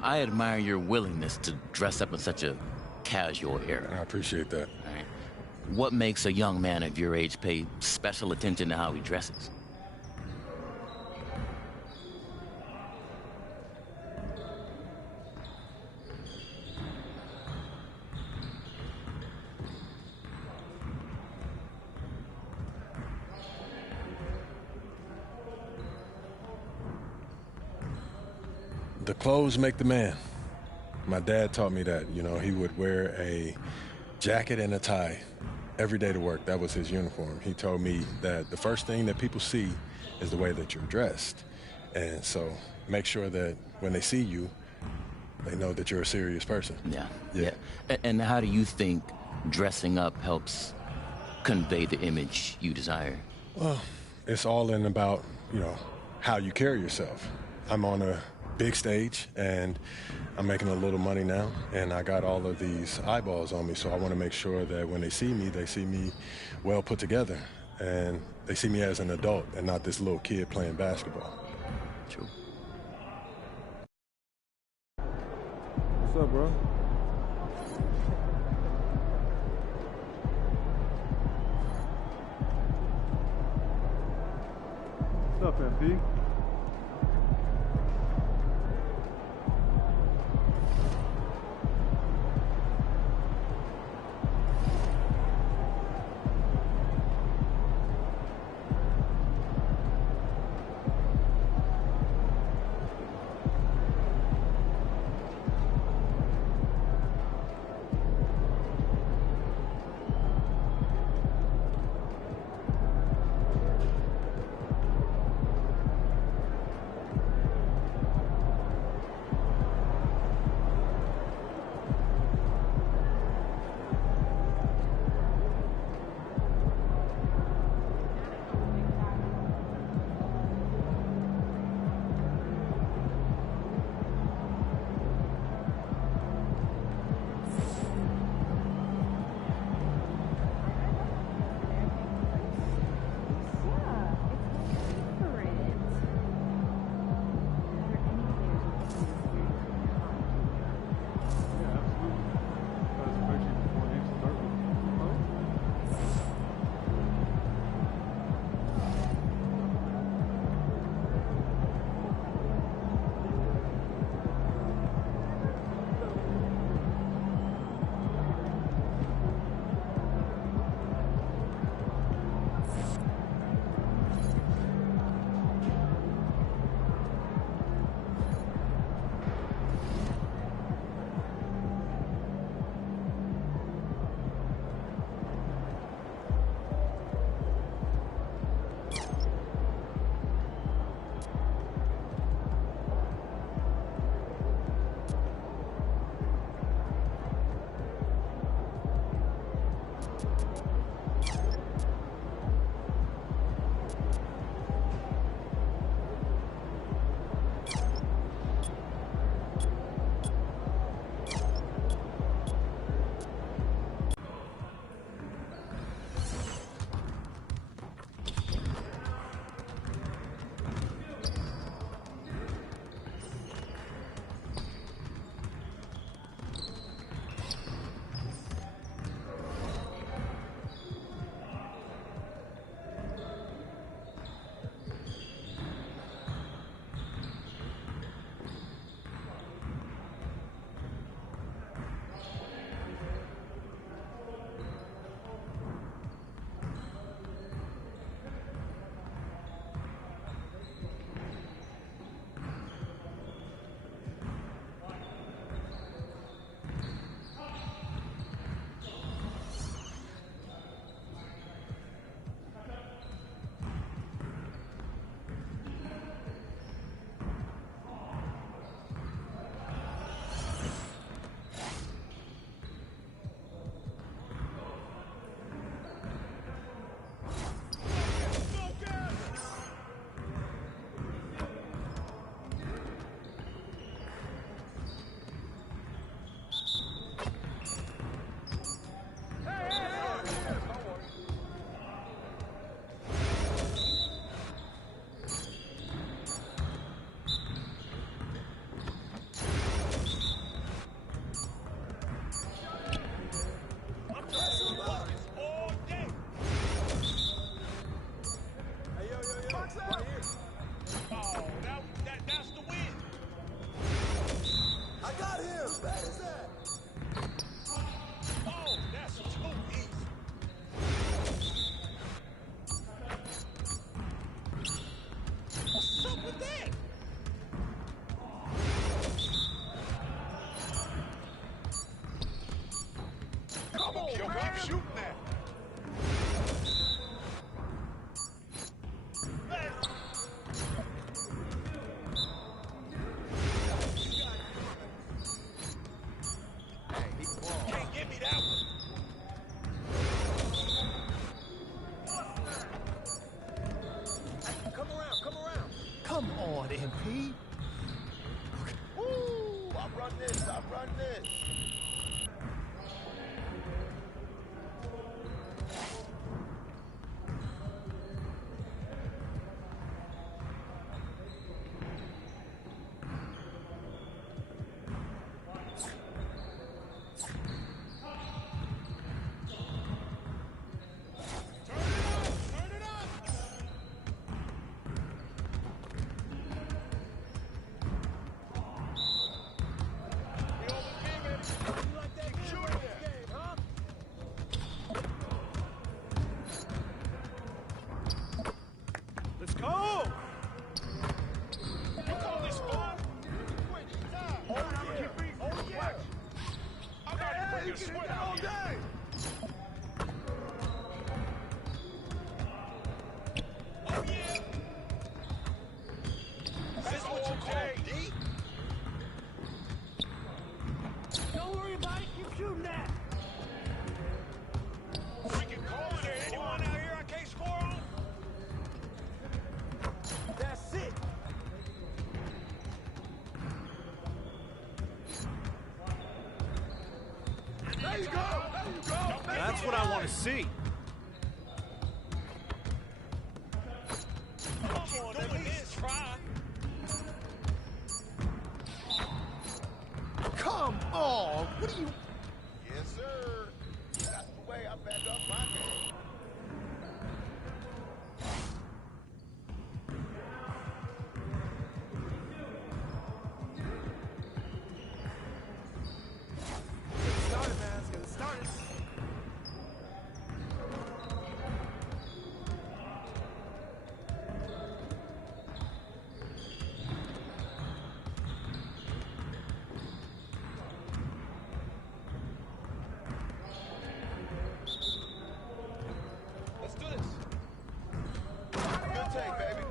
Now, I admire your willingness to dress up in such a casual era. I appreciate that. All right. What makes a young man of your age pay special attention to how he dresses? The clothes make the man. My dad taught me that. You know, he would wear a jacket and a tie every day to work. That was his uniform. He told me that the first thing that people see is the way that you're dressed. And so make sure that when they see you, they know that you're a serious person. Yeah. And how do you think dressing up helps convey the image you desire? Well, it's all in about, you know, how you carry yourself. I'm on a big stage and I'm making a little money now, and I got all of these eyeballs on me, so I want to make sure that when they see me well put together, and they see me as an adult and not this little kid playing basketball. True. What's up, bro? What's up, MP? God, MP. Ooh, I run this. Let's go! You call this fun? Oh yeah! I gotta bring your sweat out here. Oh yeah! That's what you call D? Don't worry about it, keep shooting that! Freaking call there. Anyone out here I can't score on? That's it! There you go! That's what I want to see. Come on, at least try. Come on! What are you... Yes, sir. That's the way I back up my game. Started, man. Let's get it started. Let's do this. Good take, baby.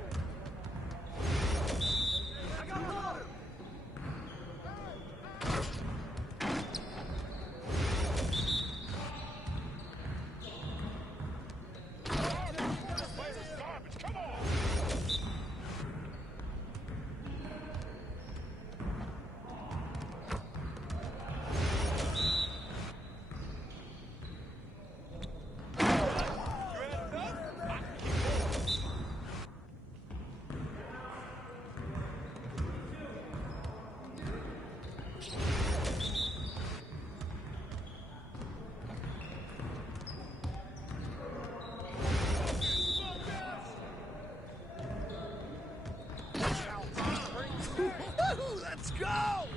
Garbage, come on! You had enough? I can keep going. Let's go!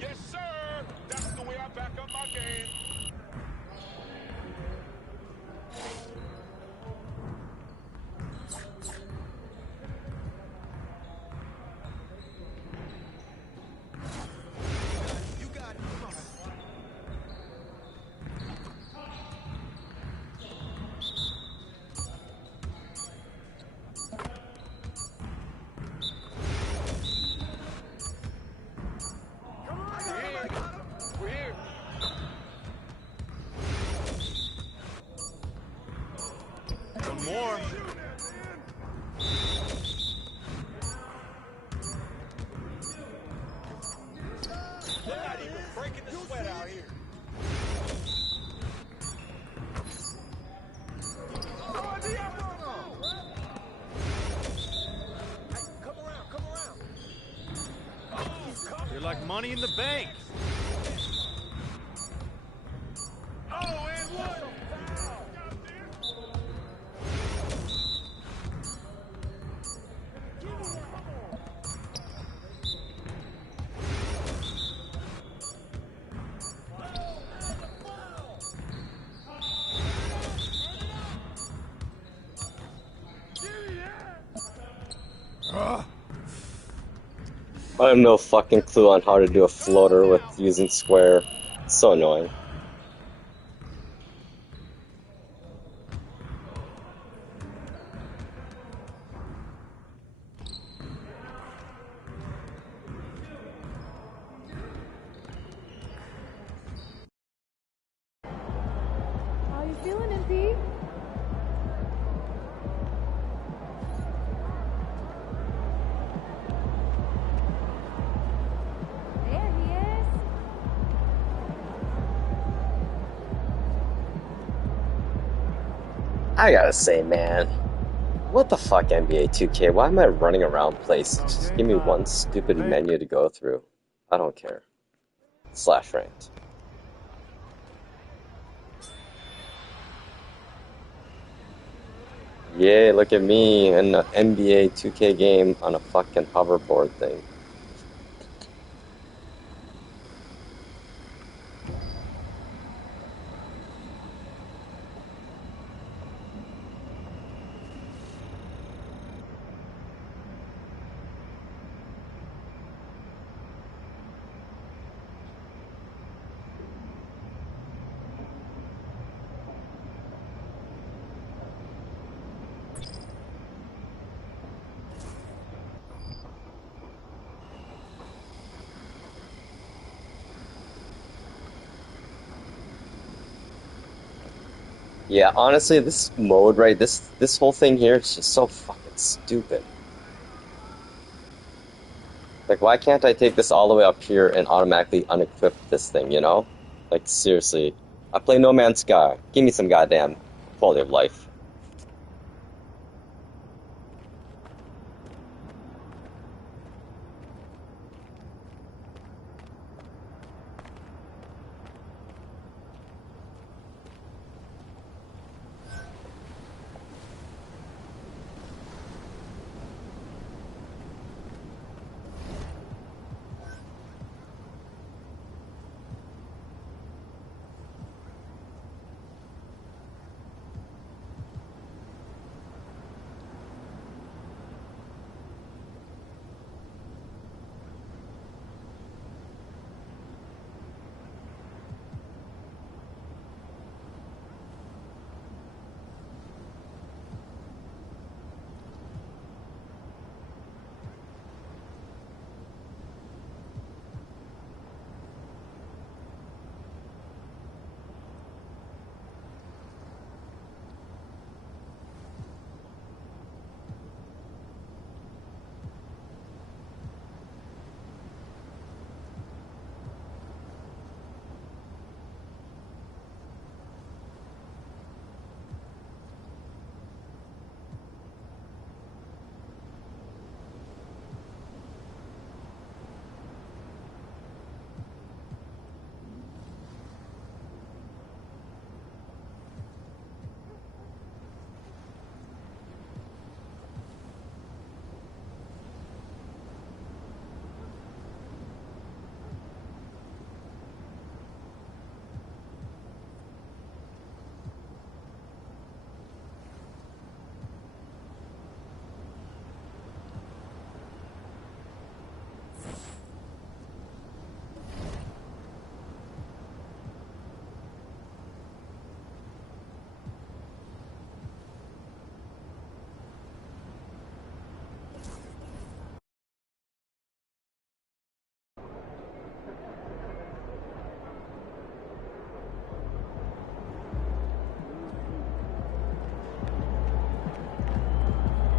Yes, sir. That's the way I back up my game. You got it. Come on. We're here. One more. They're not even breaking the sweat out here. You're like money in the bank. Oh, and one. I have no fucking clue on how to do a floater with using square. It's so annoying. How you feeling, MP? I gotta say, man, what the fuck, NBA 2K? Why am I running around places? Just give me one stupid menu to go through. I don't care. Slash ranked. Yay, look at me in an NBA 2K game on a fucking hoverboard thing. Yeah, honestly, this mode, right, this whole thing here is just so fucking stupid. Like, why can't I take this all the way up here and automatically unequip this thing, you know? Like, seriously. I play No Man's Sky. Give me some goddamn quality of life.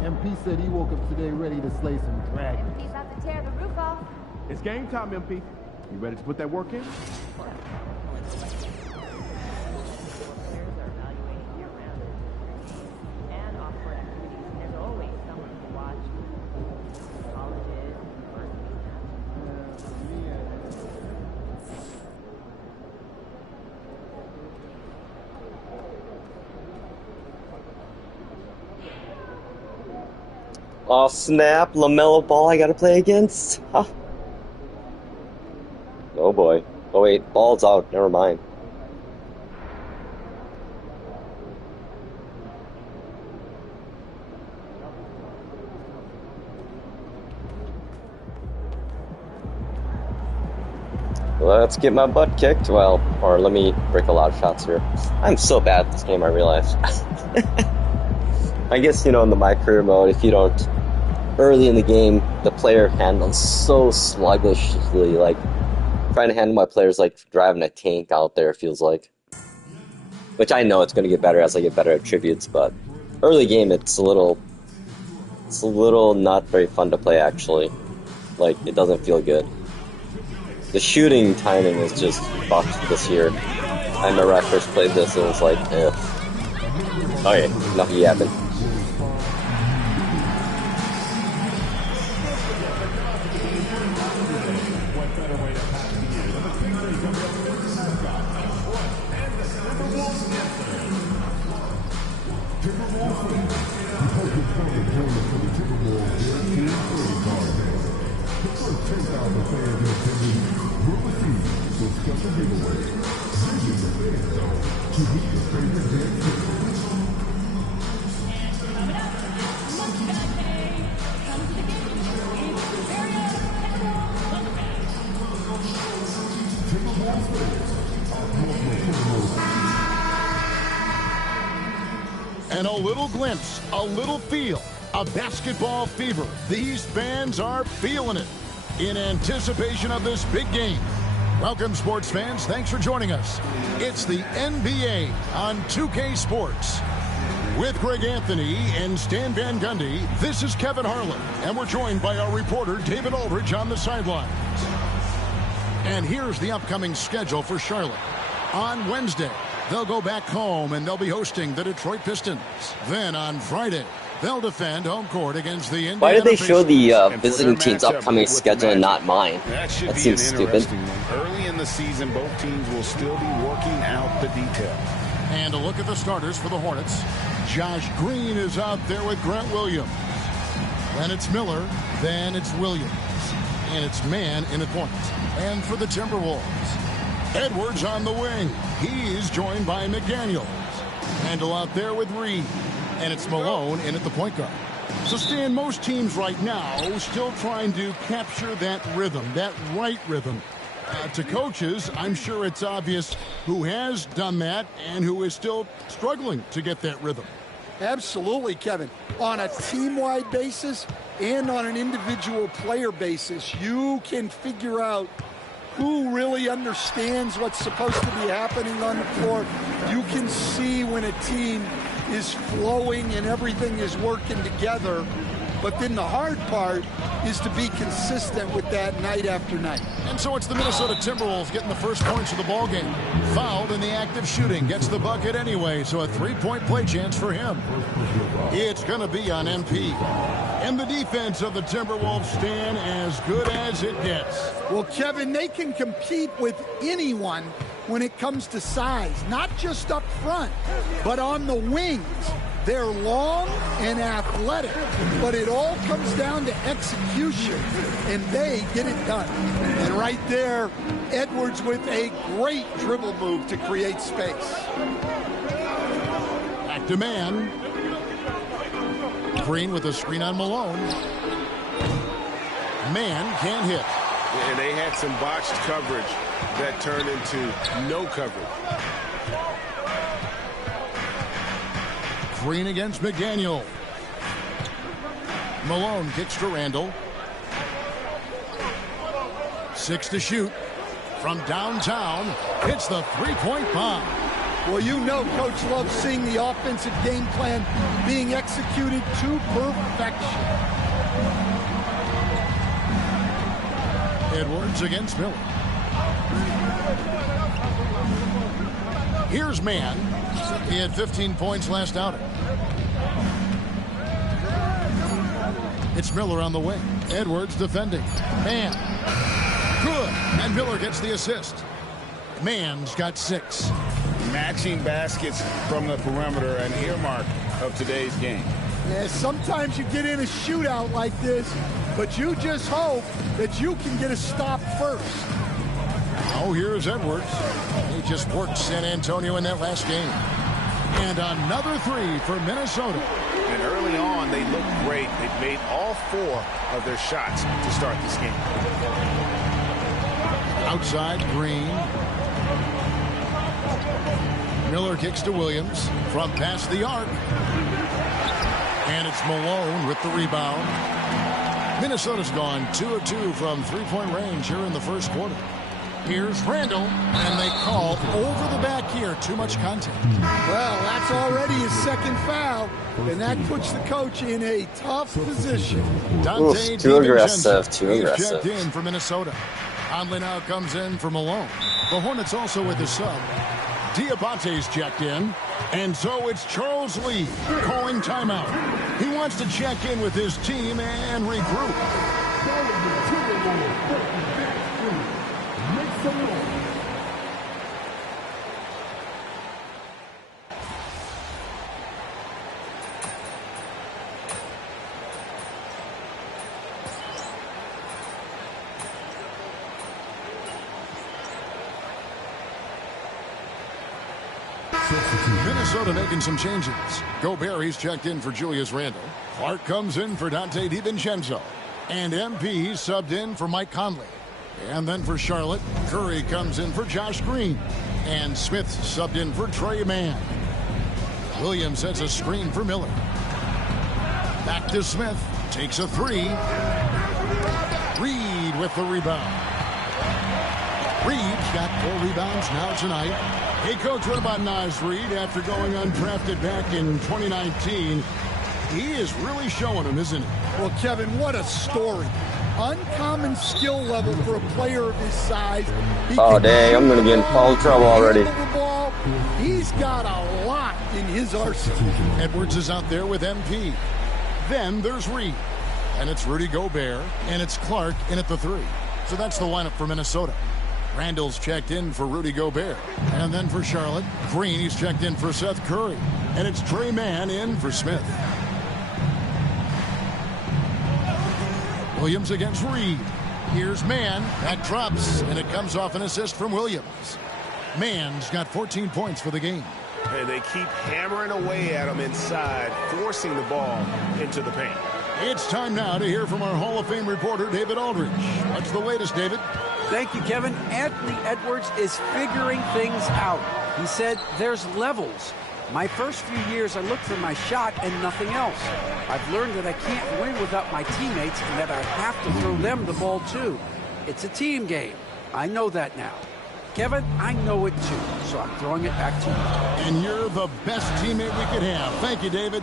MP said he woke up today ready to slay some dragons. He's about to tear the roof off. It's game time, MP. You ready to put that work in? Players are evaluating year-round and off-court activities. There's always someone to watch. Colleges, universities. Oh snap, LaMelo Ball I gotta play against? Huh. Oh boy. Oh wait, Ball's out, never mind. Let's get my butt kicked. Well, or let me break a lot of shots here. I'm so bad at this game, I realize. I guess, you know, in the MyCareer mode, if you don't, early in the game, the player handles so sluggishly, like, trying to handle my players like driving a tank out there, feels like. Which I know it's going to get better as I get better at tributes, but early game, it's a little not very fun to play, actually. Like, it doesn't feel good. The shooting timing is just fucked this year. I remember I first played this, and it was like, eh. Okay, lucky yapping. And a little glimpse, a little feel, a basketball fever. These fans are feeling it in anticipation of this big game. Welcome, sports fans. Thanks for joining us. It's the NBA on 2K Sports. With Greg Anthony and Stan Van Gundy, this is Kevin Harlan, and we're joined by our reporter, David Aldridge, on the sidelines. And here's the upcoming schedule for Charlotte. On Wednesday, they'll go back home and they'll be hosting the Detroit Pistons. Then on Friday, they'll defend home court against the Indiana Why did they show the And for visiting their team's matchup upcoming with the schedule and Magic, not mine? That should That be seems an stupid. interesting one. Early in the season, both teams will still be working out the details. And a look at the starters for the Hornets. Josh Green is out there with Grant Williams. Then it's Miller. Then it's Williams. And it's Mann in at point. And for the Timberwolves, Edwards on the wing. He's joined by McDaniels. Handle out there with Reed. And it's Malone in at the point guard. So, Stan, most teams right now still trying to capture that rhythm, that right rhythm. To coaches, I'm sure it's obvious who has done that and who is still struggling to get that rhythm. Absolutely, Kevin. On a team-wide basis and on an individual player basis, you can figure out who really understands what's supposed to be happening on the floor. You can see when a team is flowing and everything is working together. But then the hard part is to be consistent with that night after night. And so it's the Minnesota Timberwolves getting the first points of the ball game. Fouled in the act of shooting. Gets the bucket anyway, so a three-point play chance for him. It's going to be on MP. And the defense of the Timberwolves stand as good as it gets. Well, Kevin, they can compete with anyone when it comes to size, not just up front, but on the wings. They're long and athletic, but it all comes down to execution, and they get it done. And right there, Edwards with a great dribble move to create space. Back to man. Green with a screen on Malone. Man can't hit. And they had some botched coverage that turned into no coverage. Green against McDaniel. Malone kicks to Randall. 6 to shoot. From downtown, hits the three-point bomb. Well, you know Coach loves seeing the offensive game plan being executed to perfection. Edwards against Miller. Here's Mann. He had 15 points last outing. It's Miller on the wing. Edwards defending. Mann. Good. And Miller gets the assist. Mann's got 6. Matching baskets from the perimeter, an earmark of today's game. Yeah, sometimes you get in a shootout like this, but you just hope that you can get a stop first. Oh, here's Edwards. He just worked San Antonio in that last game. And another 3 for Minnesota. And early on, they looked great. They made all 4 of their shots to start this game. Outside, Green. Miller kicks to Williams from past the arc. And it's Malone with the rebound. Minnesota's gone 2 of 2 from three-point range here in the first quarter. Here's Randall, and they call over the back here. Too much contact. Well, that's already his second foul, and that puts the coach in a tough position. Dante Too aggressive, DiVincenzo too is aggressive. checked in for Minnesota. Conley now comes in for Malone. The Hornets also with the sub. Diabate's checked in. And so it's Charles Lee calling timeout. He wants to check in with his team and regroup. Minnesota making some changes. Gobert, he's checked in for Julius Randle. Clark comes in for Dante DiVincenzo. And MP subbed in for Mike Conley. And then for Charlotte, Curry comes in for Josh Green. And Smith subbed in for Trey Mann. Williams sets a screen for Miller. Back to Smith. Takes a three. Reed with the rebound. Reed's got 4 rebounds now tonight. Hey, Coach, what about Naz Reid after going undrafted back in 2019? He is really showing him, isn't he? Well, Kevin, what a story. Uncommon skill level for a player of his size. Oh, dang, I'm going to get in foul trouble already. He's got a lot in his arsenal. Edwards is out there with MP. Then there's Reed. And it's Rudy Gobert. And it's Clark in at the 3. So that's the lineup for Minnesota. Randall's checked in for Rudy Gobert. And then for Charlotte, Green, he's checked in for Seth Curry. And it's Trey Mann in for Smith. Williams against Reed. Here's Mann. That drops, and it comes off an assist from Williams. Mann's got 14 points for the game. And they keep hammering away at him inside, forcing the ball into the paint. It's time now to hear from our Hall of Fame reporter, David Aldridge. What's the latest, David? Thank you, Kevin. Anthony Edwards is figuring things out. He said there's levels. My first few years, I looked for my shot and nothing else. I've learned that I can't win without my teammates and that I have to throw them the ball, too. It's a team game. I know that now. Kevin, I know it, too, so I'm throwing it back to you. And you're the best teammate we could have. Thank you, David.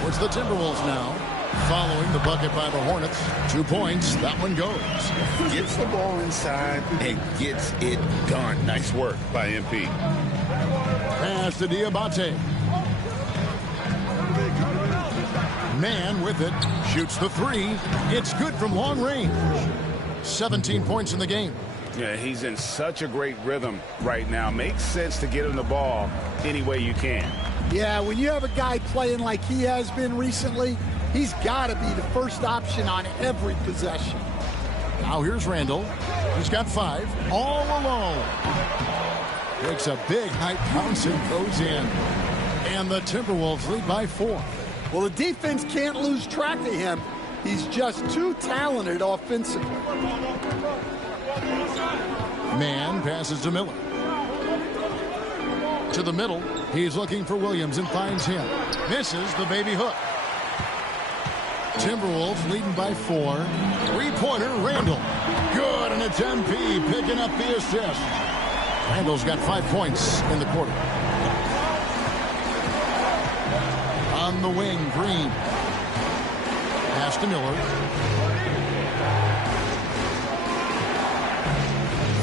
Towards the Timberwolves now. Following the bucket by the Hornets. 2 points. That one goes. Gets the ball inside and gets it done. Nice work by MP. Pass to Diabate. Mann with it. Shoots the 3. It's good from long range. 17 points in the game. Yeah, he's in such a great rhythm right now. Makes sense to get him the ball any way you can. Yeah, when you have a guy playing like he has been recently, he's got to be the first option on every possession. Now here's Randall. He's got 5. All alone. Takes a big high bounce and goes in. And the Timberwolves lead by 4. Well, the defense can't lose track of him. He's just too talented offensively. Mann passes to Miller. To the middle. He's looking for Williams and finds him. Misses the baby hook. Timberwolves leading by 4. 3-pointer, Randall. Good, and it's MP picking up the assist. Randall's got 5 points in the quarter. On the wing, Green. Pass to Miller.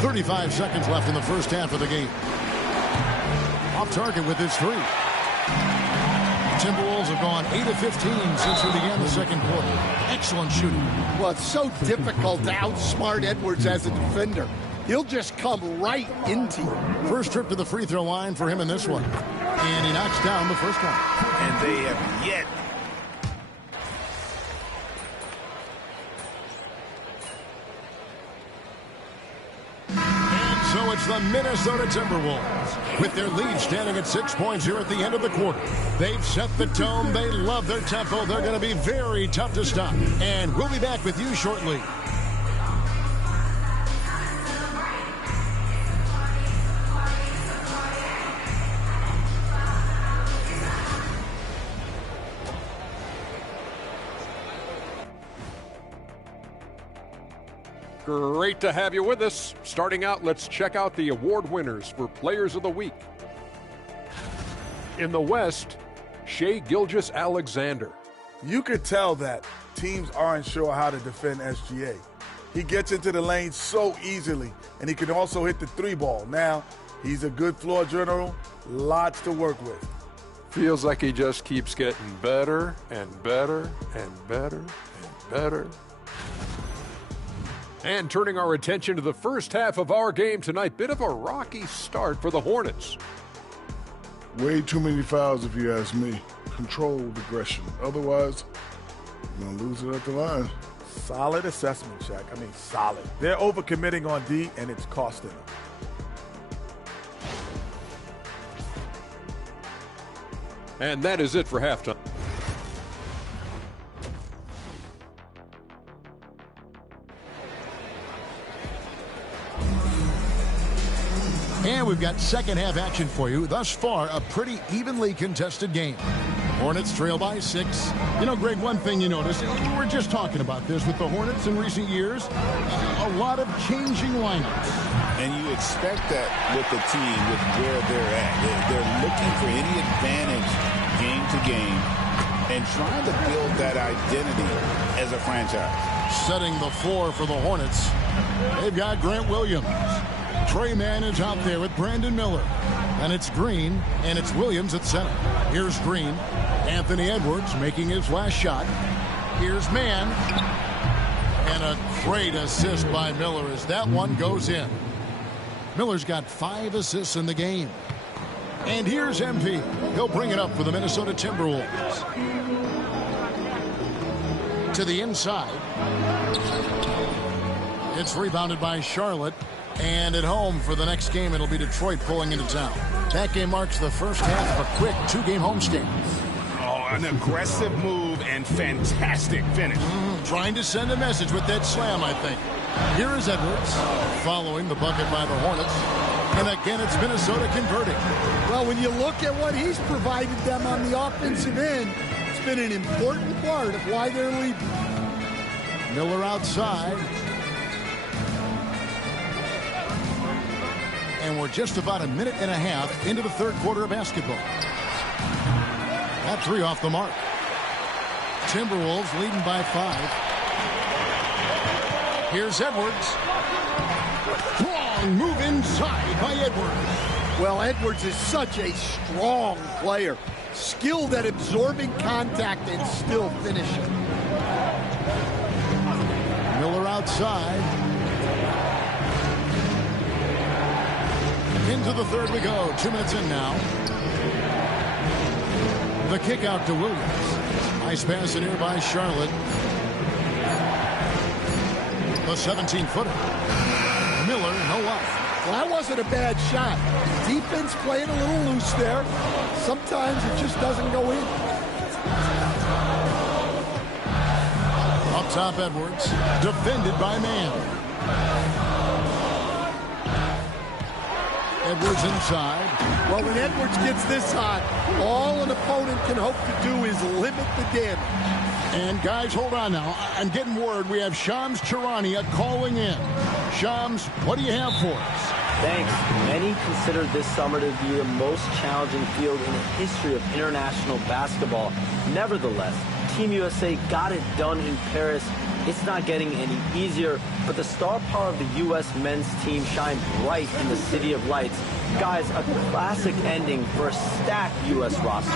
35 seconds left in the first half of the game. Off target with his 3. Timberwolves have gone 8 of 15 since we began the second quarter. Excellent shooting. Well, it's so difficult to outsmart Edwards as a defender. He'll just come right into you. First trip to the free throw line for him in this one. And he knocks down the first one. And they have yet. And so it's the Minnesota Timberwolves. With their lead standing at 6 points here at the end of the quarter. They've set the tone. They love their tempo. They're going to be very tough to stop. And we'll be back with you shortly. Great to have you with us. Starting out, let's check out the award winners for Players of the Week. In the West, Shai Gilgeous-Alexander. You could tell that teams aren't sure how to defend SGA. He gets into the lane so easily, and he can also hit the 3-ball. Now, he's a good floor general, lots to work with. Feels like he just keeps getting better and better and better and better. And turning our attention to the first half of our game tonight, bit of a rocky start for the Hornets. Way too many fouls, if you ask me. Controlled aggression. Otherwise, you're going to lose it at the line. Solid assessment, Shaq. I mean, solid. They're overcommitting on D, and it's costing them. And that is it for halftime. And we've got second half action for you. Thus far, a pretty evenly contested game. Hornets trail by 6. You know, Greg, one thing you notice, we were just talking about this with the Hornets in recent years, a lot of changing lineups. And you expect that with the team, with where they're at. They're looking for any advantage game to game and trying to build that identity as a franchise. Setting the floor for the Hornets, they've got Grant Williams. Trey Mann is out there with Brandon Miller. And it's Green, and it's Williams at center. Here's Green. Anthony Edwards making his last shot. Here's Mann. And a great assist by Miller as that one goes in. Miller's got 5 assists in the game. And here's MP. He'll bring it up for the Minnesota Timberwolves. To the inside. It's rebounded by Charlotte. And at home for the next game, it'll be Detroit pulling into town. That game marks the first half of a quick 2-game homestand. Oh, an aggressive move and fantastic finish. Trying to send a message with that slam, I think. Here is Edwards, following the bucket by the Hornets. And again, it's Minnesota converting. Well, when you look at what he's provided them on the offensive end, it's been an important part of why they're leading. Miller outside. And we're just about a minute and a half into the third quarter of basketball. That 3 off the mark. Timberwolves leading by 5. Here's Edwards. Long move inside by Edwards. Well, Edwards is such a strong player. Skilled at absorbing contact and still finishing. Miller outside. Into the third we go. 2 minutes in now. The kick out to Williams. Nice pass in here by Charlotte. The 17-footer. Miller, no life. Well, that wasn't a bad shot. Defense playing a little loose there. Sometimes it just doesn't go in. Up top, Edwards. Defended by Mann. Edwards inside. Well, when Edwards gets this hot, all an opponent can hope to do is limit the damage. And guys, hold on now. I'm getting word we have Shams Charania calling in. Shams, what do you have for us? Thanks. Many consider this summer to be the most challenging field in the history of international basketball. Nevertheless, Team USA got it done in Paris. It's not getting any easier, but the star power of the U.S. men's team shined bright in the City of Lights. Guys, a classic ending for a stacked U.S. roster.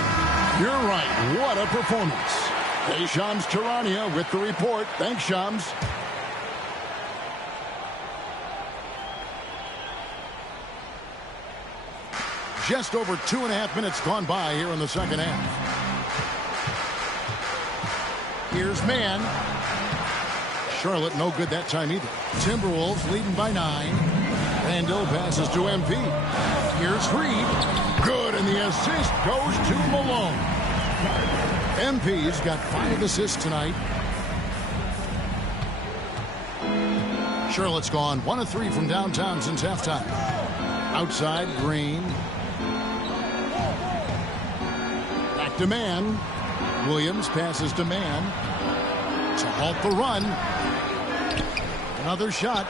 You're right. What a performance. Hey, Shams Charania with the report. Thanks, Shams. Just over 2.5 minutes gone by here in the second half. Here's Mann. Charlotte no good that time either. Timberwolves leading by 9. Randall passes to MP. Here's Reed. Good, and the assist goes to Malone. MP's got 5 assists tonight. Charlotte's gone 1 of 3 from downtown since halftime. Outside, Green. Back to Mann. Williams passes to Mann to halt the run. Another shot,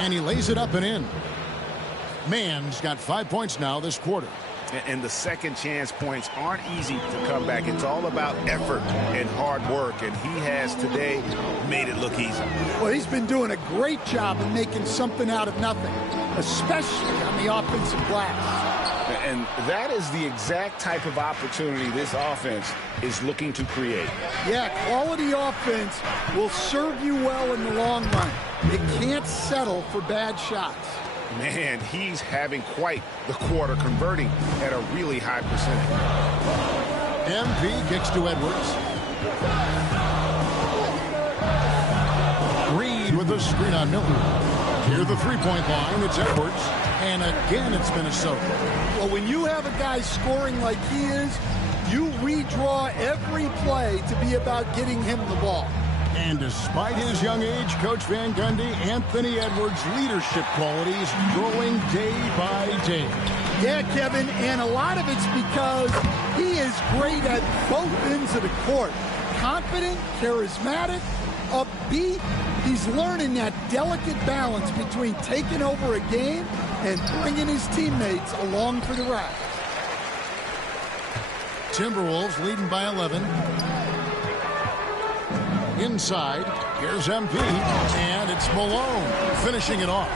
and he lays it up and in. Mann's got 5 points now this quarter. And the second chance points aren't easy to come back. It's all about effort and hard work, and he has today made it look easy. Well, he's been doing a great job of making something out of nothing, especially on the offensive glass. And that is the exact type of opportunity this offense is looking to create. Yeah, quality offense will serve you well in the long run. It can't settle for bad shots. Man, he's having quite the quarter, converting at a really high percentage. MP kicks to Edwards. Reed with a screen on Miller. Near the three-point line, it's Edwards. And again, it's Minnesota. Well, when you have a guy scoring like he is, you redraw every play to be about getting him the ball. And despite his young age, Coach Van Gundy, Anthony Edwards' leadership qualities growing day by day. Yeah, Kevin, and a lot of it's because he is great at both ends of the court. Confident, charismatic, upbeat. He's learning that delicate balance between taking over a game and bringing his teammates along for the ride. Timberwolves leading by 11. Inside, here's MP, and it's Malone finishing it off.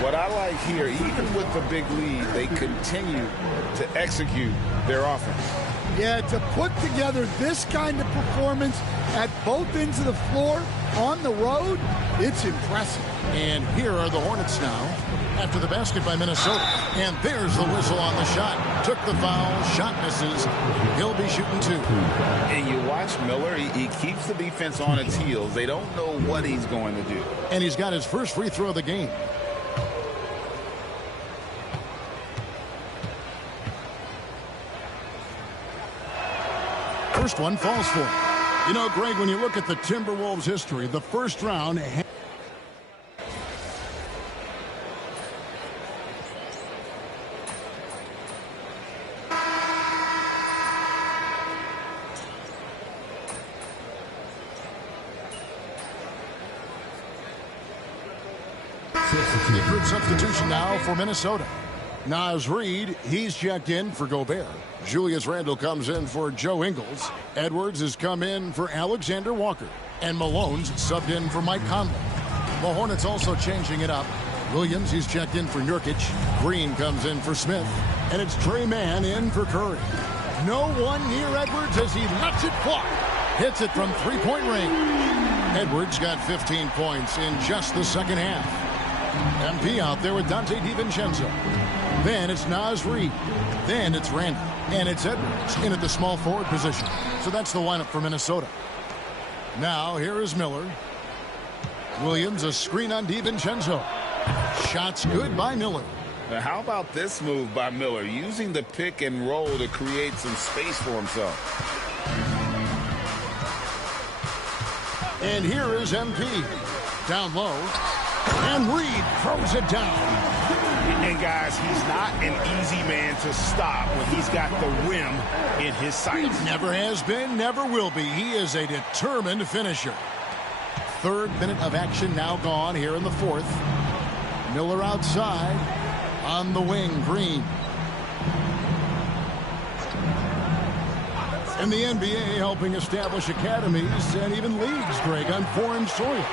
What I like here, even with the big lead, they continue to execute their offense. Yeah, to put together this kind of performance at both ends of the floor on the road, it's impressive. And here are the Hornets now after the basket by Minnesota. And there's the whistle on the shot. Took the foul, shot misses. He'll be shooting two. And you watch Miller, he keeps the defense on its heels. They don't know what he's going to do. And he's got his first free throw of the game. First one falls for him. You know, Greg, when you look at the Timberwolves' history, the first round... Good substitution now for Minnesota. Naz Reid, he's checked in for Gobert. Julius Randle comes in for Joe Ingles. Edwards has come in for Alexander Walker. And Malone's subbed in for Mike Conley. The Hornets also changing it up. Williams, he's checked in for Nurkic. Green comes in for Smith. And it's Trey Mann in for Curry. No one near Edwards as he lets it fly. Hits it from three-point range. Edwards got 15 points in just the second half. MP out there with Dante DiVincenzo. Then it's Naz Reid. Then it's Randle. And it's Edwards in at the small forward position. So that's the lineup for Minnesota. Now here is Miller. Williams, a screen on DiVincenzo. Shots good by Miller. Now how about this move by Miller, using the pick and roll to create some space for himself. And here is MP. Down low. And Reid throws it down. And guys, he's not an easy man to stop when he's got the rim in his sights. Never has been, never will be. He is a determined finisher. Third minute of action now gone here in the fourth. Miller outside. On the wing, Green. And the NBA helping establish academies and even leagues, Greg, on foreign soil.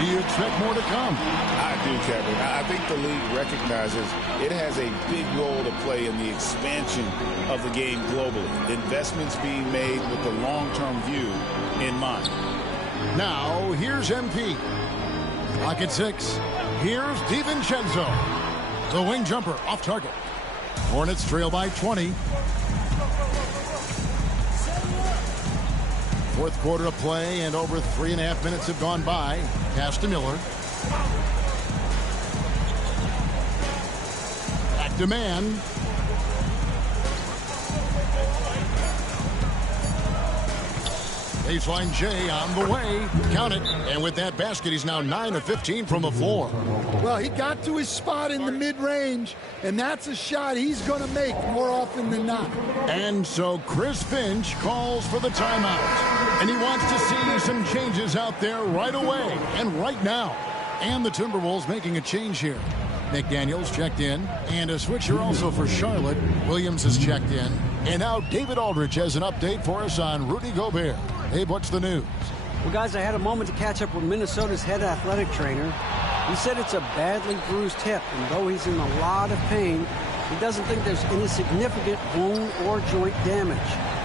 Do you expect more to come? I do, Kevin. I think the league recognizes it has a big role to play in the expansion of the game globally. Investments being made with the long-term view in mind. Now, here's MP. Clock at 6. Here's DiVincenzo. The wing jumper off target. Hornets trail by 20. Fourth quarter of play, and over 3.5 minutes have gone by. Pass to Miller. Back to Mann. Baseline J on the way. Count it. And with that basket, he's now 9 of 15 from the floor. Well, he got to his spot in the mid-range, and that's a shot he's going to make more often than not. And so Chris Finch calls for the timeout. And he wants to see some changes out there right away and right now. And the Timberwolves making a change here. McDaniels checked in. And a switcher also for Charlotte. Williams has checked in. And now David Aldridge has an update for us on Rudy Gobert. Hey, what's the news? Well, guys, I had a moment to catch up with Minnesota's head athletic trainer. He said it's a badly bruised hip, and though he's in a lot of pain, He doesn't think there's any significant bone or joint damage.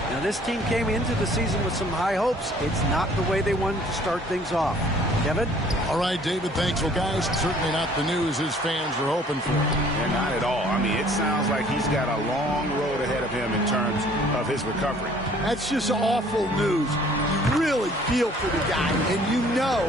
Now, this team came into the season with some high hopes. It's not the way they wanted to start things off. Kevin? All right, David, thanks. Well, guys, certainly not the news his fans were hoping for. Yeah, not at all. I mean, it sounds like he's got a long road ahead of him in terms of his recovery. That's just awful news. You really feel for the guy, and you know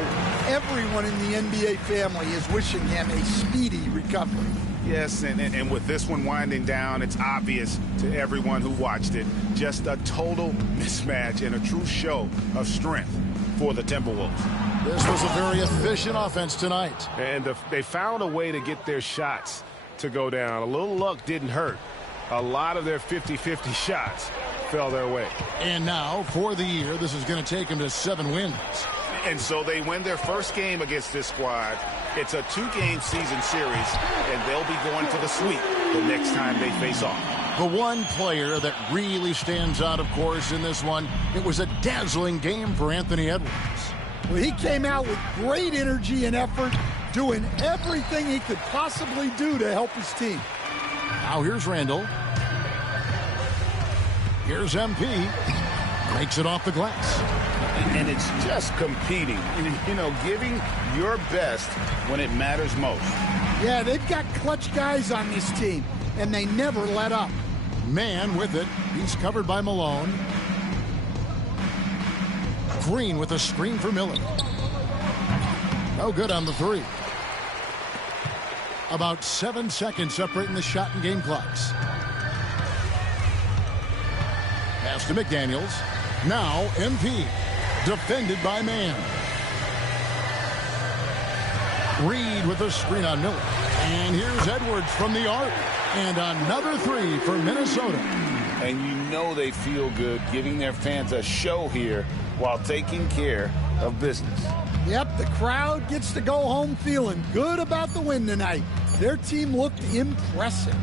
everyone in the NBA family is wishing him a speedy recovery. Yes, and with this one winding down, it's obvious to everyone who watched it, just a total mismatch and a true show of strength for the Timberwolves. This was a very efficient offense tonight. And they found a way to get their shots to go down. A little luck didn't hurt. A lot of their 50-50 shots fell their way. And now, for the year, this is going to take them to 7 wins. And so they win their first game against this squad. It's a 2-game season series, and they'll be going to the sweep the next time they face off. The one player that really stands out, of course, in this one, it was a dazzling game for Anthony Edwards. Well, he came out with great energy and effort, doing everything he could possibly do to help his team. Now here's Randall. Here's MP. Makes it off the glass. And it's just competing, you know, giving your best when it matters most. Yeah, they've got clutch guys on this team, and they never let up. Man with it. He's covered by Malone. Green with a screen for Miller. No good on the 3. About 7 seconds separating the shot and game clocks. Pass to McDaniels. Now MP. Defended by Man. Reed with a screen on Miller. And here's Edwards from the arc. And another 3 for Minnesota. And you know they feel good giving their fans a show here while taking care of business. Yep, the crowd gets to go home feeling good about the win tonight. Their team looked impressive.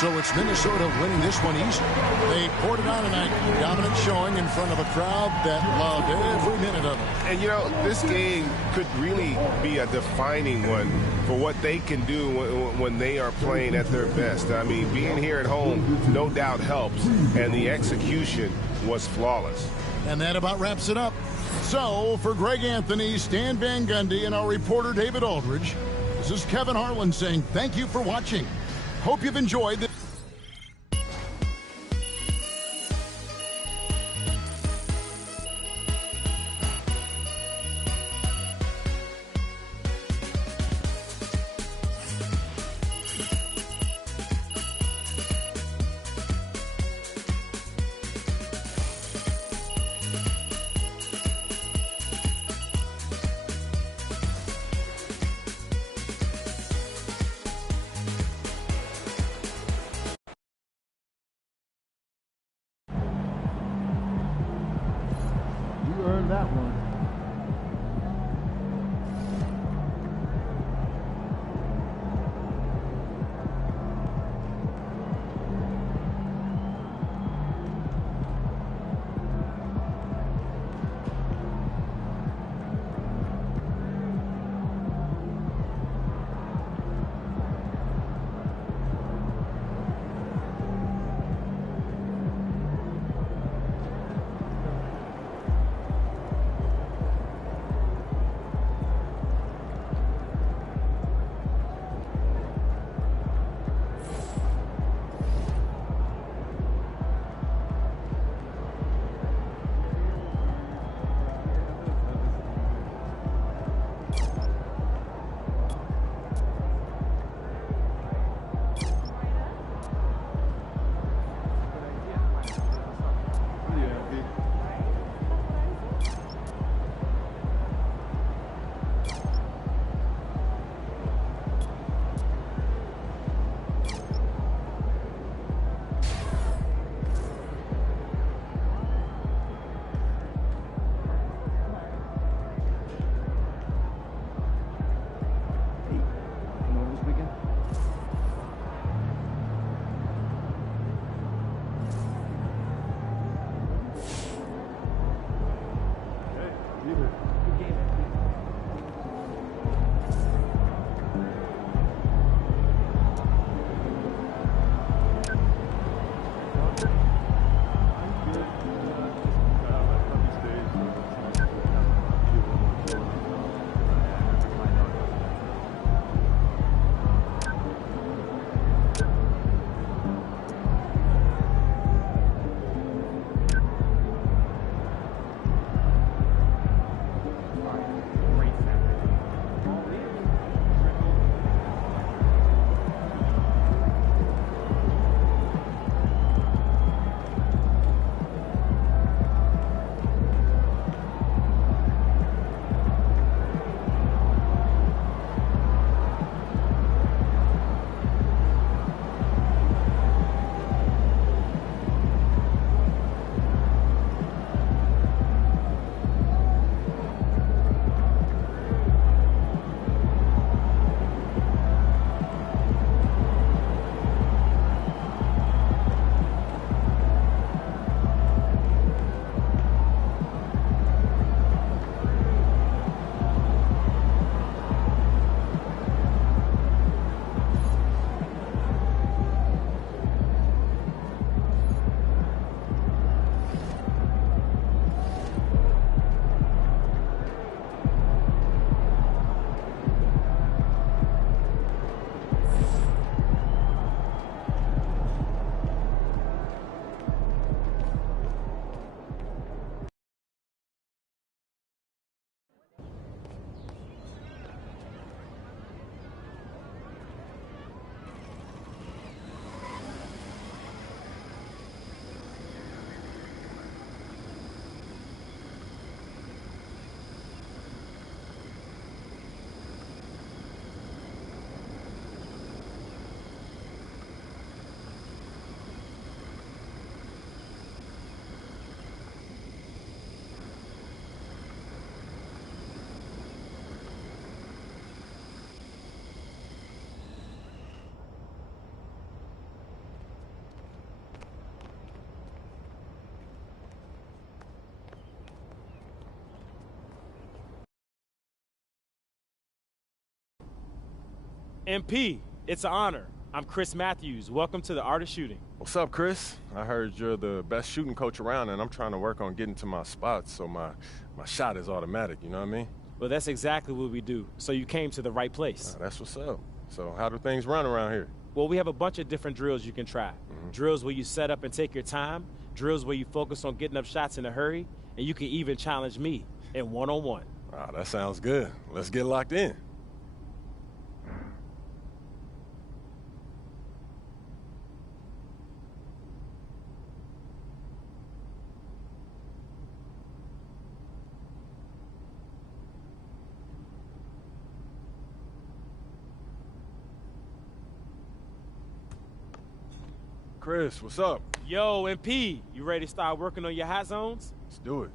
So it's Minnesota winning this one easily. They poured it on tonight. Dominant showing in front of a crowd that loved every minute of it. And, you know, this game could really be a defining one for what they can do when they are playing at their best. I mean, being here at home no doubt helps, and the execution was flawless. And that about wraps it up. So, for Greg Anthony, Stan Van Gundy, and our reporter David Aldridge, this is Kevin Harlan saying thank you for watching. Hope you've enjoyed this. You earned that one. MP, it's an honor. I'm Chris Matthews. Welcome to the Art of Shooting. What's up, Chris? I heard you're the best shooting coach around, and I'm trying to work on getting to my spots so my shot is automatic, you know what I mean? Well, that's exactly what we do. So you came to the right place. That's what's up. So how do things run around here? Well, we have a bunch of different drills you can try. Drills where you set up and take your time, drills where you focus on getting up shots in a hurry, and you can even challenge me in one-on-one. Wow, that sounds good. Let's get locked in. Chris, what's up? Yo, MP, you ready to start working on your hot zones? Let's do it.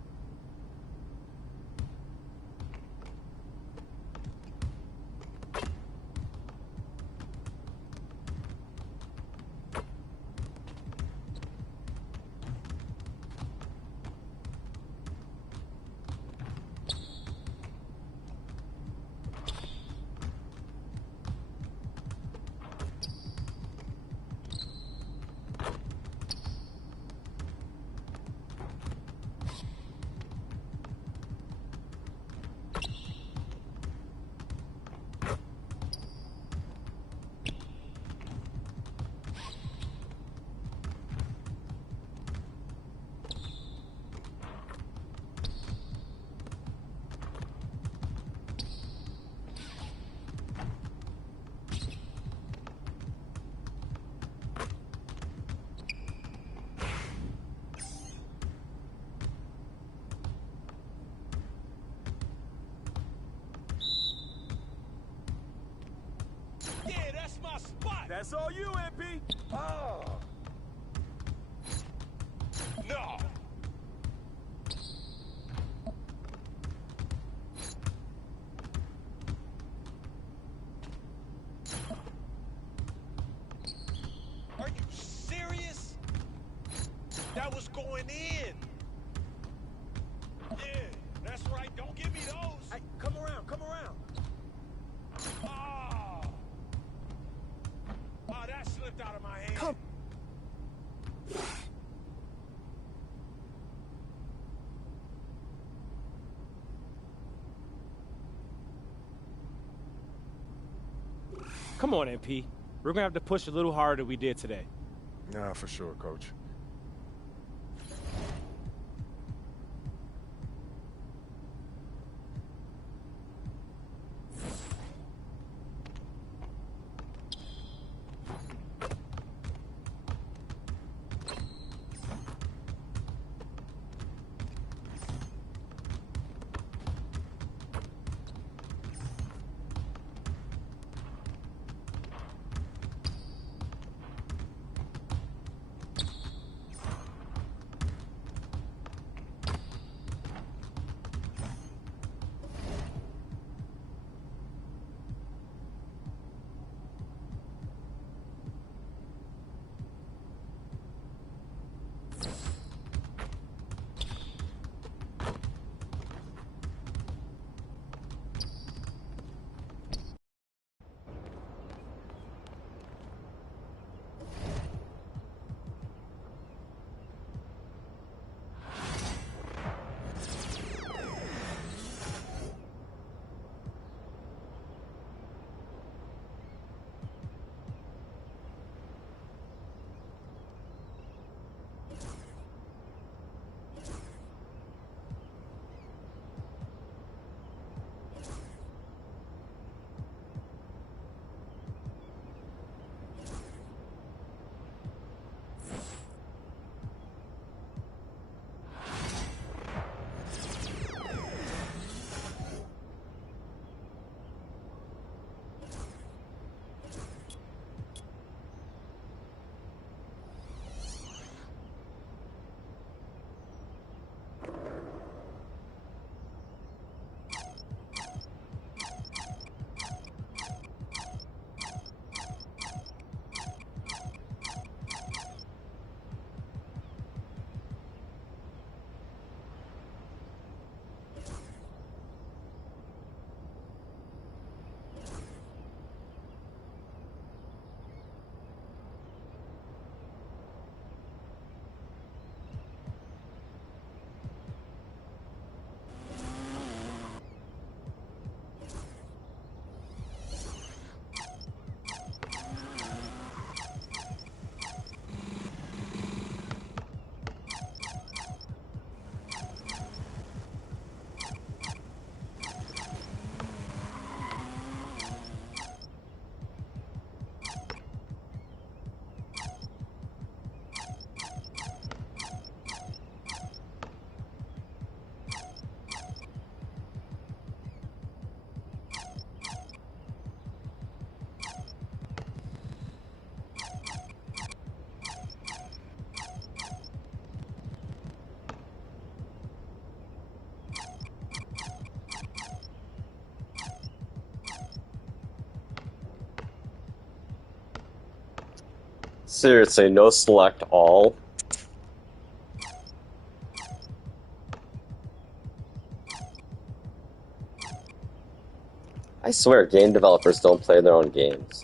That's all you, MP. Oh. No. Are you serious? That was going in. Yeah, that's right. Don't give me those. Hey, come around, come around. Oh, that slipped out of my hand. Come. Come on, MP. We're gonna have to push a little harder than we did today. Nah, for sure, Coach. Seriously, no select all. I swear, game developers don't play their own games.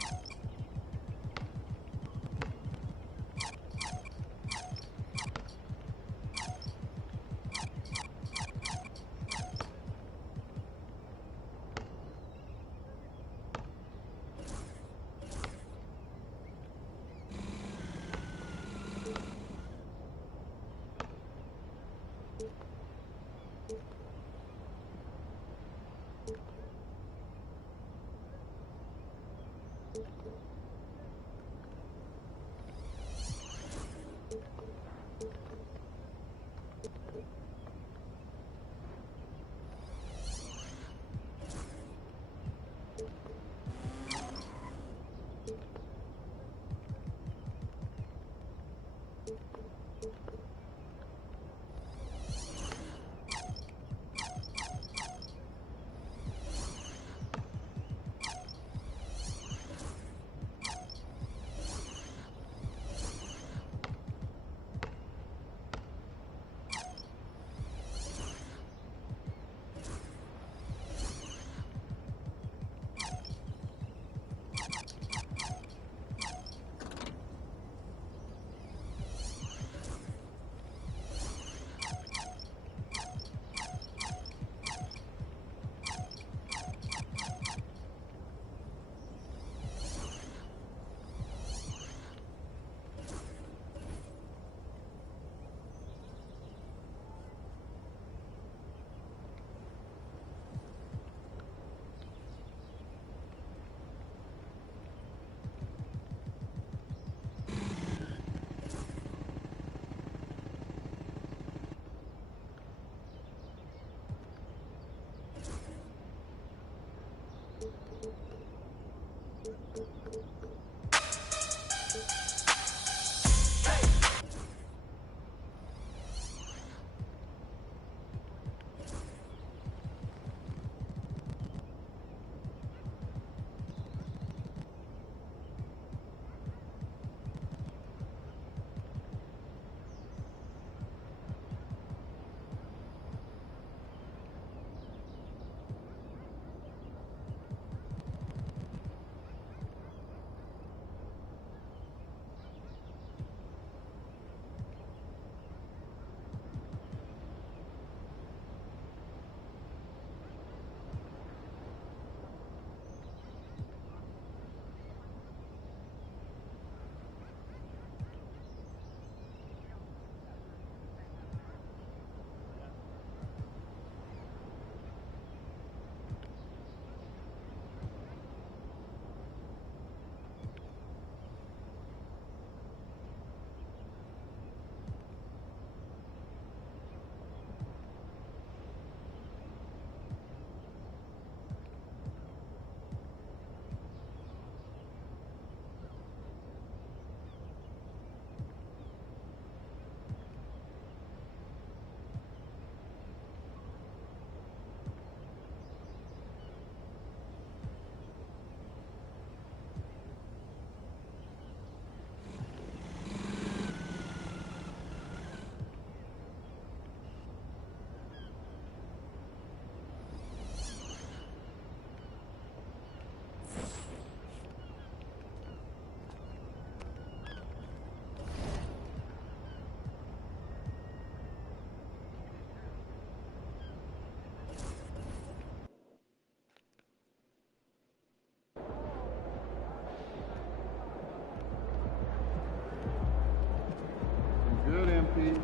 Good, MP.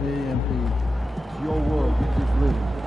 Hey, MP. It's your world. You just live it.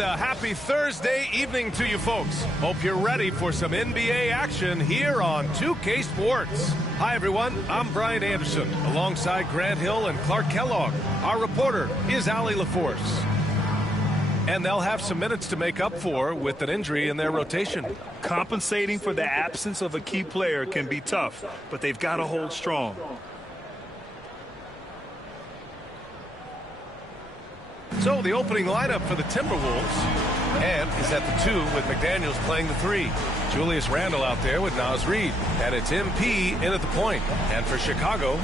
And a happy Thursday evening to you folks. Hope you're ready for some NBA action here on 2K Sports. Hi everyone, I'm Brian Anderson alongside Grant Hill and Clark Kellogg. Our reporter is Allie LaForce. And they'll have some minutes to make up for with an injury in their rotation. Compensating for the absence of a key player can be tough, but they've got to hold strong. So the opening lineup for the Timberwolves, and is at the 2 with McDaniels playing the 3. Julius Randle out there with Naz Reid. And it's MP in at the point. And for Chicago,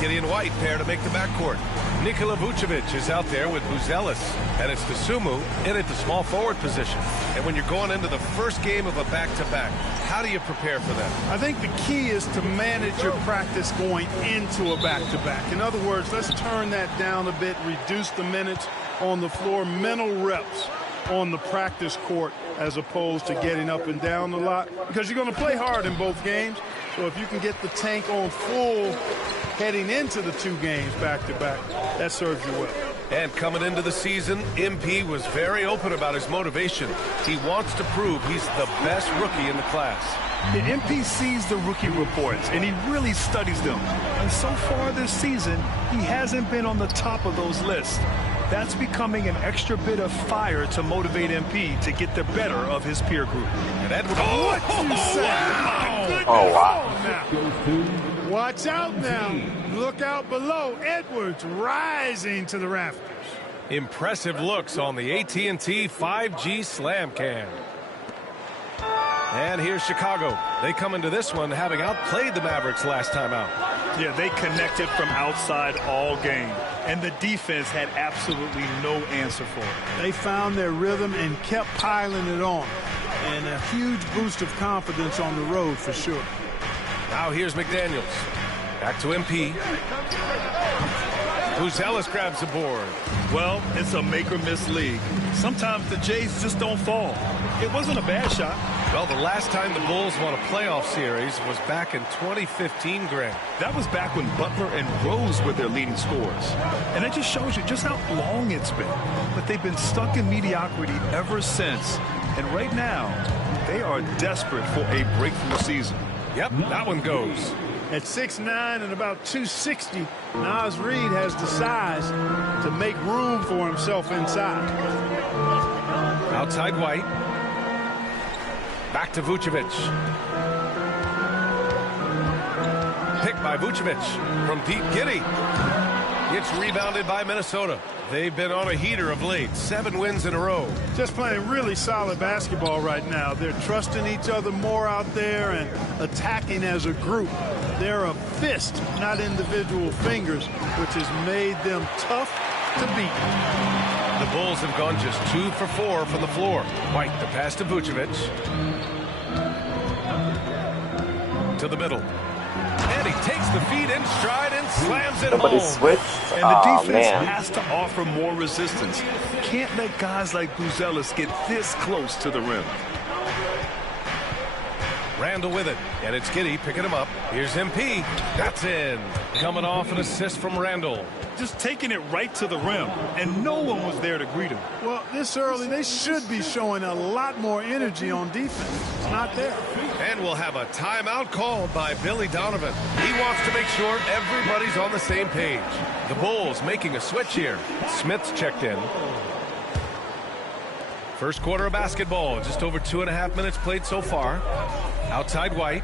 Gideon White there to make the backcourt. Nikola Vucevic is out there with Buzelis. And it's Dosunmu in at the small forward position. And when you're going into the first game of a back-to-back, how do you prepare for that? I think the key is to manage your practice going into a back-to-back. In other words, let's turn that down a bit, reduce the minutes on the floor, mental reps on the practice court as opposed to getting up and down a lot, because you're going to play hard in both games. So if you can get the tank on full heading into the 2 games back-to-back, that serves you well. And coming into the season, MP was very open about his motivation. He wants to prove he's the best rookie in the class. The MP sees the rookie reports, and he really studies them. And so far this season, he hasn't been on the top of those lists. That's becoming an extra bit of fire to motivate MP to get the better of his peer group. And Edwards, what you say? Oh, wow. Watch out now. Look out below. Edwards rising to the rafters. Impressive looks on the AT&T 5G Slam Cam. And here's Chicago. They come into this one having outplayed the Mavericks last time out. Yeah, they connected from outside all game. And the defense had absolutely no answer for it. They found their rhythm and kept piling it on. And a huge boost of confidence on the road for sure. Now here's McDaniels. Back to MP. Buzelis grabs the board. Well, it's a make-or-miss league. Sometimes the Jays just don't fall. It wasn't a bad shot. Well, the last time the Bulls won a playoff series was back in 2015, Grant. That was back when Butler and Rose were their leading scorers. And that just shows you just how long it's been. But they've been stuck in mediocrity ever since. And right now, they are desperate for a breakthrough season. Yep, that one goes. At 6'9" and about 260, Naz Reid has the size to make room for himself inside. Outside White. Back to Vucevic. Picked by Vucevic from deep Giddey. It's rebounded by Minnesota. They've been on a heater of late. 7 wins in a row. Just playing really solid basketball right now. They're trusting each other more out there and attacking as a group. They're a fist, not individual fingers, which has made them tough to beat. The Bulls have gone just 2 for 4 from the floor. White, the pass to Vucevic. To the middle. And he takes the feet in stride and slams it home. Switched. And the defense has to offer more resistance. Can't let guys like Buzelis get this close to the rim. Randle with it, and it's Giddey picking him up. Here's MP. That's in. Coming off an assist from Randle. Just taking it right to the rim, and no one was there to greet him. Well, this early, they should be showing a lot more energy on defense. It's not there. And we'll have a timeout called by Billy Donovan. He wants to make sure everybody's on the same page. The Bulls making a switch here. Smith's checked in. First quarter of basketball, just over 2.5 minutes played so far. Outside White.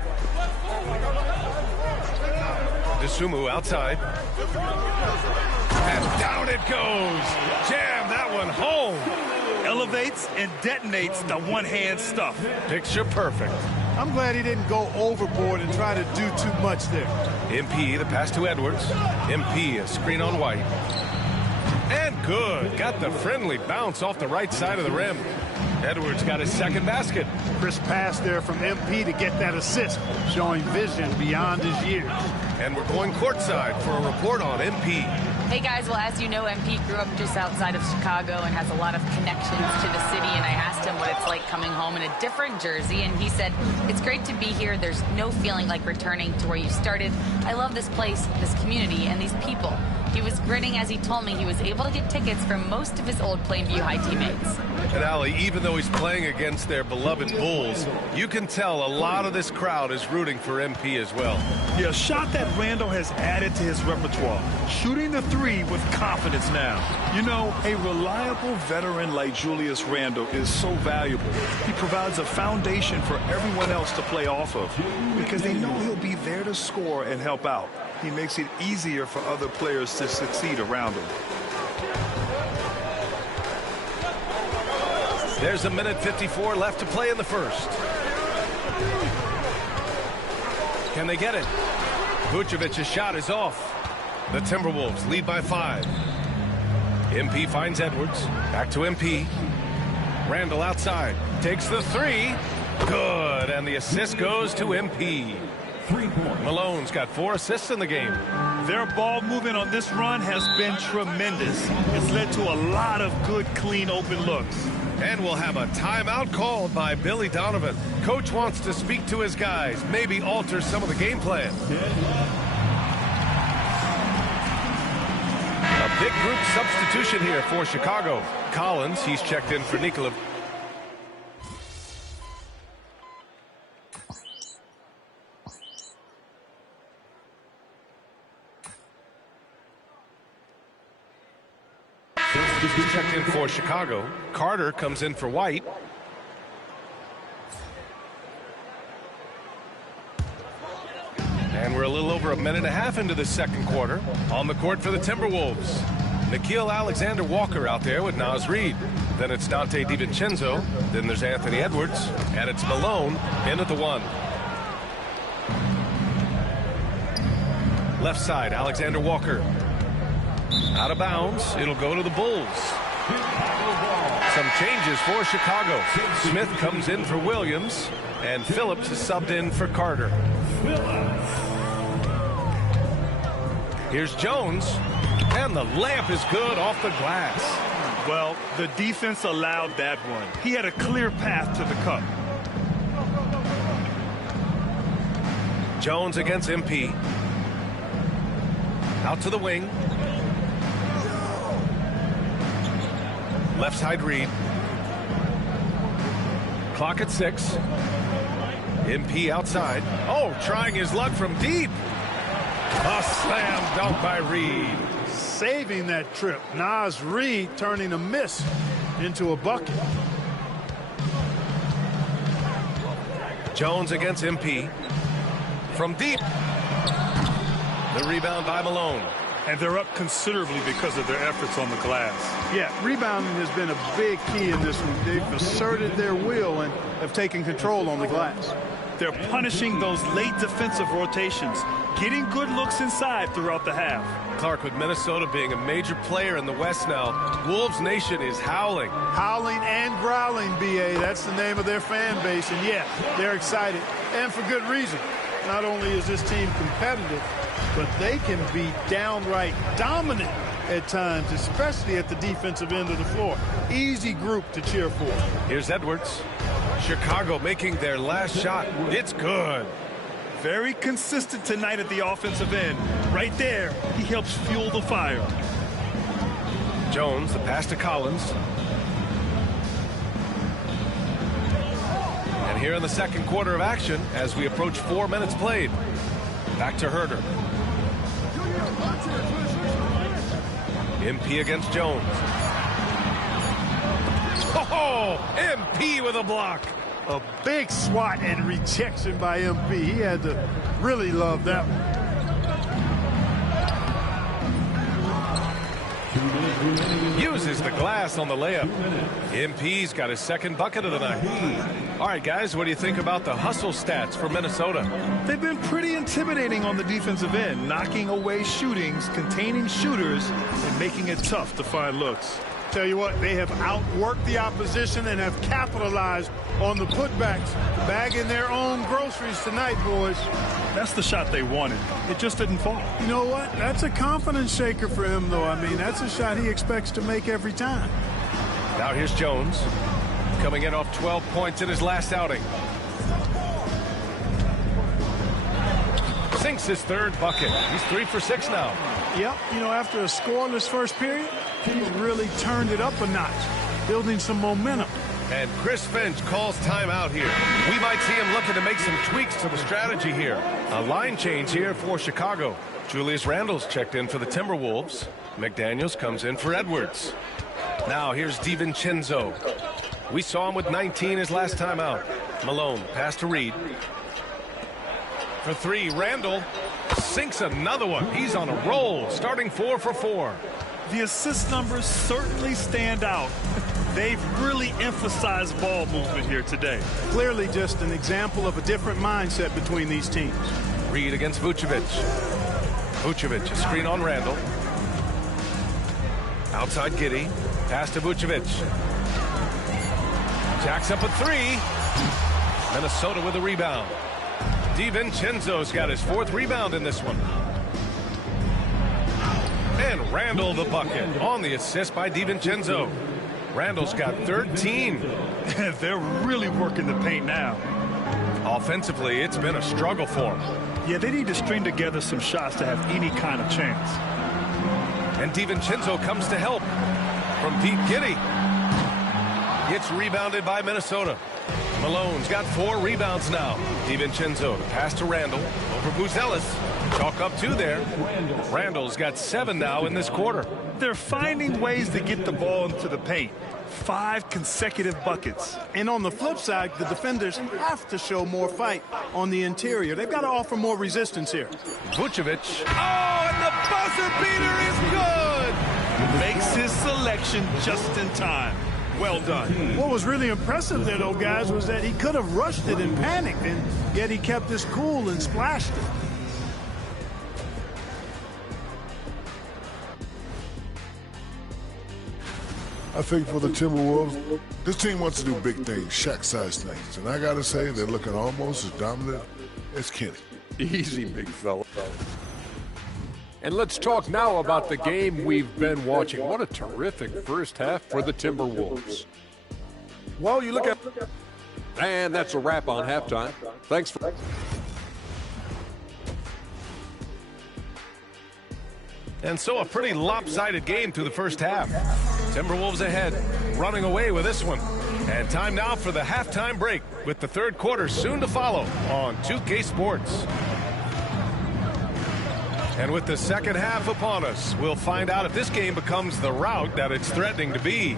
Dosunmu outside. And down it goes. Jam that one home. Elevates and detonates the one-hand stuff. Picture perfect. I'm glad he didn't go overboard and try to do too much there. MP, the pass to Edwards. MP, a screen on White. And good. Got the friendly bounce off the right side of the rim. Edwards got his second basket. Crisp pass there from MP to get that assist, showing vision beyond his years. And we're going courtside for a report on MP. Hey guys, well, as you know, MP grew up just outside of Chicago and has a lot of connections to the city, and I asked him what it's like coming home in a different jersey, and he said, it's great to be here. There's no feeling like returning to where you started. I love this place, this community, and these people. He was grinning as he told me he was able to get tickets from most of his old Plainview High teammates. And Allie, even though he's playing against their beloved Bulls, you can tell a lot of this crowd is rooting for MP as well. Yeah, a shot that Randle has added to his repertoire. Shooting the three with confidence now. You know, a reliable veteran like Julius Randle is so valuable. He provides a foundation for everyone else to play off of because they know he'll be there to score and help out. He makes it easier for other players to succeed around him. There's a minute 54 left to play in the first. Can they get it? Vucevic's shot is off. The Timberwolves lead by 5. MP finds Edwards. Back to MP. Randle outside. Takes the three. Good. And the assist goes to MP. Malone's got 4 assists in the game. Their ball movement on this run has been tremendous. It's led to a lot of good, clean, open looks. And we'll have a timeout called by Billy Donovan. Coach wants to speak to his guys, maybe alter some of the game plan. A big group substitution here for Chicago. Collins, he's checked in for Nikola. Checked in for Chicago. Carter comes in for White. And we're a little over a minute and a half into the second quarter. On the court for the Timberwolves, Nickeil Alexander-Walker out there with Naz Reid. Then it's Dante DiVincenzo. Then there's Anthony Edwards. And it's Malone in at the 1. Left side, Alexander-Walker. Out of bounds. It'll go to the Bulls. Some changes for Chicago. Smith comes in for Williams, and Phillips is subbed in for Carter. Here's Jones, and the layup is good off the glass. Well, the defense allowed that one. He had a clear path to the cup. Jones against MP. Out to the wing. Left side Reed. Clock at 6. MP outside. Oh, trying his luck from deep. A slam dunk by Reed. Saving that trip. Naz Reid turning a miss into a bucket. Jones against MP. From deep. The rebound by Malone. And they're up considerably because of their efforts on the glass. Yeah, rebounding has been a big key in this one. They've asserted their will and have taken control on the glass. They're punishing those late defensive rotations, getting good looks inside throughout the half. Clark, with Minnesota being a major player in the West now, Wolves Nation is howling. Howling and growling, B.A. That's the name of their fan base. And, yeah, they're excited, and for good reason. Not only is this team competitive, but they can be downright dominant at times, especially at the defensive end of the floor. Easy group to cheer for. Here's Edwards. Chicago making their last shot. It's good. Very consistent tonight at the offensive end. Right there, he helps fuel the fire. Jones, the pass to Collins. And here in the second quarter of action, as we approach 4 minutes played. Back to Herter. MP against Jones. Oh, MP with a block. A big swat and rejection by MP. He had to really love that one. Uses the glass on the layup. MP's got his second bucket of the night. All right, guys, what do you think about the hustle stats for Minnesota? They've been pretty intimidating on the defensive end, knocking away shootings, containing shooters, and making it tough to find looks. tell you what, they have outworked the opposition and have capitalized on the putbacks, bagging their own groceries tonight, boys. That's the shot they wanted. It just didn't fall. You know what? That's a confidence shaker for him, though. I mean, that's a shot he expects to make every time. Now here's Jones, coming in off 12 points in his last outing. Sinks his third bucket. He's 3 for 6 now. Yep, you know, after a scoreless first period, he's really turned it up a notch, building some momentum. And Chris Finch calls timeout here. We might see him looking to make some tweaks to the strategy here. A line change here for Chicago. Julius Randle's checked in for the Timberwolves. McDaniels comes in for Edwards. Now here's DiVincenzo. We saw him with 19 his last time out. Malone, pass to Reed. For 3, Randle sinks another one. He's on a roll, starting 4 for 4. The assist numbers certainly stand out. They've really emphasized ball movement here today. Clearly just an example of a different mindset between these teams. Reed against Vucevic. Vucevic, a screen on Randle. Outside Giddey. Pass to Vucevic. Jacks up a 3. Minnesota with a rebound. DiVincenzo's got his 4th rebound in this one. And Randle the bucket on the assist by DiVincenzo. Randle's got 13. They're really working the paint now. Offensively, it's been a struggle for them. Yeah, they need to string together some shots to have any kind of chance. And DiVincenzo comes to help from Pete Giddey. Gets rebounded by Minnesota. Malone's got 4 rebounds now. DiVincenzo, the pass to Randle over Buzelis. Chalk up 2 there. Randle's got 7 now in this quarter. They're finding ways to get the ball into the paint. 5 consecutive buckets. And on the flip side, the defenders have to show more fight on the interior. They've got to offer more resistance here. Vucevic. Oh, and the buzzer beater is good! Makes his selection just in time. Well done. What was really impressive there, though, guys, was that he could have rushed it and panicked, and yet he kept his cool and splashed it. I think for the Timberwolves, this team wants to do big things, Shaq-sized things. And I got to say, they're looking almost as dominant as Kenny. Easy, big fella. And let's talk now about the game we've been watching. What a terrific first half for the Timberwolves. Well, you look at... And that's a wrap on halftime. Thanks for... And so a pretty lopsided game through the first half. Timberwolves ahead, running away with this one. And time now for the halftime break, with the third quarter soon to follow on 2K Sports. And with the second half upon us, we'll find out if this game becomes the rout that it's threatening to be.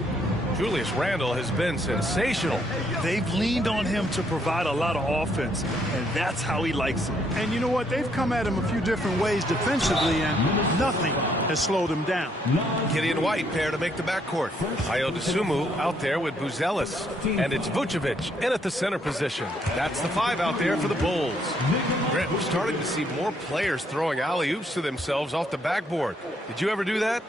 Julius Randle has been sensational. They've leaned on him to provide a lot of offense, and that's how he likes it. And you know what? They've come at him a few different ways defensively, and nothing has slowed him down. Gideon White pair to make the backcourt. Ayo Dosunmu out there with Buzelis. And it's Vucevic in at the center position. That's the 5 out there for the Bulls. Grant, we're starting to see more players throwing alley-oops to themselves off the backboard. Did you ever do that?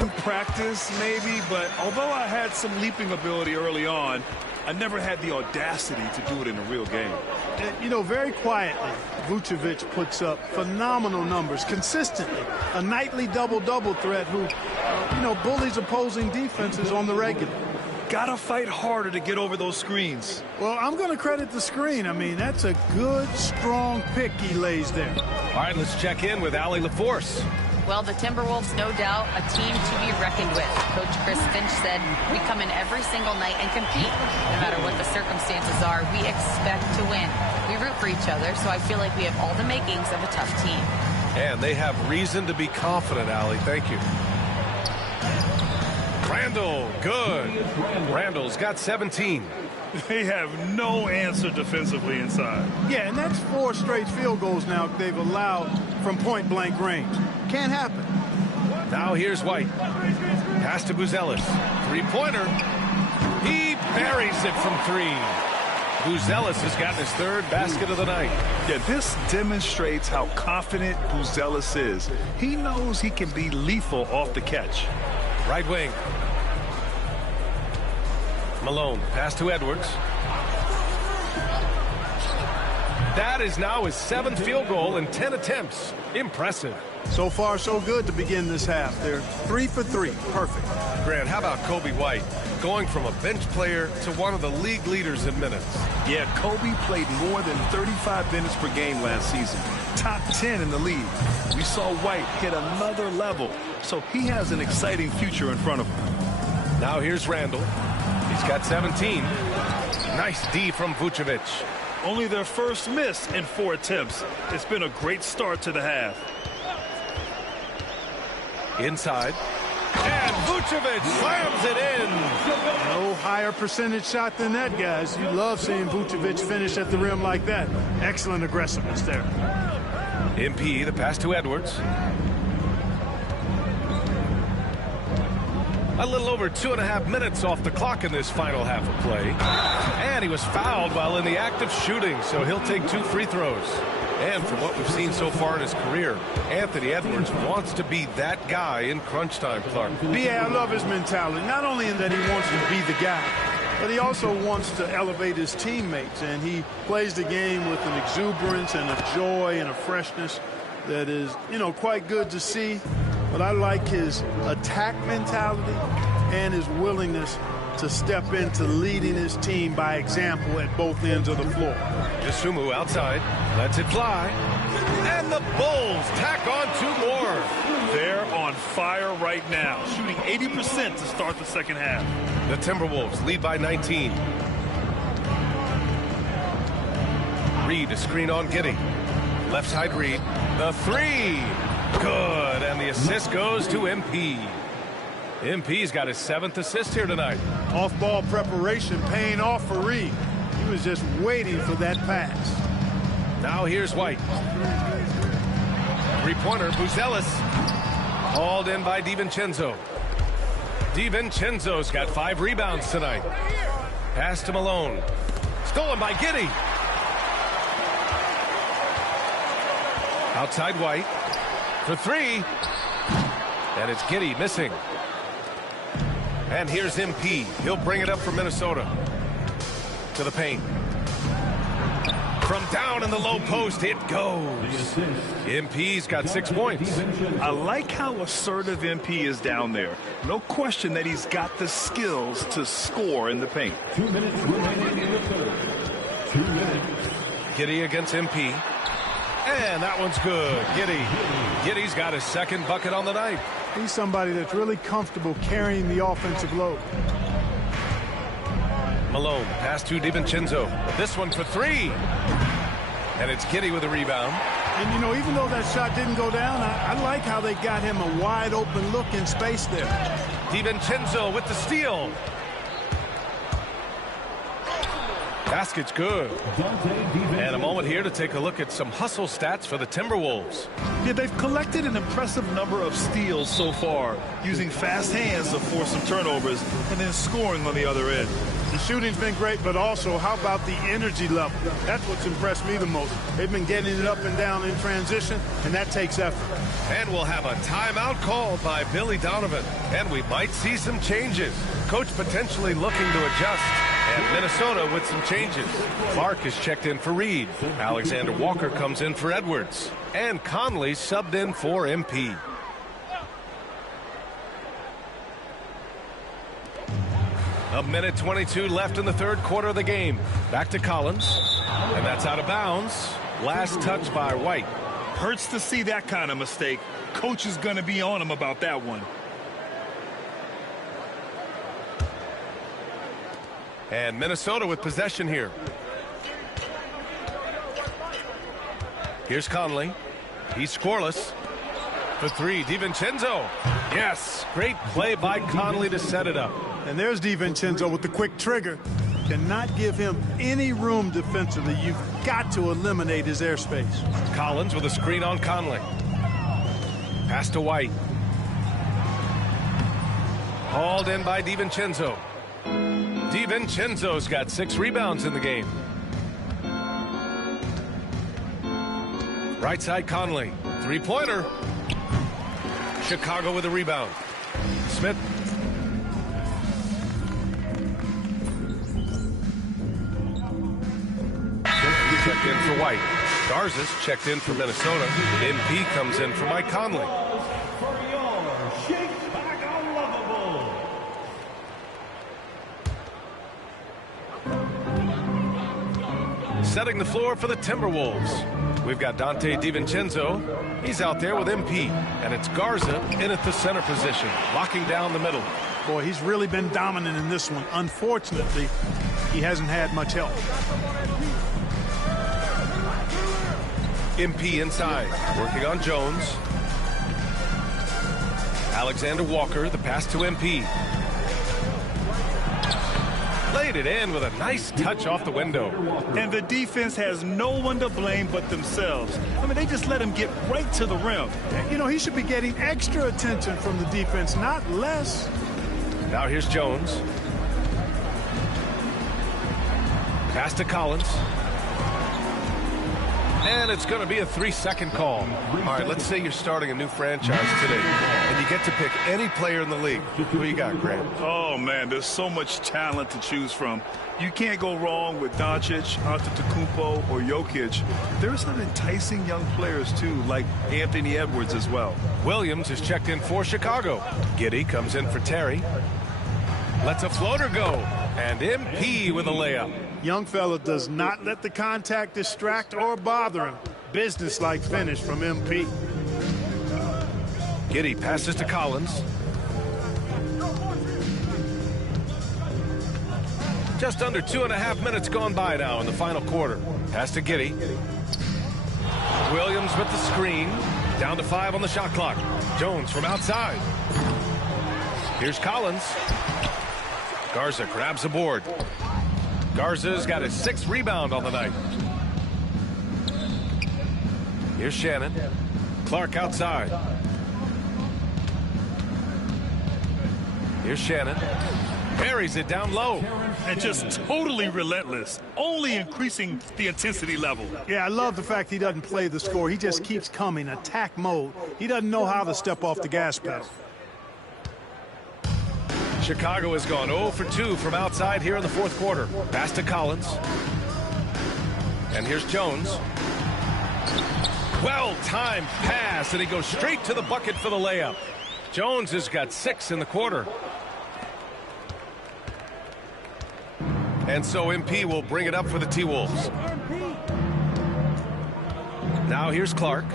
In practice, maybe, but although I had some leaping ability early on, I never had the audacity to do it in a real game. And, you know, very quietly, Vucevic puts up phenomenal numbers consistently. A nightly double-double threat who, you know, bullies opposing defenses on the regular. Gotta fight harder to get over those screens. Well, I'm going to credit the screen. I mean, that's a good, strong pick he lays there. All right, let's check in with Allie LaForce. Well, the Timberwolves, no doubt, a team to be reckoned with. Coach Chris Finch said, we come in every single night and compete. No matter what the circumstances are, we expect to win. We root for each other, so I feel like we have all the makings of a tough team. And they have reason to be confident, Allie. Thank you. Randle, good. Randle's got 17. They have no answer defensively inside. Yeah, and that's 4 straight field goals now they've allowed from point-blank range. Can't happen. Now here's White. Pass to Buzelis. Three-pointer. He buries it from 3. Buzelis has gotten his 3rd basket of the night. Yeah, this demonstrates how confident Buzelis is. He knows he can be lethal off the catch. Right wing. Malone, pass to Edwards. That is now his 7th field goal in 10 attempts. Impressive. So far, so good to begin this half. They're 3 for 3. Perfect. Grant, how about Kobe White? Going from a bench player to one of the league leaders in minutes. Yeah, Kobe played more than 35 minutes per game last season. Top 10 in the league. We saw White hit another level, so he has an exciting future in front of him. Now here's Randall. He's got 17. Nice D from Vucevic. Only their first miss in 4 attempts. It's been a great start to the half. Inside. And Vucevic slams it in. No higher percentage shot than that, guys. You love seeing Vucevic finish at the rim like that. Excellent aggressiveness there. MP, the pass to Edwards. A little over 2.5 minutes off the clock in this final half of play. And he was fouled while in the act of shooting, so he'll take 2 free throws. And from what we've seen so far in his career, Anthony Edwards wants to be that guy in crunch time, Clark. Yeah, I love his mentality. Not only in that he wants to be the guy, but he also wants to elevate his teammates. And he plays the game with an exuberance and a joy and a freshness that is, quite good to see. But I like his attack mentality and his willingness to step into leading his team by example at both ends of the floor. Dosunmu outside, lets it fly, and the Bulls tack on 2 more. They're on fire right now, shooting 80% to start the second half. The Timberwolves lead by 19. Reed, a screen on Giddey. Left side Reed, the 3. Good, and the assist goes to MP. MP's got his 7th assist here tonight. Off-ball preparation paying off for Reed. He was just waiting for that pass. Now here's White. 3-pointer, Buzelis. Hauled in by DiVincenzo. DiVincenzo's got 5 rebounds tonight. Pass to Malone. Stolen by Giddey. Outside White. For 3. And it's Giddey missing. And here's MP. He'll bring it up for Minnesota. To the paint. From down in the low post, it goes. MP's got 6 points. I like how assertive MP is down there. No question that he's got the skills to score in the paint. 2 minutes remaining in the third. 2 minutes. Giddey against MP. And that one's good. Giddey's got his 2nd bucket on the night. He's somebody that's really comfortable carrying the offensive load. Malone, pass to DiVincenzo. This one for 3. And it's Giddey with a rebound. And, even though that shot didn't go down, I like how they got him a wide open look in space there. DiVincenzo with the steal. Basket's good. And a moment here to take a look at some hustle stats for the Timberwolves. Yeah, they've collected an impressive number of steals so far, using fast hands to force some turnovers and then scoring on the other end. The shooting's been great, but also how about the energy level? That's what's impressed me the most. They've been getting it up and down in transition, and that takes effort. And we'll have a timeout called by Billy Donovan. And we might see some changes. Coach potentially looking to adjust. And Minnesota with some changes. Clark is checked in for Reed. Alexander Walker comes in for Edwards. And Conley subbed in for MP. A minute 22 left in the 3rd quarter of the game. Back to Collins. And that's out of bounds. Last touch by White. Hurts to see that kind of mistake. Coach is going to be on him about that one. And Minnesota with possession here. Here's Conley. He's scoreless. For 3, DiVincenzo. Yes, great play by Conley to set it up. And there's DiVincenzo with the quick trigger. Cannot give him any room defensively. You've got to eliminate his airspace. Collins with a screen on Conley. Pass to White. Hauled in by DiVincenzo. DiVincenzo's got 6 rebounds in the game. Right side Conley. 3-pointer. Chicago with a rebound. Smith. checked in for White. Garza's checked in for Minnesota. MP comes in for Mike Conley. Setting the floor for the Timberwolves. We've got Dante DiVincenzo. He's out there with MP. And it's Garza in at the center position, locking down the middle. Boy, he's really been dominant in this one. Unfortunately, he hasn't had much help. MP inside, working on Jones. Alexander Walker, the pass to MP. Laid it in with a nice touch off the window. And the defense has no one to blame but themselves. I mean, they just let him get right to the rim. You know, he should be getting extra attention from the defense, not less. Now here's Jones. Pass to Collins. And it's going to be a 3-second call. All right, let's say you're starting a new franchise today, and you get to pick any player in the league. Who you got, Grant? Oh, man, there's so much talent to choose from. You can't go wrong with Doncic, Antetokounmpo, or Jokic. There's some enticing young players, too, like Anthony Edwards as well. Williams is checked in for Chicago. Giddey comes in for Terry. Lets a floater go. And MP with a layup. Young fella does not let the contact distract or bother him. Business-like finish from MP. Giddey passes to Collins. Just under 2.5 minutes gone by now in the final quarter. Pass to Giddey. Williams with the screen. Down to 5 on the shot clock. Jones from outside. Here's Collins. Garza grabs the board. Garza's got his 6th rebound on the night. Here's Shannon. Clark outside. Here's Shannon. Buries it down low. And just totally relentless, only increasing the intensity level. Yeah, I love the fact he doesn't play the score. He just keeps coming, attack mode. He doesn't know how to step off the gas pedal. Chicago has gone 0 for 2 from outside here in the 4th quarter. Pass to Collins. And here's Jones. Well-timed pass, and he goes straight to the bucket for the layup. Jones has got 6 in the quarter. And so MP will bring it up for the T-Wolves. Now here's Clark.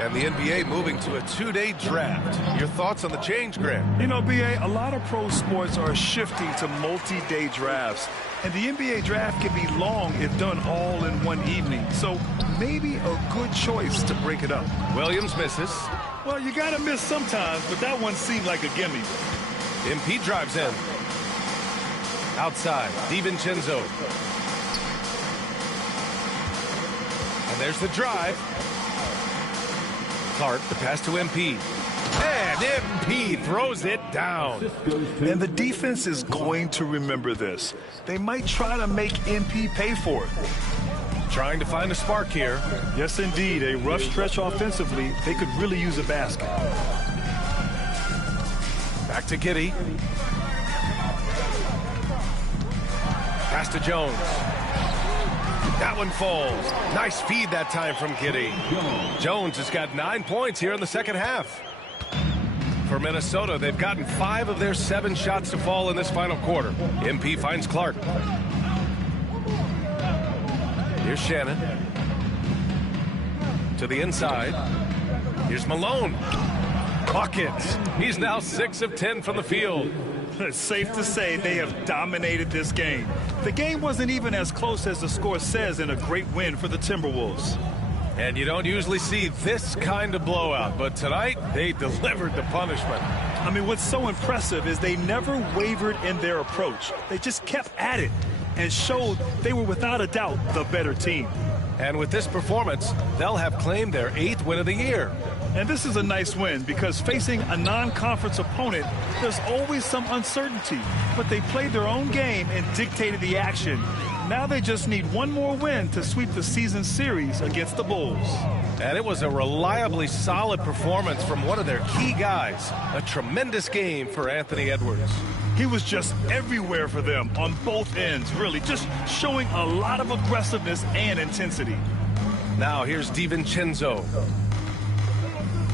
And the NBA moving to a 2-day draft. Your thoughts on the change, Grant? You know, B.A., a lot of pro sports are shifting to multi-day drafts. And the NBA draft can be long if done all in one evening. So maybe a good choice to break it up. Williams misses. Well, you got to miss sometimes, but that one seemed like a gimme. MP drives in. Outside, DiVincenzo. And there's the drive. Clark, the pass to MP. And MP throws it down. And the defense is going to remember this. They might try to make MP pay for it. Trying to find a spark here. Yes, indeed. A rough stretch offensively. They could really use a basket. Back to Giddey. Pass to Jones. That one falls. Nice feed that time from Giddey. Jones has got 9 points here in the second half. For Minnesota, they've gotten 5 of their 7 shots to fall in this final quarter. MP finds Clark. Here's Shannon. To the inside. Here's Malone. Buckets. He's now 6 of 10 from the field. It's safe to say they have dominated this game. The game wasn't even as close as the score says in a great win for the Timberwolves. And you don't usually see this kind of blowout, but tonight they delivered the punishment. I mean, what's so impressive is they never wavered in their approach. They just kept at it and showed they were without a doubt the better team. And with this performance, they'll have claimed their 8th win of the year. And this is a nice win because facing a non-conference opponent, there's always some uncertainty. But they played their own game and dictated the action. Now they just need one more win to sweep the season series against the Bulls. And it was a reliably solid performance from one of their key guys. A tremendous game for Anthony Edwards. He was just everywhere for them on both ends, really, just showing a lot of aggressiveness and intensity. Now here's DiVincenzo.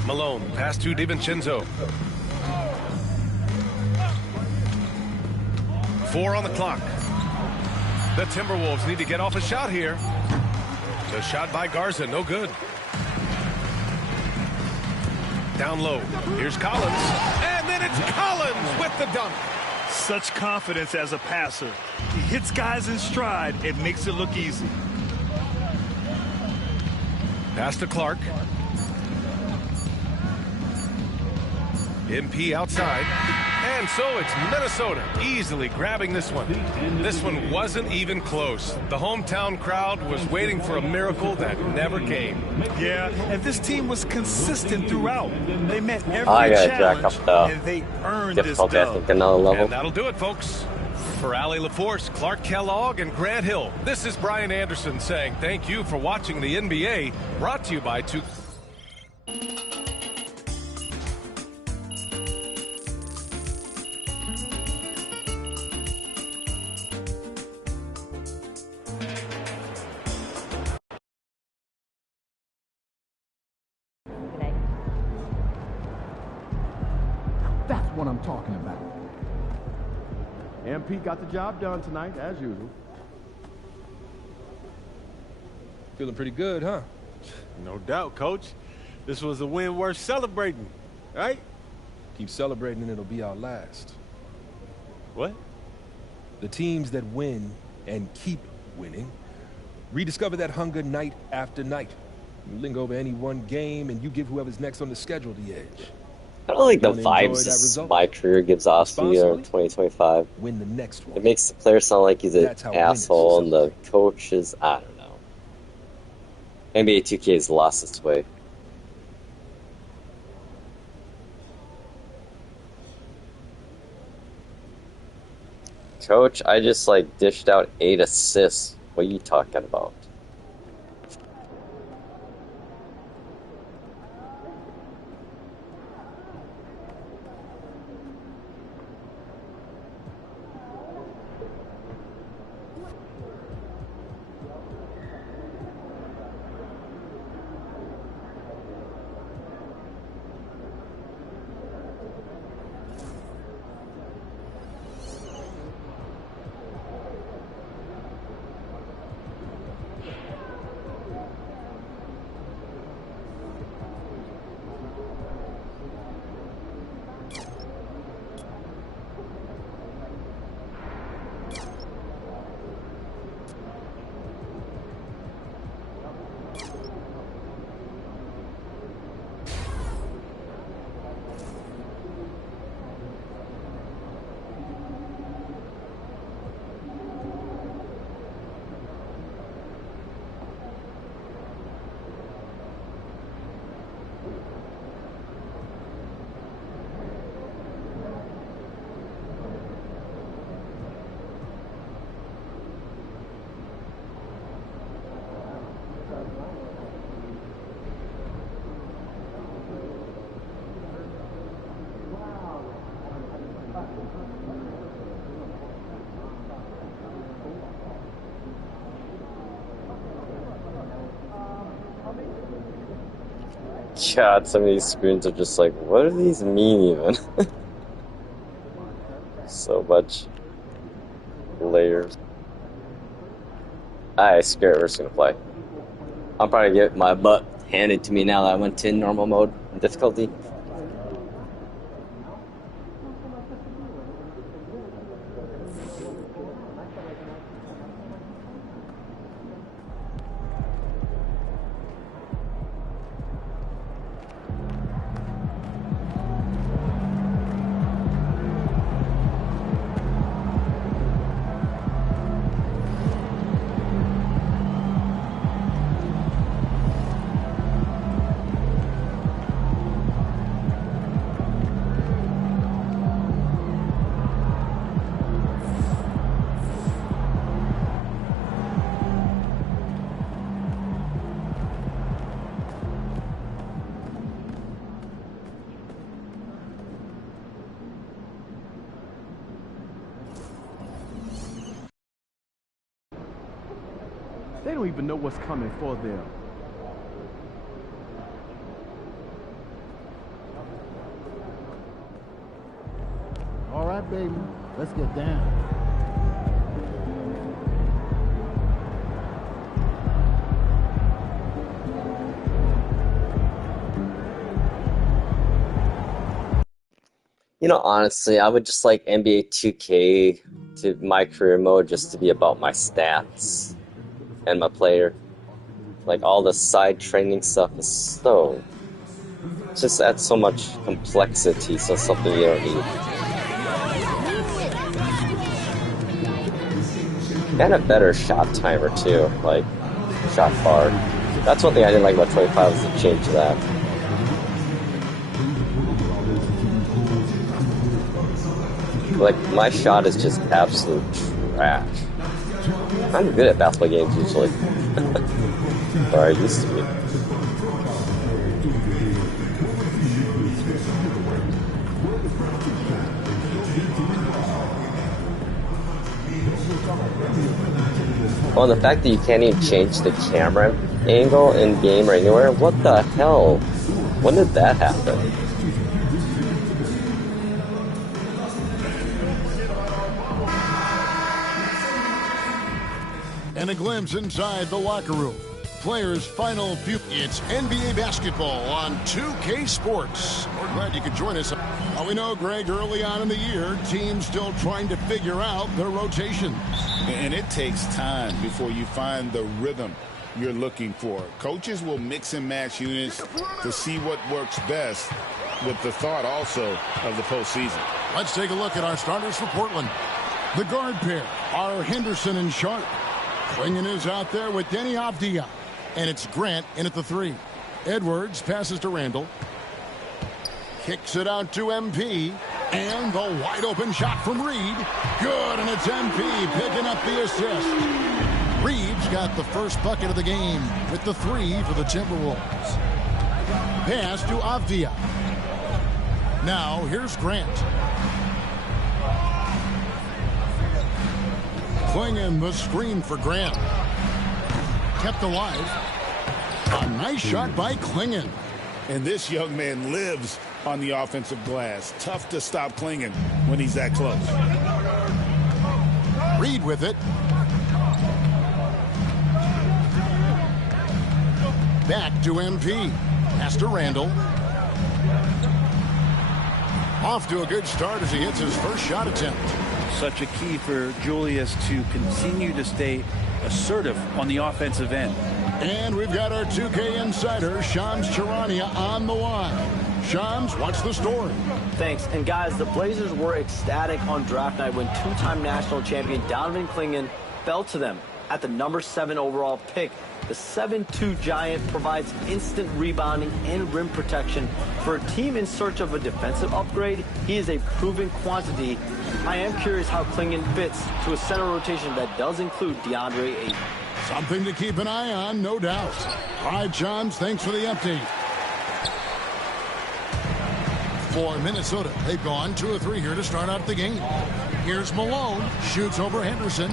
Malone, pass to DiVincenzo. 4 on the clock. The Timberwolves need to get off a shot here. The shot by Garza, no good. Down low. Here's Collins. And then it's Collins with the dunk. Such confidence as a passer. He hits guys in stride. It makes it look easy. Pass to Clark. MP outside. And so it's Minnesota easily grabbing this one. This one wasn't even close. The hometown crowd was waiting for a miracle that never came. Yeah, and this team was consistent throughout. They met every challenge, and they earned this dub. Another level. And that'll do it, folks. For Allie LaForce, Clark Kellogg, and Grant Hill, this is Brian Anderson saying thank you for watching the NBA, brought to you by 2K. That's what I'm talking about. MP got the job done tonight, as usual. Feeling pretty good, huh? No doubt, Coach. This was a win worth celebrating, right? Keep celebrating and it'll be our last. What? The teams that win and keep winning rediscover that hunger night after night. You linger over any one game and you give whoever's next on the schedule the edge. I don't like the vibes this MyCareer gives off to you in 2025. Win the next one. It makes the player sound like he's an asshole, and the coach is, I don't know. NBA2K has lost its way. Coach, I just dished out 8 assists. What are you talking about? God, some of these screens are just like, what do these mean even? So much layers. Alright, screw it, we're just gonna play. I'll probably get my butt handed to me now that I went to normal mode difficulty. They don't even know what's coming for them. All right, baby. Let's get down. You know, honestly, I would just like NBA 2K to my career mode just to be about my stats and my player. Like, all the side training stuff is so... just adds so much complexity, so something you don't need. And a better shot timer, too. Like, shot bar. That's one thing I didn't like about 25 was the change to that. Like, my shot is just absolute trash. I'm good at basketball games usually. Or I used to be. Oh, and the fact that you can't even change the camera angle in game or anywhere, what the hell? When did that happen? And a glimpse inside the locker room. Players' final few. It's NBA basketball on 2K Sports. We're glad you could join us. Well, we know, Greg, early on in the year, teams still trying to figure out their rotations. And it takes time before you find the rhythm you're looking for. Coaches will mix and match units to see what works best, with the thought also of the postseason. Let's take a look at our starters for Portland. The guard pair are Henderson and Sharp. Clingan is out there with Denny Avdia. And it's Grant in at the 3. Edwards passes to Randall. Kicks it out to MP. And the wide open shot from Reed. Good, and it's MP picking up the assist. Reed's got the first bucket of the game with the 3 for the Timberwolves. Pass to Avdia. Now here's Grant. Clingan the screen for Grant. Kept alive. A nice shot by Clingan. And this young man lives on the offensive glass. Tough to stop Clingan when he's that close. Reed with it. Back to MP. Pass to Randall. Off to a good start as he hits his first shot attempt. Such a key for Julius to continue to stay assertive on the offensive end. And we've got our 2K insider, Shams Charania, on the line. Shams, what's the story? Thanks. And guys, the Blazers were ecstatic on draft night when two-time national champion Donovan Clingan fell to them at the number 7 overall pick. The 7'2" giant provides instant rebounding and rim protection. For a team in search of a defensive upgrade, he is a proven quantity. I am curious how Clingan fits to a center rotation that does include DeAndre Ayton. Something to keep an eye on, no doubt. All right, Shams, thanks for the update. For Minnesota, they've gone 2 of 3 here to start out the game. Here's Malone, shoots over Henderson.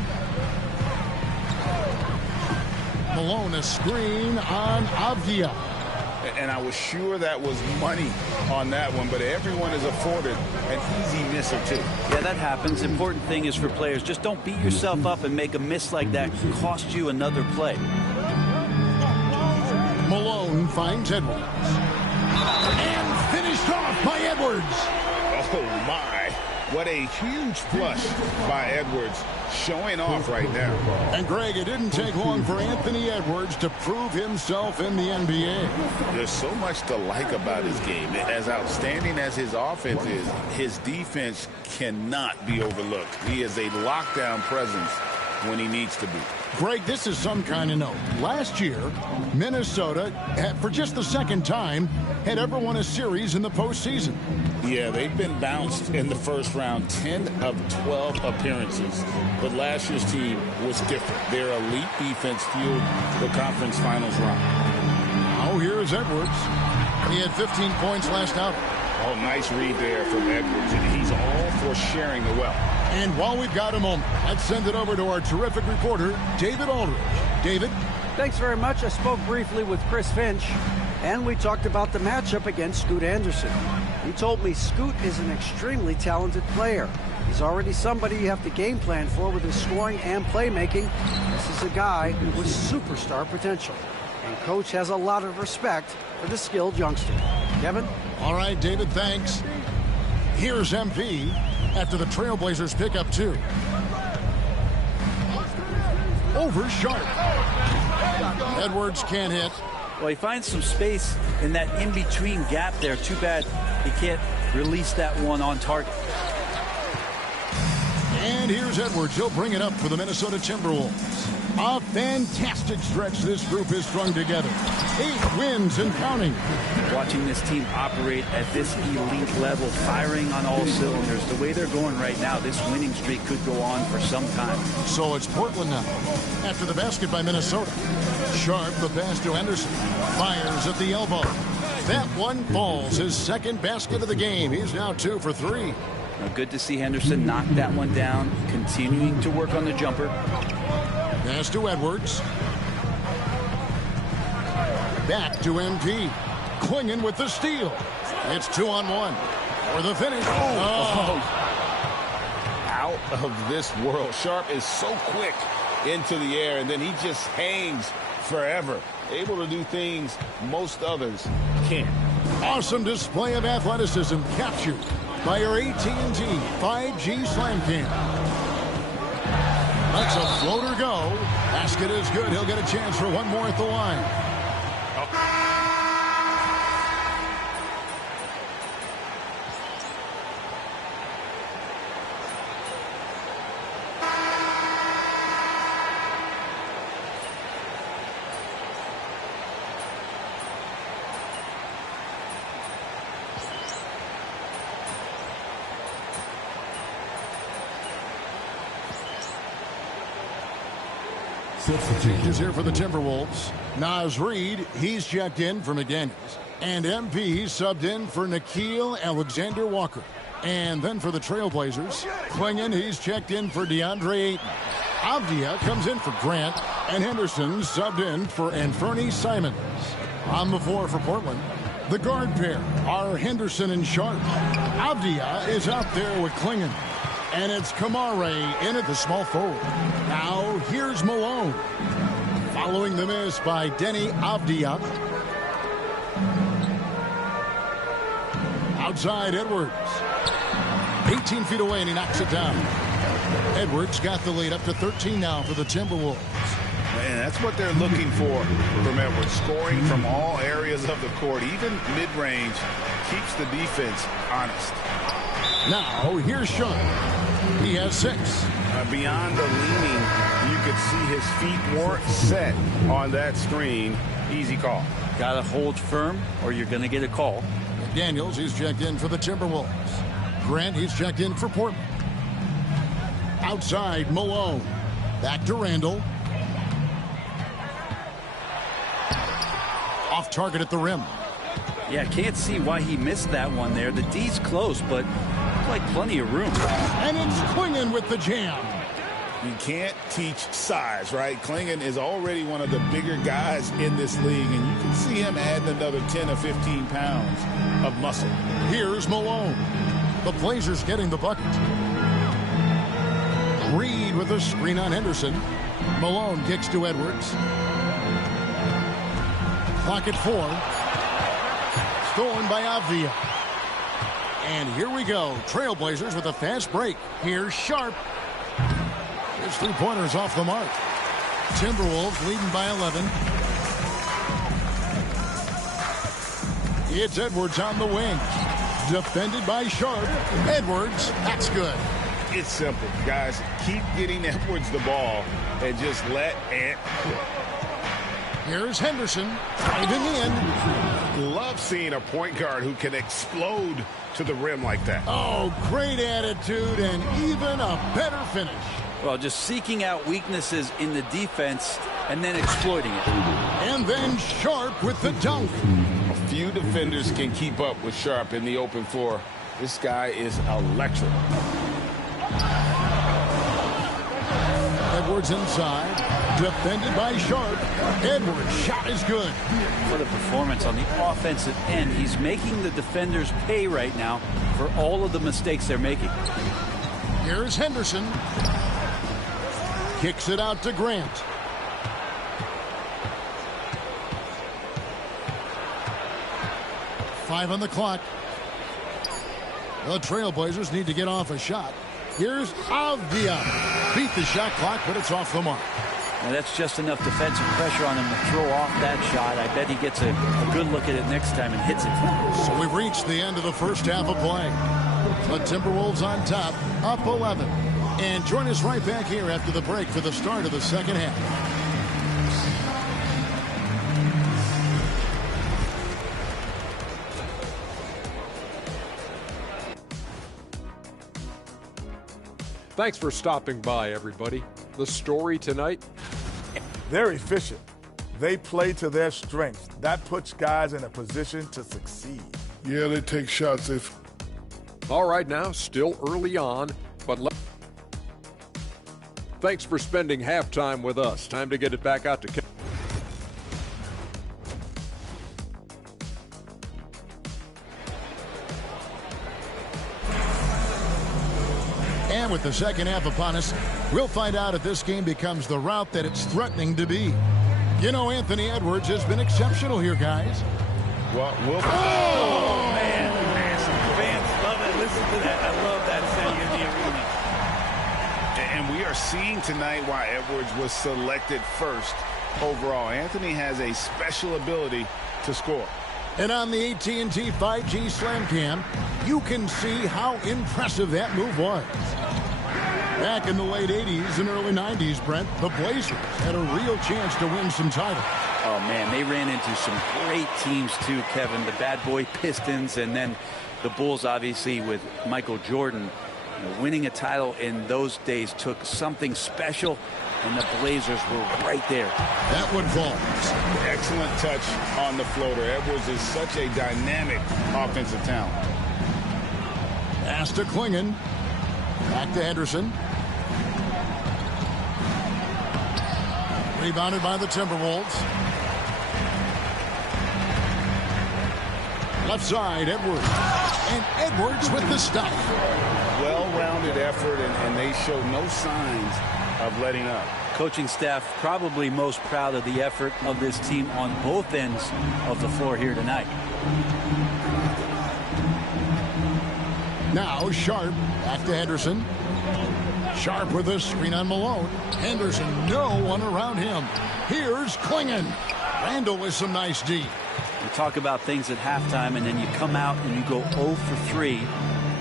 Malone, a screen on Avdia. And I was sure that was money on that one, but everyone is afforded an easy miss or 2. Yeah, that happens. Important thing is for players, just don't beat yourself up and make a miss like that cost you another play. Malone finds Edwards. And finished off by Edwards. Oh, my. What a huge flush by Edwards, showing off right now. And, Greg, it didn't take long for Anthony Edwards to prove himself in the NBA. There's so much to like about his game. As outstanding as his offense is, his defense cannot be overlooked. He is a lockdown presence when he needs to be. Greg, this is some kind of note. Last year, Minnesota, for just the second time, had ever won a series in the postseason. Yeah, they've been bounced in the first round, 10 of 12 appearances. But last year's team was different. Their elite defense fueled the conference finals run. Oh, here's Edwards. He had 15 points last out. Oh, nice read there from Edwards, and he's all for sharing the wealth. And while we've got a moment, let's send it over to our terrific reporter, David Aldridge. David? Thanks very much. I spoke briefly with Chris Finch, and we talked about the matchup against Scoot Anderson. He told me Scoot is an extremely talented player. He's already somebody you have to game plan for with his scoring and playmaking. This is a guy with superstar potential. And Coach has a lot of respect for the skilled youngster. Kevin? All right, David, thanks. Here's MP after the Trailblazers pick up 2. Over Sharp. Edwards can't hit. Well, he finds some space in that in-between gap there. Too bad he can't release that one on target. And here's Edwards. He'll bring it up for the Minnesota Timberwolves. A fantastic stretch this group has strung together. 8 wins and counting. Watching this team operate at this elite level, firing on all cylinders, the way they're going right now, this winning streak could go on for some time. So it's Portland now. After the basket by Minnesota. Sharp, the pass to Henderson. Fires at the elbow. That one falls. His second basket of the game. He's now 2 for 3. Good to see Henderson knock that one down, continuing to work on the jumper. Pass to Edwards. Back to MP. Klingon with the steal. It's 2-on-1 for the finish. Out of this world. Sharp is so quick into the air, and then he just hangs forever. Able to do things most others can't. Awesome display of athleticism captured by your AT&T 5G Slam Cam. Lets a floater go. Basket is good. He'll get a chance for one more at the line. Is here for the Timberwolves. Naz Reid, he's checked in for McDaniels. And MP, he's subbed in for Nickeil Alexander-Walker. And then for the Trailblazers, Klingon, he's checked in for DeAndre Ayton. Avdia comes in for Grant. And Henderson subbed in for Anthony Simons. On the floor for Portland, the guard pair are Henderson and Sharp. Avdia is out there with Klingon. And it's Kamare in at the small forward. Now here's Malone. Following the miss by Denny Avdia. Outside Edwards. 18 feet away and he knocks it down. Edwards got the lead up to 13 now for the Timberwolves. Man, that's what they're looking for from Edwards. Scoring from all areas of the court, even mid-range, keeps the defense honest. Now, here's Sean. He has 6. Beyond the leaning, you could see his feet weren't set on that screen. Easy call. Got to hold firm or you're going to get a call. Daniels, he's checked in for the Timberwolves. Grant, he's checked in for Portland. Outside, Malone. Back to Randall. Off target at the rim. Yeah, can't see why he missed that one there. The D's close, but like plenty of room. And it's Klingon with the jam. You can't teach size, right? Klingon is already one of the bigger guys in this league, and you can see him adding another 10 or 15 pounds of muscle. Here's Malone. The Blazers getting the bucket. Reid with a screen on Henderson. Malone kicks to Edwards. Clock at 4. Stolen by Avdia. And here we go. Trailblazers with a fast break. Here's Sharp. His 3-pointers off the mark. Timberwolves leading by 11. It's Edwards on the wing. Defended by Sharp. Edwards, that's good. It's simple, guys. Keep getting Edwards the ball and just let Ant cook. Here's Henderson driving in. Love seeing a point guard who can explode to the rim like that. Oh, great attitude and even a better finish. Well, just seeking out weaknesses in the defense and then exploiting it. And then Sharp with the dunk. A few defenders can keep up with Sharp in the open floor. This guy is electric. Edwards inside. Defended by Sharp. Edwards' shot is good. What a performance on the offensive end. He's making the defenders pay right now for all of the mistakes they're making. Here's Henderson. Kicks it out to Grant. Five on the clock. The Trailblazers need to get off a shot. Here's Avdia. Beat the shot clock, but it's off the mark. Now that's just enough defensive pressure on him to throw off that shot. I bet he gets a good look at it next time and hits it. So we've reached the end of the first half of play. The Timberwolves on top, up 11. And join us right back here after the break for the start of the second half. Thanks for stopping by, everybody. The story tonight? They're efficient. They play to their strengths. That puts guys in a position to succeed. Yeah, they take shots if... All right, now, still early on, but thanks for spending halftime with us. Time to get it back out to... And with the second half upon us, we'll find out if this game becomes the route that it's threatening to be. You know, Anthony Edwards has been exceptional here, guys. Well, oh, man. Fans love it. Listen to that. I love that sound in the arena. And we are seeing tonight why Edwards was selected first overall. Anthony has a special ability to score. And on the AT&T 5G Slam Cam, you can see how impressive that move was. Back in the late 80s and early 90s, Brent, the Blazers had a real chance to win some titles. Oh, man, they ran into some great teams, too, Kevin. The bad boy Pistons and then the Bulls, obviously, with Michael Jordan. You know, winning a title in those days took something special, and the Blazers were right there. That one falls. Excellent touch on the floater. Edwards is such a dynamic offensive talent. Pass to Klingon. Back to Henderson. Rebounded by the Timberwolves. Left side, Edwards. And Edwards with the stuff. Well-rounded effort, and they showed no signs of letting up. Coaching staff probably most proud of the effort of this team on both ends of the floor here tonight. Now Sharp back to Henderson. Sharp with a screen on Malone. Henderson, no one around him. Here's Klingon. Randall with some nice D. You talk about things at halftime, and then you come out and you go 0 for 3.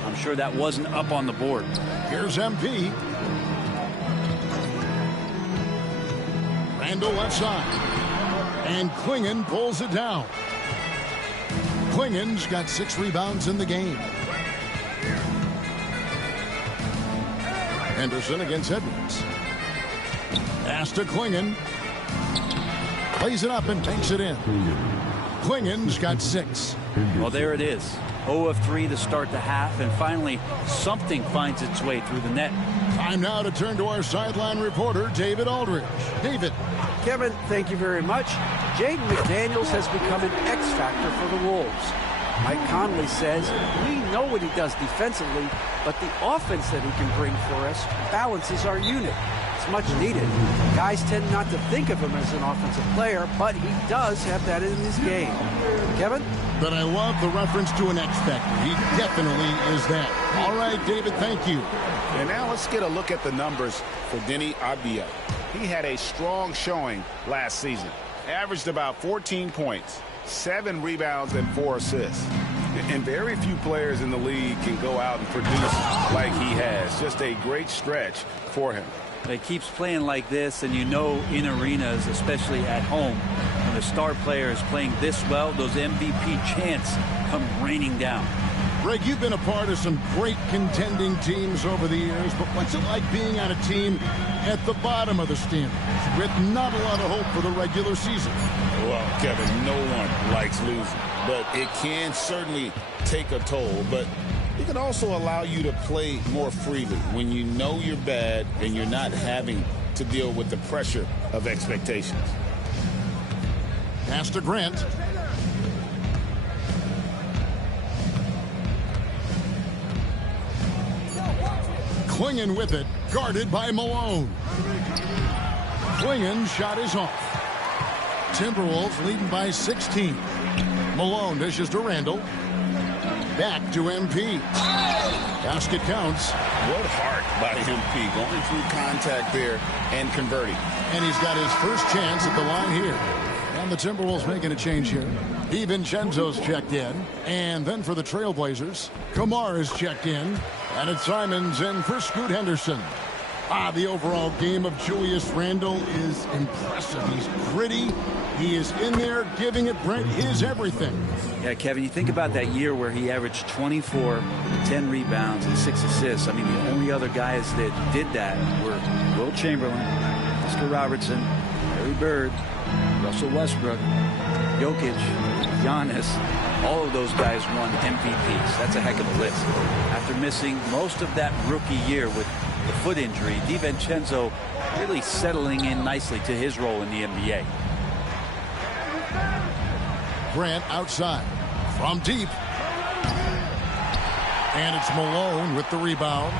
I'm sure that wasn't up on the board. Here's MP. Randall left side. And Klingon pulls it down. Klingon's got 6 rebounds in the game. Henderson against Edwards. Pass to Klingon. Plays it up and takes it in. Klingon's got 6. Well, there it is. 0 of 3 to start the half, and finally something finds its way through the net. Time now to turn to our sideline reporter, David Aldridge. David. Kevin, thank you very much. Jaden McDaniels has become an X factor for the Wolves. Mike Conley says, we know what he does defensively, but the offense that he can bring for us balances our unit. It's much needed. Guys tend not to think of him as an offensive player, but he does have that in his game. Kevin? But I love the reference to an X factor. He definitely is that. All right, David, thank you. And now let's get a look at the numbers for Denny Avdia. He had a strong showing last season. Averaged about 14 points. 7 rebounds and 4 assists. And very few players in the league can go out and produce like he has. Just a great stretch for him. He keeps playing like this, and you know in arenas, especially at home, when a star player is playing this well, those MVP chants come raining down. Greg, you've been a part of some great contending teams over the years, but what's it like being on a team at the bottom of the standings with not a lot of hope for the regular season? Well, Kevin, no one likes losing, but it can certainly take a toll. But it can also allow you to play more freely when you know you're bad and you're not having to deal with the pressure of expectations. Pass to Grant. Klingon with it, guarded by Malone. Klingon's shot is off. Timberwolves leading by 16. Malone dishes to Randall. Back to MP. Basket counts. What heart by MP, going through contact there and converting. And he's got his first chance at the line here. And the Timberwolves making a change here. DiVincenzo's checked in. And then for the Trailblazers, Kamar is checked in. And it's Simons in for Scoot Henderson. The overall game of Julius Randle is impressive. He's gritty. He is in there giving it, Brent, his everything. Yeah, Kevin, you think about that year where he averaged 24, 10 rebounds, and 6 assists. I mean, the only other guys that did that were Will Chamberlain, Oscar Robertson, Larry Bird, Russell Westbrook, Jokic, Giannis. All of those guys won MVPs. That's a heck of a list. After missing most of that rookie year with the foot injury, DiVincenzo really settling in nicely to his role in the NBA. Grant outside from deep. And it's Malone with the rebound.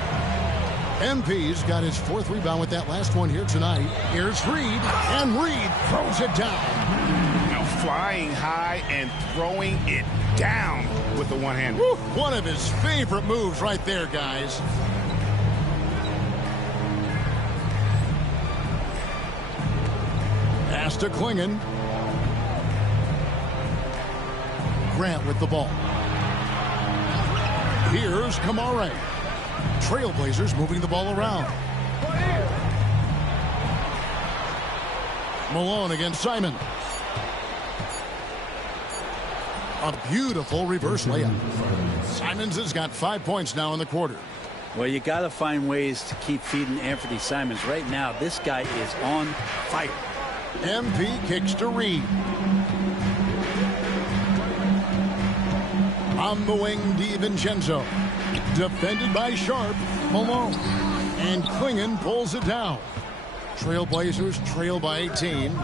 MP's got his 4th rebound with that last one here tonight. Here's Reed, and Reed throws it down. Now flying high and throwing it down with the one-hand. One of his favorite moves right there, guys. Pass to Klingon. Grant with the ball. Here's Kamare. Trailblazers moving the ball around. Malone against Simon. A beautiful reverse layup. Simons has got 5 points now in the quarter. Well, you got to find ways to keep feeding Anthony Simons. Right now, this guy is on fire. MP kicks to Reed. On the wing, DiVincenzo. Defended by Sharp, Malone. And Klingon pulls it down. Trailblazers trail by 18.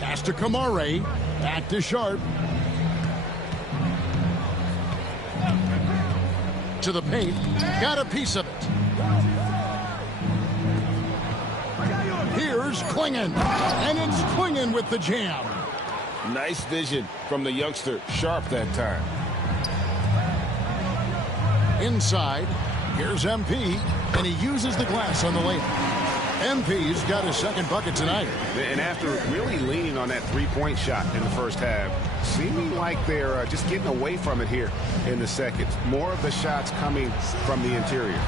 Pass to Kamare. Back to Sharp. To the paint. Got a piece of it. Here's Klingon. And it's Klingon with the jam. Nice vision from the youngster, Sharp, that time. Inside, here's MP, and he uses the glass on the layup. MP's got his 2nd bucket tonight. And after really leaning on that three-point shot in the first half, seeming like they're just getting away from it here in the second. More of the shots coming from the interior.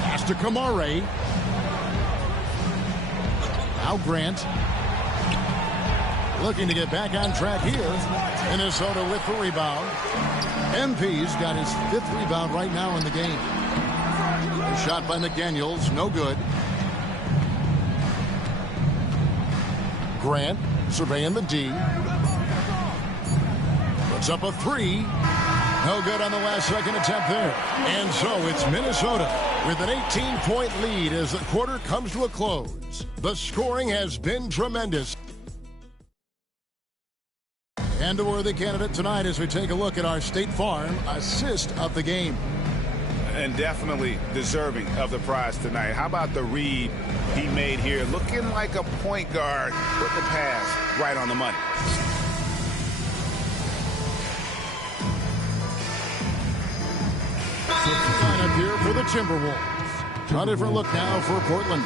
Pass to Kamare. Now Grant. Looking to get back on track here. Minnesota with the rebound. MP's got his 5th rebound right now in the game. A shot by McDaniels, no good. Grant surveying the D. Puts up a 3. No good on the last second attempt there. And so it's Minnesota with an 18-point lead as the quarter comes to a close. The scoring has been tremendous. And a worthy candidate tonight as we take a look at our State Farm assist of the game. And definitely deserving of the prize tonight. How about the read he made here? Looking like a point guard. Put the pass right on the money. Lineup here for the Timberwolves. A different look now for Portland.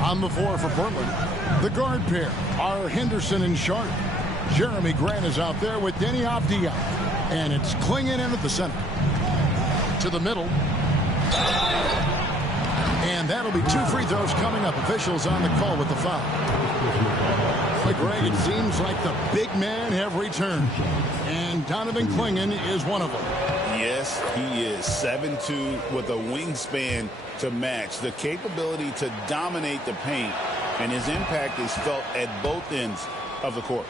On the floor for Portland, the guard pair are Henderson and Sharp. Jeremy Grant is out there with Denny Avdia. And it's Klingon in at the center. To the middle. And that'll be 2 free throws coming up. Officials on the call with the foul. But Greg, it seems like the big men have returned. And Donovan Klingon is one of them. Yes, he is 7'2" with a wingspan to match. The capability to dominate the paint, and his impact is felt at both ends of the court.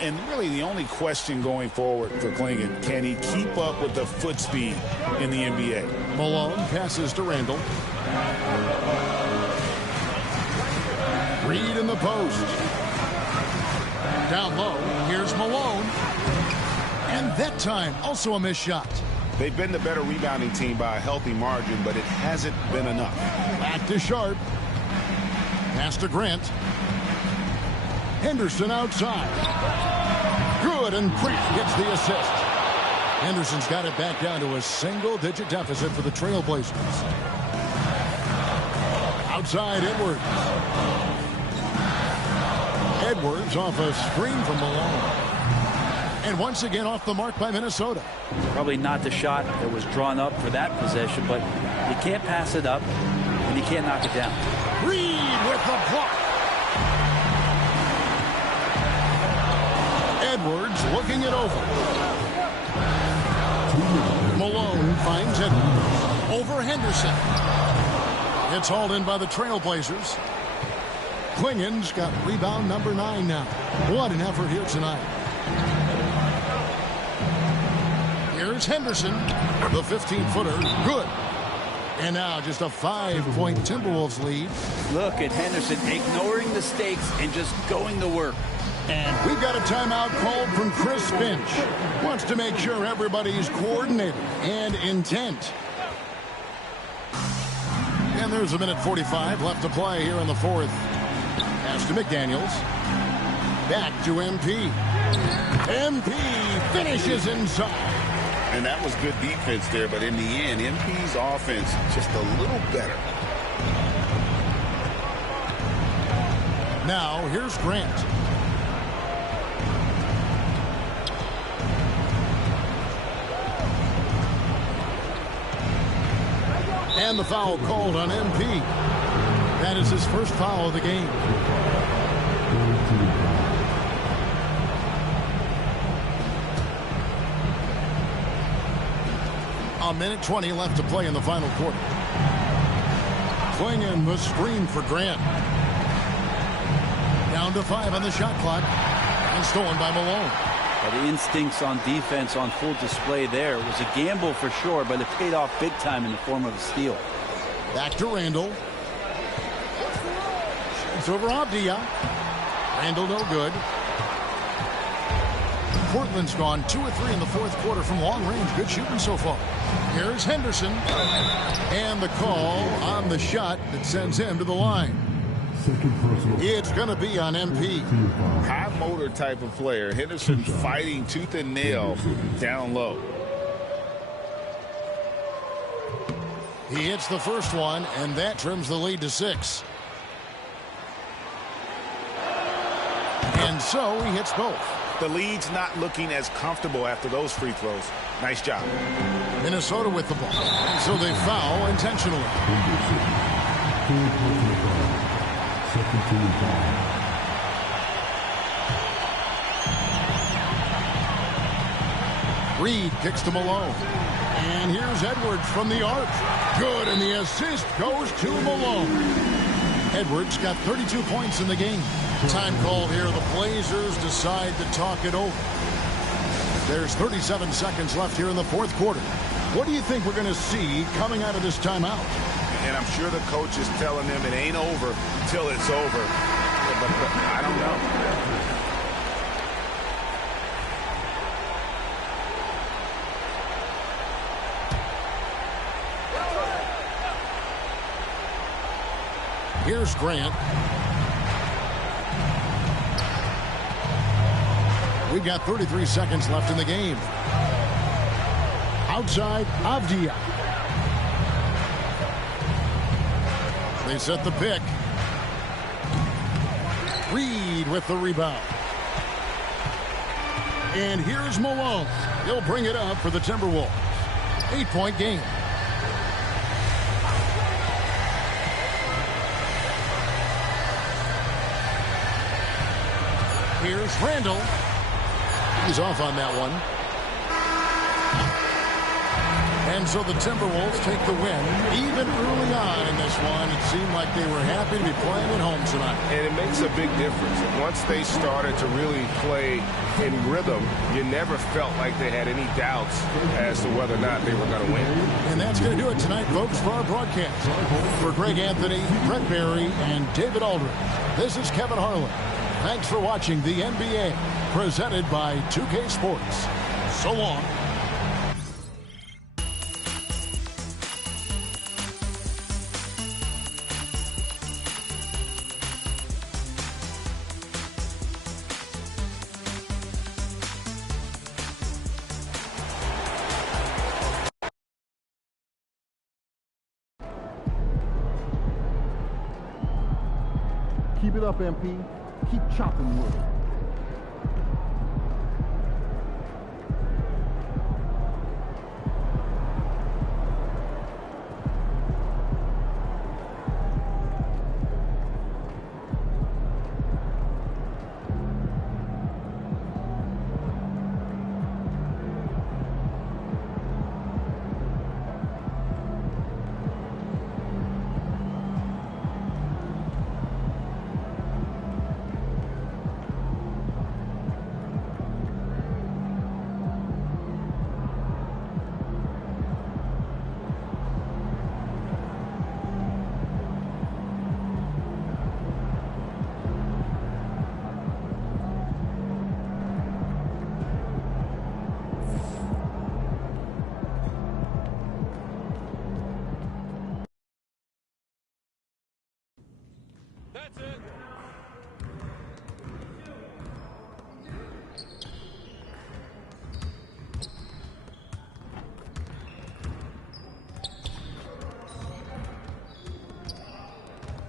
And really the only question going forward for Klingon, can he keep up with the foot speed in the NBA? Malone passes to Randall. Reed in the post. Down low, here's Malone. And that time, also a missed shot. They've been the better rebounding team by a healthy margin, but it hasn't been enough. Back to Sharp. Pass to Grant. Henderson outside. Good, and Grant gets the assist. Henderson's got it back down to a single-digit deficit for the Trailblazers. Outside, Edwards. Edwards off a screen from Malone. And once again off the mark by Minnesota. Probably not the shot that was drawn up for that possession, but you can't pass it up, and you can't knock it down. Reed with the block. Edwards looking it over. Malone finds Edwards. Over Henderson. It's hauled in by the Trailblazers. Klingon's got rebound number 9 now. What an effort here tonight. Here's Henderson. The 15-footer. Good. And now just a 5-point Timberwolves lead. Look at Henderson ignoring the stakes and just going to work. And we've got a timeout called from Chris Finch. Wants to make sure everybody's coordinated and intent. And there's a minute 45 left to play here in the fourth. Pass to McDaniels. Back to MP. MP finishes inside. And that was good defense there, but in the end, MP's offense just a little better. Now, here's Grant. And the foul called on MP. That is his first foul of the game. A minute 20 left to play in the final quarter. Klingon the screen for Grant. Down to 5 on the shot clock. And stolen by Malone. Well, the instincts on defense on full display there. It was a gamble for sure, but it paid off big time in the form of a steal. Back to Randall. Shoots over Abdia. Randall no good. Portland's gone 2 of 3 in the fourth quarter from long range. Good shooting so far. Here's Henderson. And the call on the shot that sends him to the line. It's going to be on MP. High motor type of player. Henderson fighting tooth and nail down low. He hits the first one, and that trims the lead to 6. And so he hits both. The lead's not looking as comfortable after those free throws. Nice job. Minnesota with the ball. So they foul intentionally. Second team foul. Reed kicks to Malone. And here's Edwards from the arc. Good, and the assist goes to Malone. Edwards got 32 points in the game. Time called here. The Blazers decide to talk it over. There's 37 seconds left here in the fourth quarter. What do you think we're going to see coming out of this timeout? And I'm sure the coach is telling them it ain't over till it's over. But I don't know. Here's Grant. We've got 33 seconds left in the game. Outside, Avdia. They set the pick. Reed with the rebound. And here's Malone. He'll bring it up for the Timberwolves. 8-point game. Here's Randall. He's off on that one. And so the Timberwolves take the win even early on in this this one, it seemed like they were happy to be playing at home tonight. And it makes a big difference. Once they started to really play in rhythm, you never felt like they had any doubts as to whether or not they were going to win. And that's going to do it tonight, folks, for our broadcast. For Greg Anthony, Brett Barry, and David Aldridge, this is Kevin Harlan. Thanks for watching the NBA, presented by 2K Sports. So long. Keep it up, MP. Keep chopping wood.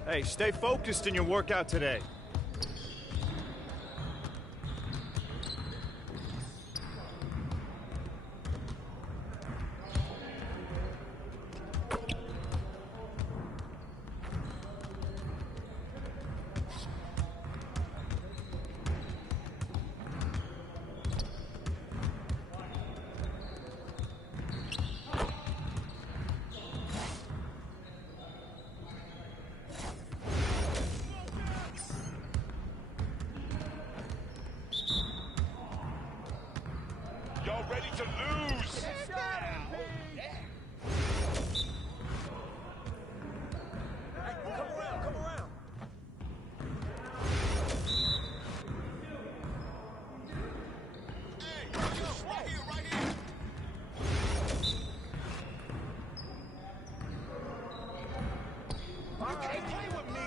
Hey, stay focused in your workout today. Y'all ready to lose? Come around. Hey, right here. You can't play with me.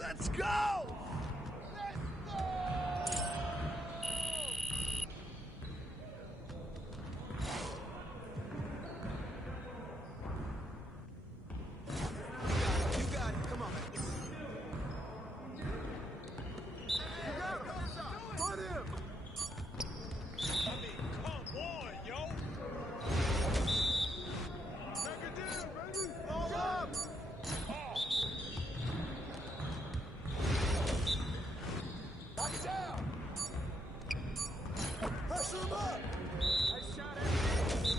Let's go! You got it. Come on. Put him. I mean, come on, yo. Take it down, baby. Fall up. Knock it down! Pressure him up! Nice shot, Anthony.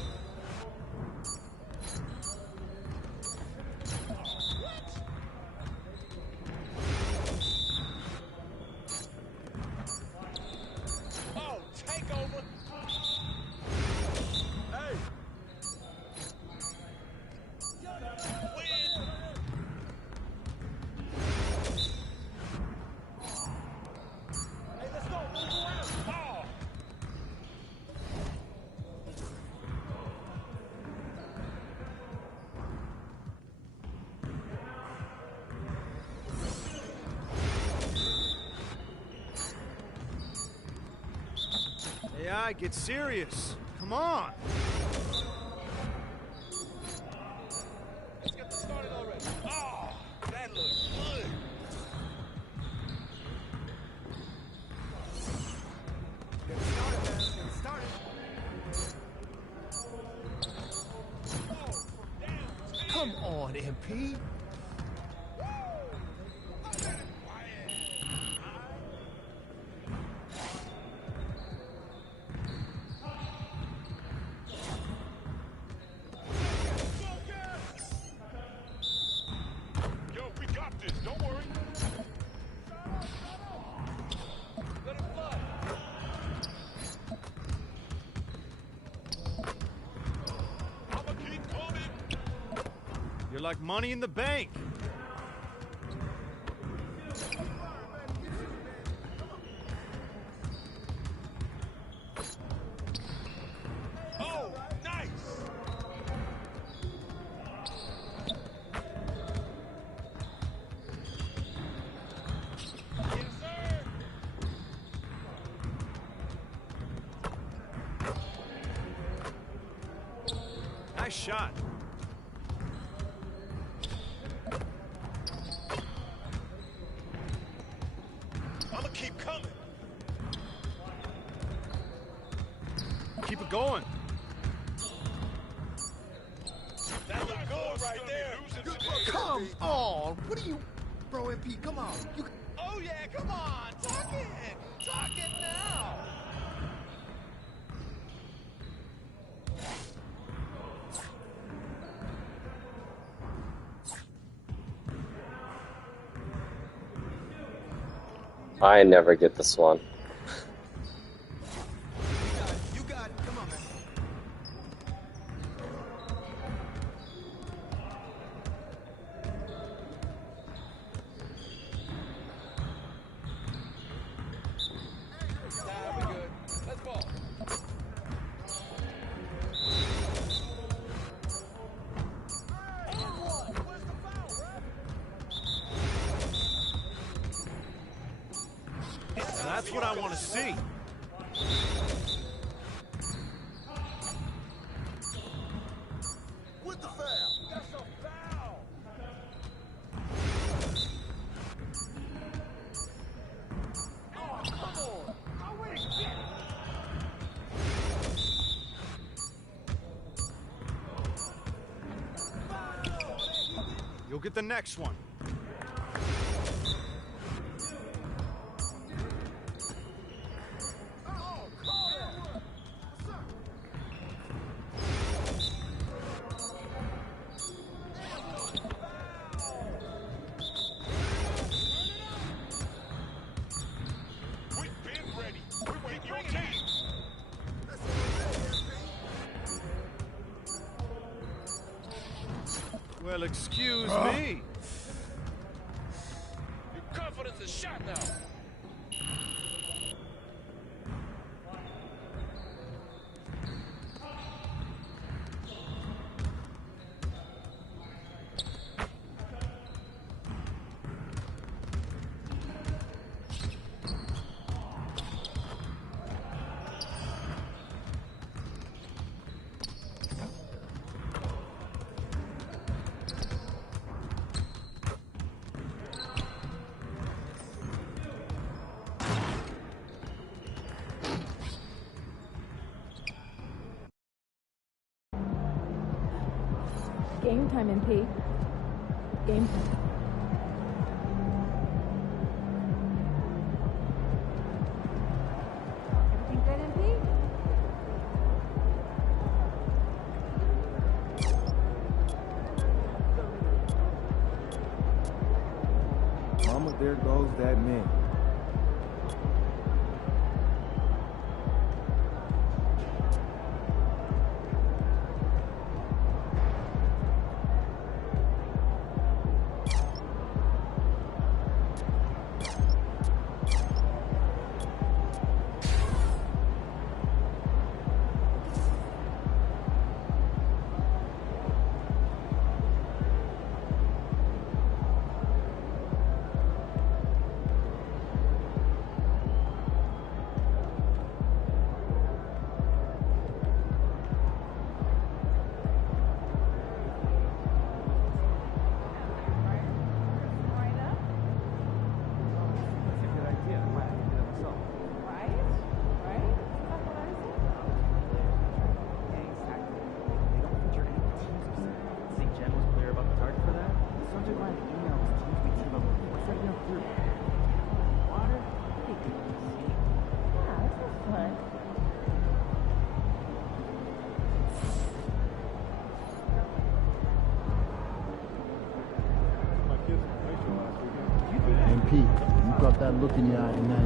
Oh, take over! Hey! Win! Hey, let's go! Move around! Oh! AI, get serious. Come on. Come on, MP. Yo, we got this. Don't worry. Let it fly. I'ma keep coming. You're like money in the bank. Oh, nice. Yes, sir. Nice shot. I'ma keep coming. Keep it going. That look good right there. Come on. What are you, bro, MP? Come on. You. Oh yeah, come on. Talk it. Talk it now. I never get this one. You got it. Come on, man. Nah, we good. Let's ball. That's what I want to see. With the foul. That's a foul. Oh, come on. Oh, wait, shit. You'll get the next one. We've been ready. We're waiting your team. Well, excuse me. Your confidence is shot now. Game time, MP. Game time. Everything good, MP? Mama, there goes that man. MP. You got that look in your eye tonight.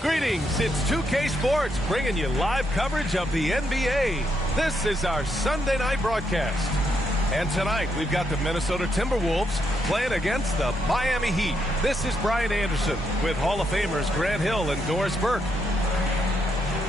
Greetings, it's 2K Sports bringing you live coverage of the NBA. This is our Sunday night broadcast. And tonight we've got the Minnesota Timberwolves playing against the Miami Heat. This is Brian Anderson with Hall of Famers Grant Hill and Doris Burke.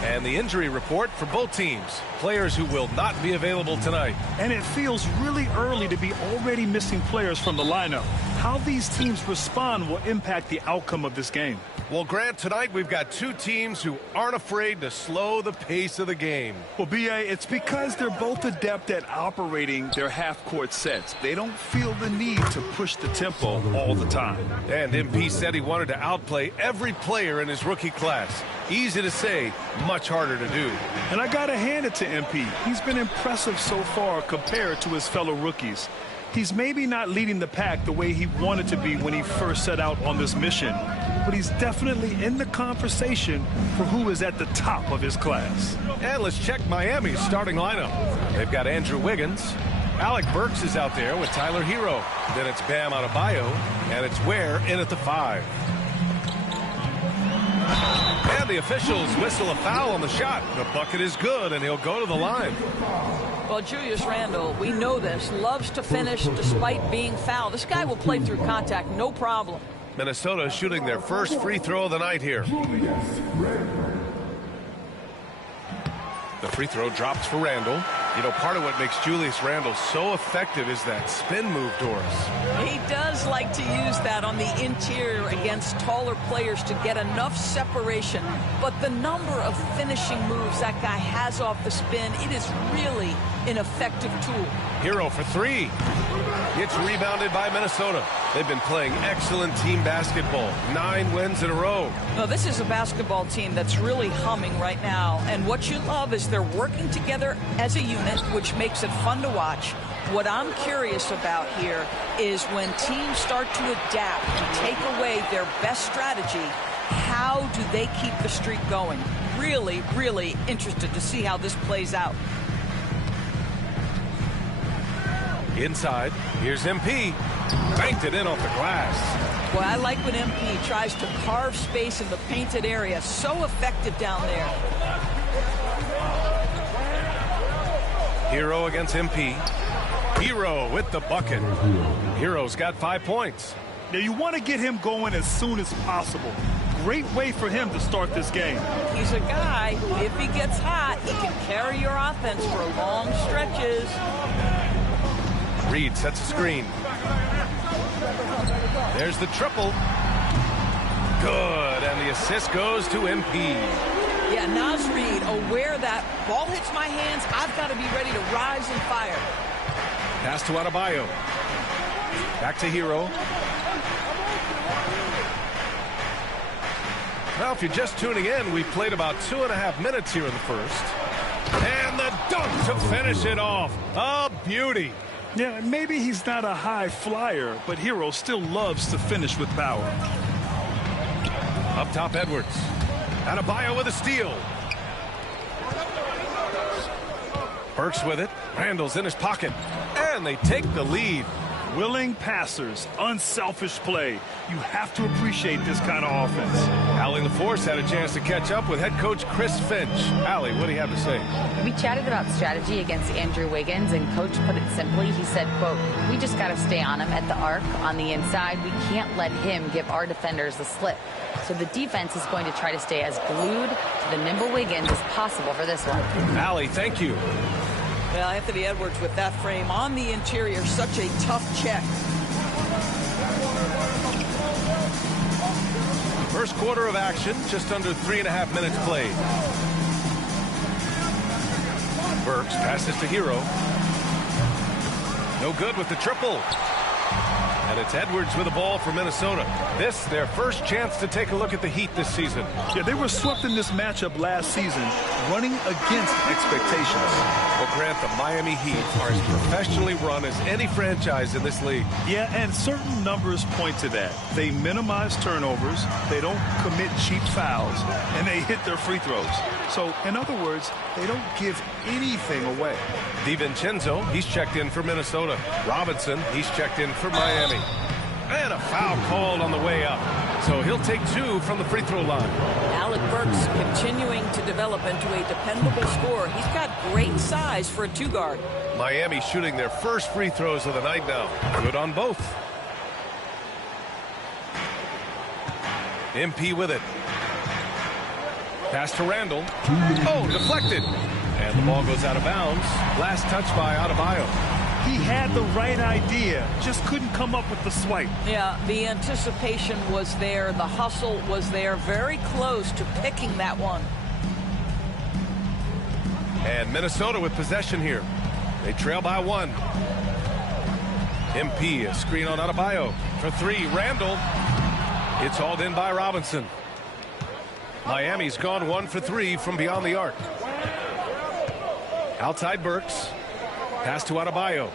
And the injury report for both teams. Players who will not be available tonight. And it feels really early to be already missing players from the lineup. How these teams respond will impact the outcome of this game. Well, Grant, tonight we've got two teams who aren't afraid to slow the pace of the game. Well, B.A., it's because they're both adept at operating their half-court sets. They don't feel the need to push the tempo all the time. And MP said he wanted to outplay every player in his rookie class. Easy to say, much harder to do. And I got to hand it to MP. He's been impressive so far compared to his fellow rookies. He's maybe not leading the pack the way he wanted to be when he first set out on this mission, but he's definitely in the conversation for who is at the top of his class. And let's check Miami's starting lineup. They've got Andrew Wiggins. Alec Burks is out there with Tyler Hero. Then it's Bam Adebayo, and it's Ware in at the 5. And the officials whistle a foul on the shot. The bucket is good, and he'll go to the line. Well, Julius Randle, we know this, loves to finish despite being fouled. This guy will play through contact, no problem. Minnesota shooting their first free throw of the night here. The free throw drops for Randle. You know, part of what makes Julius Randle so effective is that spin move, Doris. He does like to use that on the interior against taller players to get enough separation. But the number of finishing moves that guy has off the spin, it is really an effective tool. Hero for 3. It's rebounded by Minnesota. They've been playing excellent team basketball. 9 wins in a row. No, this is a basketball team that's really humming right now. And what you love is they're working together as a unit, which makes it fun to watch. What I'm curious about here is when teams start to adapt and take away their best strategy, how do they keep the streak going? Really, really interested to see how this plays out. Inside, here's MP. Banked it in off the glass. Boy, I like when MP tries to carve space in the painted area. So effective down there. Hero against MP. Hero with the bucket. Hero's got 5 points. Now, you want to get him going as soon as possible. Great way for him to start this game. He's a guy who, if he gets hot, he can carry your offense for long stretches. Reed sets a screen. There's the triple. Good, and the assist goes to MP. Yeah, Naz Reid, aware that ball hits my hands, I've got to be ready to rise and fire. Pass to Adebayo. Back to Hero. Well, if you're just tuning in, we've played about 2.5 minutes here in the first. And the dunk to finish it off. A beauty. Yeah, maybe he's not a high flyer, but Hero still loves to finish with power. Up top, Edwards. Adebayo with a steal. Burks with it. Randall's in his pocket. And they take the lead. Willing passers, unselfish play. You have to appreciate this kind of offense. Allie LaForce had a chance to catch up with head coach Chris Finch. Allie, what do you have to say? We chatted about strategy against Andrew Wiggins, and Coach put it simply. He said, quote, we just got to stay on him at the arc on the inside. We can't let him give our defenders the slip. So the defense is going to try to stay as glued to the nimble Wiggins as possible for this one. Allie, thank you. Well, Anthony Edwards with that frame on the interior, such a tough check. First quarter of action, just under 3.5 minutes played. Burks passes to Hero. No good with the triple. And it's Edwards with the ball for Minnesota. This, their first chance to take a look at the Heat this season. Yeah, they were swept in this matchup last season, running against expectations. Well, Grant, the Miami Heat are as professionally run as any franchise in this league. Yeah, and certain numbers point to that. They minimize turnovers, they don't commit cheap fouls, and they hit their free throws. So, in other words, they don't give anything away. DiVincenzo, he's checked in for Minnesota. Robinson, he's checked in for Miami. And a foul called on the way up. So he'll take 2 from the free throw line. Alec Burks continuing to develop into a dependable scorer. He's got great size for a 2-guard. Miami shooting their first free throws of the night now. Good on both. MP with it. Pass to Randall. Oh, deflected. And the ball goes out of bounds. Last touch by Adebayo. He had the right idea, just couldn't come up with the swipe. Yeah, the anticipation was there. The hustle was there. Very close to picking that one. And Minnesota with possession here. They trail by 1. MP, a screen on Adebayo. For 3, Randall. It's hauled in by Robinson. Miami's gone 1 for 3 from beyond the arc. Outside Burks. Pass to Adebayo.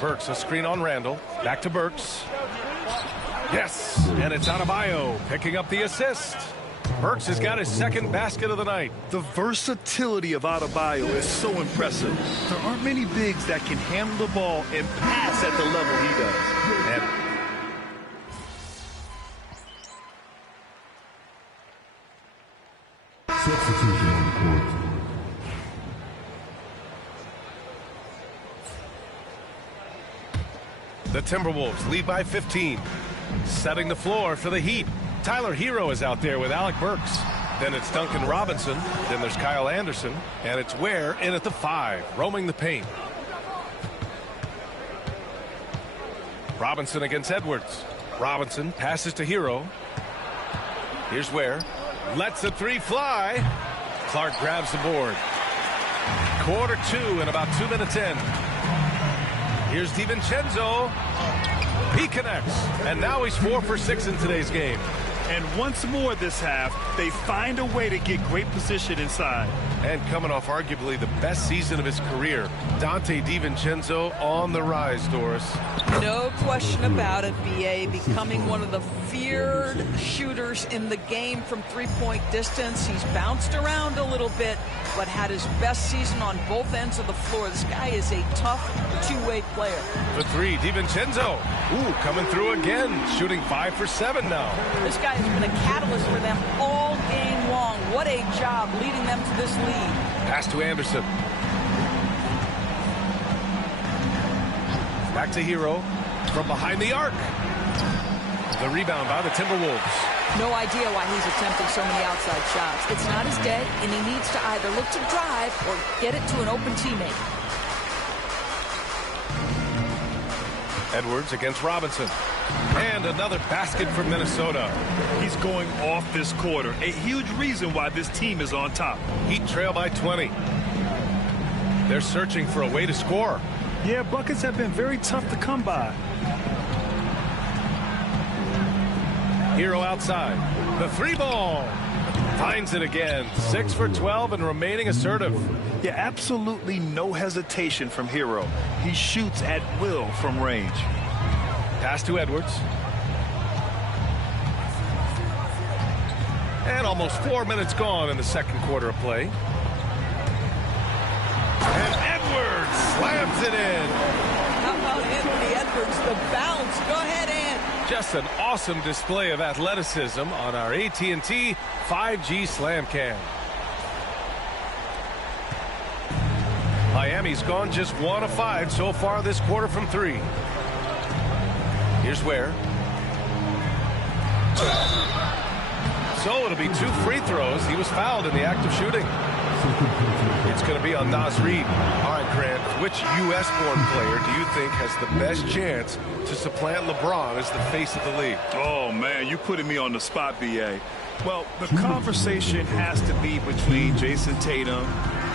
Burks, a screen on Randall. Back to Burks. Yes, and it's Adebayo picking up the assist. Burks has got his second basket of the night. The versatility of Adebayo is so impressive. There aren't many bigs that can handle the ball and pass at the level he does. And substitution on the court. the Timberwolves lead by 15. Setting the floor for the Heat. Tyler Hero is out there with Alec Burks. Then it's Duncan Robinson. Then there's Kyle Anderson. And it's Ware in at the 5, roaming the paint. Robinson against Edwards. Robinson passes to Hero. Here's Ware. Lets the 3 fly. Clark grabs the board. Quarter 2 and about 2 minutes in. Here's DiVincenzo. He connects. And now he's 4 for 6 in today's game. And once more this half, they find a way to get great position inside. And coming off arguably the best season of his career, Dante DiVincenzo on the rise, Doris. No question about it, B.A. becoming one of the feared shooters in the game from three-point distance. He's bounced around a little bit, but had his best season on both ends of the floor. This guy is a tough two-way player. The 3, DiVincenzo. Ooh, coming through again, shooting 5 for 7 now. This guy has been a catalyst for them all game long. What a job leading them to this lead. Pass to Anderson. Back to Hero from behind the arc. The rebound by the Timberwolves. No idea why he's attempting so many outside shots. It's not his day, and he needs to either look to drive or get it to an open teammate. Edwards against Robinson. And another basket for Minnesota. He's going off this quarter. A huge reason why this team is on top. Heat trail by 20. They're searching for a way to score. Yeah, buckets have been very tough to come by. Hero outside. The 3 ball. Finds it again. 6 for 12 and remaining assertive. Yeah, absolutely no hesitation from Hero. He shoots at will from range. Pass to Edwards. And almost 4 minutes gone in the second quarter of play. And Edwards slams it in. How about Anthony Edwards, the bounce? Go ahead, Ant. Just an awesome display of athleticism on our AT&T 5G Slam Cam. Miami's gone just 1 of 5 so far this quarter from 3. Here's where. So it'll be 2 free throws. He was fouled in the act of shooting. It's going to be on Naz Reid. All right, Grant, which U.S.-born player do you think has the best chance to supplant LeBron as the face of the league? Oh, man, you're putting me on the spot, B.A. Well, the conversation has to be between Jason Tatum,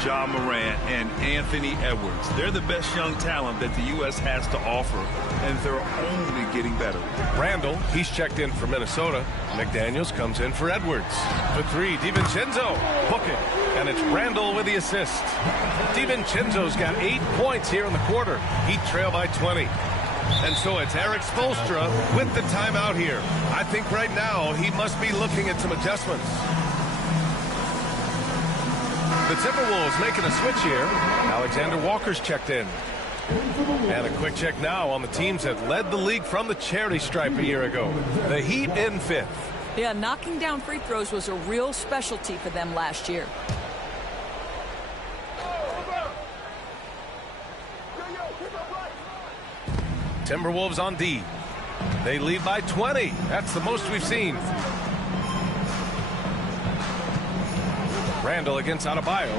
Ja Morant, and Anthony Edwards. They're the best young talent that the U.S. has to offer, and they're only getting better. Randall, he's checked in for Minnesota. McDaniels comes in for Edwards. For 3, DiVincenzo. Book it. And it's Randall with the assist. DiVincenzo's got 8 points here in the quarter. He trailed by 20. And so it's Eric Spoelstra with the timeout here. I think right now he must be looking at some adjustments. The Timberwolves making a switch here. Alexander Walker's checked in. And a quick check now on the teams that led the league from the charity stripe a year ago. The Heat in 5th. Yeah, knocking down free throws was a real specialty for them last year. Timberwolves on D. They lead by 20. That's the most we've seen. Randall against Adebayo.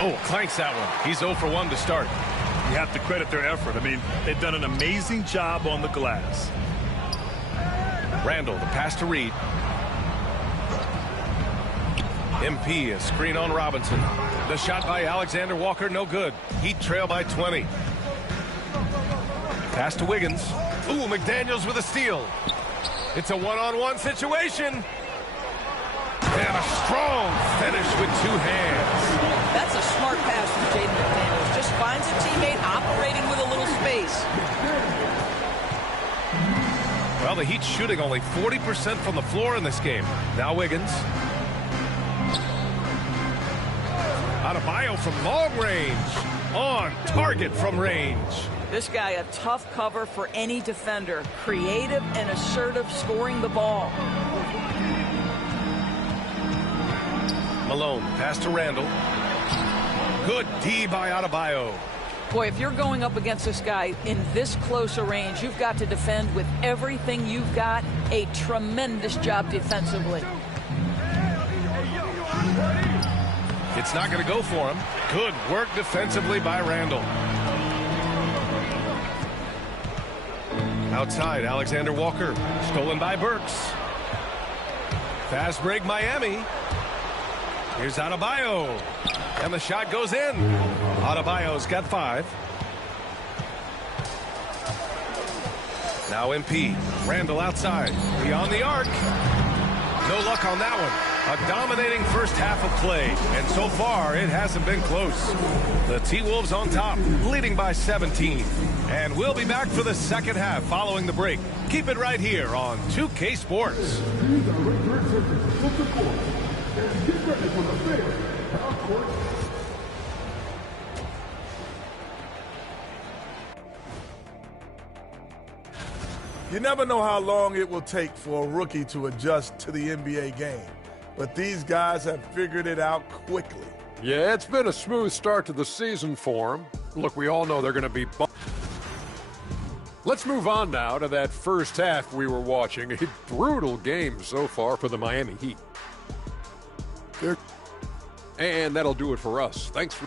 Oh, clanks that one. He's 0 for 1 to start. You have to credit their effort. I mean, they've done an amazing job on the glass. Randall, the pass to Reed. MP, a screen on Robinson. The shot by Alexander Walker, no good. Heat trail by 20. Pass to Wiggins. Ooh, McDaniels with a steal. It's a one-on-one situation. And a strong finish with 2 hands. That's a smart pass from Jaden McDaniels. Just finds a teammate operating with a little space. Well, the Heat shooting only 40% from the floor in this game. Now Wiggins. Adebayo from long range. On target from range. This guy a tough cover for any defender. Creative and assertive scoring the ball. Malone, pass to Randall. Good D by Adebayo. Boy, if you're going up against this guy in this close a range, you've got to defend with everything you've got. A tremendous job defensively. It's not going to go for him. Good work defensively by Randall. Outside, Alexander Walker. Stolen by Burks. Fast break, Miami. Here's Adebayo. And the shot goes in. Adebayo's got 5. Now MP. Randall outside. Beyond the arc. No luck on that one. A dominating first half of play. And so far, it hasn't been close. The T-Wolves on top, leading by 17. And we'll be back for the second half following the break. Keep it right here on 2K Sports. You never know how long it will take for a rookie to adjust to the NBA game, but these guys have figured it out quickly. Yeah, it's been a smooth start to the season for them. Look, we all know they're going to be... Let's move on now to that first half we were watching. A brutal game so far for the Miami Heat. And that'll do it for us. Thanks for...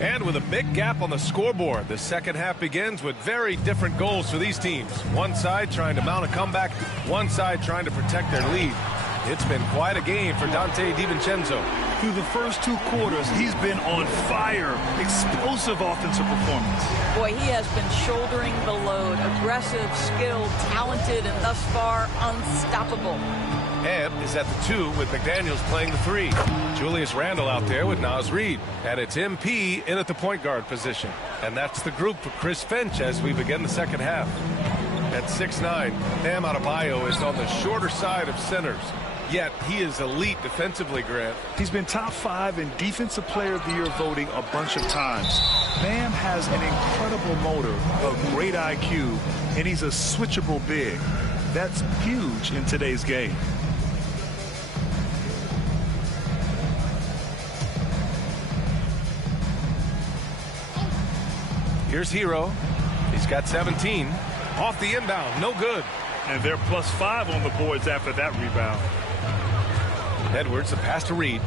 And with a big gap on the scoreboard, the second half begins with very different goals for these teams. One side trying to mount a comeback, one side trying to protect their lead. It's been quite a game for Dante DiVincenzo. Through the first 2 quarters, he's been on fire. Explosive offensive performance. Boy, he has been shouldering the load. Aggressive, skilled, talented, and thus far unstoppable. Ebb is at the 2 with McDaniels playing the 3. Julius Randle out there with Naz Reid. And it's MP in at the point guard position. And that's the group for Chris Finch as we begin the second half. At 6'9", Bam Adebayo is on the shorter side of centers. Yet he is elite defensively, Grant. He's been top 5 in Defensive Player of the Year voting a bunch of times. Bam has an incredible motor, a great IQ, and he's a switchable big. That's huge in today's game. Here's Hero. He's got 17. Off the inbound, no good. And they're +5 on the boards after that rebound. Edwards, the pass to Reid.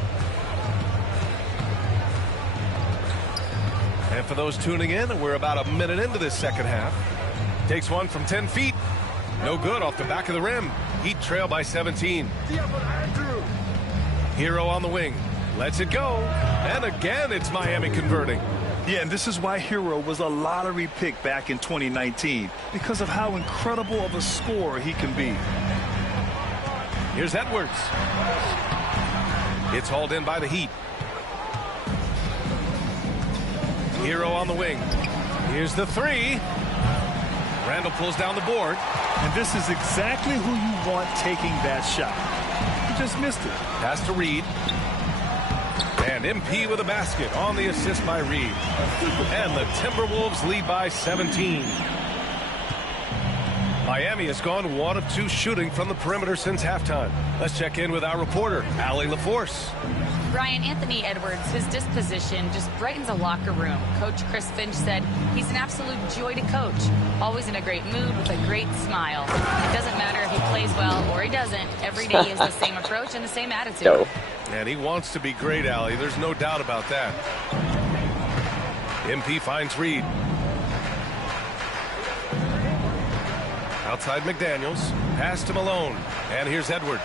And for those tuning in, we're about a minute into this second half. Takes one from 10 feet. No good off the back of the rim. Heat trail by 17. Hero on the wing. Lets it go. And again, it's Miami converting. Yeah, and this is why Hero was a lottery pick back in 2019, because of how incredible of a scorer he can be. Here's Edwards. It's hauled in by the Heat. Hero on the wing. Here's the 3. Randle pulls down the board. And this is exactly who you want taking that shot. He just missed it. Pass to Reid. And MP with a basket on the assist by Reid. And the Timberwolves lead by 17. Miami has gone 1 of 2 shooting from the perimeter since halftime. Let's check in with our reporter, Allie LaForce. Brian, Anthony Edwards, his disposition just brightens a locker room. Coach Chris Finch said he's an absolute joy to coach. Always in a great mood with a great smile. It doesn't matter if he plays well or he doesn't. Every day he has the same approach and the same attitude. Go. And he wants to be great, Allie. There's no doubt about that. MP finds Reid. Outside McDaniels. Pass to Malone. And here's Edwards.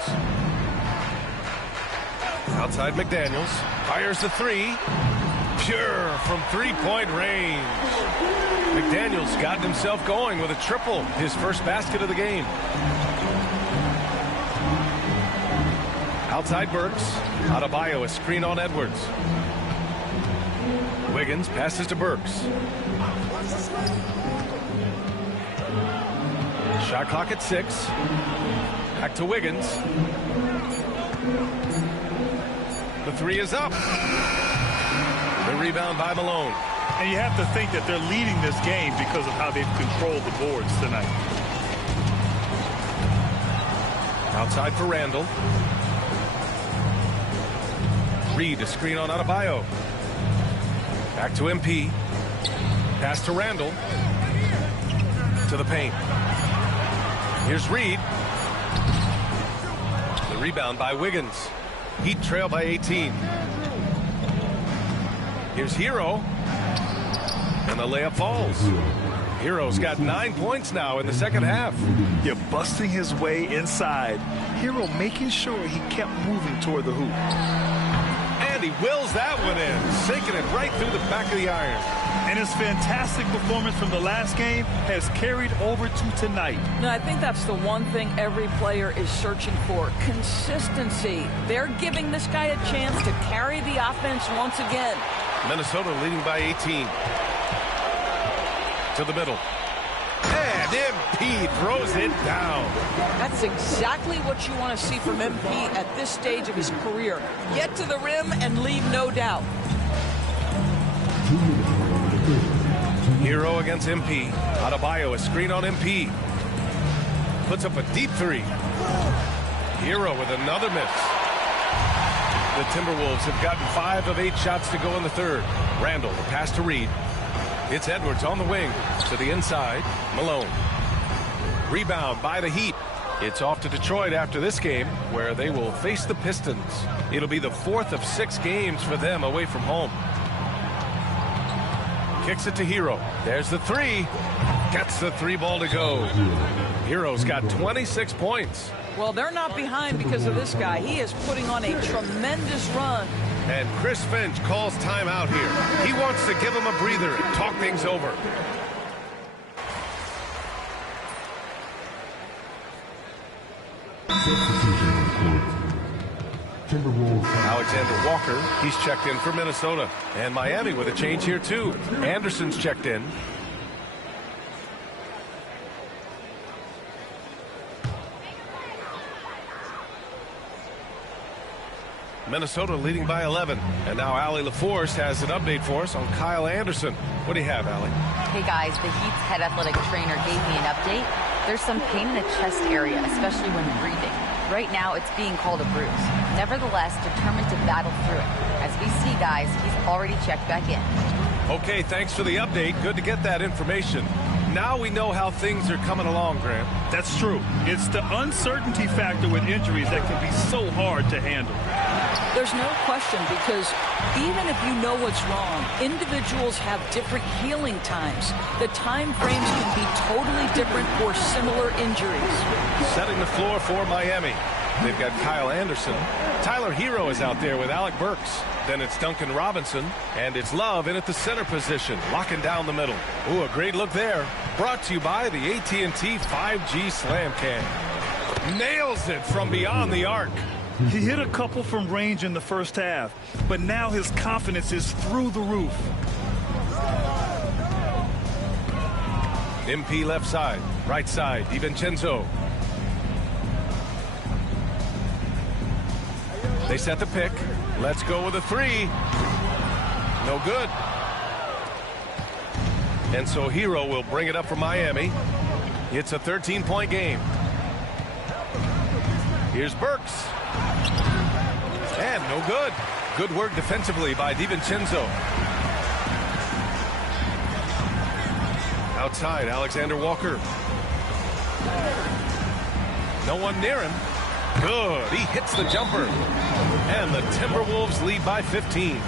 Outside McDaniels. Fires the 3. Pure from 3-point range. McDaniels got himself going with a triple. His first basket of the game. Outside Burks. Adebayo, a screen on Edwards. Wiggins passes to Burks. Shot clock at 6. Back to Wiggins. The 3 is up. The rebound by Malone. And you have to think that they're leading this game because of how they've controlled the boards tonight. Outside for Randle. Reid, a screen on Adebayo. Back to MP. Pass to Randle. To the paint. Here's Reid. The rebound by Wiggins. Heat trail by 18. Here's Hero. And the layup falls. Hero's got 9 points now in the second half. You're busting his way inside. Hero making sure he kept moving toward the hoop. And he wills that one in, sinking it right through the back of the iron. And his fantastic performance from the last game has carried over to tonight. No, I think that's the one thing every player is searching for. Consistency. They're giving this guy a chance to carry the offense once again. Minnesota leading by 18. To the middle. And MP throws it down. That's exactly what you want to see from MP at this stage of his career. Get to the rim and leave no doubt. Hero against MP. Adebayo, a screen on MP. Puts up a deep 3. Hero with another miss. The Timberwolves have gotten 5 of 8 shots to go in the third. Randle, the pass to Reid. It's Edwards on the wing. To the inside. Malone. Rebound by the Heat. It's off to Detroit after this game, where they will face the Pistons. It'll be the 4th of 6 games for them away from home. Kicks it to Hero. There's the 3. Gets the 3 ball to go. Hero's got 26 points. Well, they're not behind because of this guy. He is putting on a tremendous run. And Chris Finch calls timeout here. He wants to give him a breather and talk things over. Alexander Walker, he's checked in for Minnesota. And Miami with a change here too. Anderson's checked in. Minnesota leading by 11. And now Allie LaForce has an update for us on Kyle Anderson. What do you have, Allie? Hey guys, the Heat's head athletic trainer gave me an update. There's some pain in the chest area, especially when breathing. Right now, it's being called a bruise. Nevertheless, determined to battle through it. As we see, guys, he's already checked back in. Okay, thanks for the update. Good to get that information. Now we know how things are coming along, Graham. That's true. It's the uncertainty factor with injuries that can be so hard to handle. There's no question, because even if you know what's wrong, individuals have different healing times. The time frames can be totally different for similar injuries. Setting the floor for Miami. They've got Kyle Anderson. Tyler Hero is out there with Alec Burks. Then it's Duncan Robinson. And it's Love in at the center position, locking down the middle. Ooh, a great look there. Brought to you by the AT&T 5G Slam Cam. Nails it from beyond the arc. He hit a couple from range in the first half, but now his confidence is through the roof. MP left side, right side, DiVincenzo. They set the pick. Let's go with a three. No good. And so Hero will bring it up for Miami. It's a 13-point game. Here's Burks. And no good. Good work defensively by DiVincenzo. Outside, Alexander Walker. No one near him. Good. He hits the jumper. And the Timberwolves lead by 15.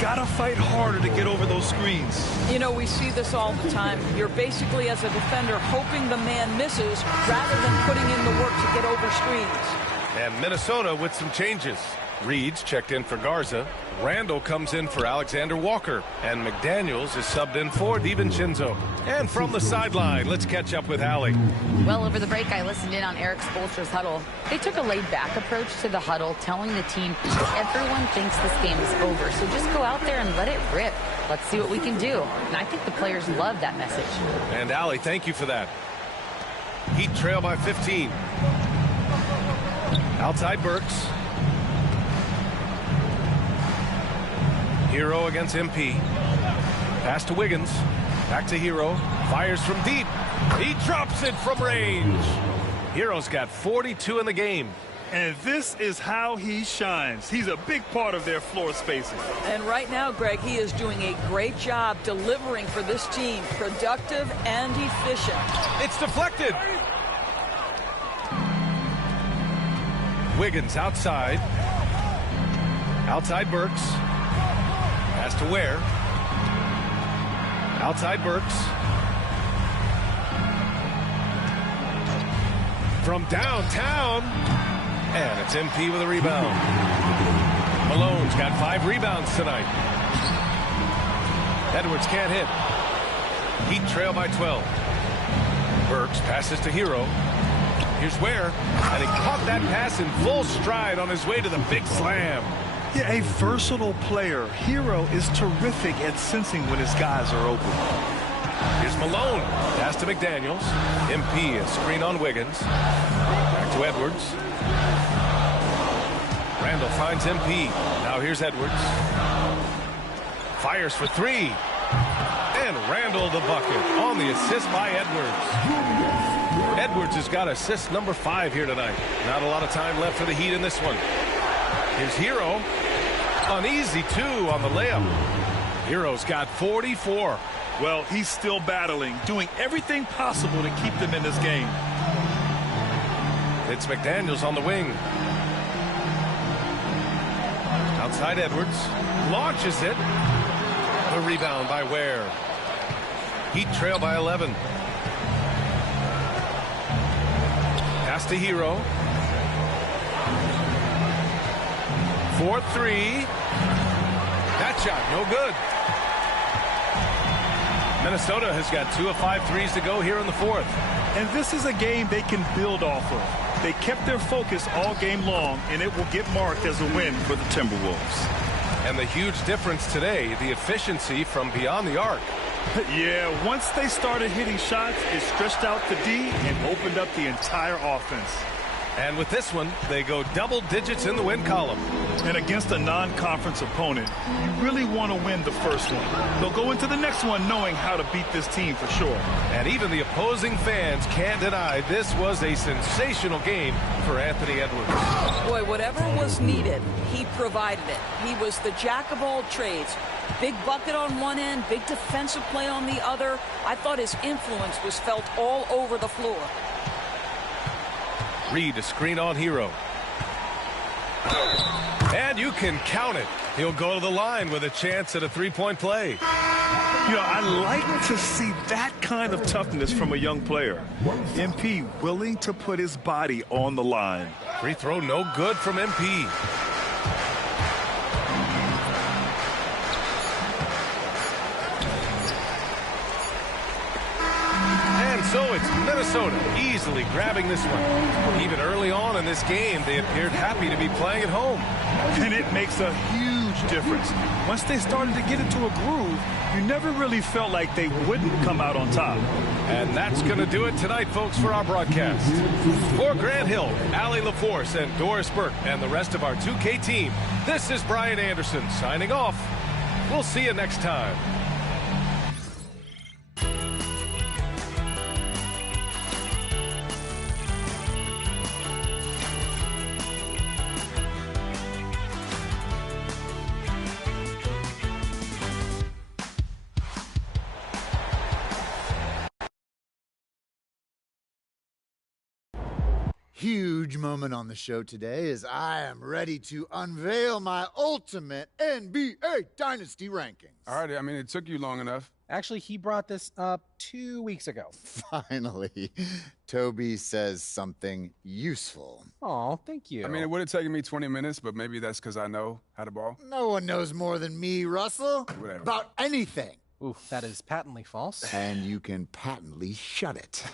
Gotta fight harder to get over those screens. You know, we see this all the time. You're basically, as a defender, hoping the man misses rather than putting in the work to get over screens. And Minnesota with some changes. Reed's checked in for Garza. Randall comes in for Alexander Walker. And McDaniels is subbed in for DiVincenzo. And from the sideline, let's catch up with Allie. Well, over the break, I listened in on Eric Spoelstra's huddle. They took a laid-back approach to the huddle, telling the team everyone thinks this game is over, so just go out there and let it rip. Let's see what we can do. And I think the players love that message. And Allie, thank you for that. Heat trail by 15. Outside Burks. Hero against MP. Pass to Wiggins. Back to Hero. Fires from deep. He drops it from range. Hero's got 42 in the game. And this is how he shines. He's a big part of their floor spacing. And right now, Greg, he is doing a great job delivering for this team. Productive and efficient. It's deflected. Wiggins outside. Outside Burks. Pass to Ware. Outside Burks. From downtown. And it's MP with a rebound. Malone's got 5 rebounds tonight. Edwards can't hit. Heat trail by 12. Burks passes to Hero. Here's Ware. And he caught that pass in full stride on his way to the big slam. Yeah, a versatile player. Hero is terrific at sensing when his guys are open. Here's Malone. Pass to McDaniels. MP, a screen on Wiggins. Back to Edwards. Randall finds MP. Now here's Edwards. Fires for 3. And Randall the bucket on the assist by Edwards. Edwards has got assist number 5 here tonight. Not a lot of time left for the Heat in this one. Here's Hero. An easy 2 on the layup. Hero's got 44. Well, he's still battling, doing everything possible to keep them in this game. It's McDaniels on the wing. Outside Edwards. Launches it. The rebound by Ware. Heat trail by 11. Pass to Hero. 4-3. shot, no good. Minnesota has got 2 of 5 threes to go here in the fourth. And this is a game they can build off of. They kept their focus all game long, and it will get marked as a win for the Timberwolves. And the huge difference today, the efficiency from beyond the arc. Yeah, once they started hitting shots, it stretched out the D and opened up the entire offense. And with this one, they go double digits in the win column. And against a non-conference opponent, you really want to win the first one. They'll go into the next one knowing how to beat this team for sure. And even the opposing fans can't deny this was a sensational game for Anthony Edwards. Boy, whatever was needed, he provided it. He was the jack of all trades. Big bucket on one end, big defensive play on the other. I thought his influence was felt all over the floor. Reed to screen on Hero. And you can count it. He'll go to the line with a chance at a three-point play. You know, I like to see that kind of toughness from a young player. MP willing to put his body on the line. Free throw no good from MP. So it's Minnesota easily grabbing this one. Even early on in this game, they appeared happy to be playing at home. And it makes a huge difference. Once they started to get into a groove, you never really felt like they wouldn't come out on top. And that's going to do it tonight, folks, for our broadcast. For Grant Hill, Allie LaForce, and Doris Burke, and the rest of our 2K team, this is Brian Anderson signing off. We'll see you next time. Huge moment on the show today as I am ready to unveil my ultimate NBA Dynasty rankings. All right, I mean, it took you long enough. Actually, he brought this up 2 weeks ago. Finally, Toby says something useful. Oh, thank you. I mean, it would have taken me 20 minutes, but maybe that's because I know how to ball. No one knows more than me, Russell, Whatever. about anything. Ooh, that is patently false. And you can patently shut it.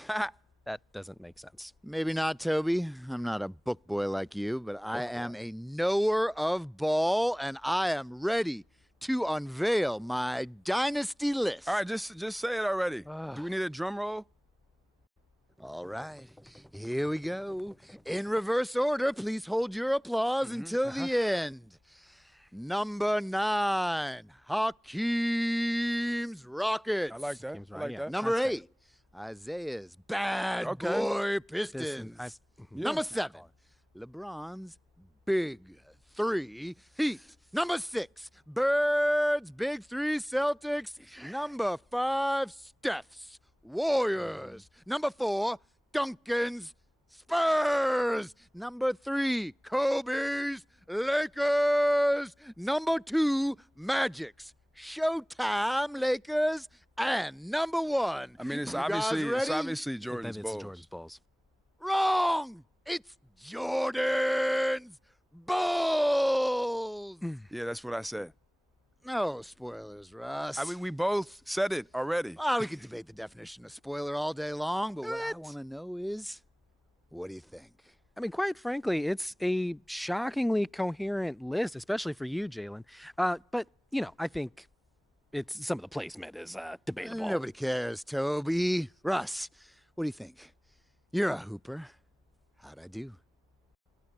That doesn't make sense. Maybe not, Toby. I'm not a book boy like you, but I am a knower of ball, and I am ready to unveil my dynasty list. All right, just say it already. Do we need a drum roll? All right, here we go. In reverse order, please hold your applause until the end. Number 9, Hakeem's Rockets. I like that. I like that. Number 8, Isaiah's Bad Boy Pistons. Number 7, LeBron's Big 3 Heat. Number 6, Birds Big 3 Celtics. Number 5, Steph's Warriors. Number 4, Duncan's Spurs. Number 3, Kobe's Lakers. Number 2, Magic's Showtime Lakers. And number 1. I mean, it's obviously Jordan's Bulls. Jordan's Bulls. Wrong! It's Jordan's Bulls! Yeah, that's what I said. No spoilers, Russ. I mean, we both said it already. We could debate the definition of spoiler all day long, but what I want to know is, what do you think? I mean, quite frankly, it's a shockingly coherent list, especially for you, Jalen. But, you know, I think some of the placement is debatable. Nobody cares, Toby. Russ, what do you think? You're a hooper. How'd I do?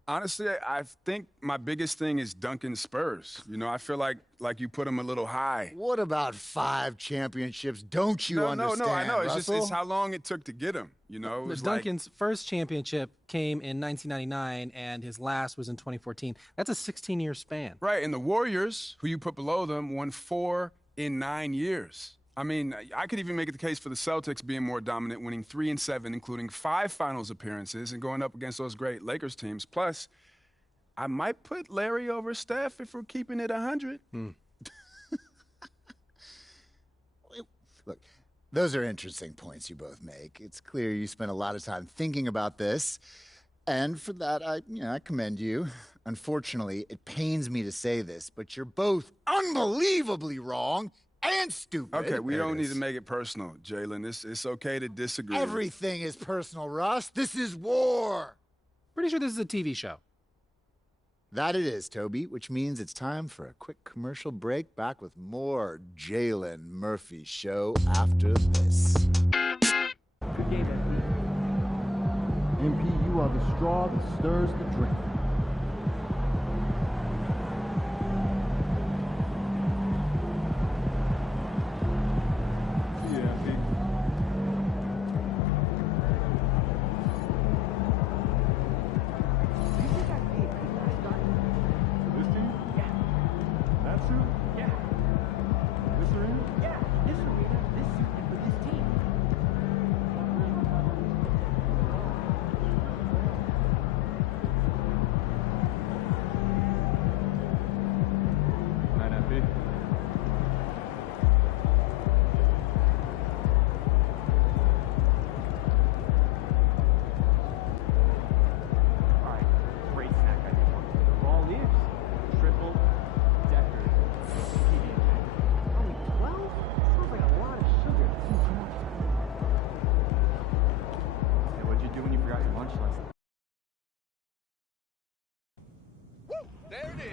Honestly, I think my biggest thing is Duncan's Spurs. You know, I feel like you put them a little high. What about 5 championships? Don't you understand, No, I know. Russell? It's how long it took to get them, you know? Duncan's first championship came in 1999, and his last was in 2014. That's a 16-year span. Right, and the Warriors, who you put below them, won 4 in 9 years. I mean, I could even make the case for the Celtics being more dominant, winning 3 and 7, including 5 finals appearances and going up against those great Lakers teams. Plus, I might put Larry over Steph if we're keeping it 100. Look, those are interesting points you both make. It's clear you spent a lot of time thinking about this, and for that, I commend you. Unfortunately, it pains me to say this, but you're both unbelievably wrong and stupid. Okay, we There don't it need is. to make it personal, Jalen. It's okay to disagree. Everything is personal, Russ. This is war. Pretty sure this is a TV show. That it is, Toby, which means it's time for a quick commercial break. Back with more Jalen Murphy Show after this. Good game, MP. MP, you are the straw that stirs the drink. There it is.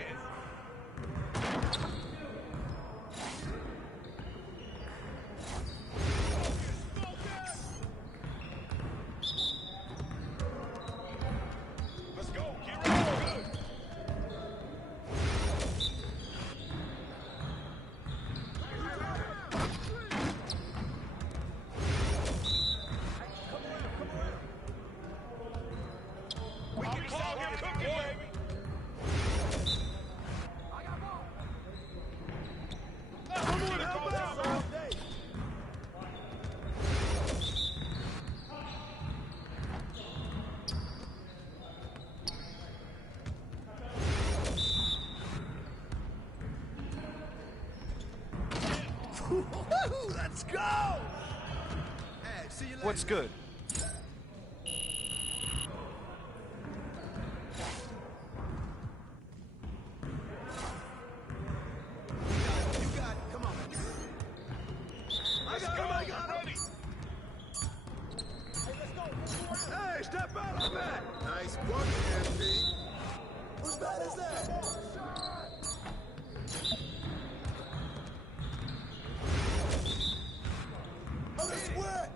Let's go. Keep rolling. Good. We can call him cooking, baby. Let's go! Hey, see you later. What's good? You got it. Come on. Let's go. Ready. Hey, let's go. Hey, step out of that. Nice work, MP. Whose bat is that? Oh, it's wet.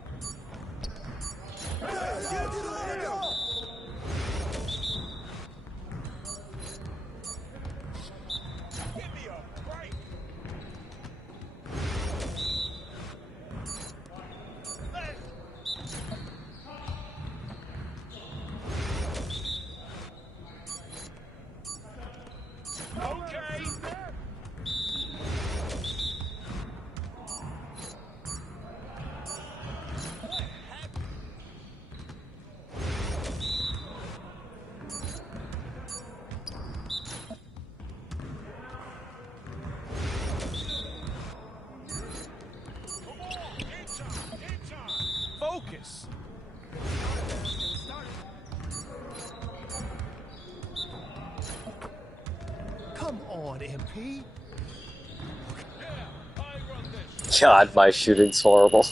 Get to the go. Give me a break. Okay. Focus. Come on, MP. God, my shooting's horrible.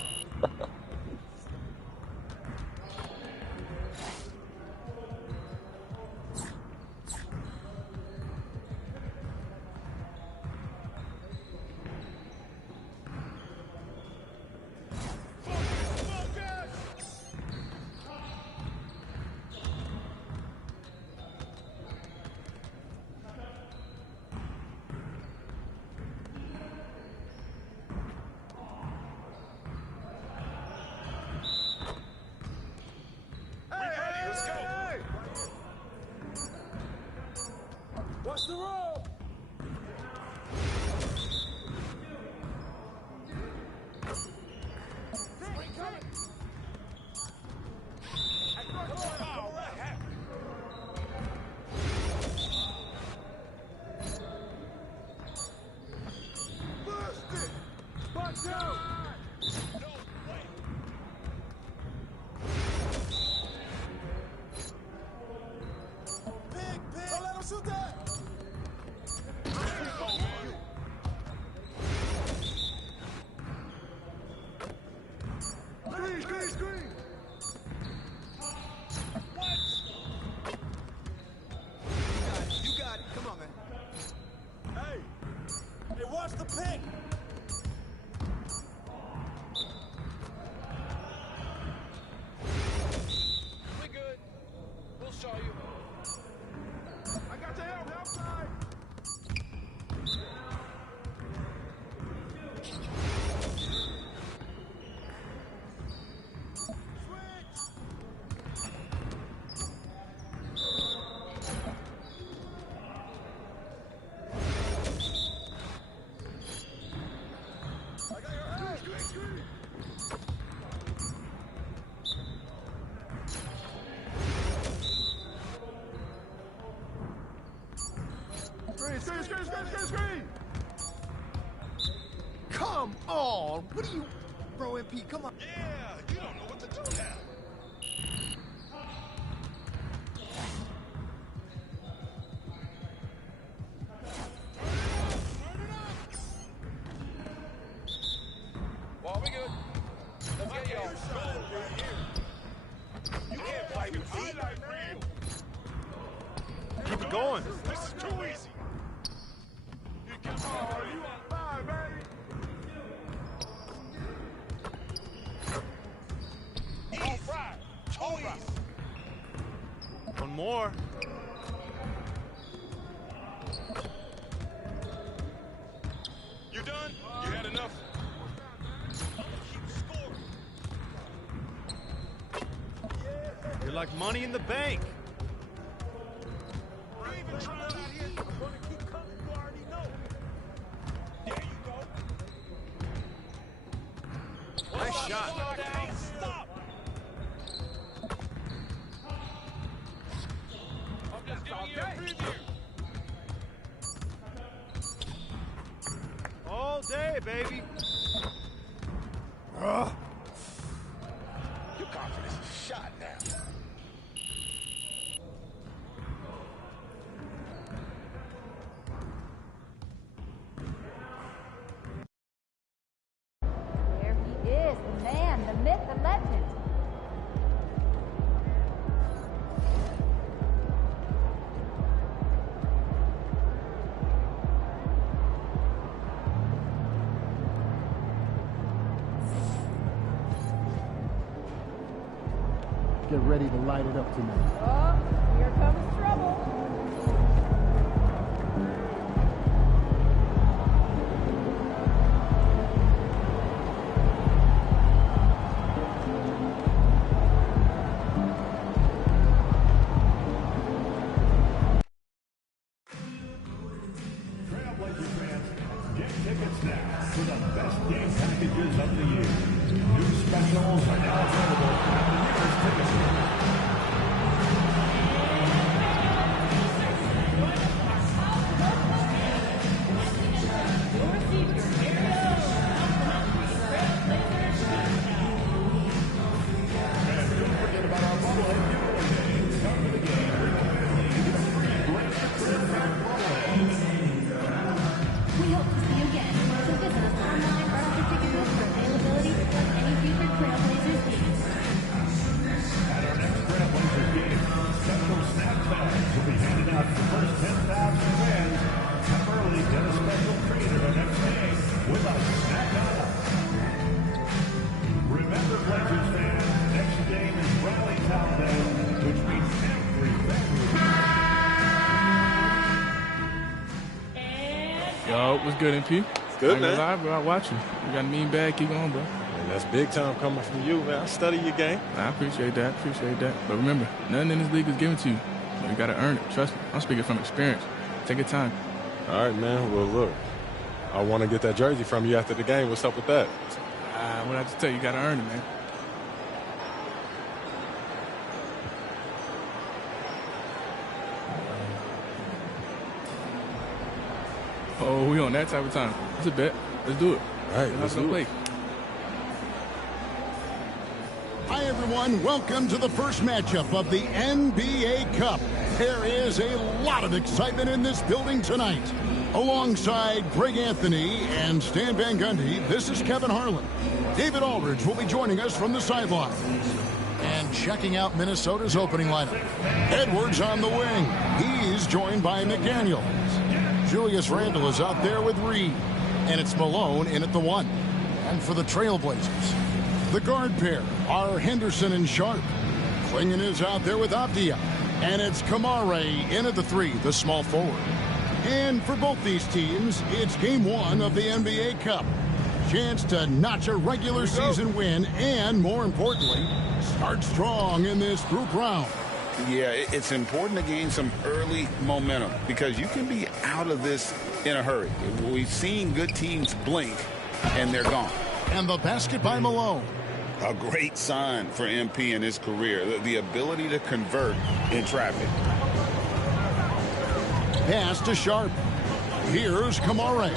shoot that! Screen! You got it. Come on, man. Hey, watch the pick. We good. We'll show you. I got your help side. Screen! Come on! What are you, bro, MP? Come on! Yeah, you don't know what to do now. Well, we good. Let's get y'all. You can't fight him. Keep it going. This is too easy. You on fire, baby. Easy. Too easy. One more. You done? You had enough? You're like money in the bank. I'm gonna keep coming. You already know. There you go. Nice shot. Stop. I'm just giving you a preview. All day, baby. Your confidence is shot now. There he is, the man, the myth, the legend. Get ready to light it up tonight. Oh, here comes trouble. Trailblazer fans, get tickets now for the best game packages of the year. New specials are now available at the nearest ticket store. And don't forget about our bobblehead giveaway days. Come to the game, bring a family, and get a free Blazer Crib Pack bobblehead. We hope to see you again. So visit us online or at the ticket booth for availability of any future Trailblazers games. At our next Trailblazers game, special snack bags will be handed out to the first 10,000 fans. Come early, get a special treat at our next game with a snack on. Remember, Blazers fans, next game is Rally Town Day, which means every venue. Yo, what's good, MP? Good, man. Live, bro. I watch you. You got a mean bag. Keep going, bro. Man, that's big time coming from you, man. I study your game. I appreciate that. But remember, nothing in this league is given to you. You got to earn it. Trust me. I'm speaking from experience. Take your time. All right, man. Well, look, I want to get that jersey from you after the game. What's up with that? What I just tell you, you got to earn it, man. Oh, we on that type of time. That's a bet. Let's do it. All right, let's do it. Hi, everyone. everyone. Welcome to the first matchup of the NBA Cup. There is a lot of excitement in this building tonight. Alongside Greg Anthony and Stan Van Gundy, this is Kevin Harlan. David Aldridge will be joining us from the sidelines. And checking out Minnesota's opening lineup. Edwards on the wing. He's joined by McDaniels. Julius Randle is out there with Reed. And it's Malone in at the 1. And for the Trailblazers, the guard pair are Henderson and Sharp. Klingon is out there with Avdia. And it's Kamare in at the 3, the small forward. And for both these teams, it's game 1 of the NBA Cup. Chance to notch a regular season win and, more importantly, start strong in this group round. Yeah, it's important to gain some early momentum because you can be out of this in a hurry. We've seen good teams blink, and they're gone. And the basket by Malone. A great sign for MP in his career, the ability to convert in traffic. Pass to Sharp. Here's Kamare.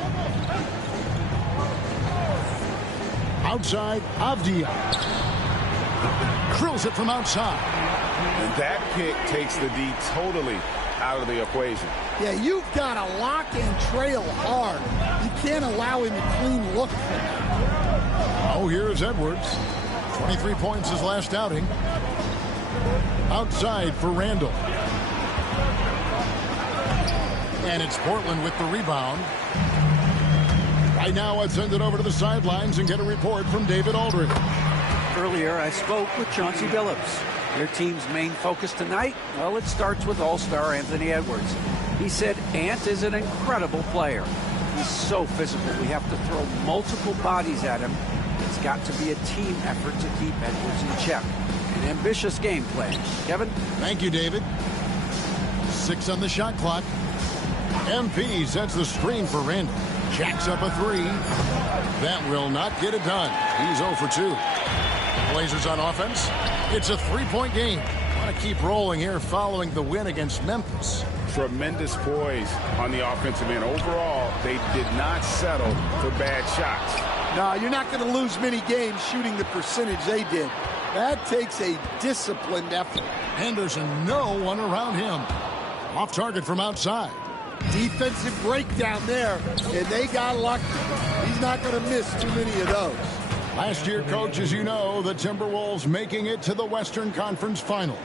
Outside, Avdia. Drills it from outside. And that pick takes the D totally out of the equation. Yeah, you've got to lock and trail hard. You can't allow him to clean look. Oh, here's Edwards. 23 points his last outing. Outside for Randle. And it's Portland with the rebound. Right now, let's send it over to the sidelines and get a report from David Aldridge. Earlier, I spoke with Chauncey Billups. Their team's main focus tonight, well, it starts with all-star Anthony Edwards. He said Ant is an incredible player. He's so physical. We have to throw multiple bodies at him. It's got to be a team effort to keep Edwards in check. An ambitious game plan. Kevin? Thank you, David. 6 on the shot clock. MP sets the screen for Randle. Jacks up a 3. That will not get it done. He's 0 for 2. Blazers on offense. It's a 3-point game. Want to keep rolling here following the win against Memphis. Tremendous poise on the offensive end. Overall, they did not settle for bad shots. No, you're not going to lose many games shooting the percentage they did. That takes a disciplined effort. Henderson, no one around him. Off target from outside. Defensive breakdown there, and they got lucky. He's not going to miss too many of those. Last year, Coach, as you know, the Timberwolves making it to the Western Conference Finals.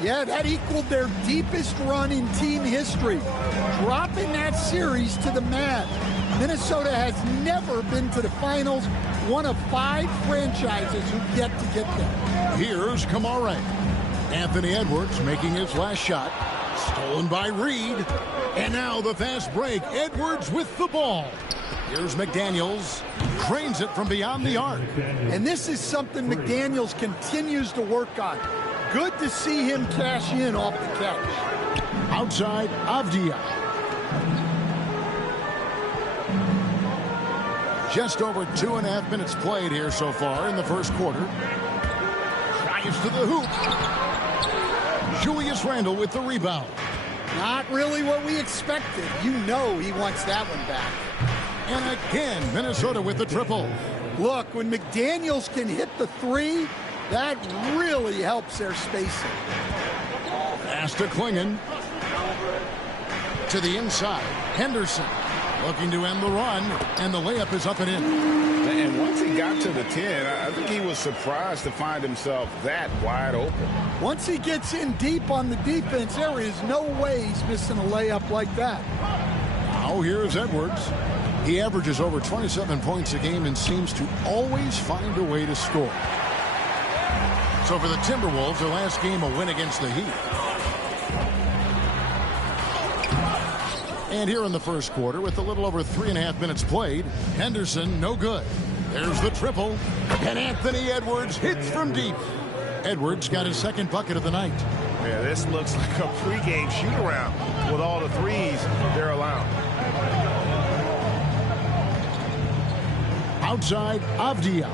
Yeah, that equaled their deepest run in team history, dropping that series to the Mavs. Minnesota has never been to the finals, one of 5 franchises who get to get there. Here's Kamare. Anthony Edwards making his last shot. Stolen by Reed. And now the fast break. Edwards with the ball. Here's McDaniels. Cranes it from beyond the arc. And this is something McDaniels continues to work on. Good to see him cash in off the catch. Outside, Avdia. Just over 2.5 minutes played here so far in the first quarter. Drives to the hoop. Julius Randle with the rebound. Not really what we expected. You know he wants that one back. And again, Minnesota with the triple. Look, when McDaniels can hit the 3, that really helps their spacing. Pass to Klingon. To the inside. Henderson looking to end the run, and the layup is up and in. And once he got to the 10, I think he was surprised to find himself that wide open. Once he gets in deep on the defense, there is no way he's missing a layup like that. Now here's Edwards. He averages over 27 points a game and seems to always find a way to score. So for the Timberwolves, their last game a win against the Heat. And here in the first quarter, with a little over 3.5 minutes played, Henderson no good. There's the triple, and Anthony Edwards hits from deep. Edwards got his second bucket of the night. Yeah, this looks like a pregame shoot-around with all the threes they're allowing. Outside, Avdia.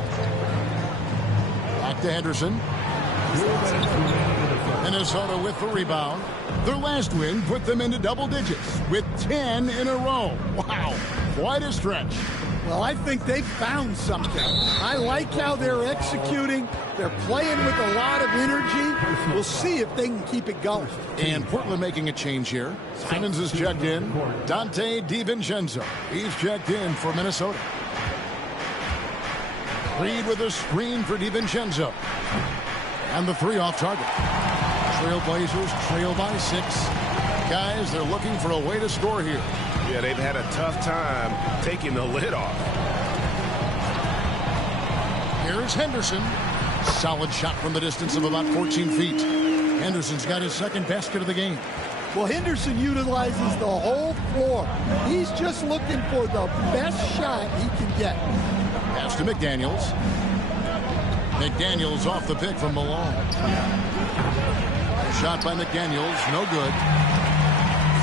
Back to Henderson. Minnesota with the rebound. Their last win put them into double digits with 10 in a row. Wow, quite a stretch. Well, I think they've found something. I like how they're executing. They're playing with a lot of energy. We'll see if they can keep it going. And Portland making a change here. Simons is checked in. Dante DiVincenzo. He's checked in for Minnesota. Reed with a screen for DiVincenzo. And the 3 off target. Trailblazers trail by 6. Guys, they're looking for a way to score here. Yeah, they've had a tough time taking the lid off. Here's Henderson. Solid shot from the distance of about 14 feet. Henderson's got his second basket of the game. Well, Henderson utilizes the whole floor. He's just looking for the best shot he can get. Pass to McDaniels. McDaniels off the pick from Malone. Shot by McDaniels, no good.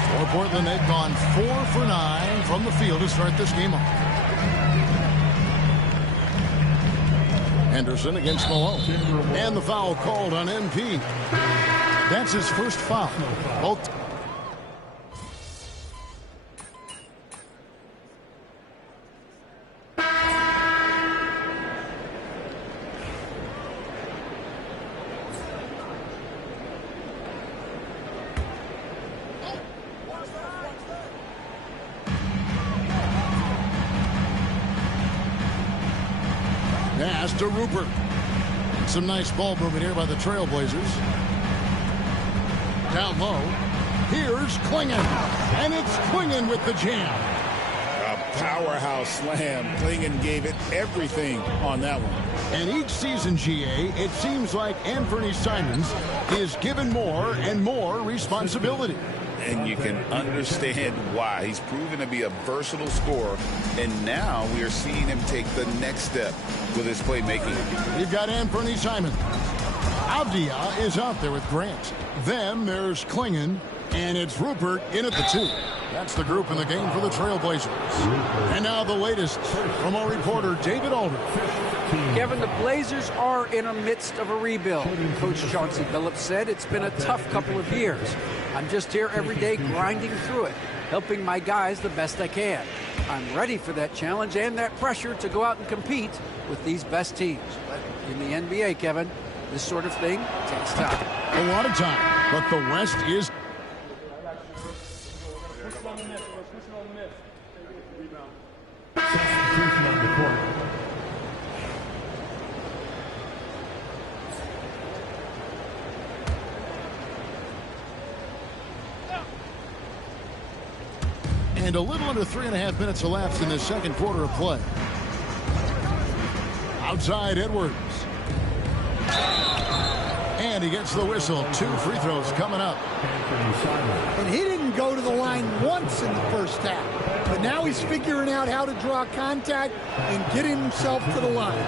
For Portland, they've gone 4 for 9 from the field to start this game off. Henderson against Malone. And the foul called on MP. That's his first foul. Both. Pass to Rupert. Some nice ball movement here by the Trailblazers. Down low. Here's Klingon. And it's Klingon with the jam. A powerhouse slam. Klingon gave it everything on that one. And each season, GA, it seems like Anthony Simons is given more and more responsibility. And you can understand why. He's proven to be a versatile scorer, and now we are seeing him take the next step with his playmaking. We've got Anthony Simons. Avdia is out there with Grant. Then there's Klingon, and it's Rupert in at the 2. That's the group in the game for the Trailblazers. And now the latest from our reporter, David Aldridge. Kevin, the Blazers are in the midst of a rebuild. Coach Chauncey Billups said it's been a tough couple of years. I'm just here every day grinding through it, helping my guys the best I can. I'm ready for that challenge and that pressure to go out and compete with these best teams. But in the NBA, Kevin, this sort of thing takes time. A lot of time, but the West is... Substitution on the court. And a little under 3.5 minutes elapsed in this second quarter of play. Outside Edwards. And he gets the whistle. 2 free throws coming up. And he didn't go to the line once in the first half. But now he's figuring out how to draw contact and getting himself to the line.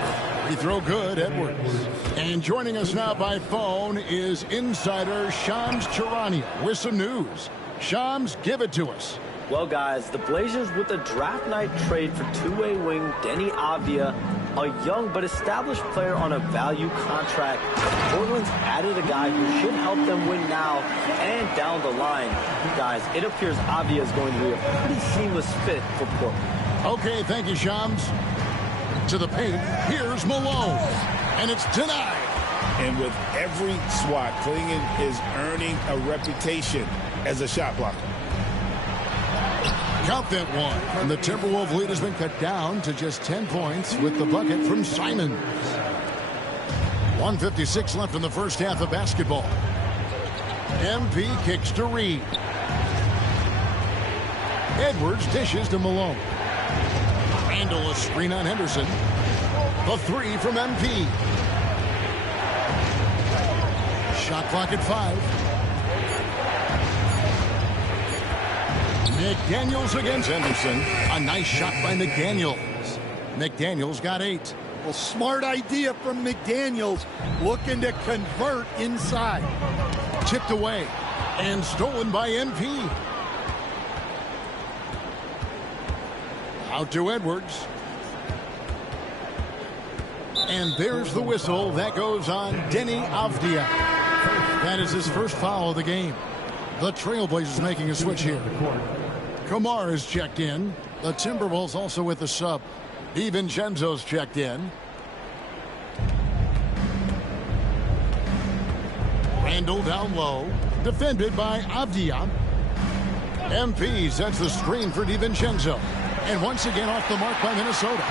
Free throw good, Edwards. And joining us now by phone is insider Shams Charania with some news. Shams, give it to us. Well, guys, the Blazers with a draft night trade for two-way wing Deni Avdia, a young but established player on a value contract. Portland's added a guy who should help them win now and down the line. Guys, it appears Avdia is going to be a pretty seamless fit for Portland. Okay, thank you, Shams. To the paint, here's Malone. And it's denied. And with every swat, Klingon is earning a reputation as a shot blocker. Count that one. And the Timberwolves lead has been cut down to just 10 points with the bucket from Simons. 1:56 left in the first half of basketball. MP kicks to Reed. Edwards dishes to Malone. Randall a screen on Henderson. The 3 from MP. Shot clock at 5. McDaniels against Henderson. A nice shot by McDaniels. McDaniels got 8. Well, smart idea from McDaniels, looking to convert inside. Tipped away and stolen by NP. Out to Edwards. And there's the whistle. That goes on Deni Avdia. That is his first foul of the game. The Trailblazers making a switch here. Kamar is checked in. The Timberwolves also with the sub. DiVincenzo's checked in. Randall down low. Defended by Avdia. MP sets the screen for DiVincenzo. And once again off the mark by Minnesota.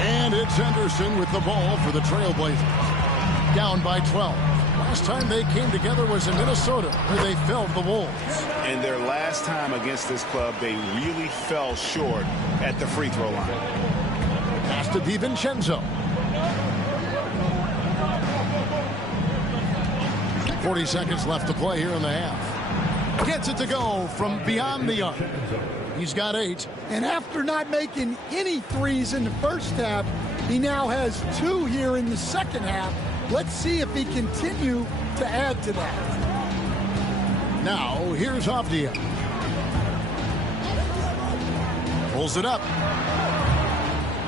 And it's Henderson with the ball for the Trailblazers. Down by 12. Last time they came together was in Minnesota, where they felled the Wolves. And their last time against this club, they really fell short at the free throw line. Pass to DiVincenzo. 40 seconds left to play here in the half. Gets it to go from beyond the arc. He's got 8. And after not making any threes in the first half, he now has 2 here in the second half. Let's see if he continue to add to that. Now, here's Avdia. Pulls it up.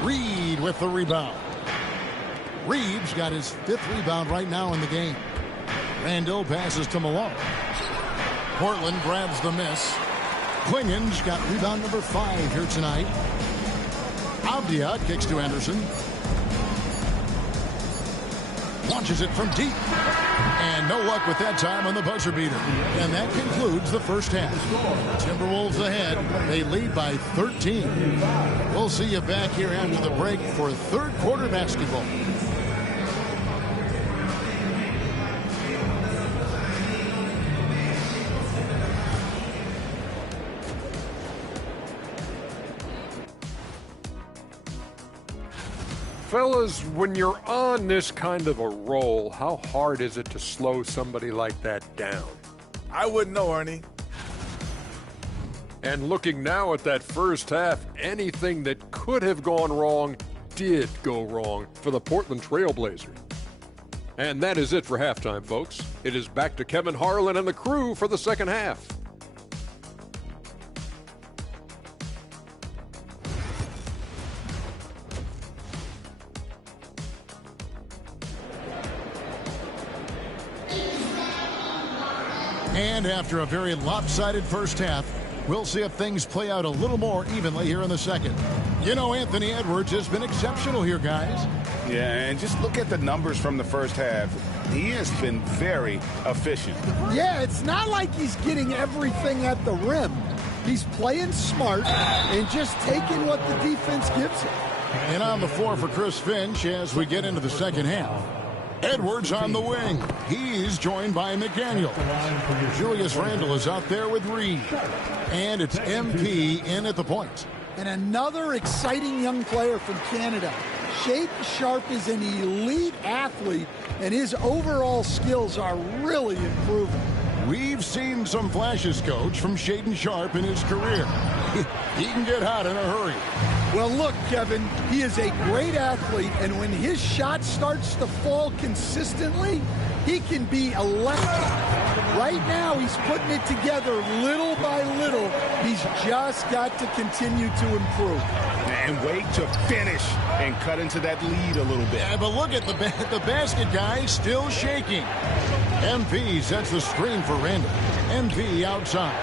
Reed with the rebound. Reed's got his 5th rebound right now in the game. Randall passes to Malone. Portland grabs the miss. Klingen's got rebound number 5 here tonight. Avdia kicks to Anderson. Launches it from deep. And no luck with that time on the buzzer beater. And that concludes the first half. Timberwolves ahead. They lead by 13. We'll see you back here after the break for third quarter basketball. Fellas, when you're on this kind of a roll, how hard is it to slow somebody like that down? I wouldn't know, Ernie. And looking now at that first half, anything that could have gone wrong did go wrong for the Portland Trailblazers. And that is it for halftime, folks. It is back to Kevin Harlan and the crew for the second half. And after a very lopsided first half, we'll see if things play out a little more evenly here in the second. You know, Anthony Edwards has been exceptional here, guys. Yeah, and just look at the numbers from the first half. He has been very efficient. Yeah, it's not like he's getting everything at the rim. He's playing smart and just taking what the defense gives him. And on the floor for Chris Finch as we get into the second half. Edwards on the wing. He's joined by McDaniel. Julius Randle is out there with Reed. And it's MP in at the point. And another exciting young player from Canada. Shaden Sharp is an elite athlete, and his overall skills are really improving. We've seen some flashes, Coach, from Shaden Sharp in his career. He can get hot in a hurry. Well, look, Kevin, he is a great athlete, and when his shot starts to fall consistently, he can be electric. Right now, he's putting it together little by little. He's just got to continue to improve. And wait to finish and cut into that lead a little bit. Yeah, but look at the basket guy still shaking. MP sets the screen for Randall. MP outside.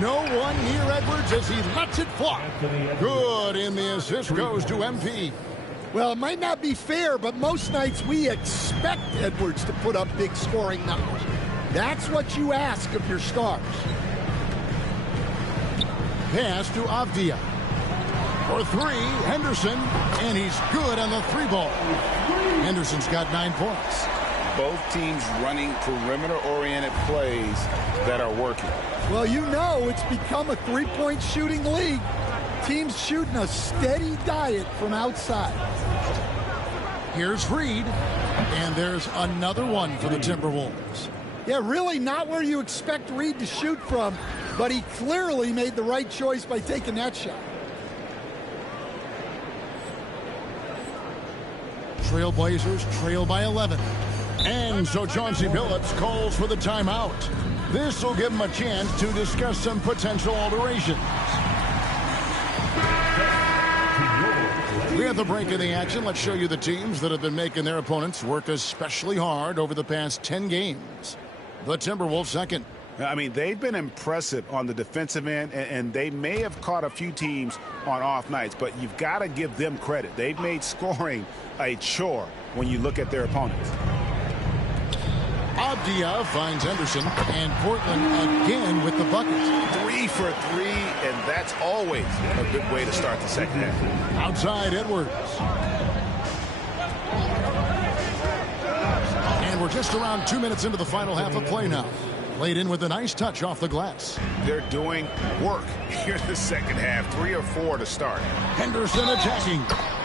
No one near Edwards as he lets it fly. Good, and the assist goes to MP. Well, it might not be fair, but most nights we expect Edwards to put up big scoring numbers. That's what you ask of your stars. Pass to Avdia. For 3, Henderson, and he's good on the 3 ball. Henderson's got 9 points. Both teams running perimeter-oriented plays that are working. Well, you know it's become a three-point shooting league. Teams shooting a steady diet from outside. Here's Reed, and there's another one for the Timberwolves. Yeah, really not where you expect Reed to shoot from, but he clearly made the right choice by taking that shot. Trailblazers trail by 11. And so Chauncey Billups calls for the timeout. This will give him a chance to discuss some potential alterations. We have the break in the action. Let's show you the teams that have been making their opponents work especially hard over the past 10 games. The Timberwolves second. I mean, they've been impressive on the defensive end, and they may have caught a few teams on off nights, but you've got to give them credit. They've made scoring a chore when you look at their opponents. Avdia finds Henderson, and Portland again with the buckets. 3 for 3, and that's always a good way to start the second half. Outside Edwards. And we're just around 2 minutes into the final half of play now. Played in with a nice touch off the glass. They're doing work here in the second half. 3 or 4 to start. Henderson attacking.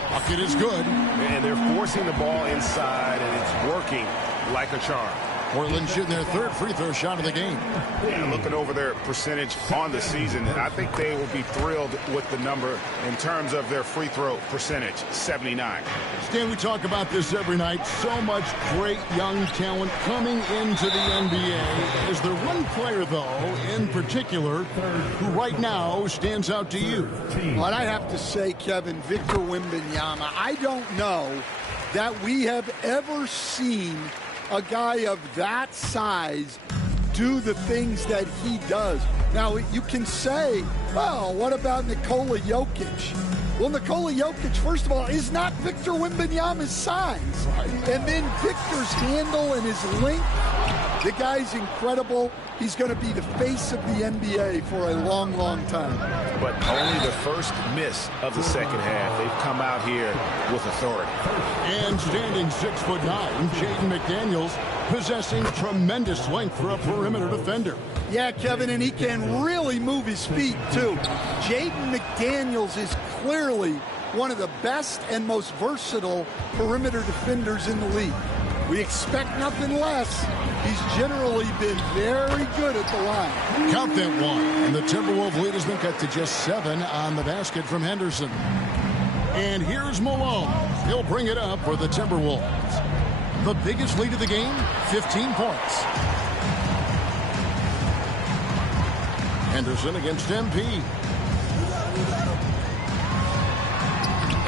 Bucket is good. And they're forcing the ball inside, and it's working like a charm. Portland shooting their third free throw shot of the game. And looking over their percentage on the season, I think they will be thrilled with the number in terms of their free throw percentage, 79. Stan, we talk about this every night. So much great young talent coming into the NBA. Is there one player, though, in particular, who right now stands out to you? Well, I have to say, Kevin, Victor Wembanyama. I don't know that we have ever seen a guy of that size do the things that he does. Now, you can say, well, what about Nikola Jokic? Well, Nikola Jokic, first of all, is not Victor Wembanyama's size. And then Victor's handle and his length, the guy's incredible. He's going to be the face of the NBA for a long, long time. But only the first miss of the second half. They've come out here with authority. And standing 6'9", Jaden McDaniels, possessing tremendous length for a perimeter defender. Yeah, Kevin, and he can really move his feet, too. Jaden McDaniels is clearly one of the best and most versatile perimeter defenders in the league. We expect nothing less. He's generally been very good at the line. Count that one. And the Timberwolves lead has been cut to just 7 on the basket from Henderson. And here's Malone. He'll bring it up for the Timberwolves. The biggest lead of the game, 15 points. Henderson against MP.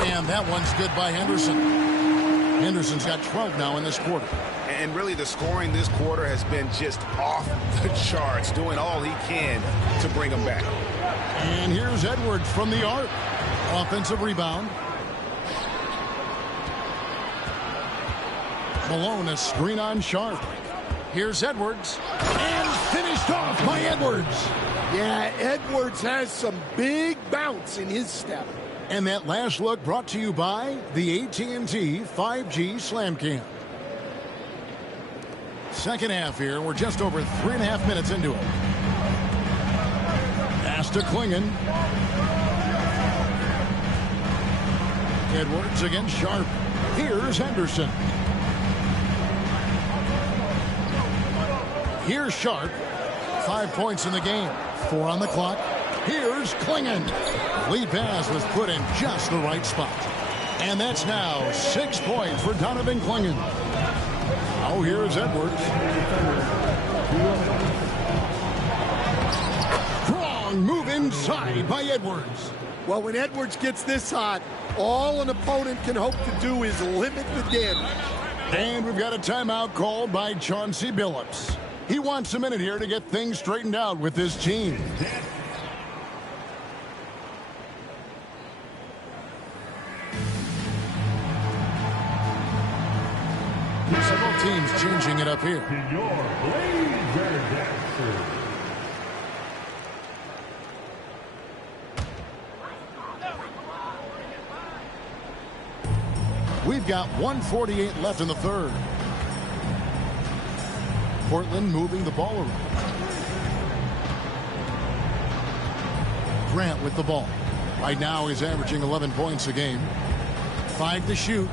And that one's good by Henderson. Henderson's got 12 now in this quarter. And really the scoring this quarter has been just off the charts, doing all he can to bring them back. And here's Edwards from the arc. Offensive rebound. Malone, a screen on Sharp. Here's Edwards. And finished off by Edwards. Yeah, Edwards has some big bounce in his step. And that last look brought to you by the AT&T 5G Slam Cam. Second half here. We're just over 3.5 minutes into it. Pass to Klingon. Edwards against Sharp. Here's Henderson. Here's Sharp. 5 points in the game. 4 on the clock. Here's Klingon. Lead pass was put in just the right spot. And that's now 6 points for Donovan Klingon. Oh, here's Edwards. Strong move inside by Edwards. Well, when Edwards gets this hot, all an opponent can hope to do is limit the damage. And we've got a timeout called by Chauncey Billups. He wants a minute here to get things straightened out with his team. Several teams changing it up here. We've got 1:48 left in the third. Portland moving the ball around. Grant with the ball. Right now he's averaging 11 points a game. 5 to shoot.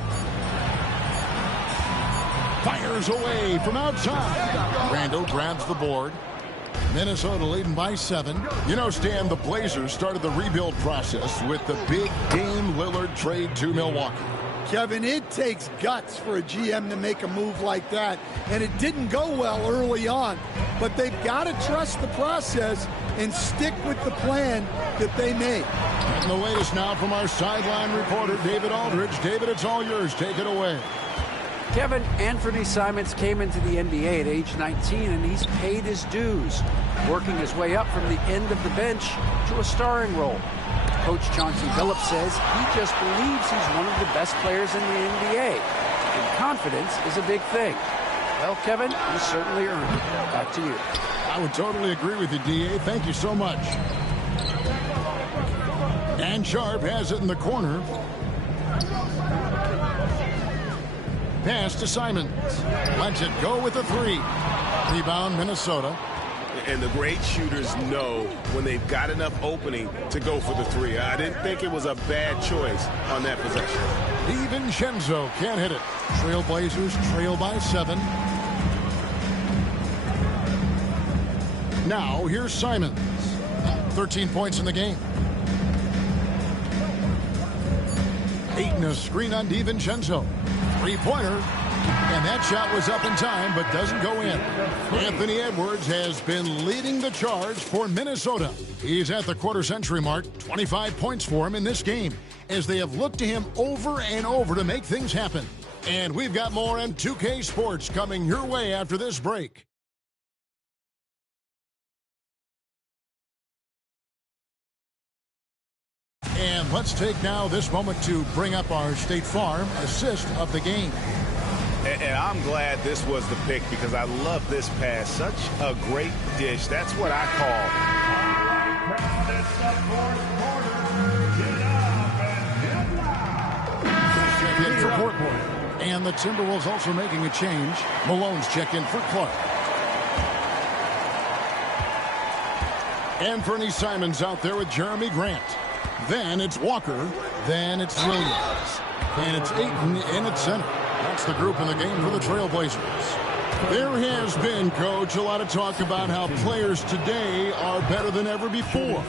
Fires away from outside. Randall grabs the board. Minnesota leading by 7. You know, Stan, the Blazers started the rebuild process with the big Dame Lillard trade to Milwaukee. Kevin, it takes guts for a GM to make a move like that, and it didn't go well early on. But they've got to trust the process and stick with the plan that they made. And the latest now from our sideline reporter, David Aldridge. David, it's all yours. Take it away. Kevin, Anthony Simons came into the NBA at age 19, and he's paid his dues, working his way up from the end of the bench to a starring role. Coach Chauncey Billups says he just believes he's one of the best players in the NBA, and confidence is a big thing. Well, Kevin, you certainly earned it. Back to you. I would totally agree with you, D.A. Thank you so much. And Sharp has it in the corner. Pass to Simons. Lets it go with a three. Rebound, Minnesota. And the great shooters know when they've got enough opening to go for the three. I didn't think it was a bad choice on that possession. DiVincenzo can't hit it. Trailblazers trail by 7. Now here's Simons. 13 points in the game. Ayton a screen on DiVincenzo. Three-pointer. And that shot was up in time, but doesn't go in. Anthony Edwards has been leading the charge for Minnesota. He's at the quarter-century mark. 25 points for him in this game, as they have looked to him over and over to make things happen. And we've got more M2K Sports coming your way after this break. And let's take now this moment to bring up our State Farm assist of the game. And I'm glad this was the pick because I love this pass. Such a great dish. That's what I call. Check in for Portland. And the Timberwolves also making a change. Malone's check in for Clark. Anthony Simons out there with Jeremy Grant. Then it's Walker. Then it's Williams. And it's Ayton in at center. That's the group in the game for the Trailblazers. There has been, Coach, a lot of talk about how players today are better than ever before.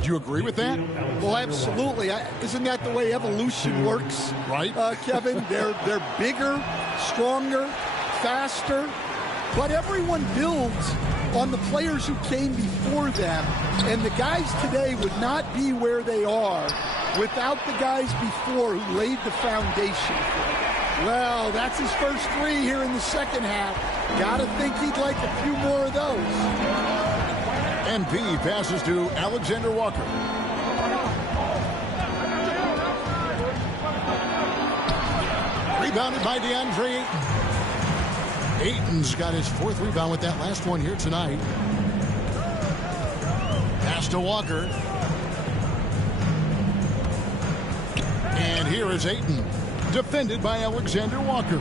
Do you agree with that? Well, absolutely. Isn't that the way evolution works? Right. Kevin, they're bigger, stronger, faster, but everyone builds on the players who came before them, and the guys today would not be where they are without the guys before who laid the foundation. Well, that's his first three here in the second half. Gotta think he'd like a few more of those. MP passes to Alexander Walker. Rebounded by DeAndre Ayton. Ayton's got his fourth rebound with that last one here tonight. Pass to Walker. And here is Ayton. Defended by Alexander Walker.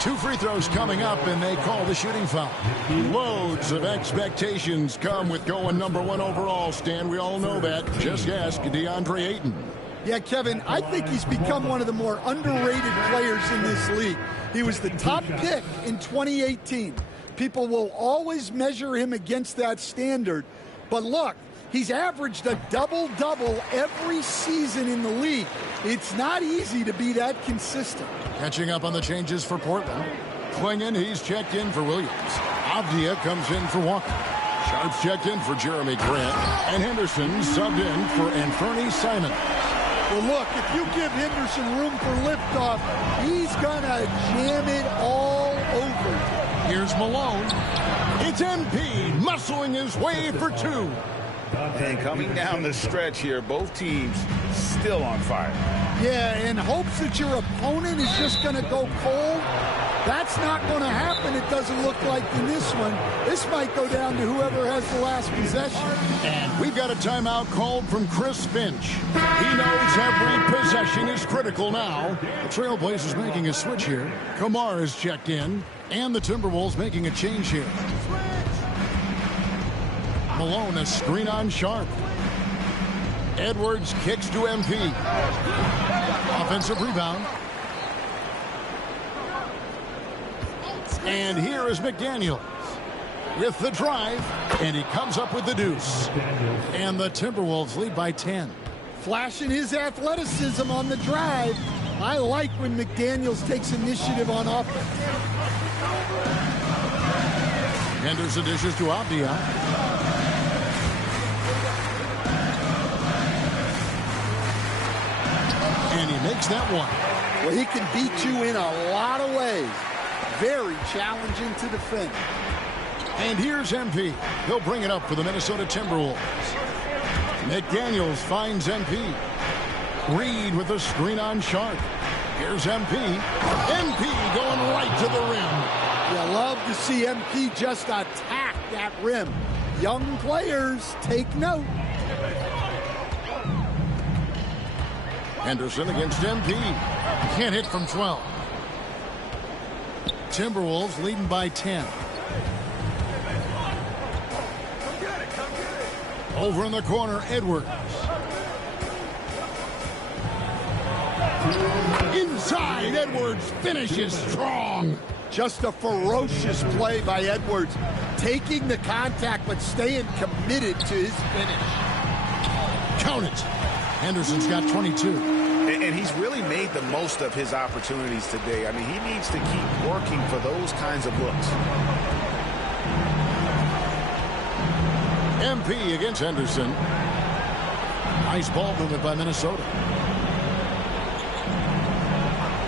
2 free throws coming up, and they call the shooting foul. Loads of expectations come with going number 1 overall, Stan. We all know that. Just ask DeAndre Ayton. Yeah, Kevin, I think he's become one of the more underrated players in this league. He was the top pick in 2018. People will always measure him against that standard. But look, he's averaged a double-double every season in the league. It's not easy to be that consistent. Catching up on the changes for Portland. Klingon, he's checked in for Williams. Avdia comes in for Walker. Sharp's checked in for Jeremy Grant. And Henderson subbed in for Anthony Simons. Well, look, if you give Henderson room for liftoff, he's going to jam it all over. Here's Malone. It's MP muscling his way for 2. And coming down the stretch here, both teams still on fire. Yeah, in hopes that your opponent is just going to go cold. That's not going to happen, it doesn't look like in this one. This might go down to whoever has the last possession. And we've got a timeout called from Chris Finch. He knows every possession is critical now. The Trailblazers making a switch here. Kamar is checked in. And the Timberwolves making a change here. Malone, a screen on Sharp. Edwards kicks to MP. Offensive rebound. And here is McDaniels with the drive, and he comes up with the deuce. And the Timberwolves lead by 10. Flashing his athleticism on the drive. I like when McDaniels takes initiative on offense. Henderson dishes to Avdia. And he makes that one. Well, he can beat you in a lot of ways. Very challenging to defend. And here's MP. He'll bring it up for the Minnesota Timberwolves. McDaniels finds MP. Reed with a screen on Sharp. Here's MP. MP going right to the rim. You love to see MP just attack that rim. Young players, take note. Henderson against MP. Can't hit from 12. Timberwolves leading by 10. Over in the corner, Edwards. Inside, Edwards finishes strong. Just a ferocious play by Edwards. Taking the contact, but staying committed to his finish. Count it. Henderson's got 22. And he's really made the most of his opportunities today. I mean, he needs to keep working for those kinds of looks. MP against Henderson. Nice ball movement by Minnesota.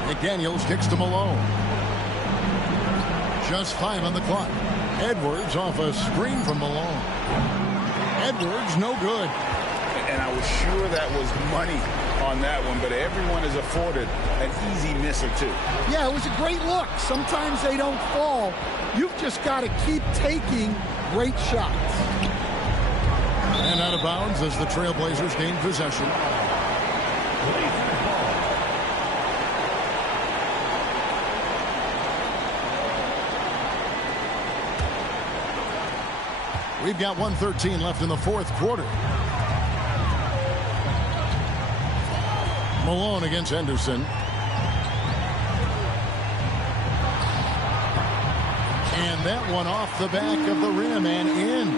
McDaniels kicks to Malone. Just 5 on the clock. Edwards off a screen from Malone. Edwards no good. And I was sure that was money on that one, but everyone is afforded an easy miss or two. Yeah, it was a great look. Sometimes they don't fall. You've just got to keep taking great shots. And out of bounds as the Trailblazers gain possession. We've got 1:13 left in the fourth quarter. Malone against Henderson. And that one off the back of the rim and in.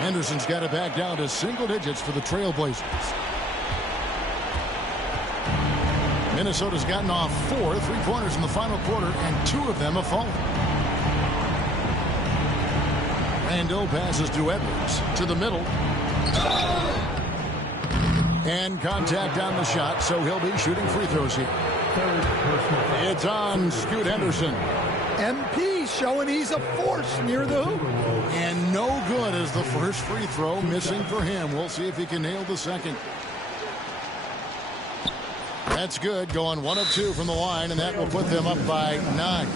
Henderson's got it back down to single digits for the Trailblazers. Minnesota's gotten off 4 3-pointers in the final quarter, and 2 of them have fallen. Randall passes to Edwards to the middle. And contact on the shot, so he'll be shooting free throws here. It's on Scoot Henderson. MP showing he's a force near the hoop. And no good as the first free throw missing for him. We'll see if he can nail the second. That's good, going 1 of 2 from the line, and that will put them up by 9.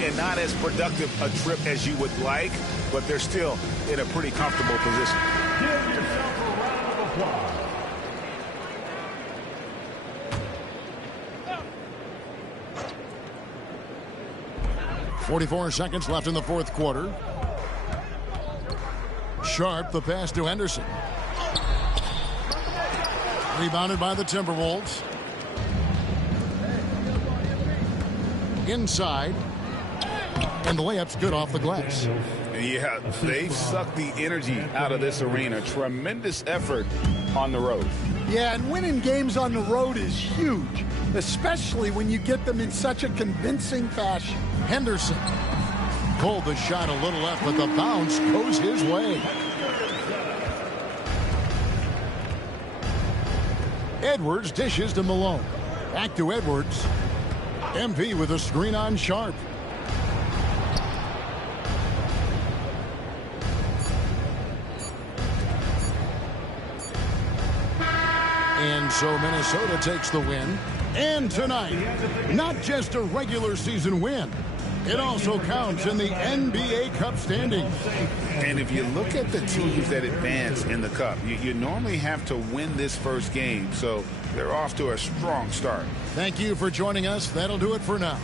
And not as productive a trip as you would like, but they're still in a pretty comfortable position. Give yourself a round of applause. 44 seconds left in the fourth quarter. Sharp, the pass to Henderson. Rebounded by the Timberwolves. Inside. And the layup's good off the glass. Yeah, they've sucked the energy out of this arena. Tremendous effort on the road. Yeah, and winning games on the road is huge, especially when you get them in such a convincing fashion. Henderson pulled the shot a little left, but the bounce goes his way. Edwards dishes to Malone. Back to Edwards. MP with a screen on Sharp. And so Minnesota takes the win. And tonight, not just a regular season win, it also counts in the NBA Cup standings. And if you look at the teams that advance in the Cup, you normally have to win this first game, so they're off to a strong start. Thank you for joining us. That'll do it for now.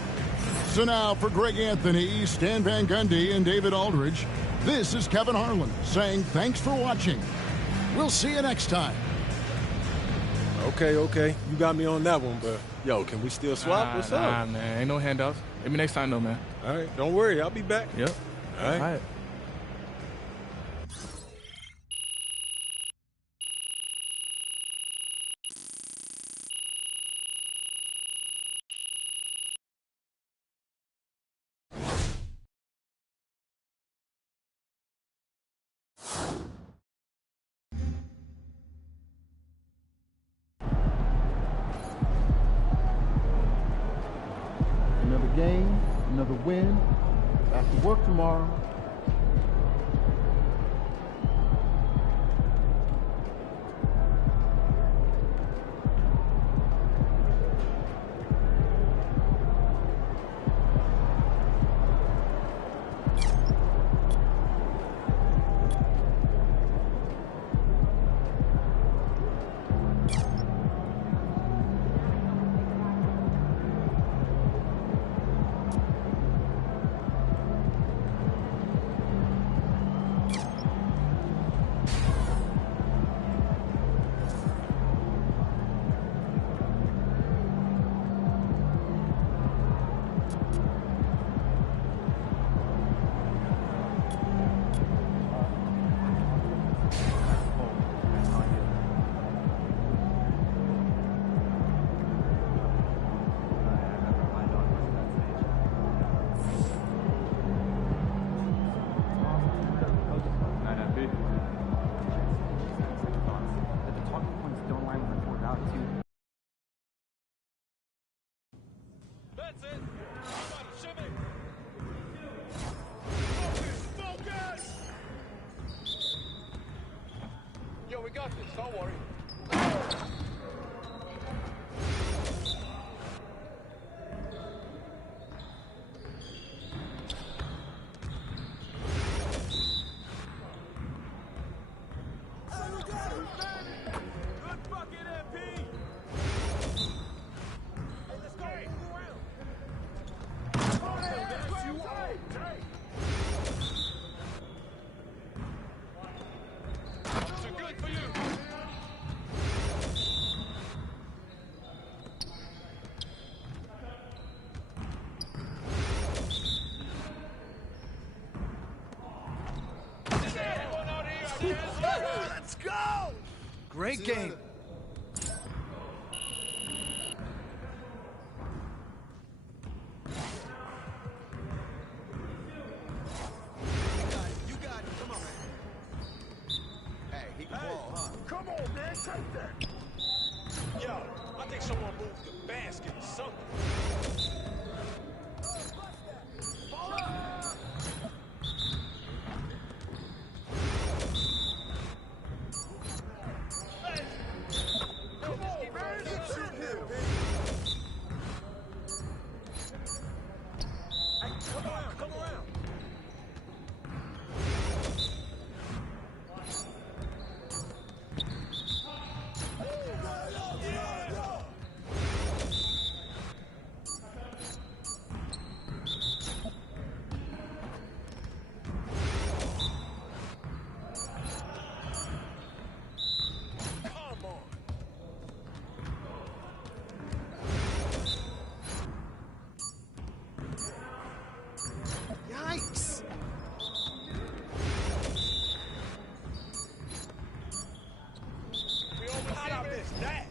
So now for Greg Anthony, Stan Van Gundy, and David Aldridge, this is Kevin Harlan saying thanks for watching. We'll see you next time. Okay. You got me on that one, but yo, can we still swap? What's up? Nah, man. Ain't no handoffs. Maybe next time, though, man. All right. Don't worry. I'll be back. Yep. All right. game, another win. Back to work tomorrow. We got this, don't worry. Let's go! Great game. You got it. Come on, man. Hey, he can ball, huh? Come on, man. Take that. Yo, I think someone moved the basket or something. Yikes! How'd I miss that?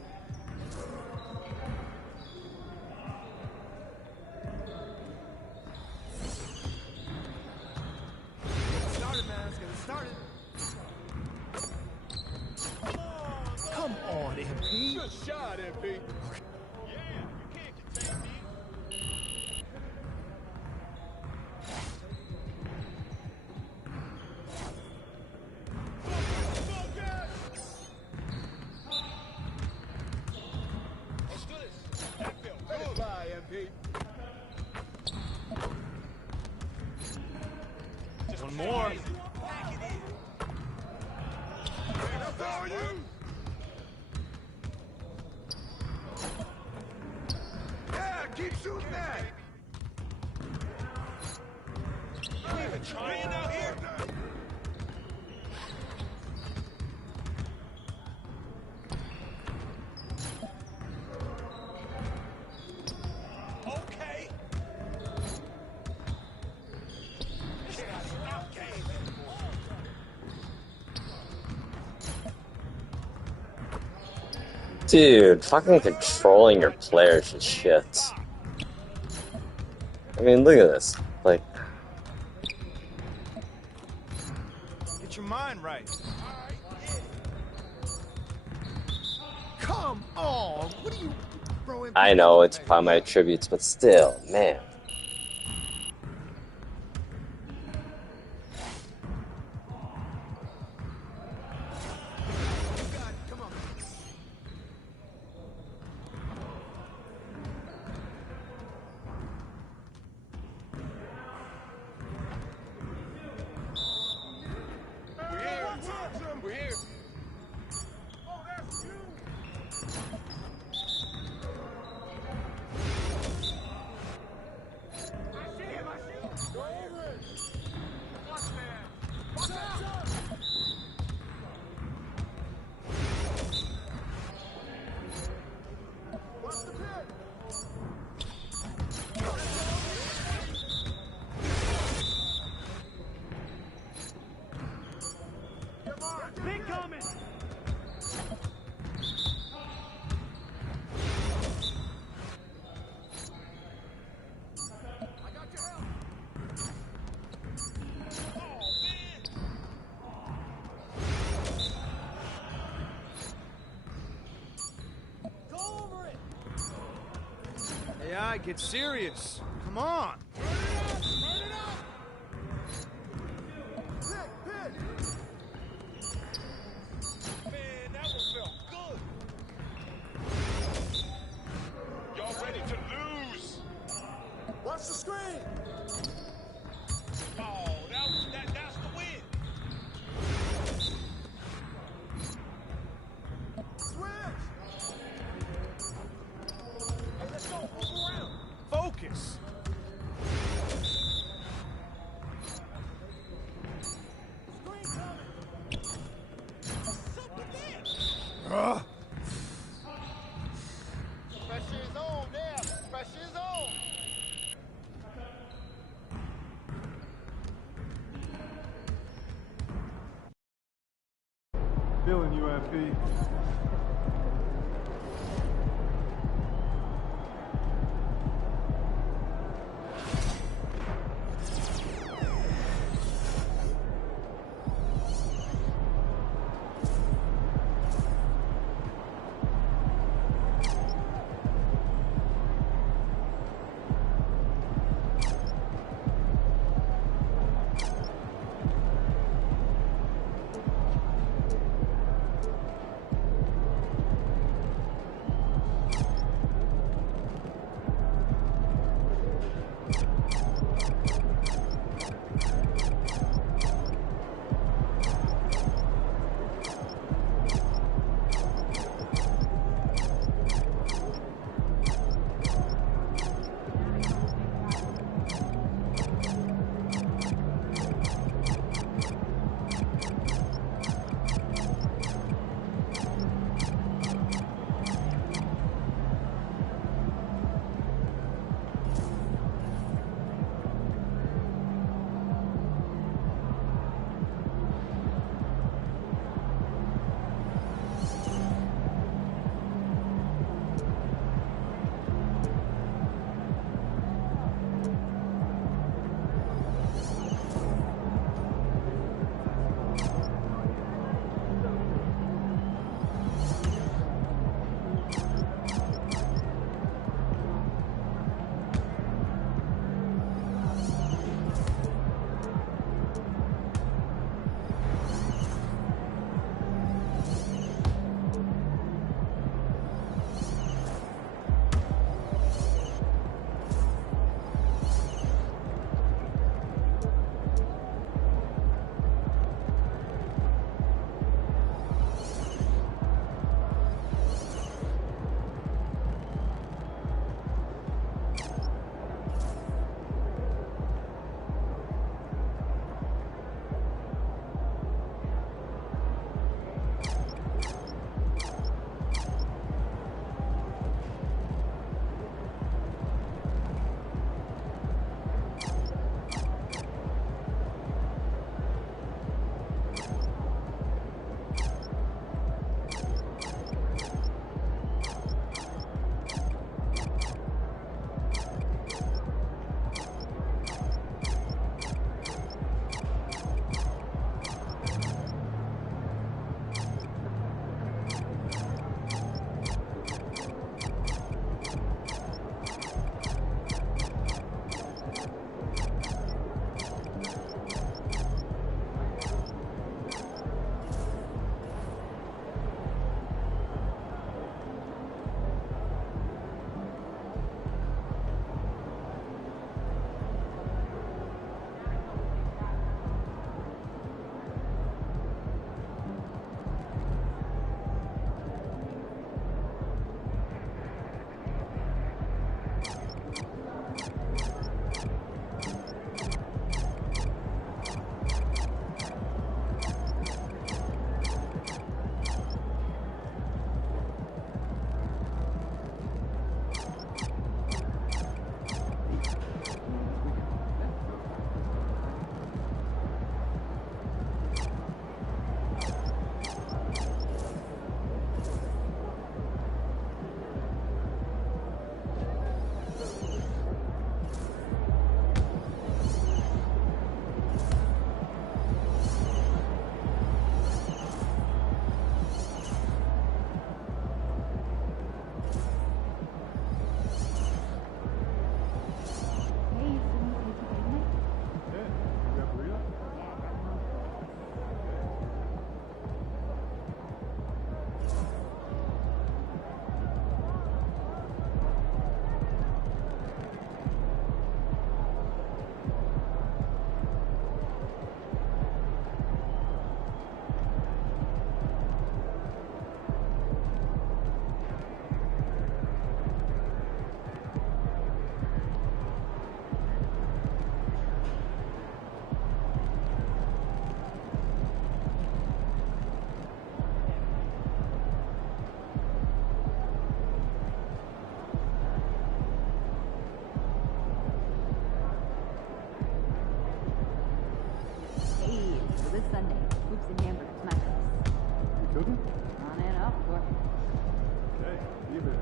Get started, man. Let's get it started. Come on, MP. Good shot, MP. One more. Yeah, keep shooting that. You even trying out here? Okay. Dude, fucking controlling your players is shit. I mean, look at this. Like, get your mind right. Come on, what are you throwing? I know it's by my attributes, but still, man. guy. Get serious. Come on. Man, that one felt good. Y'all ready to lose? Watch the screen. Oh, that's the win. Switch. Hey, let's go. Move around. Focus. Screen coming. Simple dance. Pressure is on there. Pressure is on. Feeling you, MP. On and off court. Okay, leave it.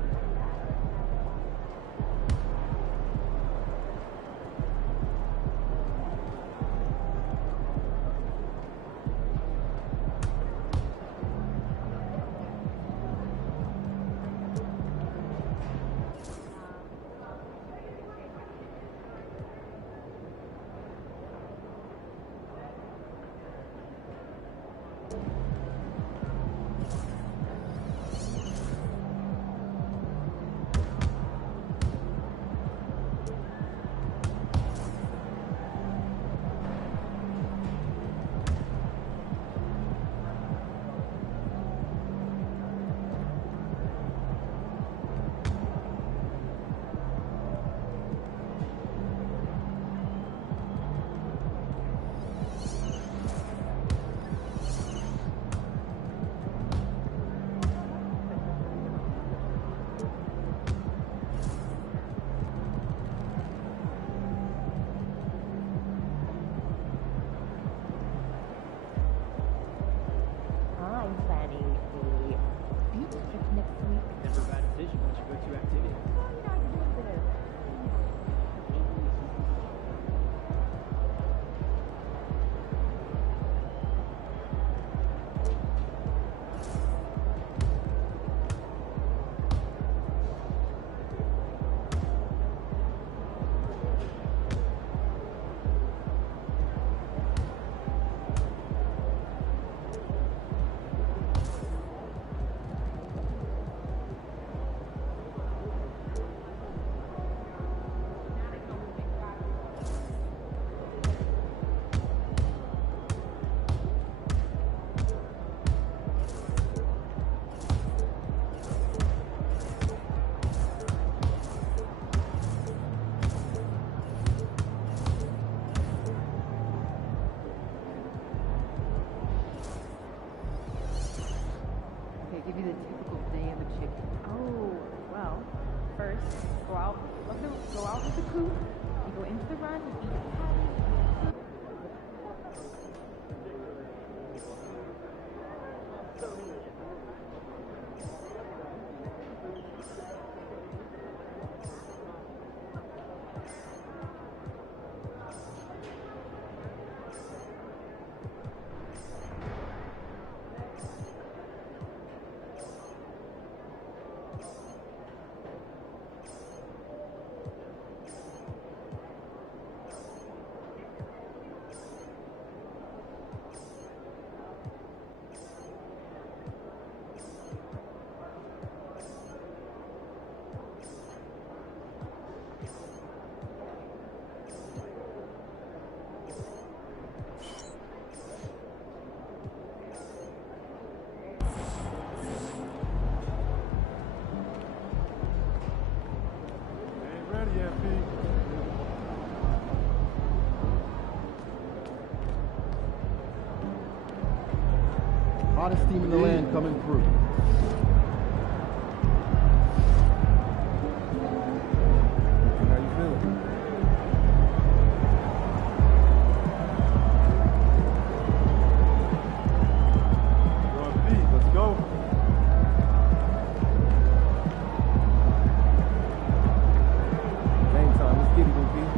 I'm planning a beach trip next week. Never a bad decision once you go to activity. Well, you know, I can do a bit of Okay, give you the typical day of a chicken. Oh, well, first, go out with the coop, you go into the run, you eat a patty. Ain't ready yet, Pete. Hottest team in the land coming through. How you feeling? Go on, Pete. Let's go. Game time. Let's get it, Pete.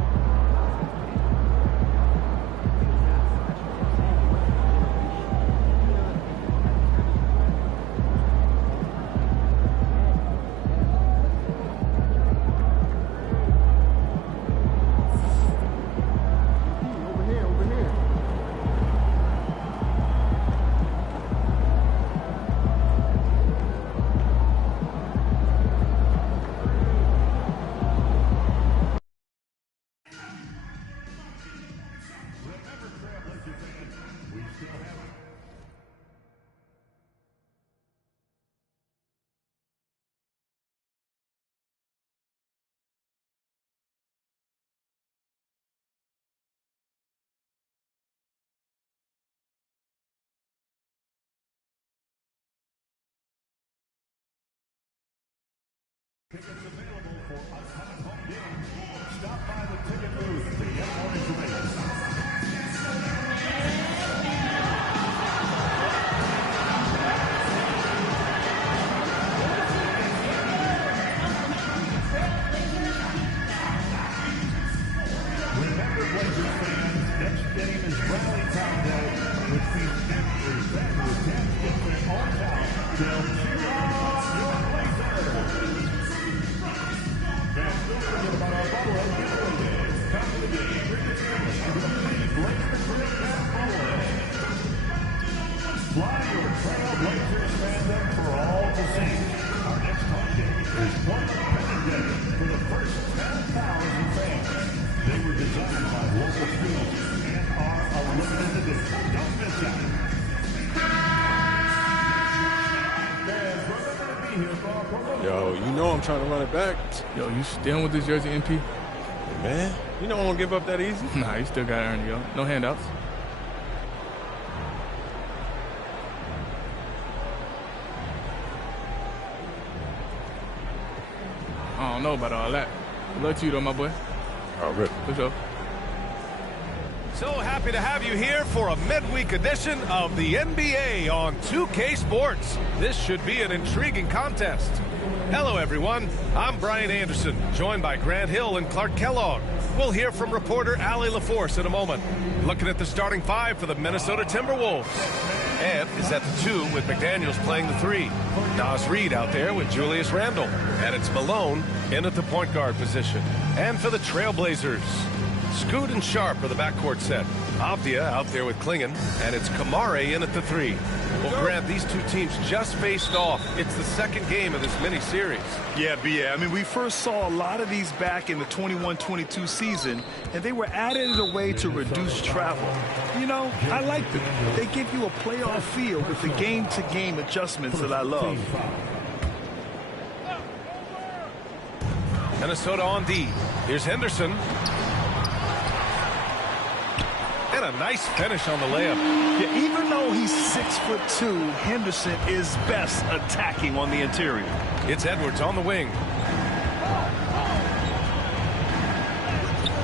Over here, over here. Remember, Trailblazer fans, we still have it. Tickets available for upcoming home games. Stop by the ticket booth to get more information. Fly your Trailblazers fandom for all to see. Our next home game is Portland Day for the first 10,000 fans. They were designed by local schools and are a limited edition. Don't miss out. Yo, you know I'm trying to run it back. Yo, you staying with this jersey, MP? Man, you don't want to give up that easy? Nah, you still got to earn it, yo. No handouts. I don't know about all that. Good luck to you, though, my boy. All right. For sure. So happy to have you here for a midweek edition of the NBA on 2K Sports. This should be an intriguing contest. Hello, everyone. I'm Brian Anderson, joined by Grant Hill and Clark Kellogg. We'll hear from reporter Allie LaForce in a moment. Looking at the starting five for the Minnesota Timberwolves. Ant is at the 2 with McDaniels playing the 3. Naz Reid out there with Julius Randle. And it's Malone in at the point guard position. And for the Trailblazers, Scoot and Sharp are the backcourt set. Avdia out there with Klingon, and it's Kamare in at the 3. Well, Grant, these two teams just faced off. It's the second game of this mini-series. Yeah, BA. I mean, we first saw a lot of these back in the 21-22 season, and they were added in a way to reduce travel. You know, I like them. They give you a playoff feel with the game-to-game adjustments that I love. Minnesota on D. Here's Henderson. And a nice finish on the layup. Yeah, even though he's 6'2", Henderson is best attacking on the interior. It's Edwards on the wing.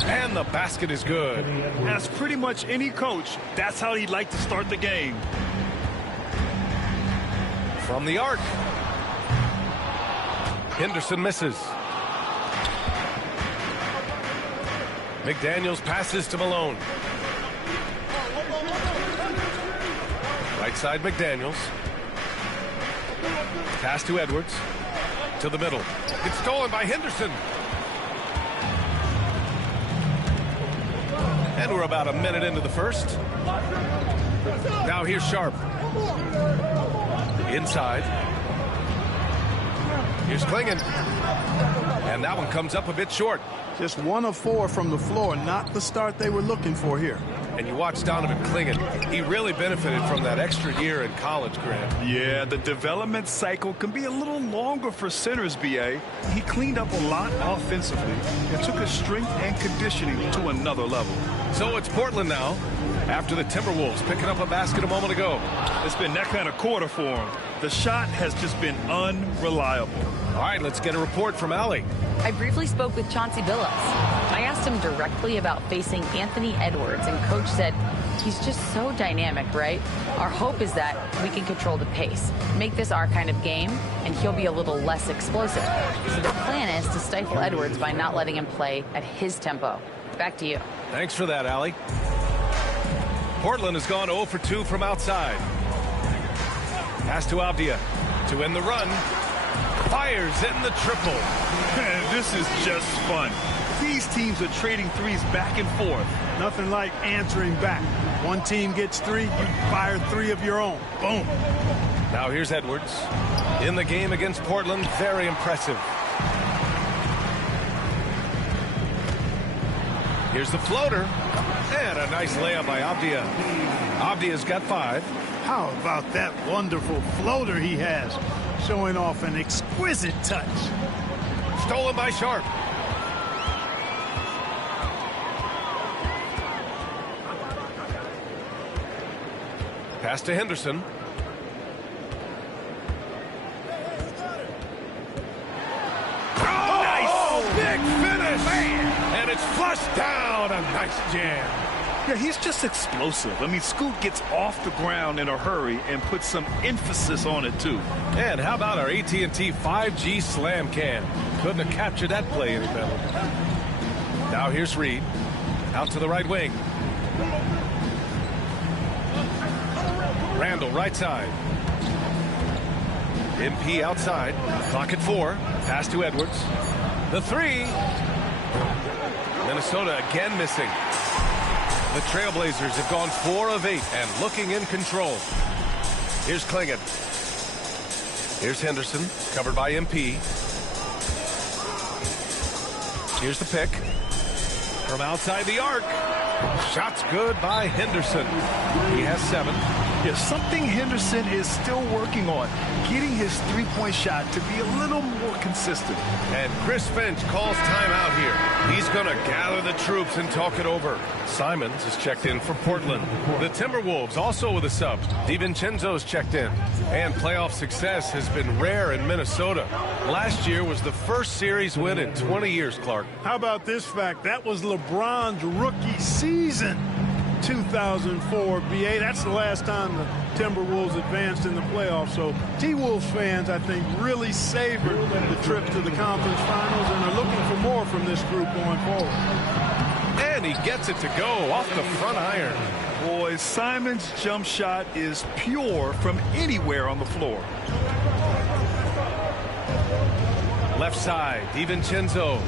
And the basket is good. As pretty much any coach, that's how he'd like to start the game. From the arc. Henderson misses. McDaniels passes to Malone. Right side McDaniels. Pass to Edwards. To the middle. It's stolen by Henderson. And we're about a minute into the first. Now here's Sharp. Inside. Here's Klingon. And that one comes up a bit short. Just 1 of 4 from the floor, not the start they were looking for here. And you watch Donovan Klingon. He really benefited from that extra year in college, Grant. Yeah, the development cycle can be a little longer for centers, BA. He cleaned up a lot offensively and took his strength and conditioning to another level. So it's Portland now, after the Timberwolves picking up a basket a moment ago. It's been that kind of quarter for him. The shot has just been unreliable. All right, let's get a report from Allie. I briefly spoke with Chauncey Billups. I asked him directly about facing Anthony Edwards, and Coach said, he's just so dynamic, right? Our hope is that we can control the pace, make this our kind of game, and he'll be a little less explosive. So the plan is to stifle Edwards by not letting him play at his tempo. Back to you. Thanks for that, Allie. Portland has gone 0 for 2 from outside. Pass to Avdia to end the run. Fires in the triple. Man, this is just fun. These teams are trading threes back and forth. Nothing like answering back. One team gets 3, you fire 3 of your own. Boom. Now here's Edwards. In the game against Portland, very impressive. Here's the floater. And a nice layup by Avdia. Avdia's got 5. How about that wonderful floater he has? Showing off an exquisite touch. Stolen by Sharp. Pass to Henderson. Oh, nice! Big finish! Man. And it's flushed down. A nice jam. Yeah, he's just explosive. I mean, Scoot gets off the ground in a hurry and puts some emphasis on it, too. And how about our AT&T 5G slam can? Couldn't have captured that play any better. Now here's Reid. Out to the right wing. Randle right side. MP outside. Clock at 4. Pass to Edwards. The 3. Minnesota again missing. The Trailblazers have gone 4 of 8 and looking in control. Here's Klingon. Here's Henderson, covered by MP. Here's the pick. From outside the arc. Shot's good by Henderson. He has 7. Yeah, something Henderson is still working on, getting his three-point shot to be a little more consistent. And Chris Finch calls timeout here. He's going to gather the troops and talk it over. Simons is checked in for Portland. The Timberwolves also with a sub. DiVincenzo's checked in. And playoff success has been rare in Minnesota. Last year was the first series win in 20 years, Clark. How about this fact? That was LeBron's rookie season. 2004 BA. That's the last time the Timberwolves advanced in the playoffs. So T-Wolves fans, I think, really savored the trip to the conference finals and are looking for more from this group going forward. And he gets it to go off the front iron. Boy, Simon's jump shot is pure from anywhere on the floor. Left side, DiVincenzo.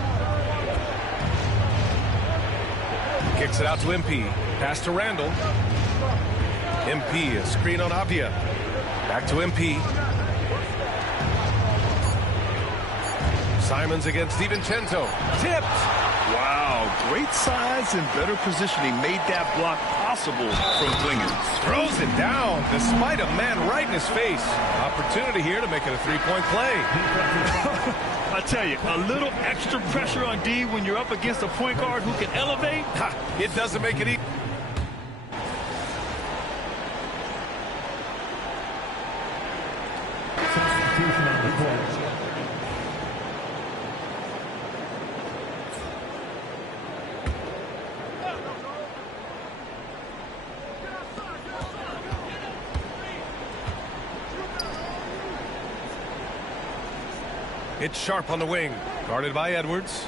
Kicks it out to MP. Pass to Randall. MP, a screen on Avdia. Back to MP. Simons against DiVincenzo. Tipped. Wow, great size and better positioning made that block possible from Klingon. Throws it down despite a man right in his face. Opportunity here to make it a three-point play. I tell you, a little extra pressure on D when you're up against a point guard who can elevate. It doesn't make it easy. It's Sharp on the wing, guarded by Edwards.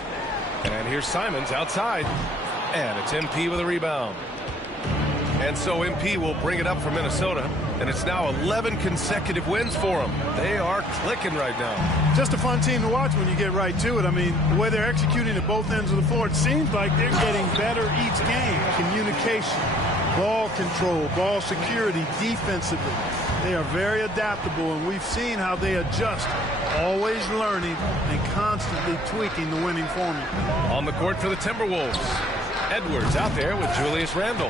And here's Simons outside. And it's MP with a rebound. And so MP will bring it up for Minnesota. And it's now 11 consecutive wins for them. They are clicking right now. Just a fun team to watch when you get right to it. I mean, the way they're executing at both ends of the floor, it seems like they're getting better each game. Communication, ball control, ball security, defensively. They are very adaptable, and we've seen how they adjust, always learning and constantly tweaking the winning formula. On the court for the Timberwolves. Edwards out there with Julius Randle.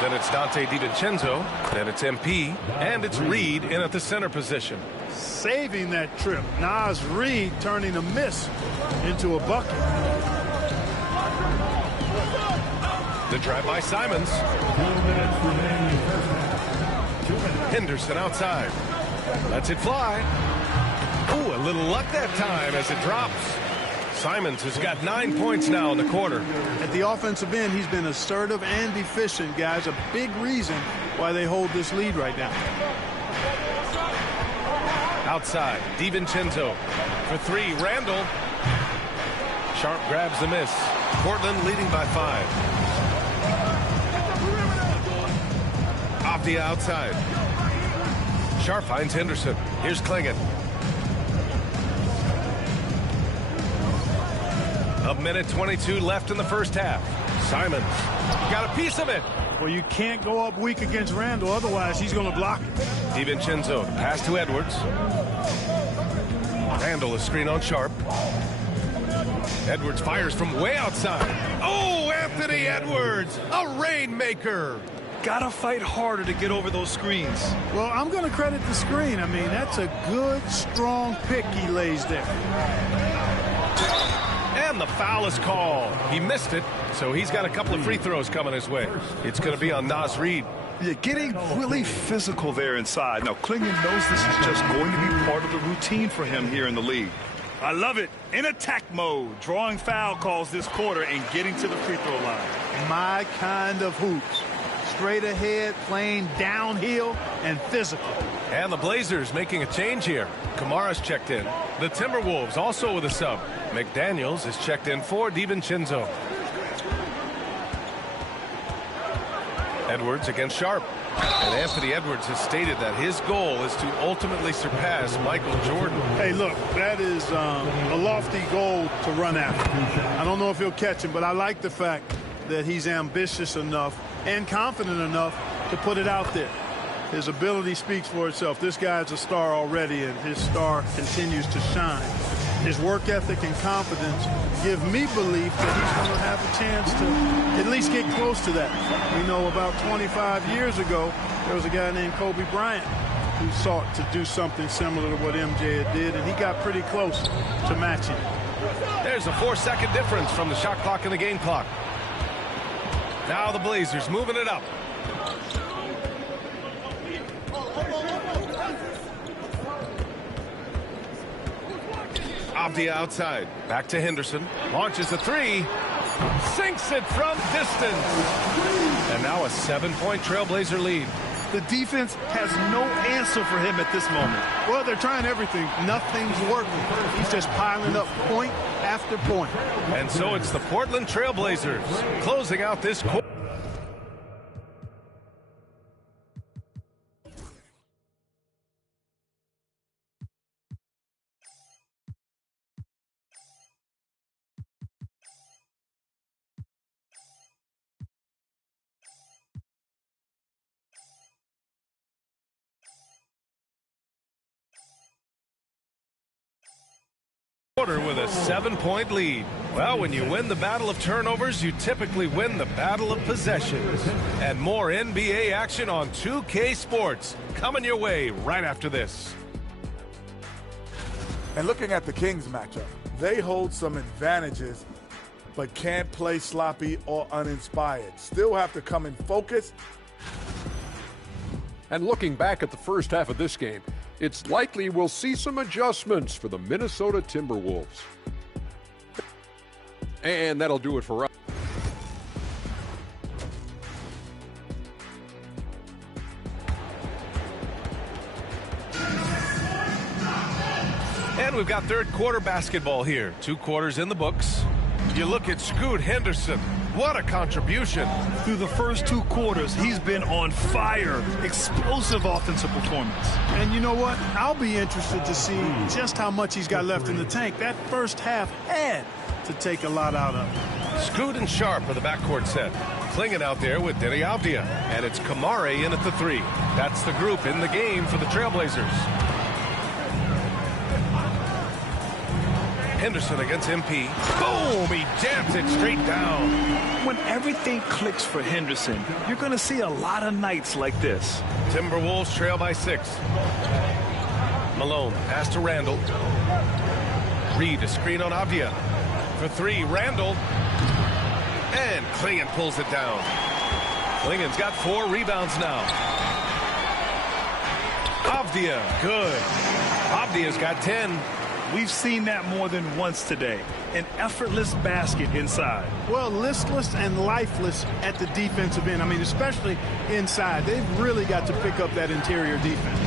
Then it's Dante DiVincenzo. Then it's MP. And it's Reed in at the center position. Saving that trip. Naz Reid turning a miss into a bucket. The drive by Simons. Henderson outside. Lets it fly. Ooh, a little luck that time as it drops. Simons has got 9 points now in the quarter. At the offensive end, he's been assertive and efficient, guys. A big reason why they hold this lead right now. Outside, DiVincenzo for 3. Randall. Sharp grabs the miss. Portland leading by 5. Avdia outside. Sharp finds Henderson. Here's Klingon. A minute 22 left in the first half. Simons got a piece of it. Well, you can't go up weak against Randall, otherwise he's going to block it. DiVincenzo, pass to Edwards. Randall is screen on Sharp. Edwards fires from way outside. Oh, Anthony Edwards, a rainmaker. Gotta fight harder to get over those screens. Well, I'm going to credit the screen. I mean, that's a good, strong pick he lays there. And the foul is called. He missed it, so he's got a couple of free throws coming his way. It's going to be on Naz Reid. Yeah, getting really physical there inside. Now, Klingon knows this is just going to be part of the routine for him here in the league. I love it. In attack mode, drawing foul calls this quarter and getting to the free throw line. My kind of hoops. Straight ahead, playing downhill, and physical. And the Blazers making a change here. Kamara's checked in. The Timberwolves also with a sub. McDaniels is checked in for DiVincenzo. Edwards against Sharp. And Anthony Edwards has stated that his goal is to ultimately surpass Michael Jordan. Hey, look, that is a lofty goal to run after. I don't know if he'll catch him, but I like the fact that he's ambitious enough and confident enough to put it out there. His ability speaks for itself. This guy's a star already, and his star continues to shine. His work ethic and confidence give me belief that he's going to have a chance to at least get close to that. We know about 25 years ago, there was a guy named Kobe Bryant who sought to do something similar to what MJ did, and he got pretty close to matching it. There's a 4-second difference from the shot clock and the game clock. Now the Blazers moving it up. Avdia outside. Back to Henderson. Launches a three. Sinks it from distance. And now a 7-point Trailblazer lead. The defense has no answer for him at this moment. Well, they're trying everything. Nothing's working. He's just piling up point after point. And so it's the Portland Trailblazers closing out this quarter. With a 7-point lead. Well, when you win the battle of turnovers, you typically win the battle of possessions. And more NBA action on 2K Sports coming your way right after this. And looking at the Kings matchup, they hold some advantages, but can't play sloppy or uninspired. Still have to come in focus. And looking back at the first half of this game, it's likely we'll see some adjustments for the Minnesota Timberwolves. And that'll do it for us. And we've got third quarter basketball here. 2 quarters in the books. You look at Scoot Henderson. What a contribution. Through the first 2 quarters, he's been on fire. Explosive offensive performance. And you know what? I'll be interested to see just how much he's got left in the tank. That first half had to take a lot out of him. Scoot and Sharp are the backcourt set. Clinging out there with Denny Avdia. And it's Kamare in at the 3. That's the group in the game for the Trailblazers. Henderson against MP. Boom! He jams it straight down. When everything clicks for Henderson, you're going to see a lot of nights like this. Timberwolves trail by 6. Malone pass to Randall. Reed a screen on Avdia. For 3, Randall. And Klingon pulls it down. Klingon's got 4 rebounds now. Avdia, good. Avdia's got 10. We've seen that more than once today. An effortless basket inside. Well, listless and lifeless at the defensive end. I mean, especially inside. They've really got to pick up that interior defense.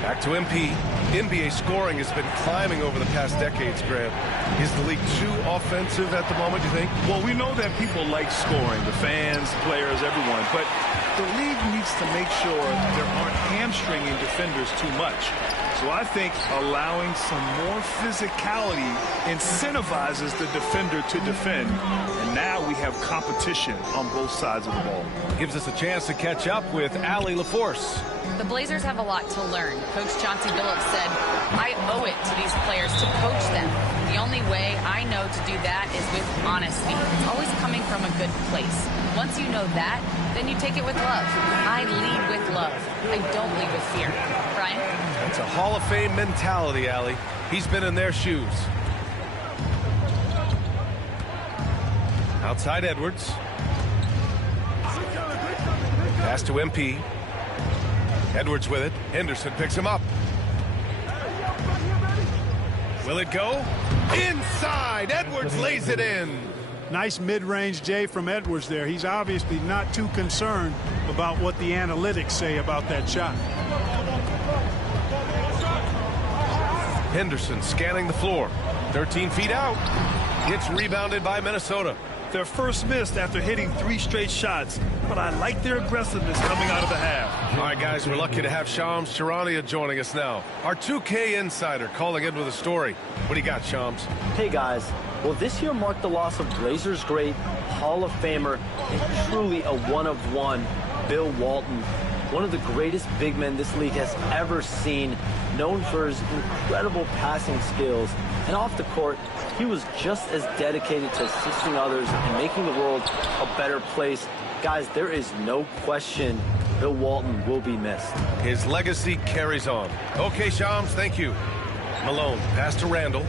Back to MP. NBA scoring has been climbing over the past decades, Graham. Is the league too offensive at the moment, you think? Well, we know that people like scoring, the fans, players, everyone, but the league needs to make sure there aren't hamstringing defenders too much. So I think allowing some more physicality incentivizes the defender to defend. And now we have competition on both sides of the ball. Gives us a chance to catch up with Allie LaForce. The Blazers have a lot to learn. Coach Chauncey Billups said, I owe it to these players to coach them. The only way I know to do that is with honesty. It's always coming from a good place. Once you know that, then you take it with love. I lead with love. I don't lead with fear. Brian? That's a Hall of Fame mentality, Allie. He's been in their shoes. Outside Edwards. Pass to MP. Edwards with it. Henderson picks him up. Will it go? Inside! Edwards lays it in. Nice mid-range J from Edwards there. He's obviously not too concerned about what the analytics say about that shot. Henderson scanning the floor. 13 feet out. It's rebounded by Minnesota. Their first miss after hitting 3 straight shots, but I like their aggressiveness coming out of the half. All right, guys, we're lucky to have Shams Charania joining us now. Our 2K insider calling in with a story. What do you got, Shams? Hey, guys. Well, this year marked the loss of Blazers great, Hall of Famer, and truly a one-of-one, Bill Walton. one of the greatest big men this league has ever seen, known for his incredible passing skills. And off the court, he was just as dedicated to assisting others and making the world a better place. Guys, there is no question Bill Walton will be missed. His legacy carries on. Okay, Shams, thank you. Malone, pass to Randall.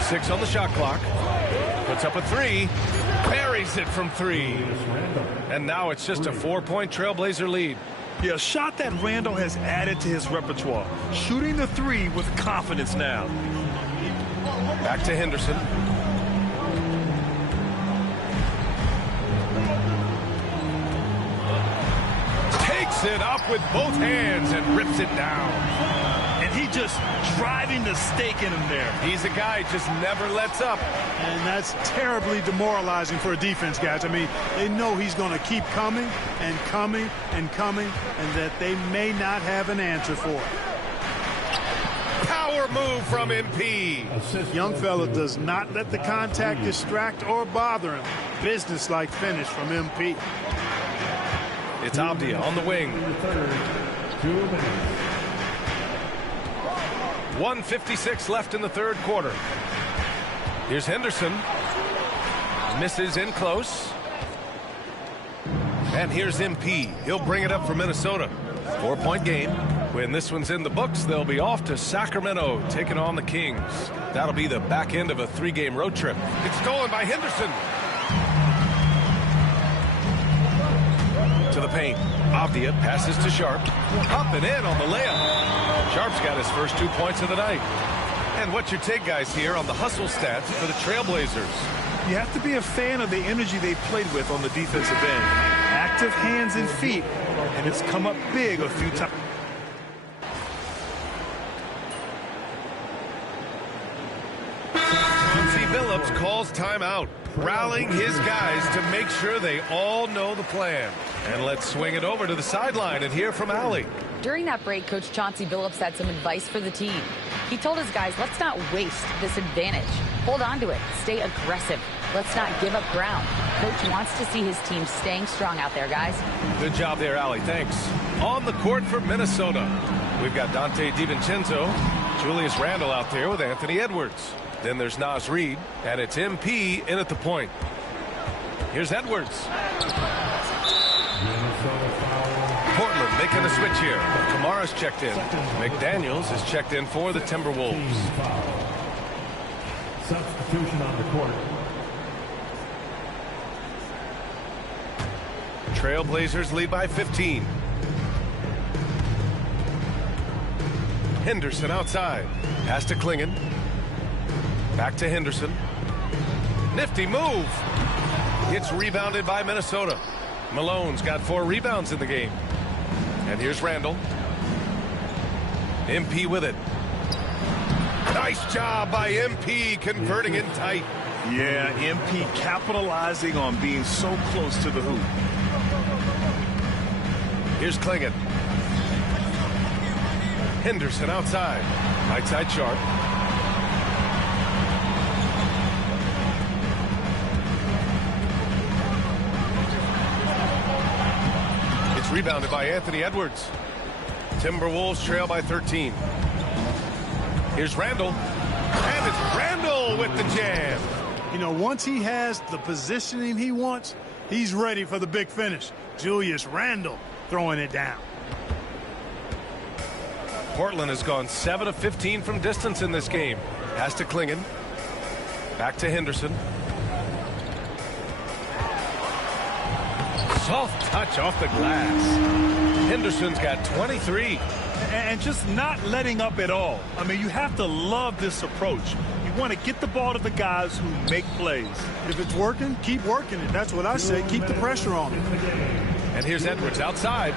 Six on the shot clock. Puts up a three. Buries it from three. And now it's just a 4-point Trailblazer lead. Yeah, a shot that Randall has added to his repertoire. Shooting the three with confidence now. Back to Henderson. Takes it up with both hands and rips it down. And he just driving the stake in him there. He's a guy just never lets up. And that's terribly demoralizing for a defense, guys. I mean, they know he's going to keep coming and coming and coming, and that they may not have an answer for it. Power move from MP. Young fella does not let the contact distract or bother him. Business-like finish from MP. It's Avdia on the wing. 1:56 left in the third quarter. Here's Henderson. Misses in close. And here's MP. He'll bring it up for Minnesota. 4-point game. When this one's in the books, they'll be off to Sacramento, taking on the Kings. That'll be the back end of a 3-game road trip. It's stolen by Henderson. To the paint. Avdia passes to Sharp. Up and in on the layup. Sharp's got his first 2 points of the night. And what's your take, guys, here on the hustle stats for the Trailblazers? You have to be a fan of the energy they played with on the defensive end. Active hands and feet, and it's come up big a few times. Phillips calls timeout, rallying his guys to make sure they all know the plan. And let's swing it over to the sideline and hear from Allie. During that break, Coach Chauncey Billups had some advice for the team. He told his guys, let's not waste this advantage. Hold on to it. Stay aggressive. Let's not give up ground. Coach wants to see his team staying strong out there, guys. Good job there, Allie. Thanks. On the court for Minnesota, we've got Dante DiVincenzo, Julius Randle out there with Anthony Edwards. Then there's Naz Reid, and it's MP in at the point. Here's Edwards. Portland making a switch here. Kamara's checked in. McDaniels is checked in for the Timberwolves. Substitution on the court. Trailblazers lead by 15. Henderson outside. Pass to Klingon. Back to Henderson. Nifty move. It's rebounded by Minnesota. Malone's got 4 rebounds in the game. And here's Randall. MP with it. Nice job by MP converting in tight. Yeah, MP capitalizing on being so close to the hoop. Here's Klingon. Henderson outside. Right side Sharp. Rebounded by Anthony Edwards. Timberwolves trail by 13. Here's Randall. And it's Randall with the jam. You know, once he has the positioning he wants, he's ready for the big finish. Julius Randle throwing it down. Portland has gone 7 of 15 from distance in this game. Pass to Klingon. Back to Henderson. Soft touch off the glass. Henderson's got 23. And just not letting up at all. I mean, you have to love this approach. You want to get the ball to the guys who make plays. If it's working, keep working it. That's what I say. Keep the pressure on it. And here's Edwards outside.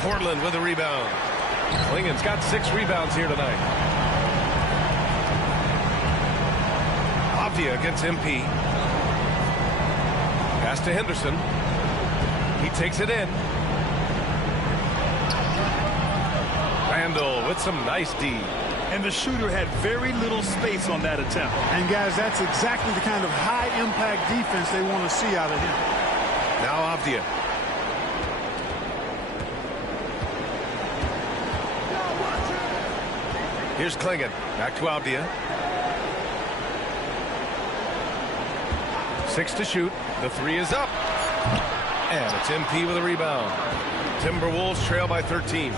Portland with a rebound. Klingon's got 6 rebounds here tonight. Avdia against MP. Pass to Henderson. He takes it in. Randall with some nice D. and the shooter had very little space on that attempt. And, guys, that's exactly the kind of high-impact defense they want to see out of him. Now Avdia. Here's Klingon. Back to Avdia. 6 to shoot. The 3 is up. And it's MP with a rebound. Timberwolves trail by 13.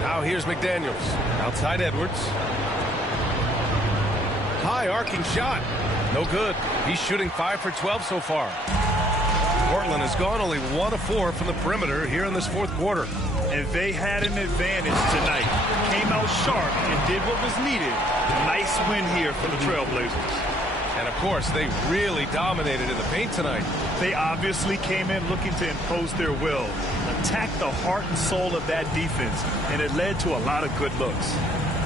Now here's McDaniels. Outside Edwards. High arcing shot. No good. He's shooting 5 for 12 so far. Portland has gone only 1 of 4 from the perimeter here in this fourth quarter. And they had an advantage tonight. Came out sharp and did what was needed. Nice win here for the Trailblazers. And, of course, they really dominated in the paint tonight. They obviously came in looking to impose their will, attack the heart and soul of that defense, and it led to a lot of good looks.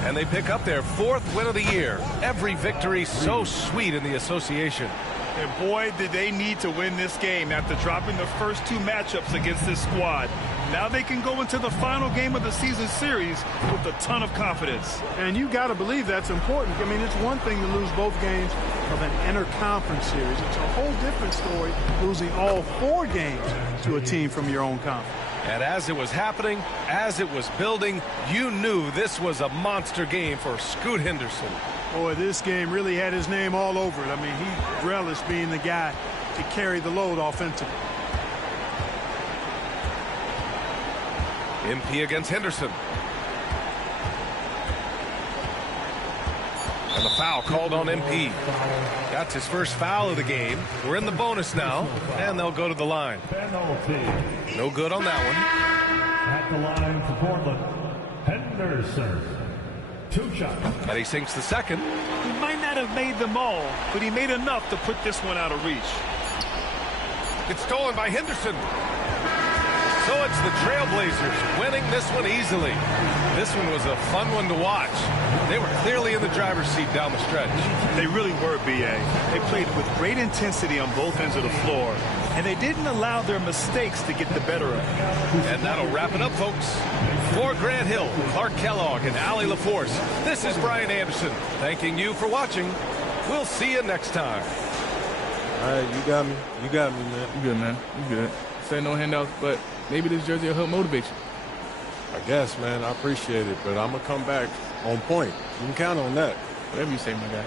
And they pick up their 4th win of the year. Every victory so sweet in the association. And boy, did they need to win this game after dropping the first 2 matchups against this squad. Now they can go into the final game of the season series with a ton of confidence. And you got to believe that's important. I mean, it's one thing to lose both games of an inter-conference series. It's a whole different story losing all 4 games to a team from your own conference. And as it was happening, as it was building, you knew this was a monster game for Scoot Henderson. Boy, this game really had his name all over it. I mean, he relished being the guy to carry the load offensively. MP against Henderson. And the foul called on MP. That's his first foul of the game. We're in the bonus now, and they'll go to the line. No good on that one. At the line for Portland, Henderson. 2 shots. And he sinks the second. He might not have made them all, but he made enough to put this one out of reach. It's stolen by Henderson. So it's the Trailblazers winning this one easily. This one was a fun one to watch. They were clearly in the driver's seat down the stretch. They really were, B.A. They played with great intensity on both ends of the floor, and they didn't allow their mistakes to get the better of them. And that'll wrap it up, folks. For Grant Hill, Clark Kellogg, and Allie LaForce, this is Brian Anderson thanking you for watching. We'll see you next time. All right, you got me. You got me, man. You good, man. You good. Say no handouts, but maybe this jersey will help motivate you. I guess, man. I appreciate it, but I'm going to come back on point. You can count on that. Whatever you say, my guy.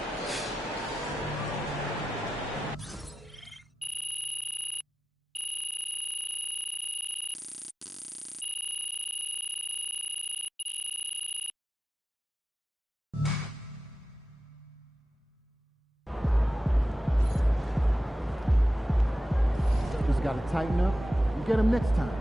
Just got to tighten up and get him next time.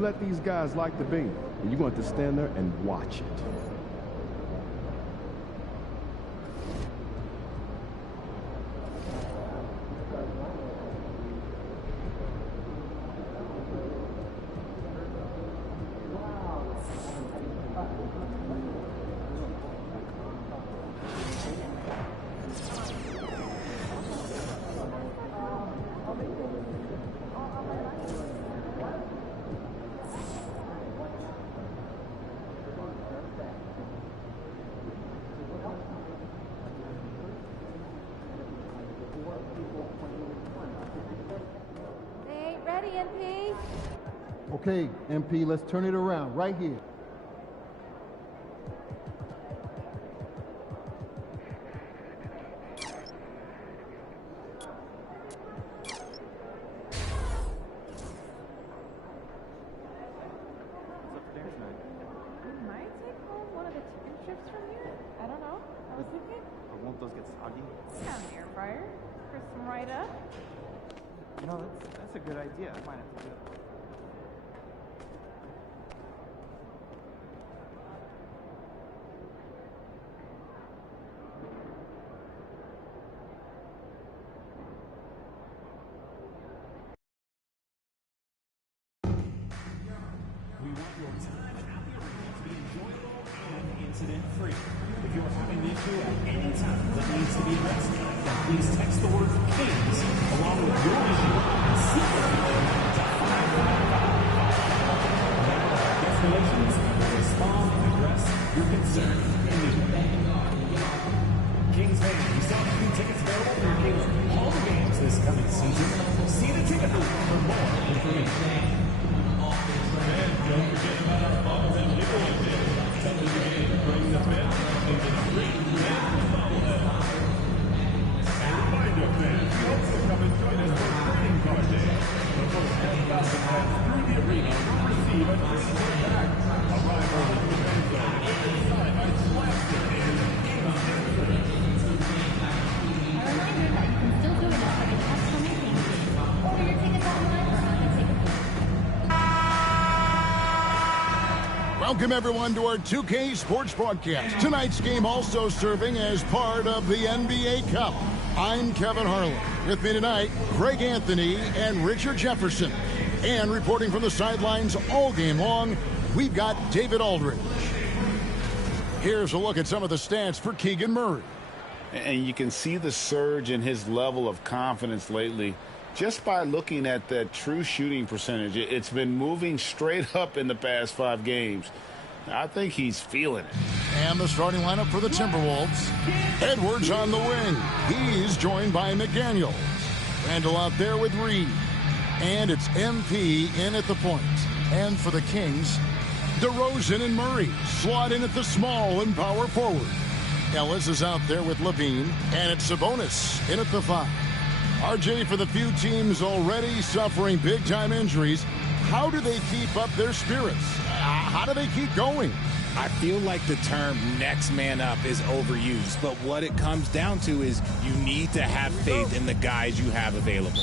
let these guys like the beam, and you're going to have to stand there and watch it. MP. Okay, MP, let's turn it around right here. We might take home one of the chicken strips from here. I don't know. I was thinking. Or won't those get soggy? Yeah, an air fryer. Crisp them right up. You know, that's a good idea. I might have to do it. We want your time at the arena to be enjoyable and incident-free. If you're having an issue at any time that needs to be addressed, then please text the word KINGS along with your issue and secret to 555. Now, guest relations will respond and address your concern immediately. Kings fans, we still have a few tickets available for your Kings home games this coming season. See the ticket booth for more information. And don't forget about our Bob and Nicholas Day. Tell me the game, bring the fans into the street and bobblehead. A reminder, fans, you also come and join us for trading card day. The first 10,000 fans through the arena will receive a trading card back. Arrive early to the fan zone and inside by Slapstick and Game of Victory. A reminder that you can still join us for the Custom Meeting. Order your tickets online or on the ticket booth. Welcome, everyone, to our 2K Sports broadcast. Tonight's game also serving as part of the NBA Cup. I'm Kevin Harlan. With me tonight, Greg Anthony and Richard Jefferson. And reporting from the sidelines all game long, we've got David Aldridge. Here's a look at some of the stats for Keegan Murray. And you can see the surge in his level of confidence lately just by looking at that true shooting percentage. It's been moving straight up in the past 5 games. I think he's feeling it. And the starting lineup for the Timberwolves. Edwards on the wing. He's joined by McDaniels. Randall out there with Reed. And it's MP in at the point. And for the Kings, DeRozan and Murray slot in at the small and power forward. Ellis is out there with Levine. And it's Sabonis in at the 5. RJ, for the few teams already suffering big-time injuries, how do they keep up their spirits? How do they keep going? I feel like the term next man up is overused, but what it comes down to is you need to have faith in the guys you have available.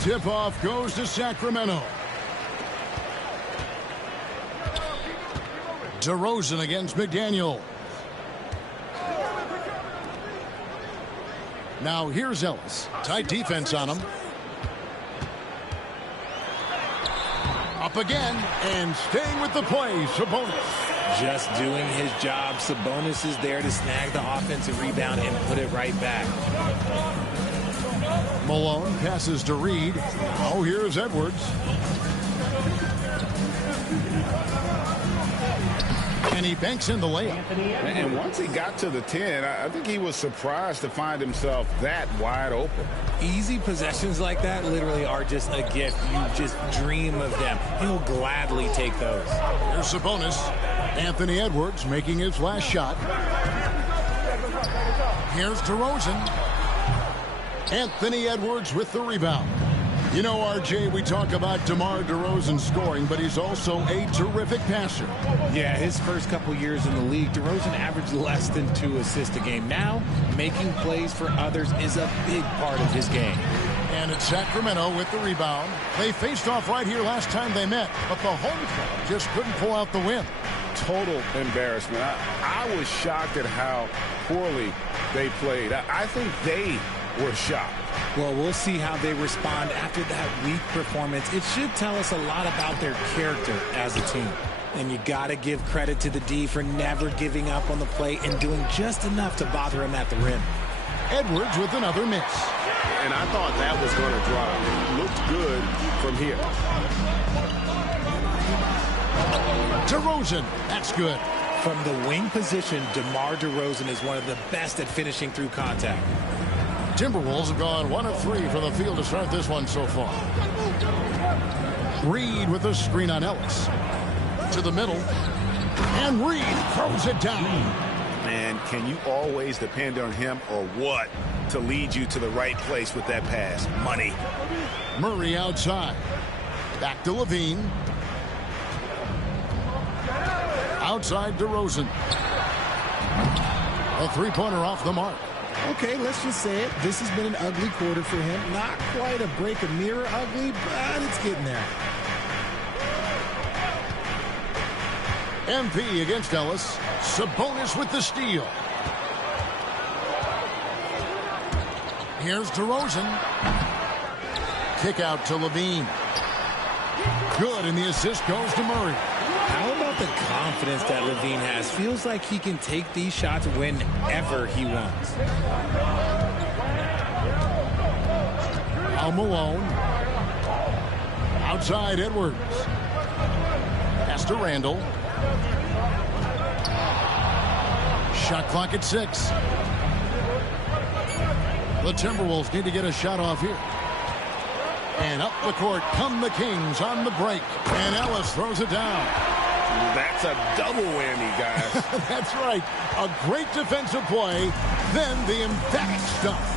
Tip-off goes to Sacramento. DeRozan against McDaniel. Now here's Ellis. Tight defense on him. Up again and staying with the play, Sabonis. Just doing his job. Sabonis is there to snag the offensive rebound and put it right back. Malone passes to Reed. Oh, here's Edwards. And he banks in the layup. And once he got to the 10, I think he was surprised to find himself that wide open. Easy possessions like that literally are just a gift. You just dream of them. He'll gladly take those. Here's Sabonis. Anthony Edwards making his last shot. Here's DeRozan. Anthony Edwards with the rebound. You know, RJ, we talk about DeMar DeRozan scoring, but he's also a terrific passer. Yeah, his first couple years in the league, DeRozan averaged less than 2 assists a game. Now, making plays for others is a big part of his game. And it's Sacramento with the rebound. They faced off right here last time they met, but the home club just couldn't pull out the win. Total embarrassment. I was shocked at how poorly they played. I think they were shocked. Well, we'll see how they respond after that weak performance. It should tell us a lot about their character as a team. And you got to give credit to the D for never giving up on the play and doing just enough to bother him at the rim. Edwards with another miss. And I thought that was going to drop. It looked good from here. DeRozan, that's good. From the wing position, DeMar DeRozan is one of the best at finishing through contact. Timberwolves have gone 1 of 3 from the field to start this one so far. Reed with the screen on Ellis. To the middle. And Reed throws it down. Man, can you always depend on him or what to lead you to the right place with that pass? Money. Murray outside. Back to Levine. Outside DeRozan. A three-pointer off the mark. Okay, let's just say it. This has been an ugly quarter for him. Not quite a break a mirror ugly, but it's getting there. MP against Ellis. Sabonis with the steal. Here's DeRozan. Kick out to Levine. Good, and the assist goes to Murray. How about the confidence that Levine has? Feels like he can take these shots whenever he wants. Al Malone. Outside Edwards. Pass to Randall. Shot clock at 6. The Timberwolves need to get a shot off here. And up the court come the Kings on the break. And Ellis throws it down. That's a double whammy, guys. That's right. A great defensive play, then the emphatic stuff.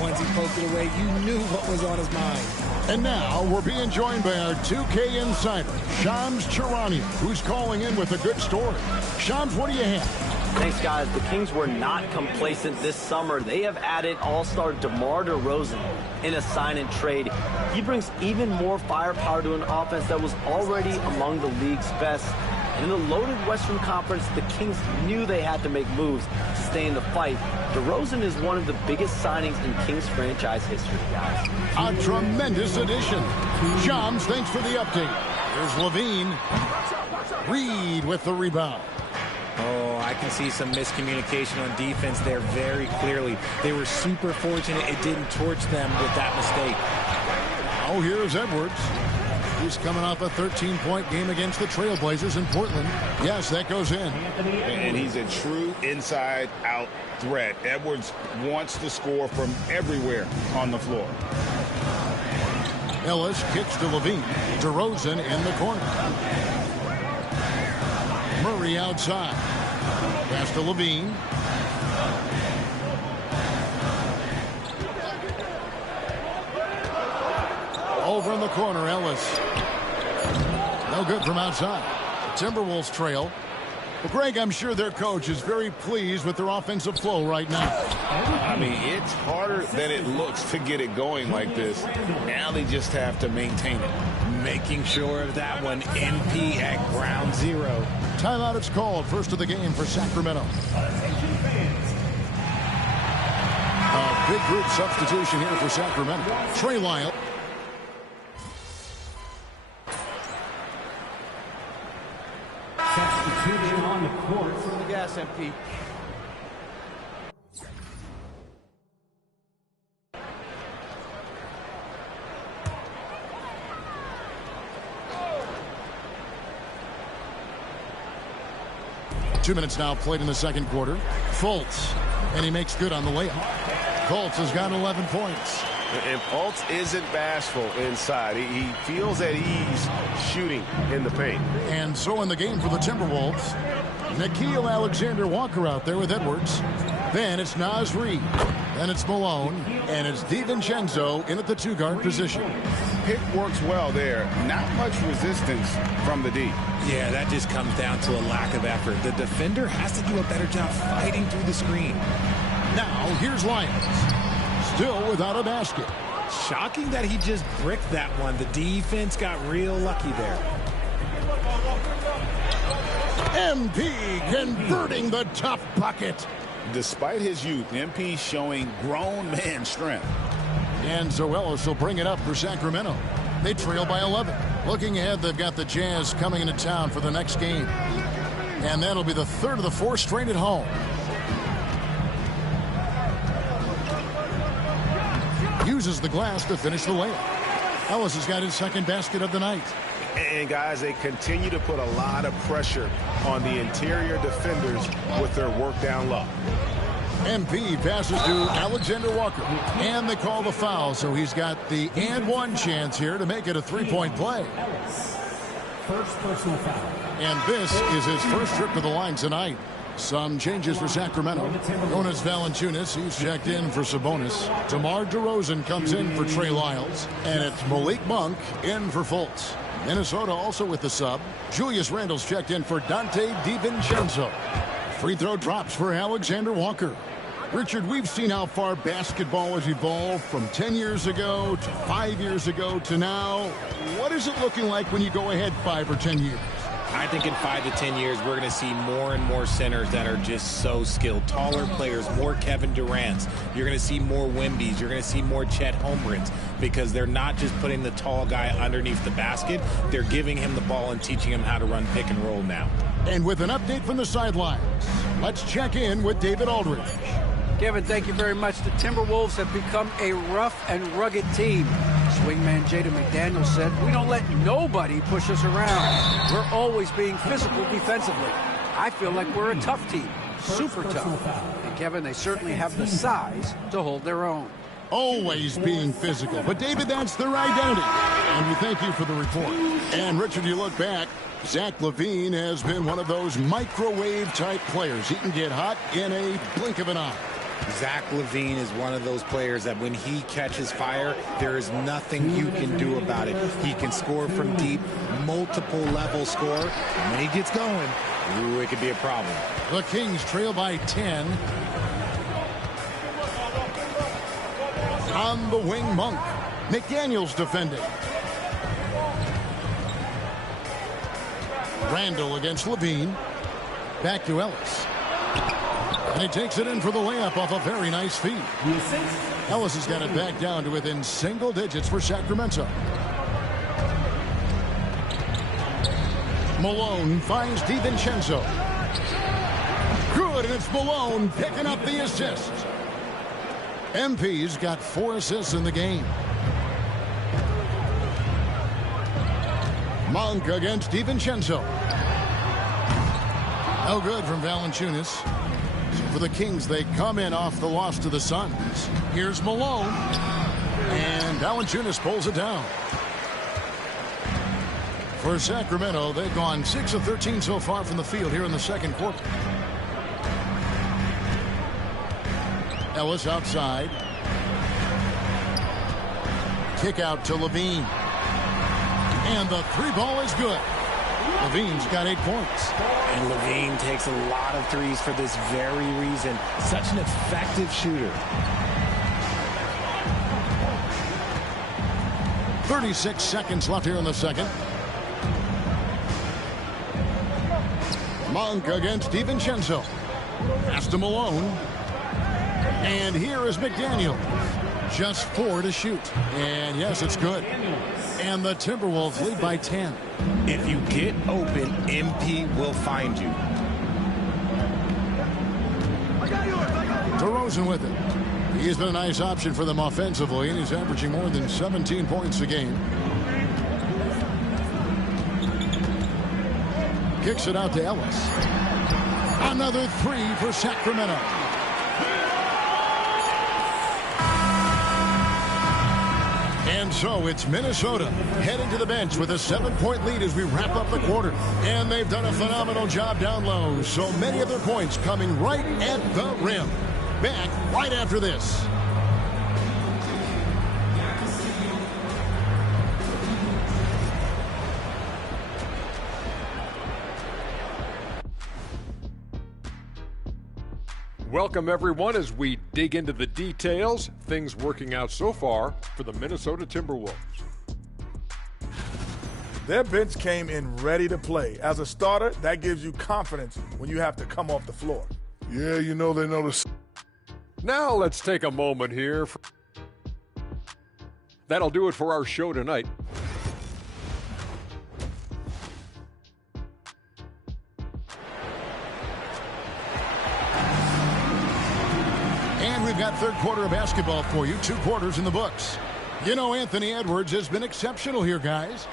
Once he poked it away, you knew what was on his mind. And now we're being joined by our 2K insider, Shams Charania, who's calling in with a good story. Shams, what do you have? Thanks, guys. The Kings were not complacent this summer. They have added all-star DeMar DeRozan in a sign-and-trade. He brings even more firepower to an offense that was already among the league's best. In the loaded Western Conference, the Kings knew they had to make moves to stay in the fight. DeRozan is one of the biggest signings in Kings franchise history, guys. A tremendous addition. Shams, thanks for the update. Here's Levine. Reed with the rebound. Oh, I can see some miscommunication on defense there very clearly. They were super fortunate it didn't torch them with that mistake. Oh, here's Edwards. He's coming off a 13-point game against the Trailblazers in Portland. Yes, that goes in. And he's a true inside-out threat. Edwards wants to score from everywhere on the floor. Ellis kicks to Levine. DeRozan in the corner. Murray outside. Pass to Levine. Over in the corner, Ellis. No good from outside. The Timberwolves trail. Well, Greg, I'm sure their coach is very pleased with their offensive flow right now. I mean, it's harder than it looks to get it going like this. Now they just have to maintain it. Making sure of that one. NP at ground zero. Timeout is called. First of the game for Sacramento. A big group substitution here for Sacramento. Trey Lyle. Substitution on the court. From the gas, MP. Two minutes now played in the second quarter. Fultz, and he makes good on the layup. Fultz has got 11 points. And Fultz isn't bashful inside. He feels at ease shooting in the paint. And so in the game for the Timberwolves, Nickeil Alexander-Walker out there with Edwards. Then it's Naz Reid. Then it's Malone. And it's DiVincenzo in at the two-guard position. Pick works well there. Not much resistance from the D. Yeah, that just comes down to a lack of effort. The defender has to do a better job fighting through the screen. Now, here's Lyons. Still without a basket. Shocking that he just bricked that one. The defense got real lucky there. MP converting the tough bucket. Despite his youth, MP showing grown man strength. And Zoelis will bring it up for Sacramento. They trail by 11. Looking ahead, they've got the Jazz coming into town for the next game. And that'll be the third of the four straight at home. Uses the glass to finish the layup. Ellis has got his second basket of the night. And guys, they continue to put a lot of pressure on the interior defenders with their work down low. MP passes to Alexander Walker, and they call the foul, so he's got the and one chance here to make it a three-point play. First personal foul. And this is his first trip to the line tonight. Some changes for Sacramento. Jonas Valanciunas, he's checked in for Sabonis. DeMar DeRozan comes in for Trey Lyles, and it's Malik Monk in for Fultz. Minnesota also with the sub. Julius Randle's checked in for Dante DiVincenzo. Free throw drops for Alexander Walker. Richard, we've seen how far basketball has evolved from 10 years ago to 5 years ago to now. What is it looking like when you go ahead 5 or 10 years? I think in 5 to 10 years, we're going to see more and more centers that are just so skilled. Taller players, more Kevin Durant's. You're going to see more Wembys. You're going to see more Chet Holmgrens because they're not just putting the tall guy underneath the basket. They're giving him the ball and teaching him how to run pick and roll now. And with an update from the sidelines, let's check in with David Aldridge. Kevin, thank you very much. The Timberwolves have become a rough and rugged team. Swingman Jaden McDaniels said, "We don't let nobody push us around. We're always being physical defensively. I feel like we're a tough team, super tough." And Kevin, they certainly have the size to hold their own. Always being physical. But David, that's their identity. And we thank you for the report. And Richard, you look back, Zach LaVine has been one of those microwave-type players. He can get hot in a blink of an eye. Zach LaVine is one of those players that when he catches fire, there is nothing you can do about it. He can score from deep, multiple level score. And when he gets going, ooh, it could be a problem. The Kings trail by 10. On the wing, Monk. McDaniels defending. Randle against LaVine. Back to Ellis. And he takes it in for the layup off a very nice feed. Ellis has got it back down to within single digits for Sacramento. Malone finds DiVincenzo. Good, and it's Malone picking up the assist. MP's got 4 assists in the game. Monk against DiVincenzo. No good from Valanciunas. For the Kings, they come in off the loss to the Suns. Here's Malone. And Valanciunas pulls it down. For Sacramento, they've gone 6 of 13 so far from the field here in the second quarter. Ellis outside. Kick out to LaVine. And the three ball is good. LaVine's got 8 points. And LaVine takes a lot of threes for this very reason. Such an effective shooter. 36 seconds left here in the second. Monk against DiVincenzo. Pass to Malone. And here is McDaniel. Just 4 to shoot. And yes, it's good. And the Timberwolves lead by 10. If you get open, MP will find you. DeRozan with it. He's been a nice option for them offensively, and he's averaging more than 17 points a game. Kicks it out to Ellis. Another 3 for Sacramento. And so it's Minnesota heading to the bench with a 7-point lead as we wrap up the quarter. And they've done a phenomenal job down low. So many of their points coming right at the rim. Back right after this. Welcome, everyone, as we dig into the details. Things working out so far for the Minnesota Timberwolves. Their bench came in ready to play. As a starter, that gives you confidence when you have to come off the floor. Yeah, you know they notice. Now let's take a moment here. That'll do it for our show tonight. And we've got third quarter of basketball for you. 2 quarters in the books. You know, Anthony Edwards has been exceptional here, guys.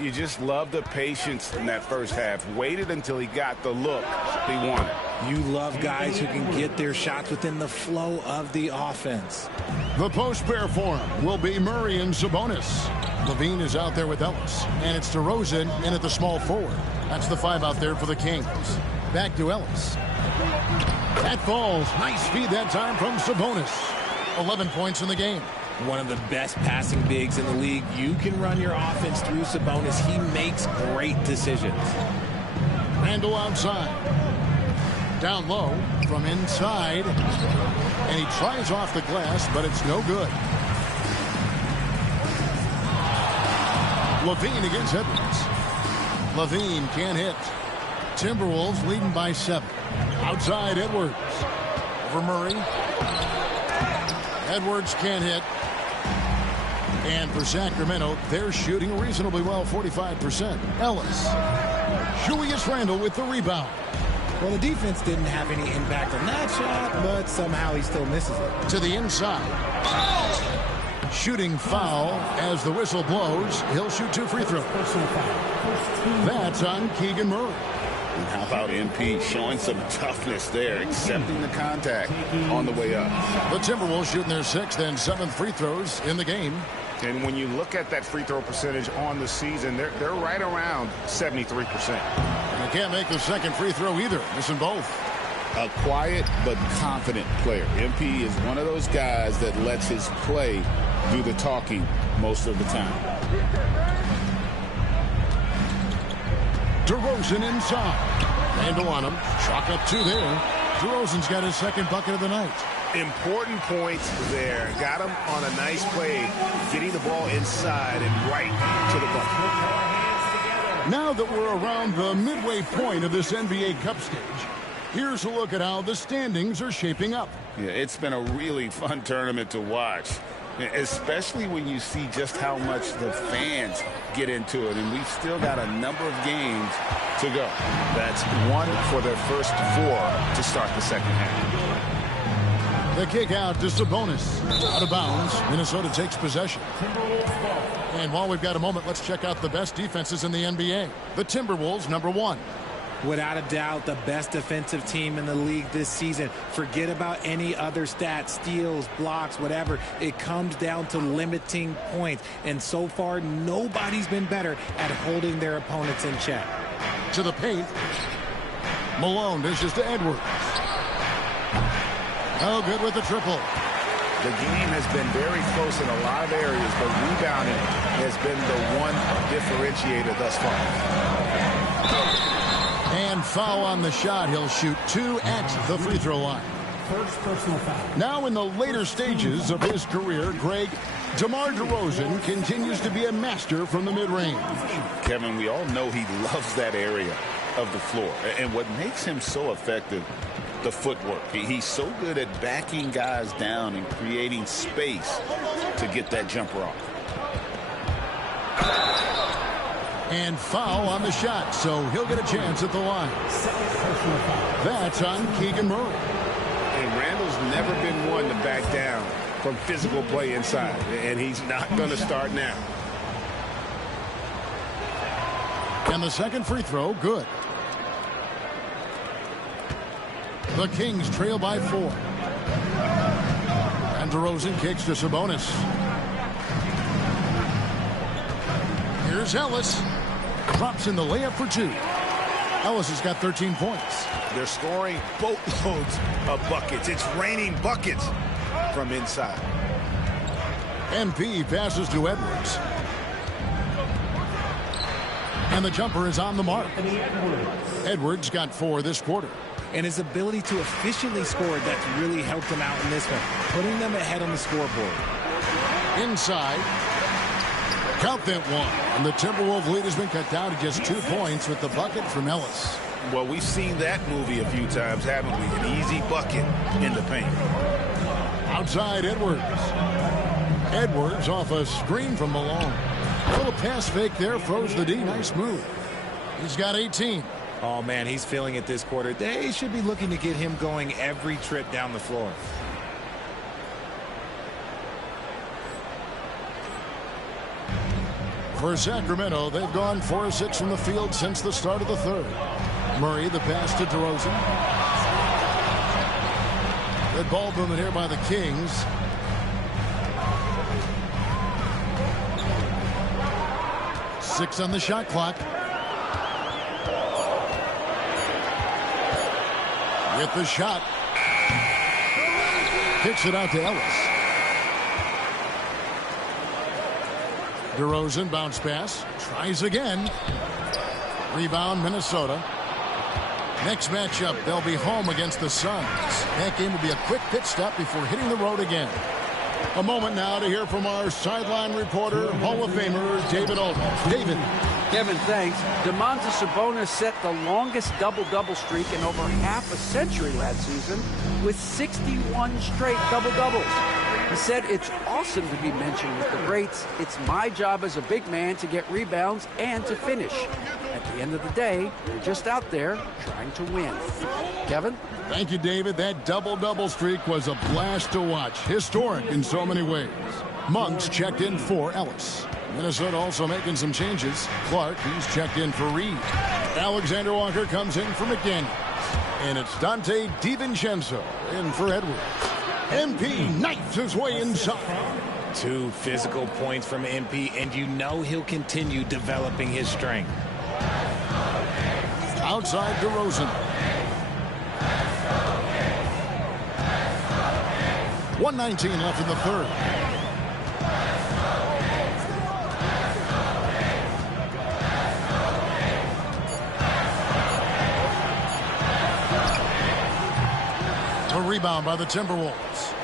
You just love the patience in that first half. Waited until he got the look he wanted. You love guys who can get their shots within the flow of the offense. The post pair for him will be Murray and Sabonis. Levine is out there with Ellis. And it's DeRozan in at the small forward. That's the 5 out there for the Kings. Back to Ellis. That falls. Nice feed that time from Sabonis. 11 points in the game. One of the best passing bigs in the league. You can run your offense through Sabonis. He makes great decisions. Randall outside. Down low from inside. And he tries off the glass, but it's no good. Levine against Edwards. Levine can't hit. Timberwolves leading by 7. Outside Edwards. Over Murray. Edwards can't hit. And for Sacramento, they're shooting reasonably well, 45%. Ellis. Julius Randle with the rebound. Well, the defense didn't have any impact on that shot, but somehow he still misses it. To the inside. Shooting foul as the whistle blows. He'll shoot 2 free throws. That's on Keegan Murray. And how about MP showing some toughness there, accepting the contact on the way up. The Timberwolves shooting their 6th and 7th free throws in the game. And when you look at that free throw percentage on the season, they're right around 73%. And they can't make the second free throw either. Missing both. A quiet but confident player. MP is one of those guys that lets his play do the talking most of the time. DeRozan inside. Randall on him. Chalk up 2 there. DeRozan's got his 2nd bucket of the night. Important points there. Got him on a nice play, getting the ball inside and right to the bucket. Now that we're around the midway point of this NBA Cup stage, here's a look at how the standings are shaping up. Yeah, it's been a really fun tournament to watch, especially when you see just how much the fans get into it. And we've still got a number of games to go. That's 1 for their first 4 to start the second half. The kick out to Sabonis. Out of bounds. Minnesota takes possession. And while we've got a moment, let's check out the best defenses in the NBA. The Timberwolves, number 1. Without a doubt, the best defensive team in the league this season. Forget about any other stats, steals, blocks, whatever. It comes down to limiting points. And so far, nobody's been better at holding their opponents in check. To the paint. Malone dishes to Edwards. Oh, good with the triple. The game has been very close in a lot of areas, but rebounding has been the one differentiator thus far. And foul on the shot. He'll shoot 2 at the free throw line. First personal foul. Now in the later stages of his career, Greg, DeMar DeRozan continues to be a master from the mid-range. Kevin, we all know he loves that area of the floor. And what makes him so effective, the footwork. He's so good at backing guys down and creating space to get that jumper off. And foul on the shot, so he'll get a chance at the line. That's on Keegan Murray. And Randall's never been one to back down from physical play inside, and he's not going to start now. And the second free throw, good. The Kings trail by 4. And DeRozan kicks to Sabonis. Here's Ellis. Drops in the layup for 2. Ellis has got 13 points. They're scoring boatloads of buckets. It's raining buckets from inside. MP passes to Edwards. And the jumper is on the mark. Edwards got 4 this quarter. And his ability to efficiently score, that's really helped him out in this one, putting them ahead on the scoreboard. Inside. Count that one. And the Timberwolves lead has been cut down to just 2 points with the bucket from Ellis. Well, we've seen that movie a few times, haven't we? An easy bucket in the paint. Outside, Edwards. Edwards off a screen from Malone. A little pass fake there, froze the D. Nice move. He's got 18. Oh, man, he's feeling it this quarter. They should be looking to get him going every trip down the floor. For Sacramento, they've gone 4-6 from the field since the start of the third. Murray, the pass to DeRozan. Good ball movement here by the Kings. Six on the shot clock. With the shot. Kicks it out to Ellis. DeRozan, bounce pass. Tries again. Rebound, Minnesota. Next matchup, they'll be home against the Suns. That game will be a quick pit stop before hitting the road again. A moment now to hear from our sideline reporter, Hall of Famer, David Aldridge. David. Kevin, thanks. Domantas Sabonis set the longest double-double streak in over half a century last season with 61 straight double-doubles. He said, "It's awesome to be mentioned with the greats. It's my job as a big man to get rebounds and to finish. At the end of the day, we're just out there trying to win." Kevin? Thank you, David. That double-double streak was a blast to watch. Historic in so many ways. Monks checked in for Ellis. Minnesota also making some changes. Clark, he's checked in for Reed. Alexander Walker comes in for McDaniels. And it's Dante DiVincenzo in for Edwards. MP knifes his way inside. 2 physical points from MP, and you know he'll continue developing his strength. Outside DeRozan. 1:19 left in the third. A rebound by the Timberwolves.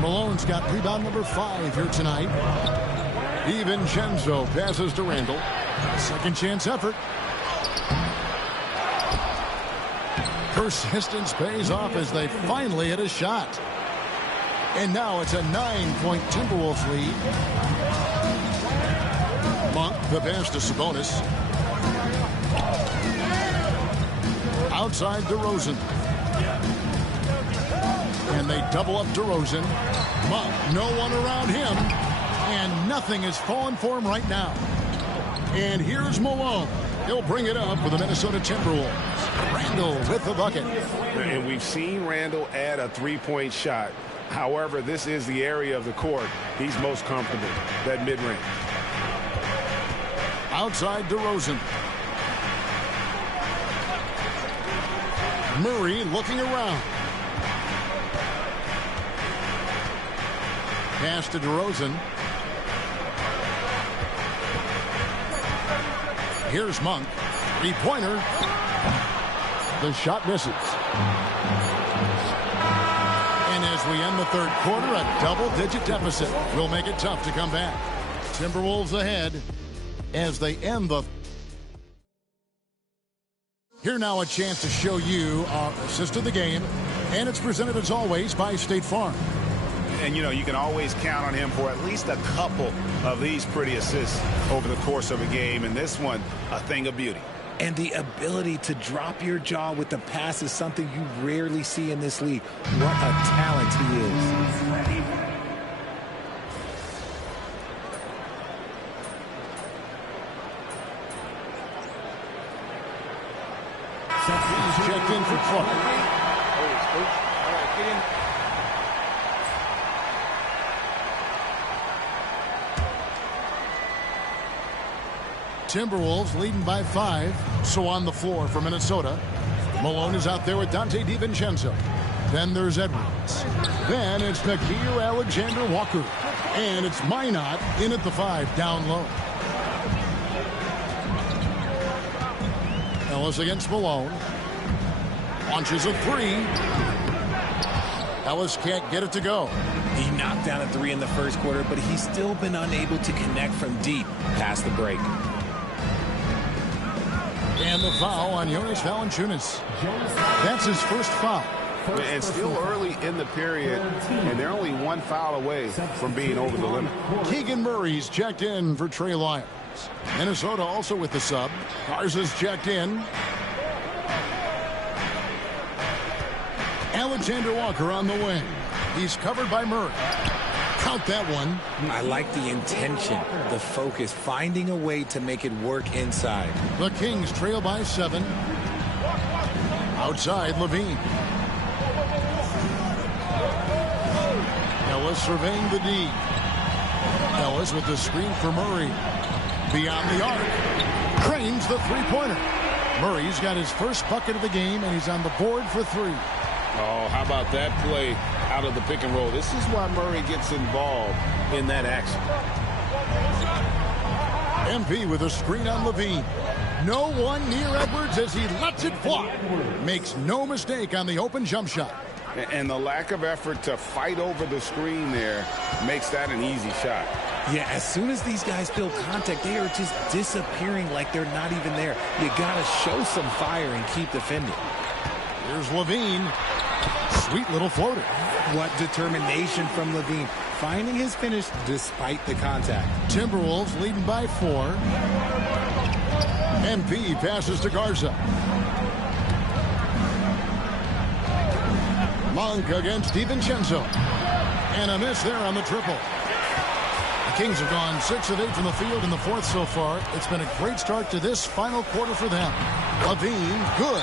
Malone's got rebound number 5 here tonight. DiVincenzo passes to Randall. Second chance effort. Persistence pays off as they finally hit a shot. And now it's a 9-point Timberwolves lead. Monk, the pass to Sabonis. Outside DeRozan. And they double up DeRozan. Monk, no one around him. And nothing is falling for him right now. And here's Malone. He'll bring it up for the Minnesota Timberwolves. Randall with the bucket. And we've seen Randall add a three-point shot. However, this is the area of the court he's most comfortable, that mid-range. Outside DeRozan. Murray looking around. Pass to DeRozan. Here's Monk. Three-pointer. The shot misses. And as we end the third quarter, a double-digit deficit will make it tough to come back. Timberwolves ahead as they end the... Here now a chance to show you our assist of the game, and it's presented as always by State Farm. And, you know, you can always count on him for at least a couple of these pretty assists over the course of a game. And this one, a thing of beauty. And the ability to drop your jaw with the pass is something you rarely see in this league. What a talent he is. Checked in for Clark. Timberwolves leading by 5. So on the floor for Minnesota. Malone is out there with Dante DiVincenzo. Then there's Edwards. Then it's McKee Alexander Walker. And it's Minot in at the 5 down low. Ellis against Malone. Launches a three. Ellis can't get it to go. He knocked down a three in the first quarter, but he's still been unable to connect from deep past the break. And the foul on Jonas Valanciunas. That's his first foul. And still early in the period, and they're only one foul away from being over the limit. Keegan Murray's checked in for Trey Lyons. Minnesota also with the sub. Garza's checked in. Alexander Walker on the wing. He's covered by Murray. Count that one. I like the intention, the focus, finding a way to make it work inside. The Kings trail by 7. Outside, Levine. Ellis surveying the D. Ellis with the screen for Murray. Beyond the arc. Cranes the three-pointer. Murray's got his first bucket of the game, and he's on the board for 3. Oh, how about that play out of the pick and roll? This is why Murray gets involved in that action. MP with a screen on Levine. No one near Edwards as he lets it fly. Makes no mistake on the open jump shot. And the lack of effort to fight over the screen there makes that an easy shot. Yeah, as soon as these guys feel contact, they are just disappearing like they're not even there. You got to show some fire and keep defending. Here's Levine. Sweet little floater. What determination from Levine. Finding his finish despite the contact. Timberwolves leading by 4. MP passes to Garza. Monk against DiVincenzo. And a miss there on the triple. The Kings have gone 6 of 8 from the field in the fourth so far. It's been a great start to this final quarter for them. Levine, good.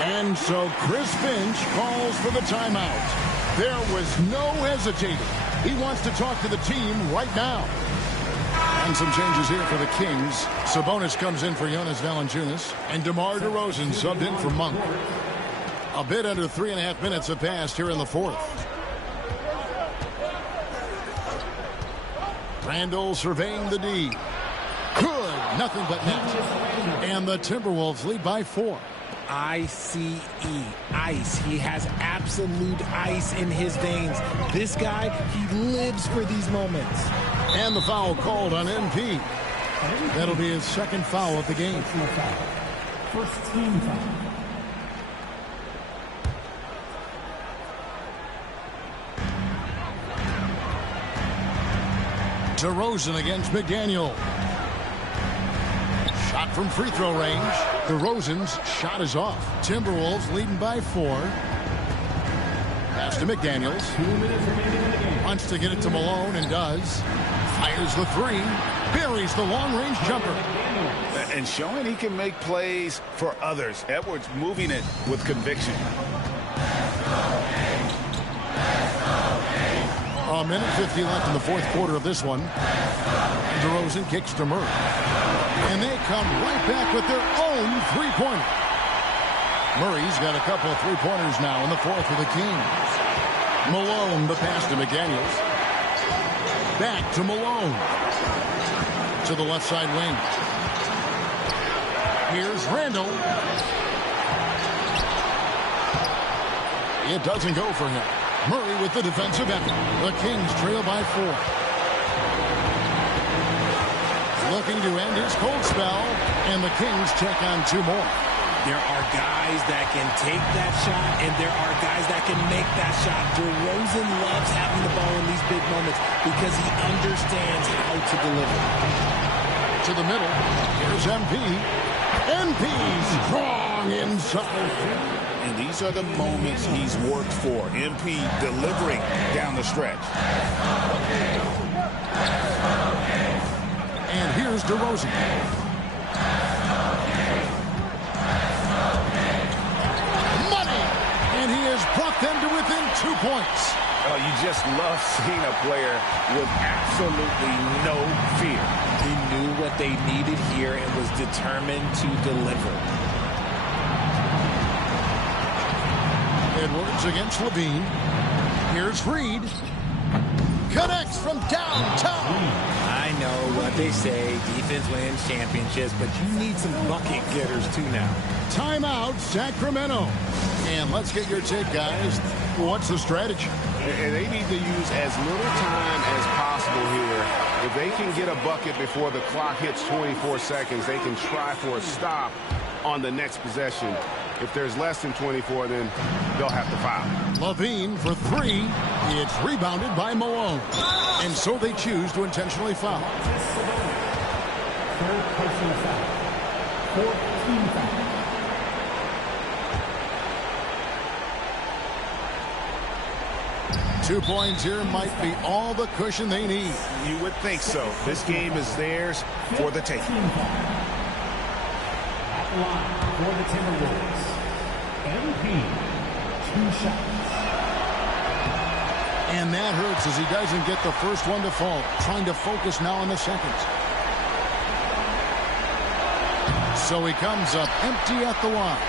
And so Chris Finch calls for the timeout. There was no hesitating. He wants to talk to the team right now. And some changes here for the Kings. Sabonis comes in for Jonas Valanciunas. And DeMar DeRozan subbed in for Monk. A bit under 3.5 minutes have passed here in the fourth. Randall surveying the D. Good. Nothing but net. And the Timberwolves lead by 4. ICE, ice. He has absolute ice in his veins. This guy, he lives for these moments. And the foul called on MP. That'll be his second foul of the game. First team foul. DeRozan against McDaniel. Shot from free throw range. DeRozan's shot is off. Timberwolves leading by 4. Pass to McDaniels. Wants to get it to Malone and does. Fires the 3. Buries the long-range jumper. And showing he can make plays for others. Edwards moving it with conviction. A minute 50 left in the fourth quarter of this one. DeRozan kicks to Murray. And they come right back with their own three-pointer. Murray's got a couple of three-pointers now in the fourth for the Kings. Malone, the pass to McDaniels. Back to Malone. To the left side wing. Here's Randall. It doesn't go for him. Murray with the defensive effort. The Kings trail by 4. Looking to end his cold spell, and the Kings check on 2 more. There are guys that can take that shot, and there are guys that can make that shot. DeRozan loves having the ball in these big moments because he understands how to deliver. To the middle, here's MP. MP strong inside. And these are the moments he's worked for. MP delivering down the stretch. And here's DeRozan. Money! And he has brought them to within 2 points. Oh, you just love seeing a player with absolutely no fear. He knew what they needed here and was determined to deliver. Edwards against Levine. Here's Reed. Connects from downtown. I know what they say. Defense wins championships, but you need some bucket getters too now. Timeout, Sacramento. And let's get your take, guys. What's the strategy? And they need to use as little time as possible here. If they can get a bucket before the clock hits 24 seconds, they can try for a stop on the next possession. If there's less than 24, then they'll have to foul. Levine for three. It's rebounded by Malone. And so they choose to intentionally foul. Third personal foul. 14 foul. Two points here might be all the cushion they need. You would think so. This game is theirs for the taking. At the line for the Timberwolves, MP, 2 shots. And that hurts as he doesn't get the first one to fall. Trying to focus now on the second. So he comes up empty at the line.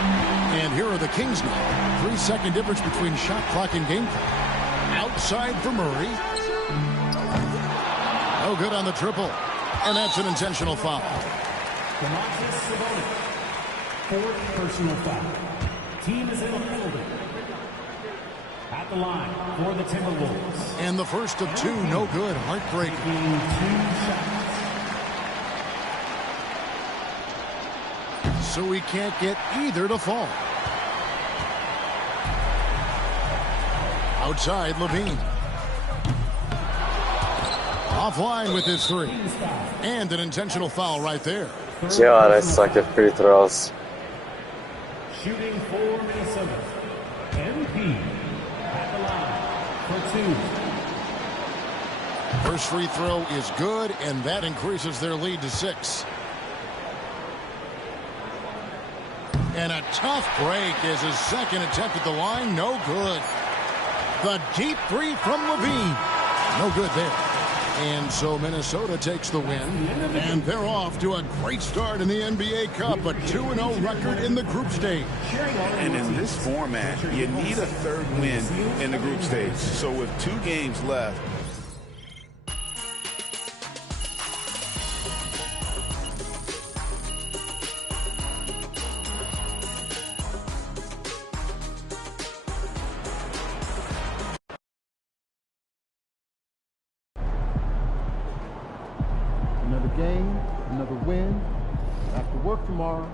And here are the Kings now. 3-second difference between shot clock and game clock. Outside for Murray. No good on the triple. And that's an intentional foul. Demontis Sabonis, fourth personal foul. Team is in a penalty. At the line for the Timberwolves. And the first of two, no good. Heartbreaking. 2 shots. So we can't get either to fall. Outside, Levine. Offline with his three. And an intentional foul right there. God, I suck at free throws. Shooting for Minnesota. MP at the line for 2. First free throw is good, and that increases their lead to 6. And a tough break is his second attempt at the line. No good. The deep three from Levine. No good there. And so Minnesota takes the win. And they're off to a great start in the NBA Cup. A 2-0 record in the group stage. And in this format, you need a third win in the group stage. So with 2 games left, Another game, another win. Back to work tomorrow.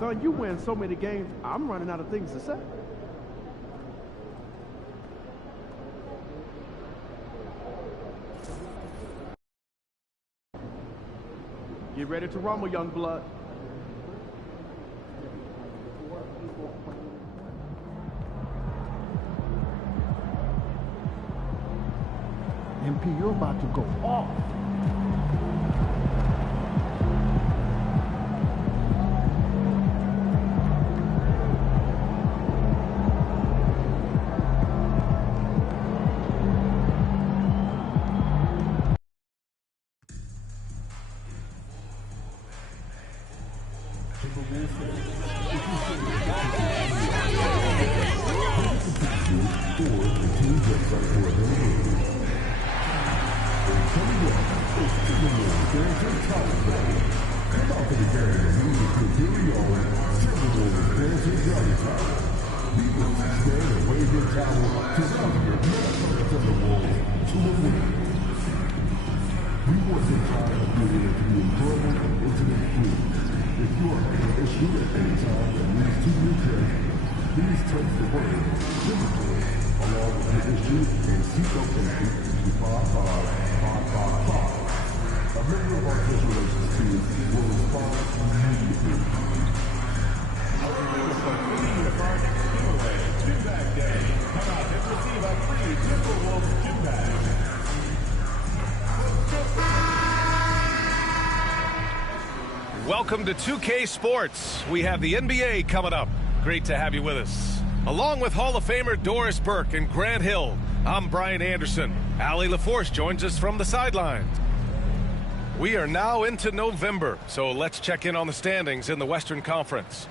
Son, you win so many games, I'm running out of things to say. Get ready to rumble, young blood. MP, you're about to go off. Welcome to 2K Sports. We have the NBA coming up. Great to have you with us. Along with Hall of Famer Doris Burke and Grant Hill, I'm Brian Anderson. Allie LaForce joins us from the sidelines. We are now into November, so let's check in on the standings in the Western Conference.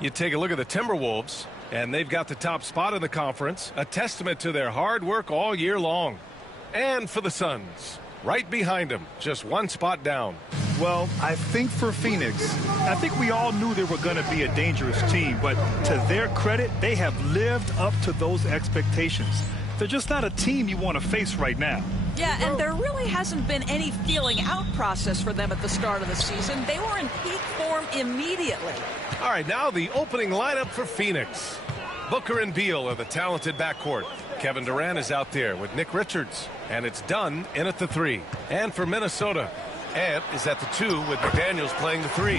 You take a look at the Timberwolves, and they've got the top spot in the conference, a testament to their hard work all year long. And for the Suns, right behind them, just one spot down. Well, I think for Phoenix, I think we all knew they were going to be a dangerous team, but to their credit, they have lived up to those expectations. They're just not a team you want to face right now. Yeah, and there really hasn't been any feeling out process for them at the start of the season. They were in peak form immediately. All right, now the opening lineup for Phoenix. Booker and Beal are the talented backcourt. Kevin Durant is out there with Nick Richards, and it's Dunn in at the 3. And for Minnesota, Ant is at the 2 with McDaniels playing the 3.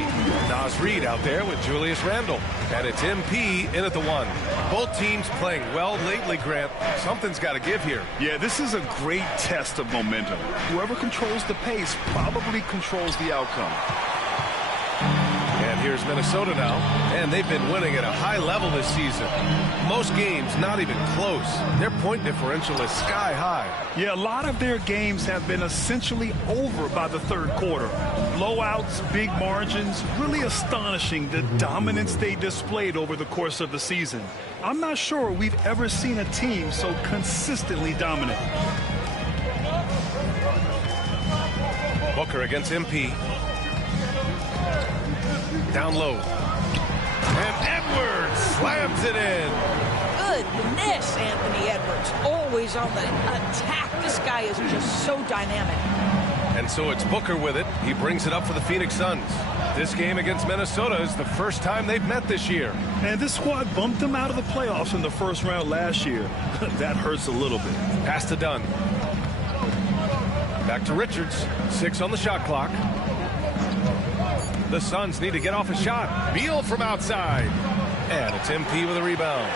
Naz Reid out there with Julius Randle. And it's MP in at the 1. Both teams playing well lately, Grant. Something's got to give here. Yeah, this is a great test of momentum. Whoever controls the pace probably controls the outcome. And here's Minnesota now, and they've been winning at a high level this season. Most games not even close. Their point differential is sky high. Yeah, a lot of their games have been essentially over by the third quarter. Blowouts, big margins, really astonishing the dominance they displayed over the course of the season. I'm not sure we've ever seen a team so consistently dominant. Booker against MP. Down low. And Edwards slams it in. Goodness, Anthony Edwards. Always on the attack. This guy is just so dynamic. And so it's Booker with it. He brings it up for the Phoenix Suns. This game against Minnesota is the first time they've met this year. And this squad bumped them out of the playoffs in the first round last year. That hurts a little bit. Pass to Dunn. Back to Richards. 6 on the shot clock. The Suns need to get off a shot. Beal from outside. And it's MP with a rebound.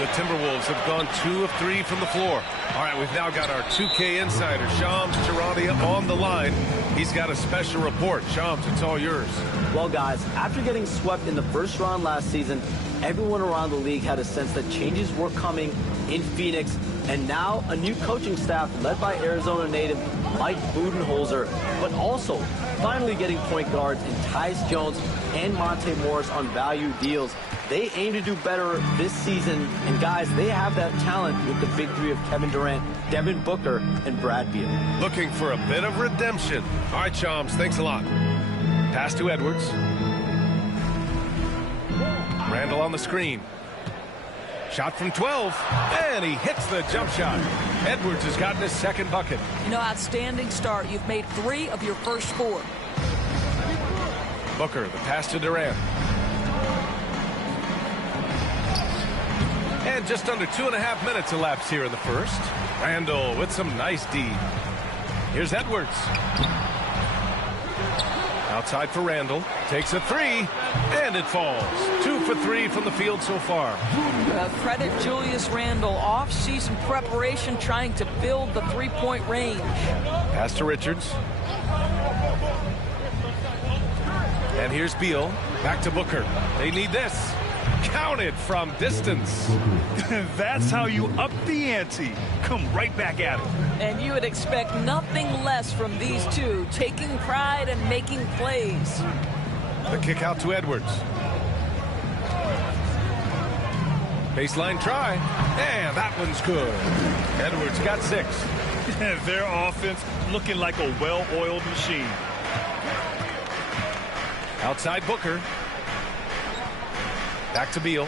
The Timberwolves have gone 2 of 3 from the floor. All right, we've now got our 2K insider, Shams Charania, on the line. He's got a special report. Shams, it's all yours. Well, guys, after getting swept in the first round last season, everyone around the league had a sense that changes were coming in Phoenix. And now a new coaching staff led by Arizona native Mike Budenholzer, but also finally getting point guards in Tyus Jones and Monte Morris on value deals. They aim to do better this season, and guys, they have that talent with the big 3 of Kevin Durant, Devin Booker, and Brad Beal. Looking for a bit of redemption. All right, Shams, thanks a lot. Pass to Edwards. Randle on the screen. Shot from 12, and he hits the jump shot. Edwards has gotten his second bucket. You know, outstanding start. You've made 3 of your first 4. Booker, the pass to Durant. And just under 2.5 minutes elapsed here in the first. Randle with some nice D. Here's Edwards. Outside for Randle. Takes a 3, and it falls. 2 for 3 from the field so far. Credit Julius Randle. Off-season preparation trying to build the three-point range. Pass to Richards. And here's Beal. Back to Booker. They need this. Counted from distance. That's how you up the ante. Come right back at it. And you would expect nothing less from these two, taking pride and making plays. The kick out to Edwards. Baseline try. And that one's good. Edwards got 6. Their offense looking like a well-oiled machine. Back to Beal.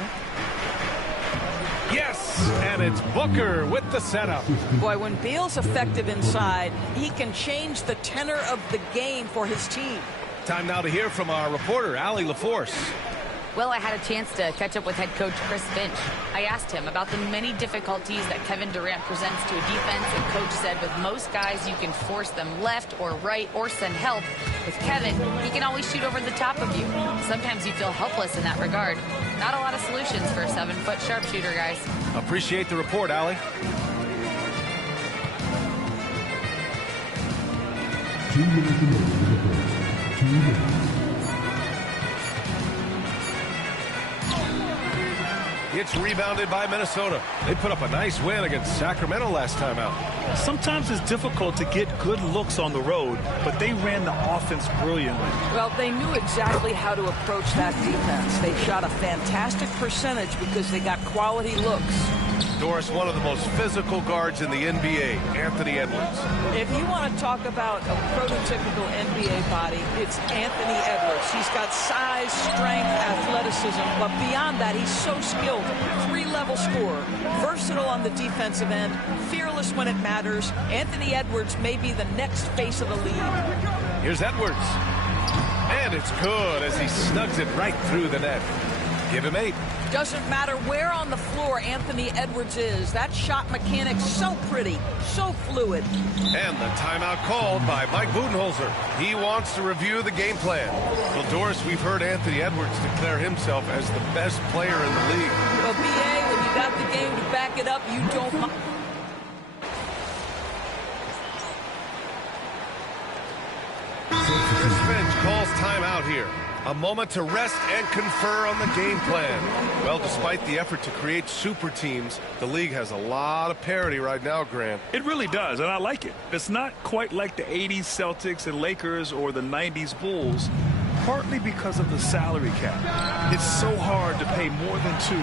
Yes, and it's Booker with the setup. Boy, when Beal's effective inside, he can change the tenor of the game for his team. Time now to hear from our reporter, Allie LaForce. Well, I had a chance to catch up with head coach Chris Finch. I asked him about the many difficulties that Kevin Durant presents to a defense, and coach said with most guys you can force them left or right or send help. With Kevin, he can always shoot over the top of you. Sometimes you feel helpless in that regard. Not a lot of solutions for a 7-foot sharpshooter, guys. Appreciate the report, Allie. It's rebounded by Minnesota. They put up a nice win against Sacramento last time out. Sometimes it's difficult to get good looks on the road, but they ran the offense brilliantly. Well, they knew exactly how to approach that defense. They shot a fantastic percentage because they got quality looks. Doris, one of the most physical guards in the NBA, Anthony Edwards. If you want to talk about a prototypical NBA body, it's Anthony Edwards. He's got size, strength, athleticism, but beyond that, he's so skilled. 3-level scorer, versatile on the defensive end, fearless when it matters. Anthony Edwards may be the next face of the league. Here's Edwards. And it's good as he snugs it right through the net. Give him 8. Doesn't matter where on the floor Anthony Edwards is. That shot mechanic's so pretty, so fluid. And the timeout called by Mike Budenholzer. He wants to review the game plan. Well, Doris, we've heard Anthony Edwards declare himself as the best player in the league. Well, BA, when you got the game to back it up, you don't mind. Chris Finch calls timeout here. A moment to rest and confer on the game plan. Well, despite the effort to create super teams, the league has a lot of parity right now, Grant. It really does, and I like it. It's not quite like the 80s Celtics and Lakers or the 90s Bulls, partly because of the salary cap. It's so hard to pay more than 2,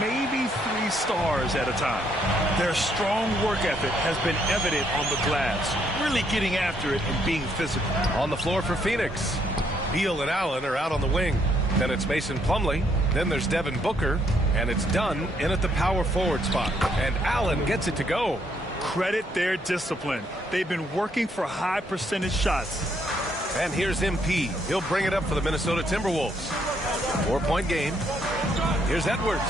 maybe 3 stars at a time. Their strong work ethic has been evident on the glass, really getting after it and being physical. On the floor for Phoenix, Beal and Allen are out on the wing. Then it's Mason Plumlee. Then there's Devin Booker. And it's Dunn in at the power forward spot. And Allen gets it to go. Credit their discipline. They've been working for high percentage shots. And here's MP. He'll bring it up for the Minnesota Timberwolves. 4-point game. Here's Edwards.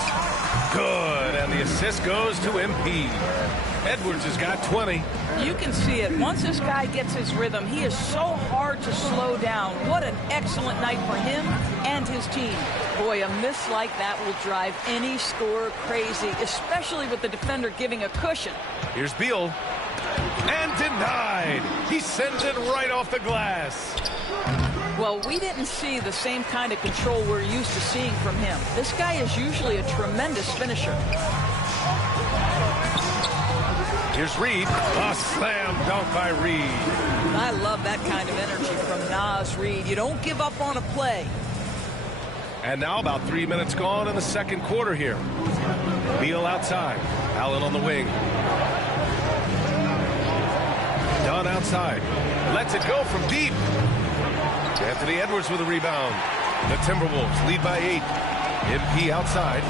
Good. And the assist goes to MP. Edwards has got 20. You can see it. Once this guy gets his rhythm, he is so hard to slow down. What an excellent night for him and his team. Boy, a miss like that will drive any scorer crazy, especially with the defender giving a cushion. Here's Beal. And denied. He sends it right off the glass. Well, we didn't see the same kind of control we're used to seeing from him. This guy is usually a tremendous finisher. Here's Reed. A slam dunk by Reed. I love that kind of energy from Naz Reed. You don't give up on a play. And now about 3 minutes gone in the second quarter here. Beal outside. Allen on the wing. Dunn outside. Lets it go from deep. Anthony Edwards with a rebound. The Timberwolves lead by 8. MP outside.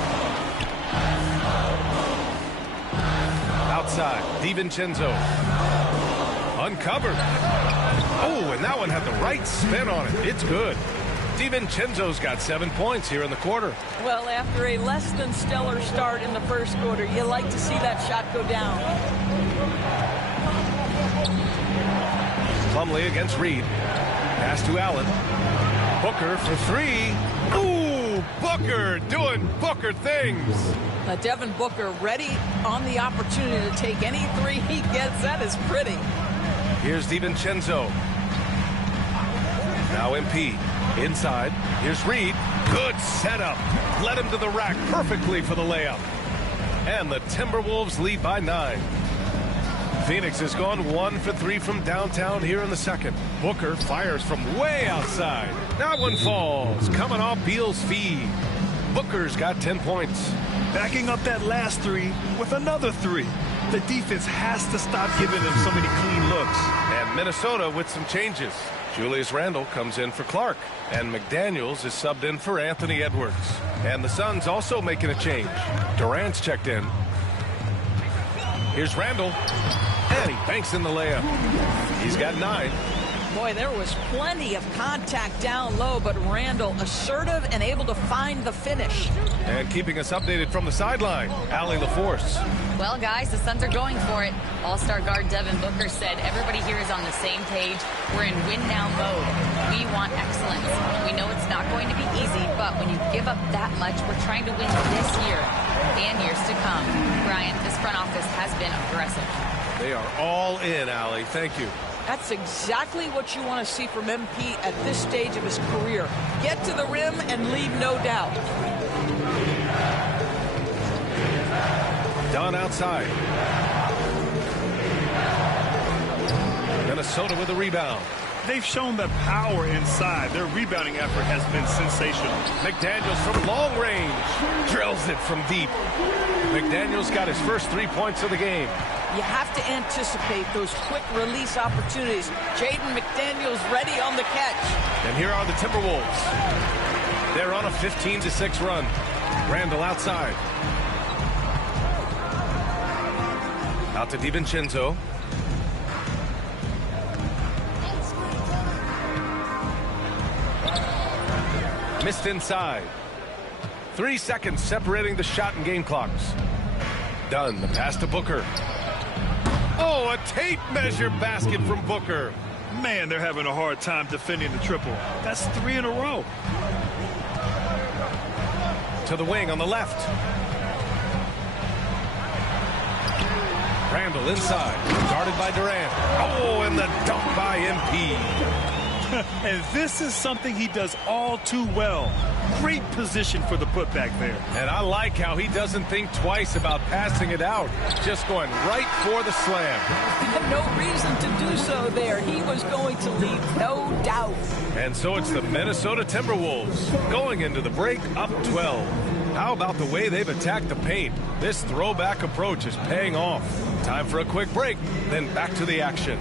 Outside, DiVincenzo. Uncovered. Oh, and that one had the right spin on it. It's good. DiVincenzo's got 7 points here in the quarter. Well, after a less than stellar start in the first quarter, you like to see that shot go down. Plumlee against Reed. Pass to Allen. Booker for 3. Ooh, Booker doing Booker things. Devin Booker ready on the opportunity to take any 3 he gets. That is pretty. Here's DiVincenzo. Now MP. Inside. Here's Reed. Good setup. Led him to the rack perfectly for the layup. And the Timberwolves lead by 9. Phoenix has gone 1 for 3 from downtown here in the second. Booker fires from way outside. That one falls. Coming off Beal's feed. Booker's got 10 points. Backing up that last 3 with another 3. The defense has to stop giving them so many clean looks. And Minnesota with some changes. Julius Randle comes in for Clark, and McDaniels is subbed in for Anthony Edwards. And the Suns also making a change. Durant's checked in. Here's Randle, and he banks in the layup. He's got 9. Boy, there was plenty of contact down low, but Randle assertive and able to find the finish. And keeping us updated from the sideline, Allie LaForce. Well, guys, the Suns are going for it. All-star guard Devin Booker said everybody here is on the same page. We're in win-now mode. We want excellence. We know it's not going to be easy, but when you give up that much, we're trying to win this year and years to come. Brian, this front office has been aggressive. They are all in, Allie. Thank you. That's exactly what you want to see from MP at this stage of his career. Get to the rim and leave no doubt. Dunn outside. Minnesota with a rebound. They've shown the power inside. Their rebounding effort has been sensational. McDaniels from long range. Drills it from deep. McDaniels got his first 3 points of the game. You have to anticipate those quick release opportunities. Jaden McDaniels ready on the catch. And here are the Timberwolves. They're on a 15-6 run. Randle outside. Out to DiVincenzo. Missed inside. 3 seconds separating the shot and game clocks. Dunn, the pass to Booker. Oh, a tape measure basket from Booker. Man, they're having a hard time defending the triple. That's 3 in a row. To the wing on the left. Randle inside, guarded by Durant. Oh, and the dunk by MP. And this is something he does all too well. Great position for the putback there. And I like how he doesn't think twice about passing it out. Just going right for the slam. No reason to do so there. He was going to leave no doubt. And so it's the Minnesota Timberwolves going into the break up 12. How about the way they've attacked the paint? This throwback approach is paying off. Time for a quick break, then back to the action.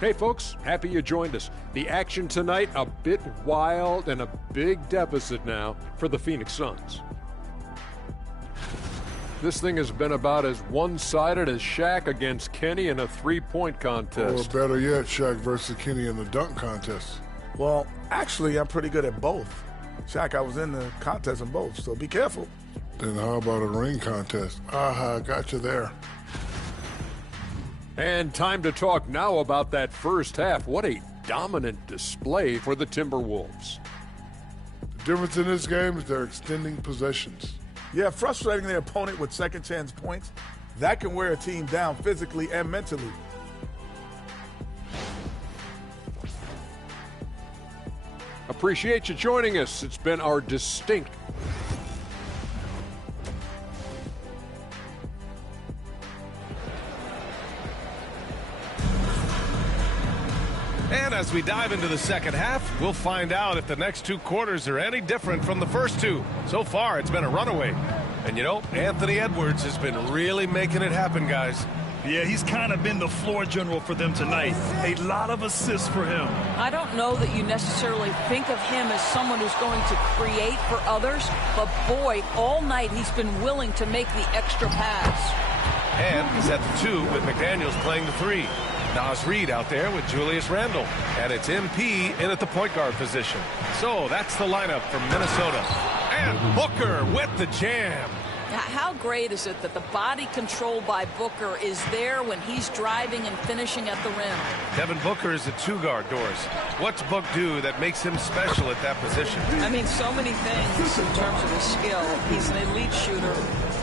Hey folks, happy you joined us. The action tonight, a bit wild and a big deficit now for the Phoenix Suns. This thing has been about as one-sided as Shaq against Kenny in a three-point contest. Or better yet, Shaq versus Kenny in the dunk contest. Well, actually, I'm pretty good at both. Shaq, I was in the contest in both, so be careful. Then how about a ring contest? Aha, got you there. And time to talk now about that first half. What a dominant display for the Timberwolves. The difference in this game is they're extending possessions. Yeah, frustrating their opponent with second chance points. That can wear a team down physically and mentally. Appreciate you joining us. It's been our distinct And as we dive into the second half, we'll find out if the next 2 quarters are any different from the first 2. So far, it's been a runaway. And you know, Anthony Edwards has been really making it happen, guys. Yeah, he's kind of been the floor general for them tonight. A lot of assists for him. I don't know that you necessarily think of him as someone who's going to create for others, but boy, all night he's been willing to make the extra pass. And he's at the 2 with McDaniels playing the 3. Nas Reed out there with Julius Randle. And it's MP in at the point guard position. So that's the lineup from Minnesota. And Booker with the jam. How great is it that the body control by Booker is there when he's driving and finishing at the rim? Devin Booker is a two-guard, Doris. What's Book do that makes him special at that position? I mean, so many things in terms of his skill. He's an elite shooter.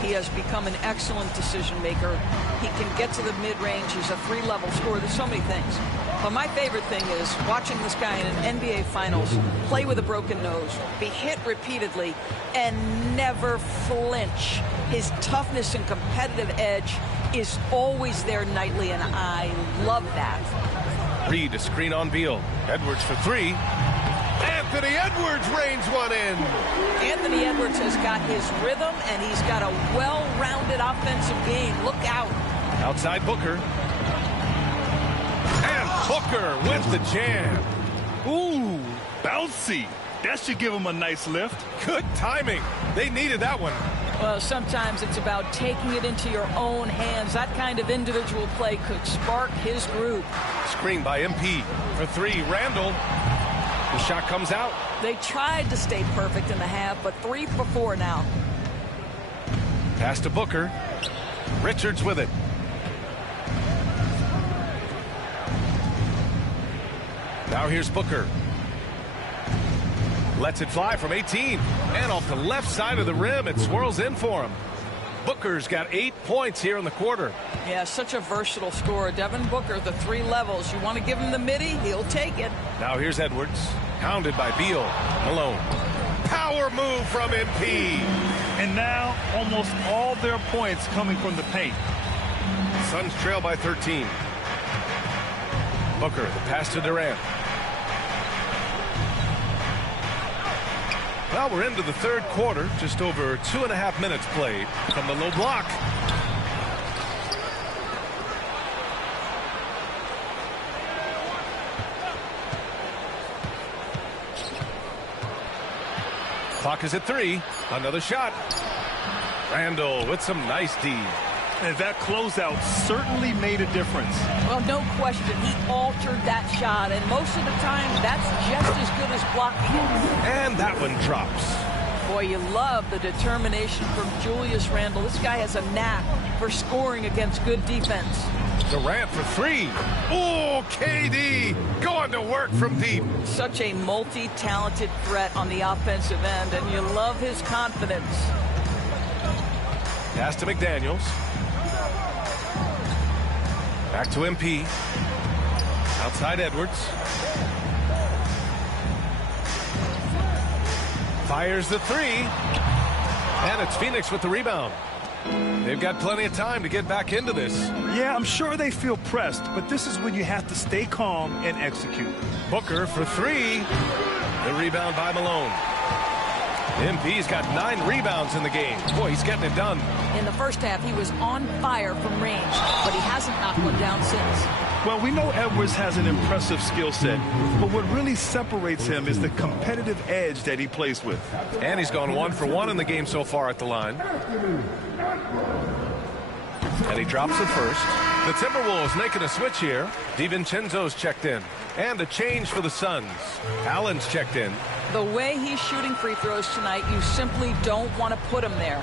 He has become an excellent decision maker. He can get to the mid-range. He's a three-level scorer. There's so many things. But my favorite thing is watching this guy in an NBA Finals play with a broken nose, be hit repeatedly, and never flinch. His toughness and competitive edge is always there nightly, and I love that. Reed, a screen on Beal. Edwards for three. Anthony Edwards rains one in. Anthony Edwards has got his rhythm, and he's got a well-rounded offensive game. Look out. Outside Booker. And Booker with the jam. Ooh, bouncy. That should give him a nice lift. Good timing. They needed that one. Well, sometimes it's about taking it into your own hands. That kind of individual play could spark his groove. Screen by MP for three. Randall. The shot comes out. They tried to stay perfect in the half, but 3 for 4 now. Pass to Booker. Richards with it. Now here's Booker. Lets it fly from 18. And off the left side of the rim, it swirls in for him. Booker's got 8 points here in the quarter. Yeah, such a versatile scorer. Devin Booker, the 3 levels. You want to give him the midi, he'll take it. Now here's Edwards. Hounded by Beal. Malone. Power move from MP. And now almost all their points coming from the paint. Suns trail by 13. Booker, the pass to Durant. Well, we're into the third quarter. Just over 2.5 minutes played from the low block. Clock is at 3. Another shot. Randall with some nice D. And that closeout certainly made a difference. Well, no question. He altered that shot, and most of the time, that's just as good as blocking it. And that one drops. Boy, you love the determination from Julius Randle. This guy has a knack for scoring against good defense. Durant for 3. Oh, KD going to work from deep. Such a multi-talented threat on the offensive end, and you love his confidence. Pass to McDaniels. Back to MP. Outside Edwards. Fires the 3. And it's Phoenix with the rebound. They've got plenty of time to get back into this. Yeah, I'm sure they feel pressed, but this is when you have to stay calm and execute. Booker for 3. The rebound by Malone. MP's got 9 rebounds in the game. Boy, he's getting it done. In the first half, he was on fire from range, but he hasn't knocked one down since. Well, we know Edwards has an impressive skill set, but what really separates him is the competitive edge that he plays with. And he's gone 1 for 1 in the game so far at the line. And he drops it first. The Timberwolves making a switch here. DiVincenzo's checked in. And a change for the Suns. Allen's checked in. The way he's shooting free throws tonight, you simply don't want to put him there.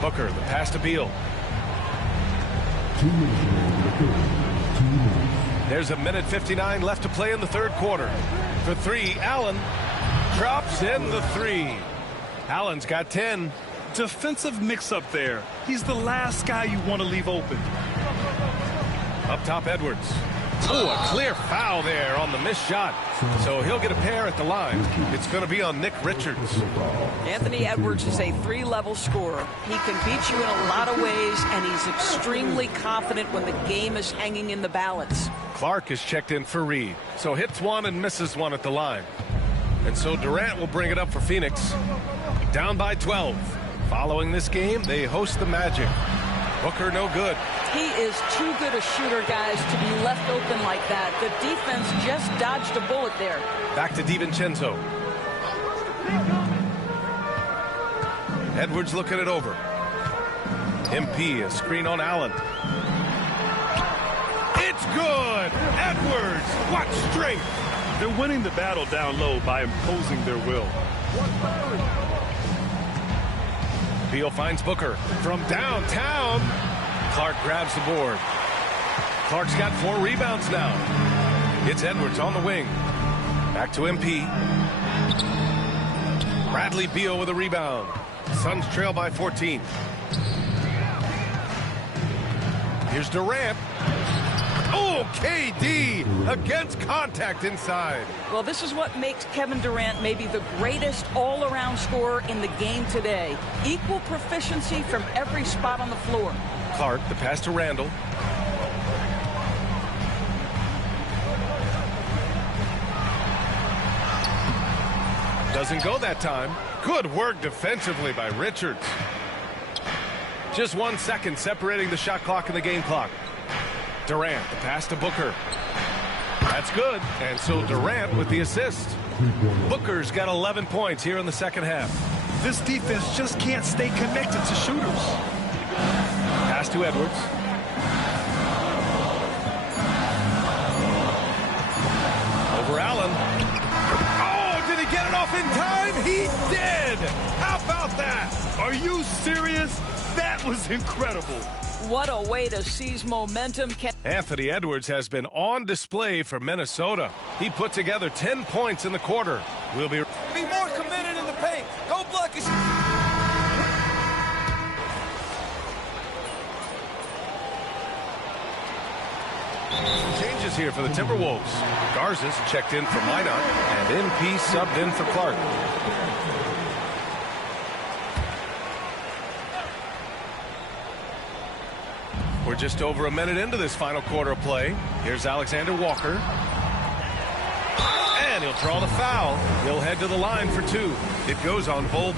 Booker, the pass to Beal. There's a minute 59 left to play in the third quarter. For 3, Allen drops in the 3. Allen's got 10. Defensive mix-up there. He's the last guy you want to leave open. Up top, Edwards. Oh, a clear foul there on the missed shot. So he'll get a pair at the line. It's going to be on Nick Richards. Anthony Edwards is a 3-level scorer. He can beat you in a lot of ways, and he's extremely confident when the game is hanging in the balance. Clark is checked in for Reed. So hits 1 and misses 1 at the line. And so Durant will bring it up for Phoenix. Down by 12. Following this game, they host the Magic. Booker no good. He is too good a shooter, guys, to be left open like that. The defense just dodged a bullet there. Back to DiVincenzo. Edwards looking it over. MP, a screen on Allen. It's good! Edwards, what strength! They're winning the battle down low by imposing their will. Beal finds Booker from downtown. Clark grabs the board. Clark's got 4 rebounds now. It's Edwards on the wing. Back to MP. Bradley Beal with a rebound. Suns trail by 14. Here's Durant. Oh, KD against contact inside. Well, this is what makes Kevin Durant maybe the greatest all-around scorer in the game today. Equal proficiency from every spot on the floor. Clark, the pass to Randall. Doesn't go that time. Good work defensively by Richards. Just 1 second separating the shot clock and the game clock. Durant, the pass to Booker. That's good. And so Durant with the assist. Booker's got 11 points here in the second half. This defense just can't stay connected to shooters. Pass to Edwards. Over Allen. Oh, did he get it off in time? He did. How about that? Are you serious? That was incredible. What a way to seize momentum. Anthony Edwards has been on display for Minnesota. He put together 10 points in the quarter. We'll be more committed in the paint. Go block it. Changes here for the Timberwolves. Garza's checked in for Minot, and MP subbed in for Clark. We're just over a minute into this final quarter of play. Here's Alexander Walker. And he'll draw the foul. He'll head to the line for 2. It goes on Bol.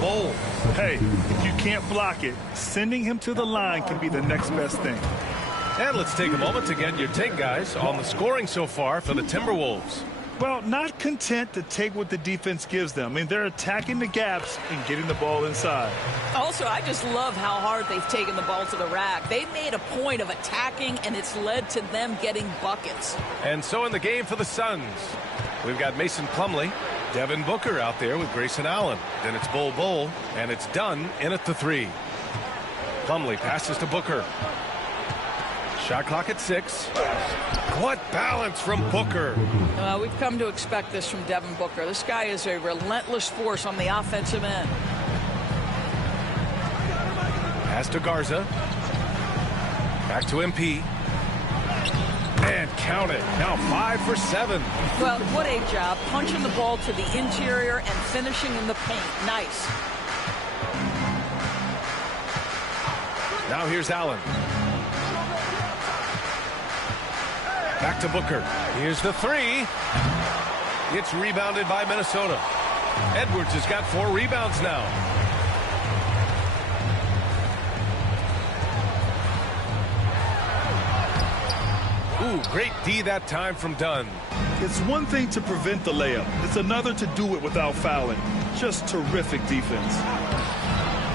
Hey, if you can't block it, sending him to the line can be the next best thing. And let's take a moment to get your take, guys, on the scoring so far for the Timberwolves. Well, not content to take what the defense gives them. I mean, they're attacking the gaps and getting the ball inside. Also, I just love how hard they've taken the ball to the rack. They've made a point of attacking, and it's led to them getting buckets. And so in the game for the Suns, we've got Mason Plumlee, Devin Booker out there with Grayson Allen. Then it's Bol, and it's done in at the 3. Plumlee passes to Booker. Shot clock at 6. What balance from Booker. We've come to expect this from Devin Booker. This guy is a relentless force on the offensive end. Pass to Garza. Back to MP. And count it. Now 5 for 7. Well, what a job. Punching the ball to the interior and finishing in the paint. Nice. Now here's Allen. Back to Booker. Here's the 3. It's rebounded by Minnesota. Edwards has got 4 rebounds now. Ooh, great D that time from Dunn. It's one thing to prevent the layup. It's another to do it without fouling. Just terrific defense.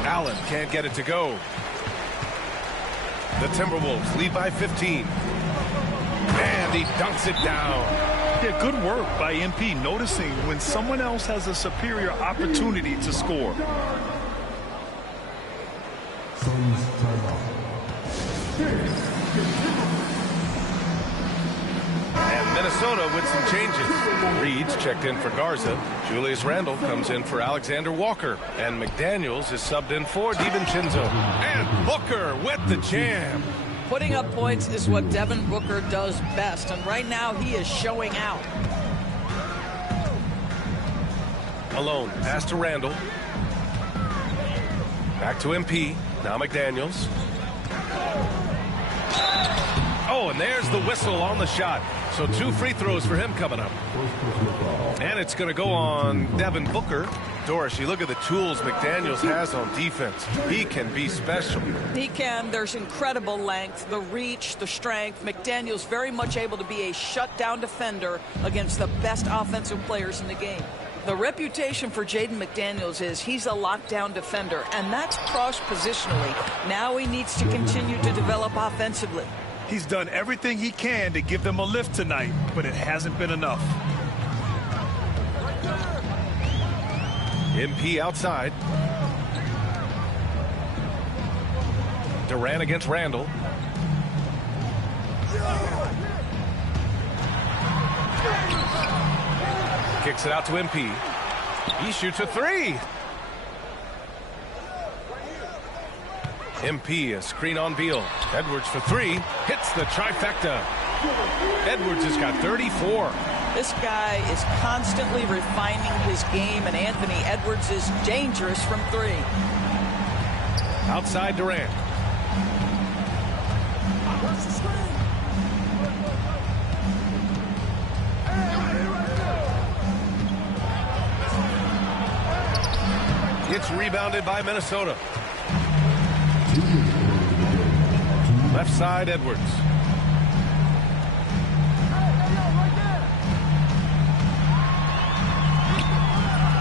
Allen can't get it to go. The Timberwolves lead by 15. And he dunks it down. Yeah, good work by MP noticing when someone else has a superior opportunity to score. And Minnesota with some changes. Reed's checked in for Garza. Julius Randle comes in for Alexander Walker. And McDaniels is subbed in for DiVincenzo. And Booker with the jam. Putting up points is what Devin Booker does best, and right now he is showing out. Alone, pass to Randall. Back to MP. Now McDaniels. Oh, and there's the whistle on the shot. So 2 free throws for him coming up. And it's going to go on Devin Booker. Doris, you look at the tools McDaniels has on defense. He can be special. He can. There's incredible length, the reach, the strength. McDaniels very much able to be a shutdown defender against the best offensive players in the game. The reputation for Jaden McDaniels is he's a lockdown defender, and that's cross-positionally. Now he needs to continue to develop offensively. He's done everything he can to give them a lift tonight, but it hasn't been enough. MP outside. Durant against Randall. Kicks it out to MP. He shoots a three. MP, a screen on Beal. Edwards for three. Hits the trifecta. Edwards has got 34. This guy is constantly refining his game, and Anthony Edwards is dangerous from three. Outside Durant. It's rebounded by Minnesota. Left side, Edwards.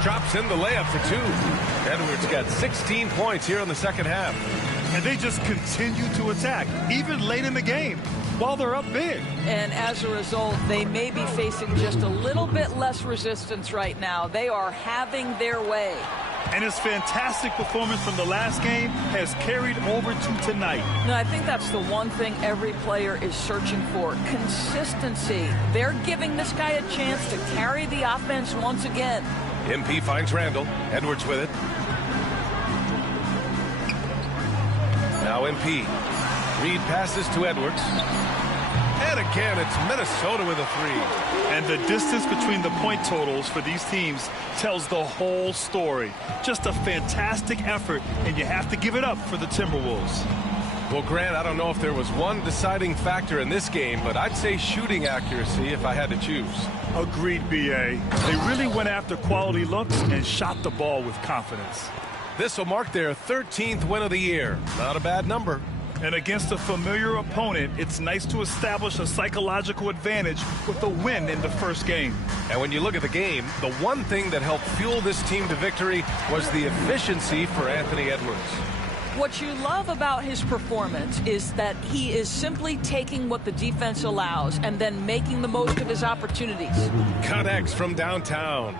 Drops in the layup for two. Edwards got 16 points here in the second half. And they just continue to attack, even late in the game, while they're up big. And as a result, they may be facing just a little bit less resistance right now. They are having their way. And his fantastic performance from the last game has carried over to tonight. No, I think that's the one thing every player is searching for. Consistency. They're giving this guy a chance to carry the offense once again. MP finds Randall. Edwards with it. Now MP. Reed passes to Edwards. And again, it's Minnesota with a three. And the distance between the point totals for these teams tells the whole story. Just a fantastic effort, and you have to give it up for the Timberwolves. Well, Grant, I don't know if there was one deciding factor in this game, but I'd say shooting accuracy if I had to choose. Agreed, B.A. They really went after quality looks and shot the ball with confidence. This will mark their 13th win of the year. Not a bad number. And against a familiar opponent, it's nice to establish a psychological advantage with a win in the first game. And when you look at the game, the one thing that helped fuel this team to victory was the efficiency for Anthony Edwards. What you love about his performance is that he is simply taking what the defense allows and then making the most of his opportunities. Connects from downtown.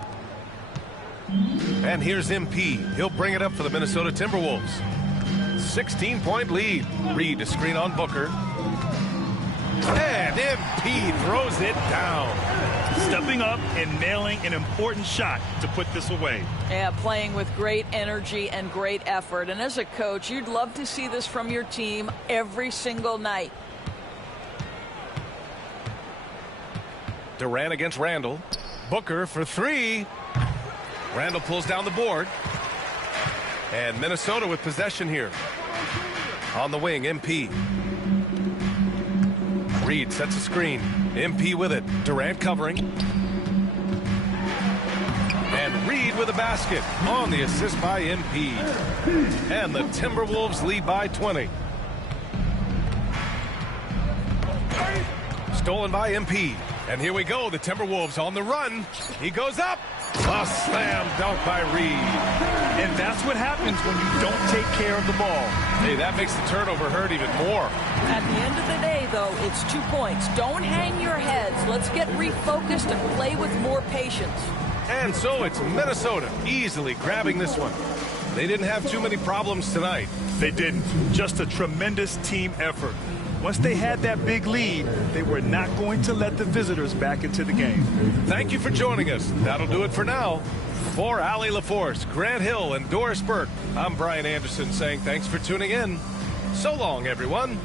And here's MP. He'll bring it up for the Minnesota Timberwolves. 16-point lead. Reed to screen on Booker. And MP throws it down. Stepping up and nailing an important shot to put this away. Yeah, playing with great energy and great effort. And as a coach, you'd love to see this from your team every single night. Durant against Randall. Booker for three. Randall pulls down the board. And Minnesota with possession here. On the wing, MP. Reed sets a screen. MP with it. Durant covering. And Reed with a basket on the assist by MP. And the Timberwolves lead by 20. Stolen by MP. And here we go. The Timberwolves on the run. He goes up. A slam dunk by Reed. And that's what happens when you don't take care of the ball. Hey, that makes the turnover hurt even more. At the end of the day, though, it's 2 points. Don't hang your heads. Let's get refocused and play with more patience. And so it's Minnesota easily grabbing this one. They didn't have too many problems tonight. They didn't. Just a tremendous team effort. Once they had that big lead, they were not going to let the visitors back into the game. Thank you for joining us. That'll do it for now. For Allie LaForce, Grant Hill, and Doris Burke, I'm Brian Anderson saying thanks for tuning in. So long, everyone.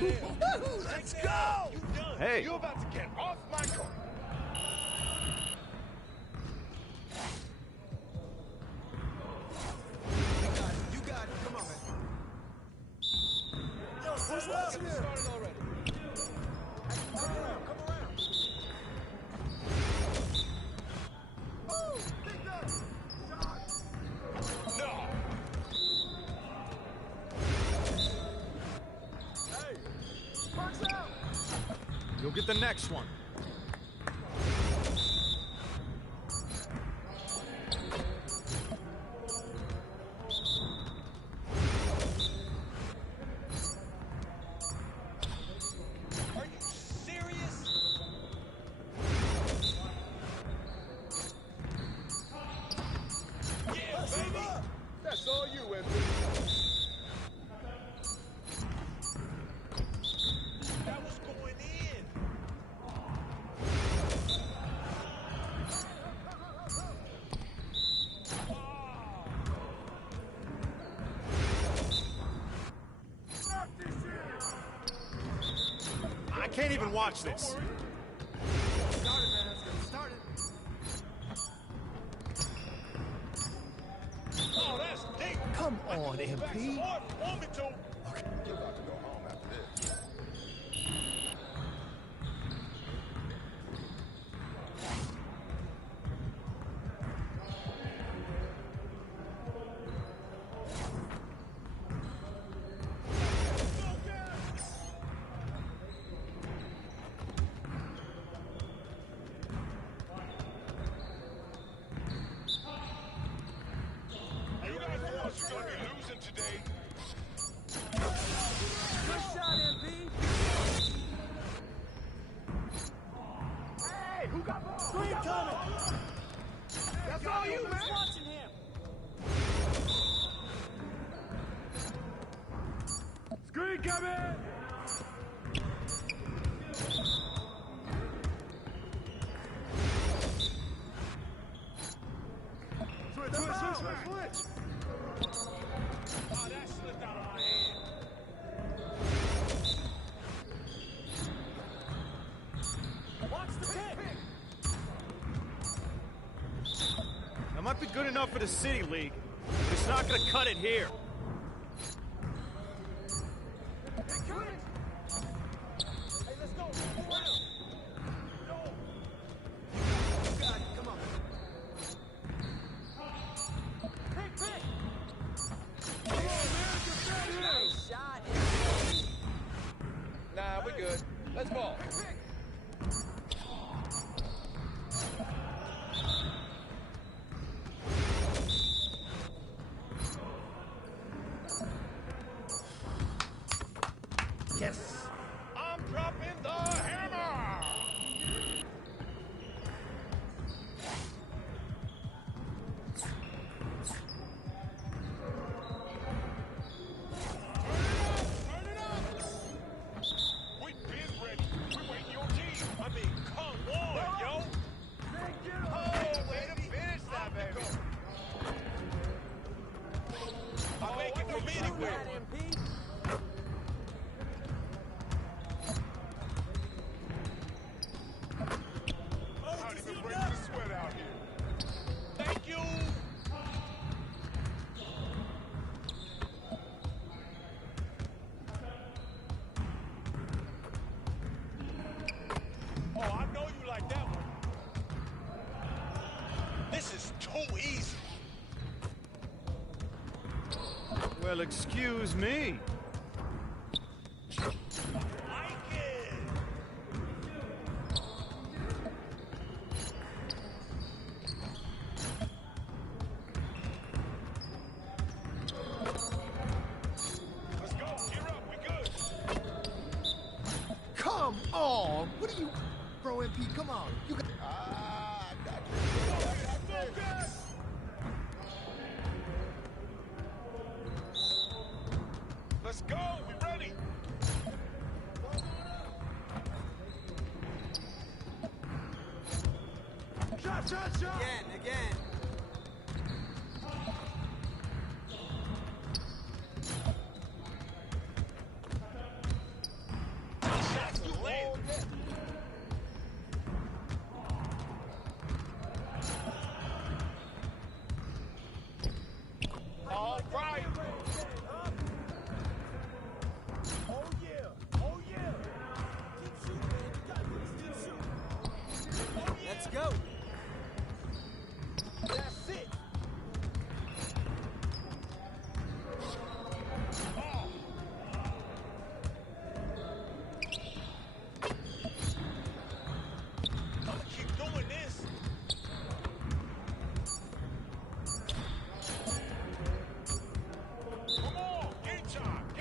Let's go! Hey. You're about to get off my court. You got it. Come on, man. Yo, who's watching here? Started already. Come around. Oh, big guy. No. Hey, box out. You'll get the next one. Are you serious? Yeah, baby. That's all you, MP. That was going in. I can't even watch this. Started, man. Let's get started. Oh, that's deep. Come on, MP. Want me to? Okay. You're about to go home after this. You guys realize you're going to be losing today. Good shot, MP. Hey, who got ball? Screen coming. That's all you, man. Watching him. Screen coming. Switch. Oh, that slipped out of my hand. Watch the pick. That might be good enough for the City League, but it's not going to cut it here. Hey, let's go. Move around. No. You got it. Come on. Pick. Come on, man. Get here. Nice shot. Nah, we're good. Let's ball. Yes. I'm dropping the hammer. Turn it up. We've been ready. We're waiting your team. I mean, come on, yo. Oh, way to finish that, baby. I'll make it from anywhere. MP. Not even breaking the sweat out here. Thank you. Oh, I know you like that one. This is too easy. Well, excuse me. Like it. Let's go. Gear up. We good. Come on. What are you... Bro, MP, come on. You got... Ah, I got Focus. Let's go. We ready. Shot. Again.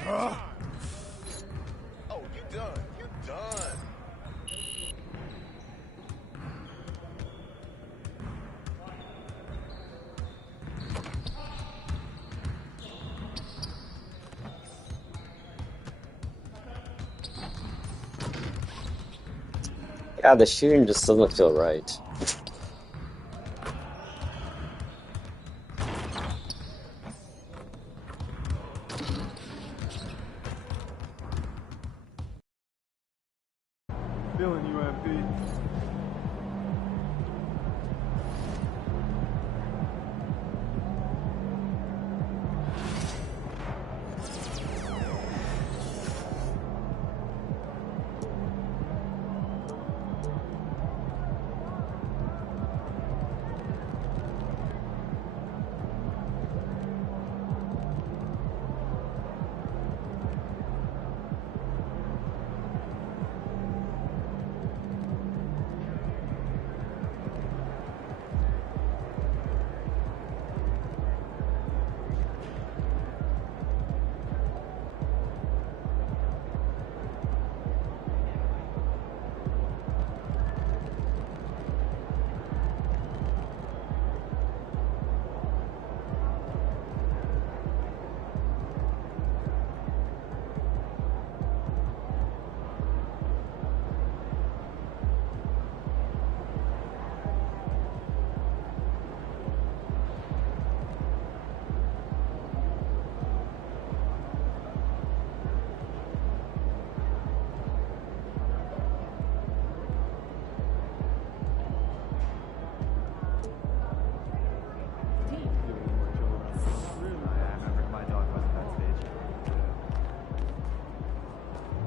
Oh, you done. You done. Yeah, the shooting just doesn't feel right. Feeling you, MP.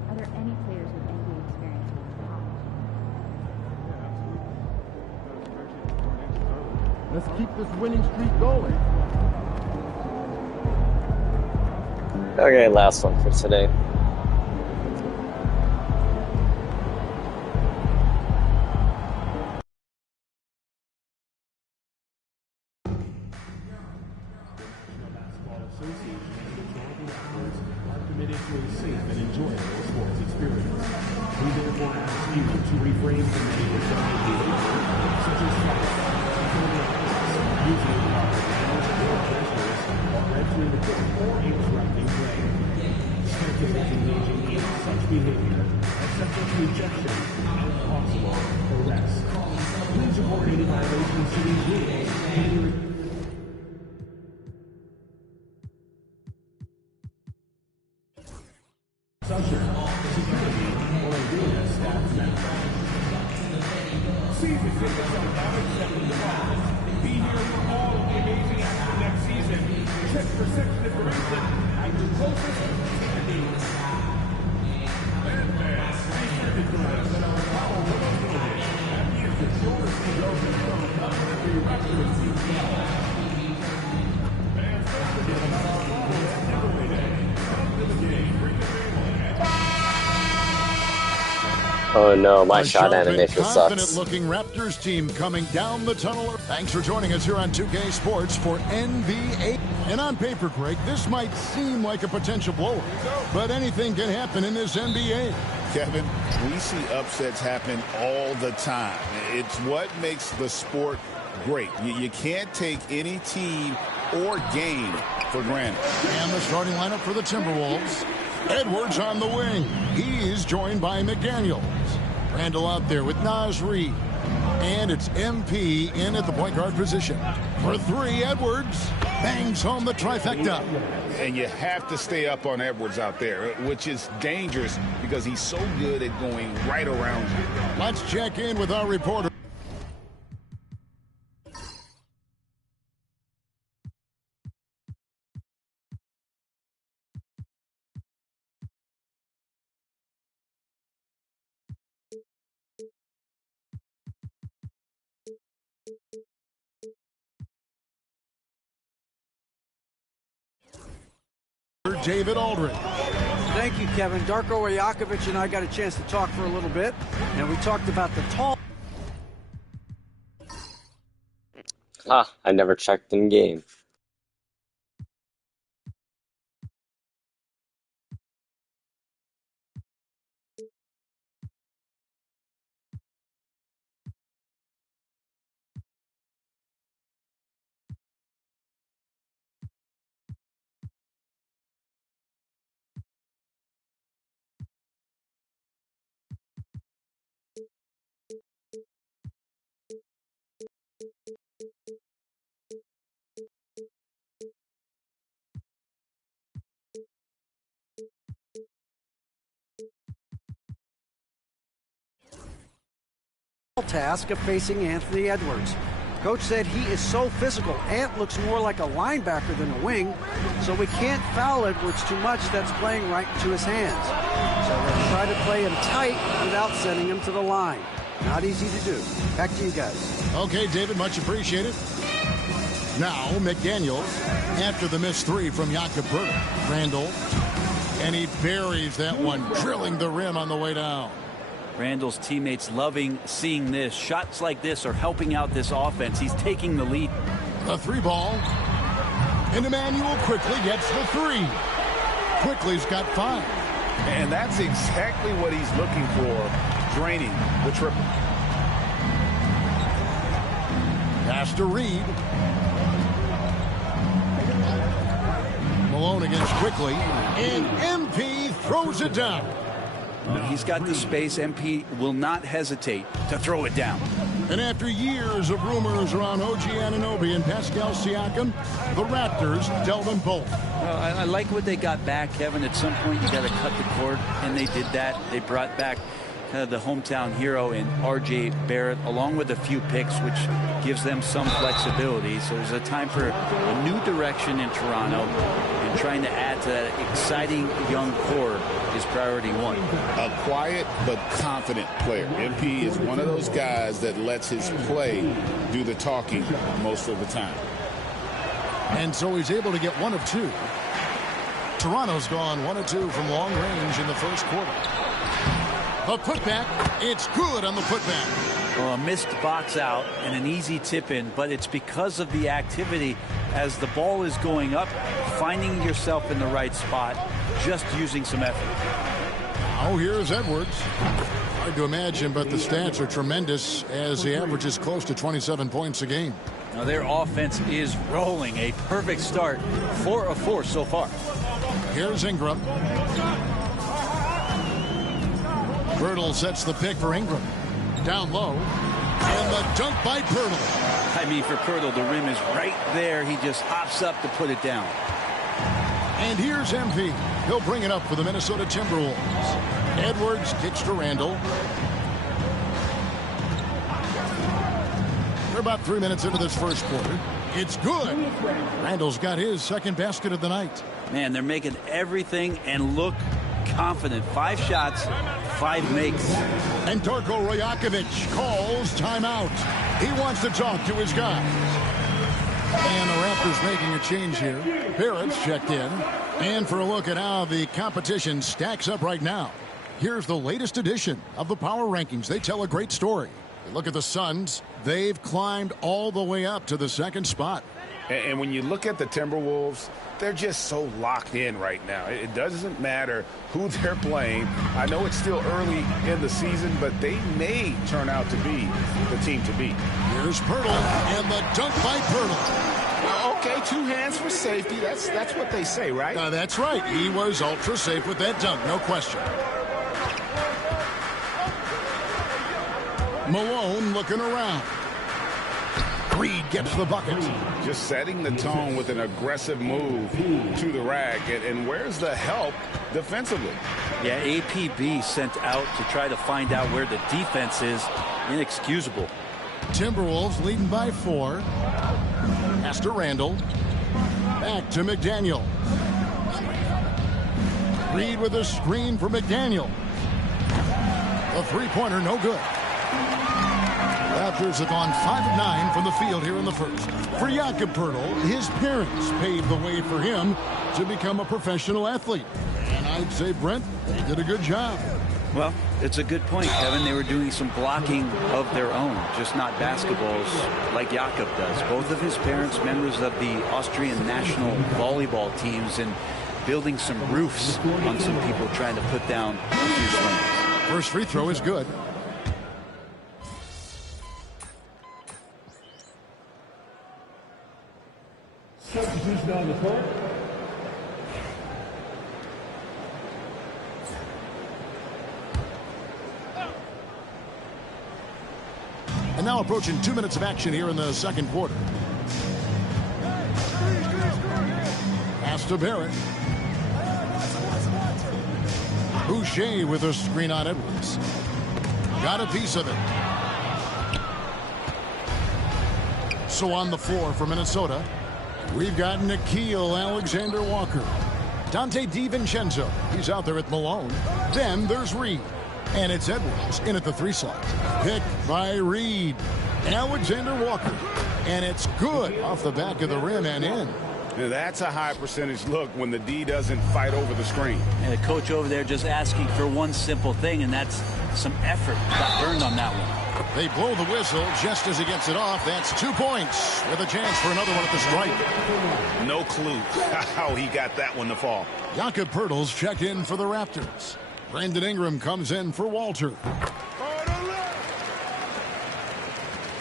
Are there any players with NBA experience in college? Let's keep this winning streak going. Okay, last one for today. Committed to a safe and enjoyable sports experience. We therefore ask you to refrain from any excessive behavior, such as fighting, using the car, or pressures, or entering the court, or interrupting play. Spectators engaging in such behavior are subject to ejection and possible arrest. Please report any violations to these rules and usher, security, or arena staff member. Season tickets are now accepted deposits. Be here for all of the amazing action next season. Check for section information at your closest attendee. Fans, be sure to join us at our Apollo building at the entrance doors to open from a complimentary restaurant seat. Fans, don't forget about our followers every day. Come to the game, bring your family. Oh no, my shot sharp and animation sucks. confident-looking Raptors team coming down the tunnel. Thanks for joining us here on 2K Sports for NBA. And on paper, Craig, this might seem like a potential blowout, but anything can happen in this NBA. Kevin, we see upsets happen all the time. It's what makes the sport great. You can't take any team or game for granted. And the starting lineup for the Timberwolves. Edwards on the wing. He's joined by McDaniels. Randall out there with Naz Reid. And it's MP in at the point guard position. For three, Edwards bangs home the trifecta. And you have to stay up on Edwards out there, which is dangerous because he's so good at going right around you. Let's check in with our reporter. David Aldridge. Thank you, Kevin. Darko Rajakovic and I got a chance to talk for a little bit, and we talked about the tall. I never checked in game. task of facing Anthony Edwards. Coach said he is so physical. Ant looks more like a linebacker than a wing, so we can't foul Edwards too much. That's playing right into his hands. So we'll try to play him tight without sending him to the line. Not easy to do. Back to you guys. Okay, David, much appreciated. Now, McDaniels, after the missed three from Jakob Randall, and he buries that one, drilling the rim on the way down. Randall's teammates loving seeing this. Shots like this are helping out this offense. He's taking the lead. A three ball. And Emmanuel quickly gets the three. Quickly's got 5. And that's exactly what he's looking for, draining the triple. Pass to Reed. Malone against Quickly. And MP throws it down. He's got the space. MP will not hesitate to throw it down. And after years of rumors around OG Anunoby and Pascal Siakam, the Raptors tell them both. I like what they got back, Kevin. At some point, you got to cut the cord, and they did that. They brought back kind of the hometown hero in R.J. Barrett, along with a few picks, which gives them some flexibility. So there's a time for a new direction in Toronto, and trying to add to that exciting young core is priority 1. A quiet but confident player. MP is one of those guys that lets his play do the talking most of the time. And so he's able to get 1 of 2. Toronto's gone 1 of 2 from long range in the first quarter. A putback. It's good on the putback. Well, a missed box out and an easy tip in, but it's because of the activity as the ball is going up, finding yourself in the right spot, just using some effort. Now here's Edwards. Hard to imagine, but the stats are tremendous as he averages close to 27 points a game. Now their offense is rolling. A perfect start. 4 of 4 so far. Here's Ingram. Pirtle sets the pick for Ingram. Down low. And the dunk by Pirtle. I mean, for Pirtle, the rim is right there. He just hops up to put it down. And here's MP. He'll bring it up for the Minnesota Timberwolves. Edwards kicks to Randall. We're about 3 minutes into this first quarter. It's good. Randall's got his second basket of the night. Man, they're making everything and look confident. 5 shots, 5 makes. And Darko Rajakovic calls timeout. He wants to talk to his guys. And the Raptors making a change here. Barrett's checked in. And for a look at how the competition stacks up right now, here's the latest edition of the Power Rankings. They tell a great story. Look at the Suns. They've climbed all the way up to the 2nd spot. And when you look at the Timberwolves, they're just so locked in right now. It doesn't matter who they're playing. I know it's still early in the season, but they may turn out to be the team to beat. Here's Pirtle, and the dunk by Pirtle. Okay, 2 hands for safety. That's what they say, right? That's right. He was ultra safe with that dunk, no question. Malone looking around. Reed gets the bucket. Just setting the tone with an aggressive move to the rack. And where's the help defensively? Yeah, APB sent out to try to find out where the defense is. Inexcusable. Timberwolves leading by 4. Pass to Randall. Back to McDaniel. Reed with a screen for McDaniel. A 3-pointer, no good. Raptors have gone 5 of 9 from the field here in the first. For Jakob Pirtle, his parents paved the way for him to become a professional athlete. And I'd say, Brent, they did a good job. Well, it's a good point, Kevin. They were doing some blocking of their own, just not basketballs like Jakob does. Both of his parents, members of the Austrian national volleyball teams, and building some roofs on some people trying to put down a few slings. First free throw is good. Substitution on the court. And now approaching 2 minutes of action here in the second quarter. Pass to Barrett. Boucher with a screen on Edwards. Got a piece of it. Also on the floor for Minnesota, we've got Nickeil Alexander-Walker. Dante DiVincenzo, he's out there at Malone. Then there's Reed. And it's Edwards in at the 3 slot. Picked by Reed. Alexander-Walker. And it's good off the back of the rim and in. Now that's a high percentage look when the D doesn't fight over the screen. And the coach over there just asking for one simple thing, and that's some effort. Got burned on that one. They blow the whistle just as he gets it off. That's 2 points with a chance for another one at the stripe. No clue how he got that one to fall. Jakob Poeltl's checked in for the Raptors. Brandon Ingram comes in for Walter.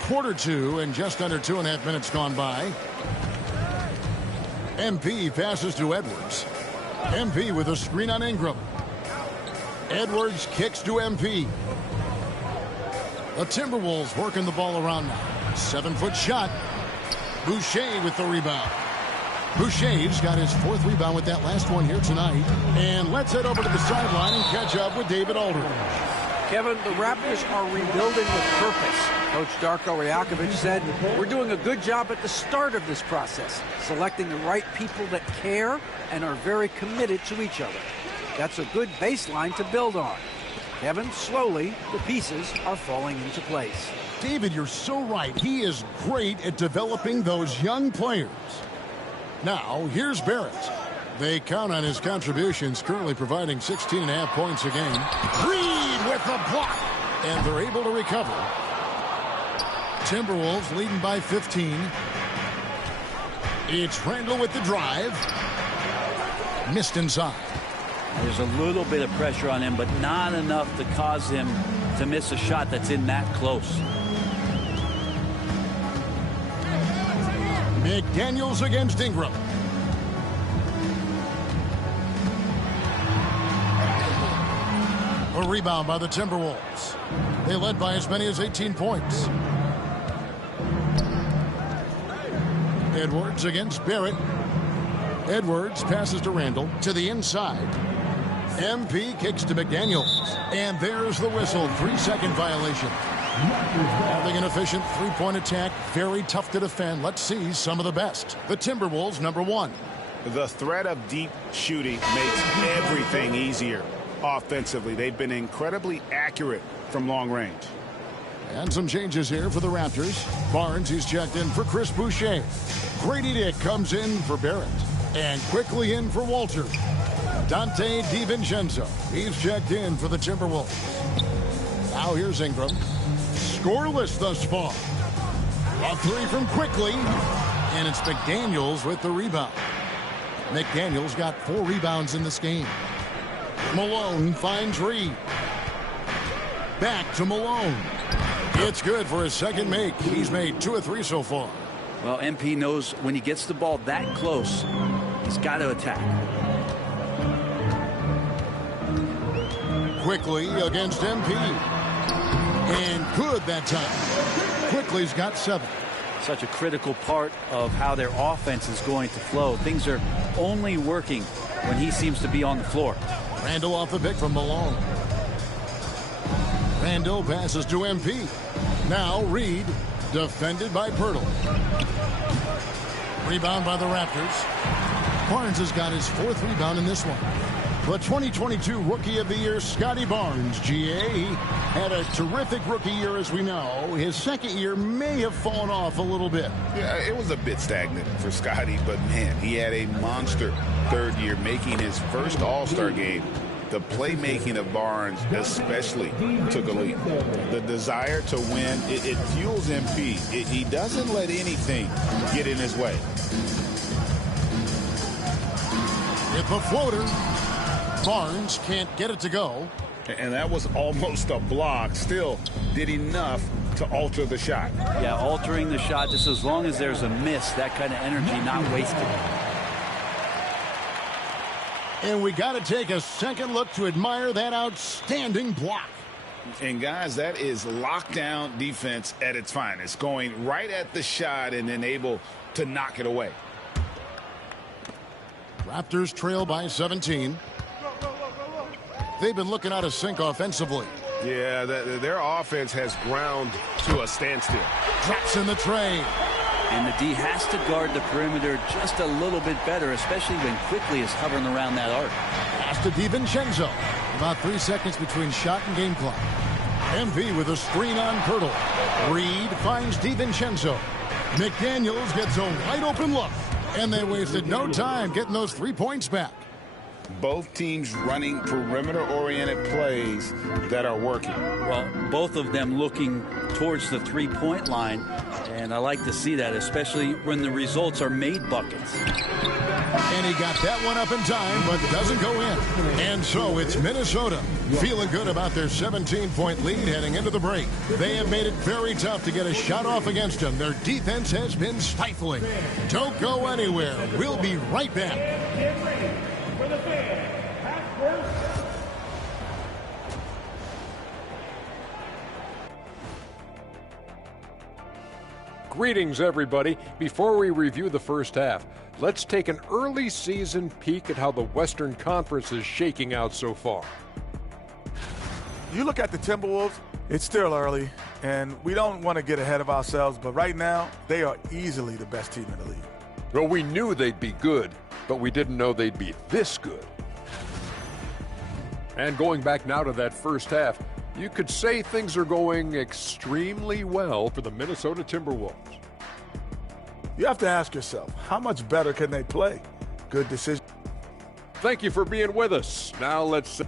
Quarter 2 and just under 2.5 minutes gone by. MP passes to Edwards. MP with a screen on Ingram. Edwards kicks to MP. The Timberwolves working the ball around now. 7-foot shot. Boucher with the rebound. Boucher's got his 4th rebound with that last one here tonight. And let's head over to the sideline and catch up with David Aldridge. Kevin, the Raptors are rebuilding with purpose. Coach Darko Rajakovic said, we're doing a good job at the start of this process, selecting the right people that care and are very committed to each other. That's a good baseline to build on. Kevin, slowly, the pieces are falling into place. David, you're so right. He is great at developing those young players. Now, here's Barrett. They count on his contributions, currently providing 16.5 points a game. Reed with the block, and they're able to recover. Timberwolves leading by 15. It's Randall with the drive. Missed inside. There's a little bit of pressure on him, but not enough to cause him to miss a shot that's in that close. McDaniels against Ingram. A rebound by the Timberwolves. They led by as many as 18 points. Edwards against Barrett. Edwards passes to Randall to the inside. MP kicks to McDaniels. And there's the whistle. 3-second violation. Having an efficient 3-point attack, very tough to defend. Let's see some of the best. The Timberwolves, number 1. The threat of deep shooting makes everything easier offensively. They've been incredibly accurate from long range. And some changes here for the Raptors. Barnes, he's checked in for Chris Boucher. Grady Dick comes in for Barrett. And quickly in for Walter. Dante DiVincenzo, he's checked in for the Timberwolves. Now here's Ingram. Scoreless thus far. A 3 from Quickly. And it's McDaniels with the rebound. McDaniels got 4 rebounds in this game. Malone finds Reed. Back to Malone. It's good for his second make. He's made 2 of 3 so far. Well, MP knows when he gets the ball that close, he's got to attack. Quickly against MP. And good that time. Quickly's got 7. Such a critical part of how their offense is going to flow. Things are only working when he seems to be on the floor. Randall off the pick from Malone. Randall passes to MP. Now Reed, defended by Poeltl. Rebound by the Raptors. Barnes has got his 4th rebound in this one. The 2022 Rookie of the Year, Scotty Barnes, GA, had a terrific rookie year, as we know. His second year may have fallen off a little bit. Yeah, it was a bit stagnant for Scotty, but man, he had a monster third year, making his first All-Star game. The playmaking of Barnes especially took a leap. The desire to win, it fuels MP. He doesn't let anything get in his way. With the floater, Barnes can't get it to go. And that was almost a block. Still did enough to alter the shot. Yeah, altering the shot, just as long as there's a miss, that kind of energy not wasted. And we got to take a second look to admire that outstanding block. And guys, that is lockdown defense at its finest, going right at the shot and then able to knock it away. Raptors trail by 17. They've been looking out of sync offensively. Yeah, their offense has ground to a standstill. Drops in the tray. And the D has to guard the perimeter just a little bit better, especially when Quickly is hovering around that arc. Pass to DiVincenzo. About 3 seconds between shot and game clock. MP with a screen on Pirtle. Reed finds DiVincenzo. McDaniels gets a wide open look. And they wasted no time getting those 3 points back. Both teams running perimeter-oriented plays that are working. Well, both of them looking towards the three-point line, and I like to see that, especially when the results are made buckets. And he got that one up in time, but doesn't go in. And so it's Minnesota feeling good about their 17-point lead heading into the break. They have made it very tough to get a shot off against them. Their defense has been stifling. Don't go anywhere. We'll be right back. Get ready for the fan half court. Greetings, everybody. Before we review the first half, let's take an early season peek at how the Western Conference is shaking out so far. You look at the Timberwolves, it's still early, and we don't want to get ahead of ourselves, but right now, they are easily the best team in the league. Well, we knew they'd be good, but we didn't know they'd be this good. And going back now to that first half, you could say things are going extremely well for the Minnesota Timberwolves. You have to ask yourself, how much better can they play? Good decision. Thank you for being with us. Now let's...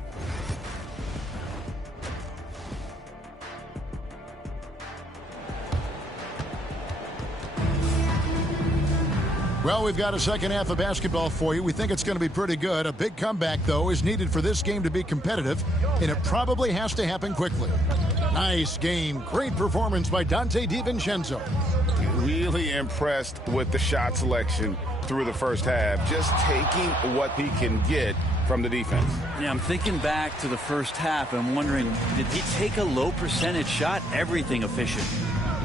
Well, we've got a second half of basketball for you. We think it's going to be pretty good. A big comeback, though, is needed for this game to be competitive, and it probably has to happen quickly. Nice game. Great performance by Dante DiVincenzo. Really impressed with the shot selection through the first half. Just taking what he can get from the defense. Yeah, I'm thinking back to the first half and wondering, did he take a low percentage shot? Everything efficient.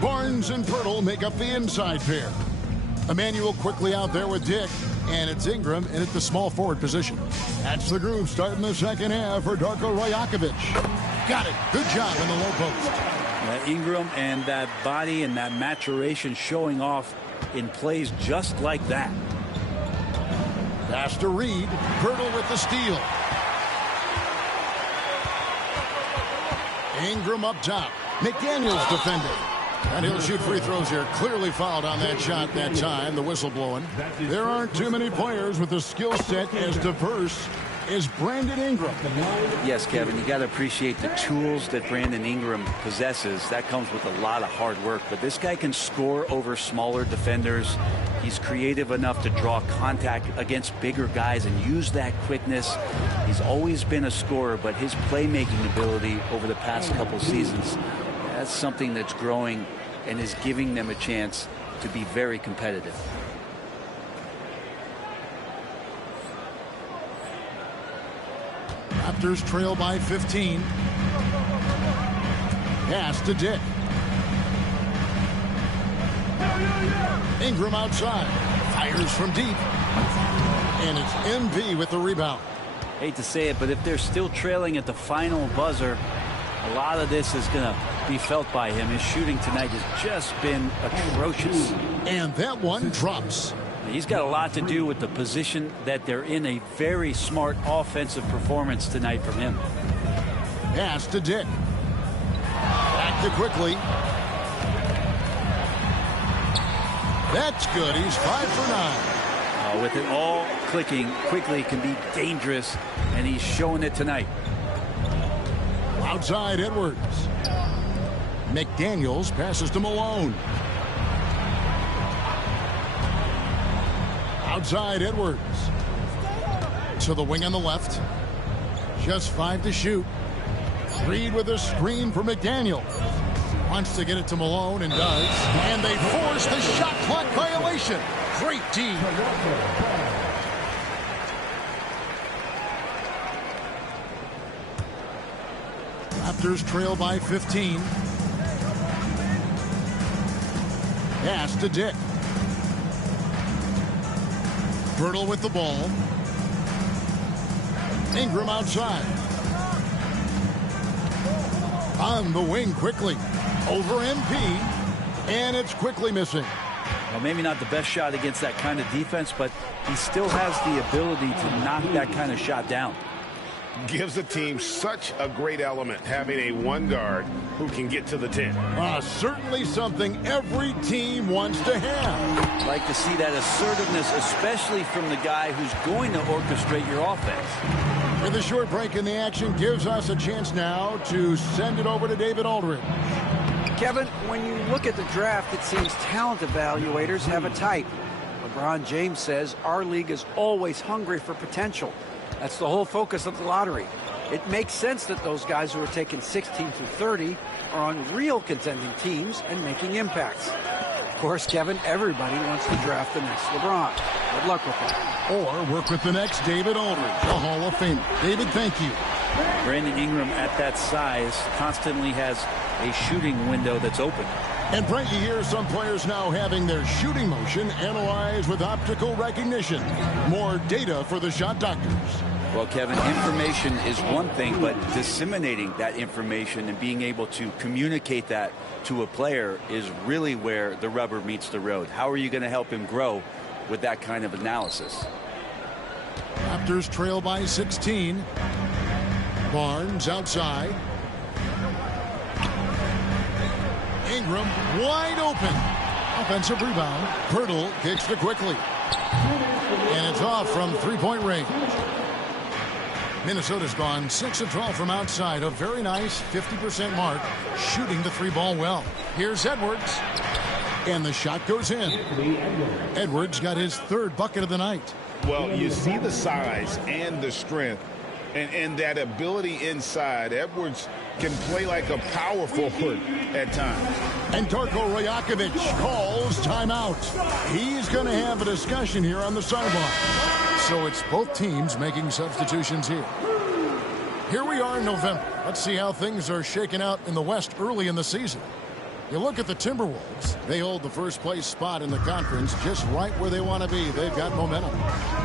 Barnes and Pirtle make up the inside pair. Emmanuel quickly out there with Dick, and it's Ingram in at the small forward position. That's the groove starting the second half for Darko Rajakovic. Got it. Good job in the low post. Ingram and that body and that maturation showing off in plays just like that. Pass to Reed. Pirtle with the steal. Ingram up top. McDaniels defending. And he'll shoot free throws here. Clearly fouled on that shot that time. The whistle blowing. There aren't too many players with a skill set as diverse as Brandon Ingram. Yes, Kevin, you got to appreciate the tools that Brandon Ingram possesses. That comes with a lot of hard work. But this guy can score over smaller defenders. He's creative enough to draw contact against bigger guys and use that quickness. He's always been a scorer, but his playmaking ability over the past couple seasons, that's something that's growing and is giving them a chance to be very competitive. Raptors trail by 15. Pass to Dick. Ingram outside. Fires from deep. And it's MV with the rebound. Hate to say it, but if they're still trailing at the final buzzer, a lot of this is going to be felt by him. His shooting tonight has just been atrocious. And that one drops. He's got a lot to do with the position that they're in. A very smart offensive performance tonight from him. Pass to Dick. Back to Quickly. That's good. He's 5 for 9. With it all clicking, Quickly can be dangerous, and he's showing it tonight. Outside Edwards. McDaniels passes to Malone. Outside Edwards. To the wing on the left. Just 5 to shoot. Reed with a screen for McDaniels. Wants to get it to Malone and does. And they force the shot clock violation. Great D. Raptors trail by 15. Pass to Dick. Pirtle with the ball. Ingram outside. On the wing Quickly. Over MP. And it's Quickly missing. Well, maybe not the best shot against that kind of defense, but he still has the ability to knock that kind of shot down. Gives the team such a great element having a one guard who can get to the 10. Certainly something every team wants to have. Like to see that assertiveness, especially from the guy who's going to orchestrate your offense. With a short break in the action gives us a chance now to send it over to David Aldridge. Kevin, when you look at the draft, it seems talent evaluators have a type. LeBron James says our league is always hungry for potential. That's the whole focus of the lottery. It makes sense that those guys who are taken 16 through 30 are on real contending teams and making impacts. Of course, Kevin, everybody wants to draft the next LeBron. Good luck with that. Or work with the next David Aldridge, the Hall of Famer. David, thank you. Brandon Ingram at that size constantly has a shooting window that's open. And Brent, you hear some players now having their shooting motion analyzed with optical recognition. More data for the shot doctors. Well, Kevin, information is one thing, but disseminating that information and being able to communicate that to a player is really where the rubber meets the road. How are you going to help him grow with that kind of analysis? Raptors trail by 16. Barnes outside. Ingram wide open. Offensive rebound. Pirtle kicks to quickly. And it's off from three-point range. Minnesota's gone 6 of 12 from outside. A very nice 50% mark. Shooting the three ball well. Here's Edwards. And the shot goes in. Edwards got his third bucket of the night. Well, you see the size and the strength and that ability inside. Edwards can play like a power forward at times. And Darko Rajakovic calls timeout. He's going to have a discussion here on the sideline. So it's both teams making substitutions here. Here we are in November. Let's see how things are shaking out in the West early in the season. You look at the Timberwolves. They hold the first place spot in the conference just right where they want to be. They've got momentum.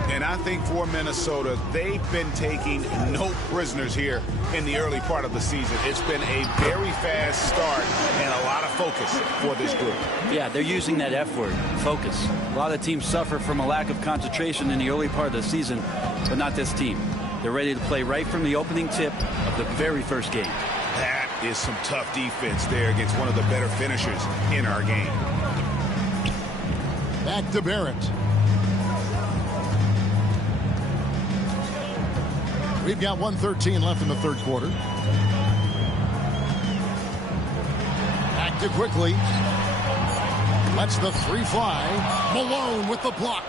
And I think for Minnesota, they've been taking no prisoners here in the early part of the season. It's been a very fast start and a lot of focus for this group. Yeah, they're using that F word, focus. A lot of teams suffer from a lack of concentration in the early part of the season, but not this team. They're ready to play right from the opening tip of the very first game. That is some tough defense there against one of the better finishers in our game. Back to Barrett. We've got 1:13 left in the third quarter. Back to quickly. Lets the three fly. Malone with the block.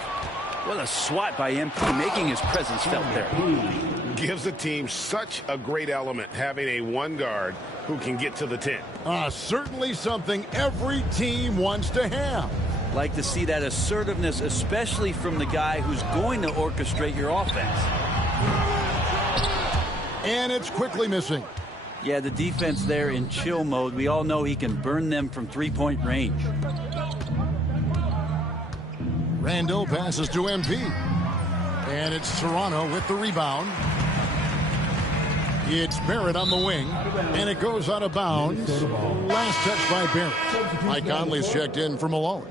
What a swat by MP, making his presence felt there. Gives the team such a great element having a one guard who can get to the 10. Certainly something every team wants to have. Like to see that assertiveness, especially from the guy who's going to orchestrate your offense. And it's quickly missing. Yeah, the defense there in chill mode. We all know he can burn them from three-point range. Randall passes to MP. And it's Toronto with the rebound. It's Barrett on the wing. And it goes out of bounds. Last touch by Barrett. Mike Conley's checked in for Malone.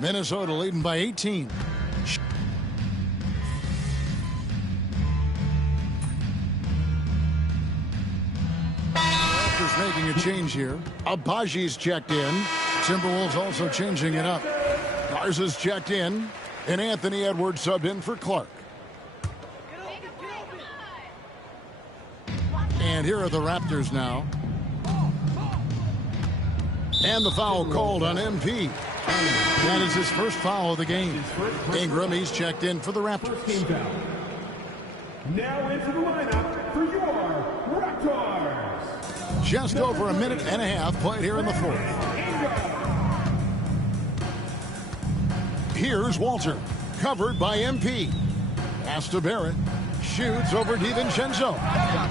Minnesota leading by 18. Raptors making a change here. Abaji's checked in. Timberwolves also changing it up. Garza's checked in. And Anthony Edwards subbed in for Clark. And here are the Raptors now. And the foul called on MP. That is his first foul of the game. Ingram, he's checked in for the Raptors. Now into the lineup for your Raptors. Just over a minute and a half played here in the fourth. Here's Walter, covered by MP. Pass to Barrett. Shoots over DiVincenzo.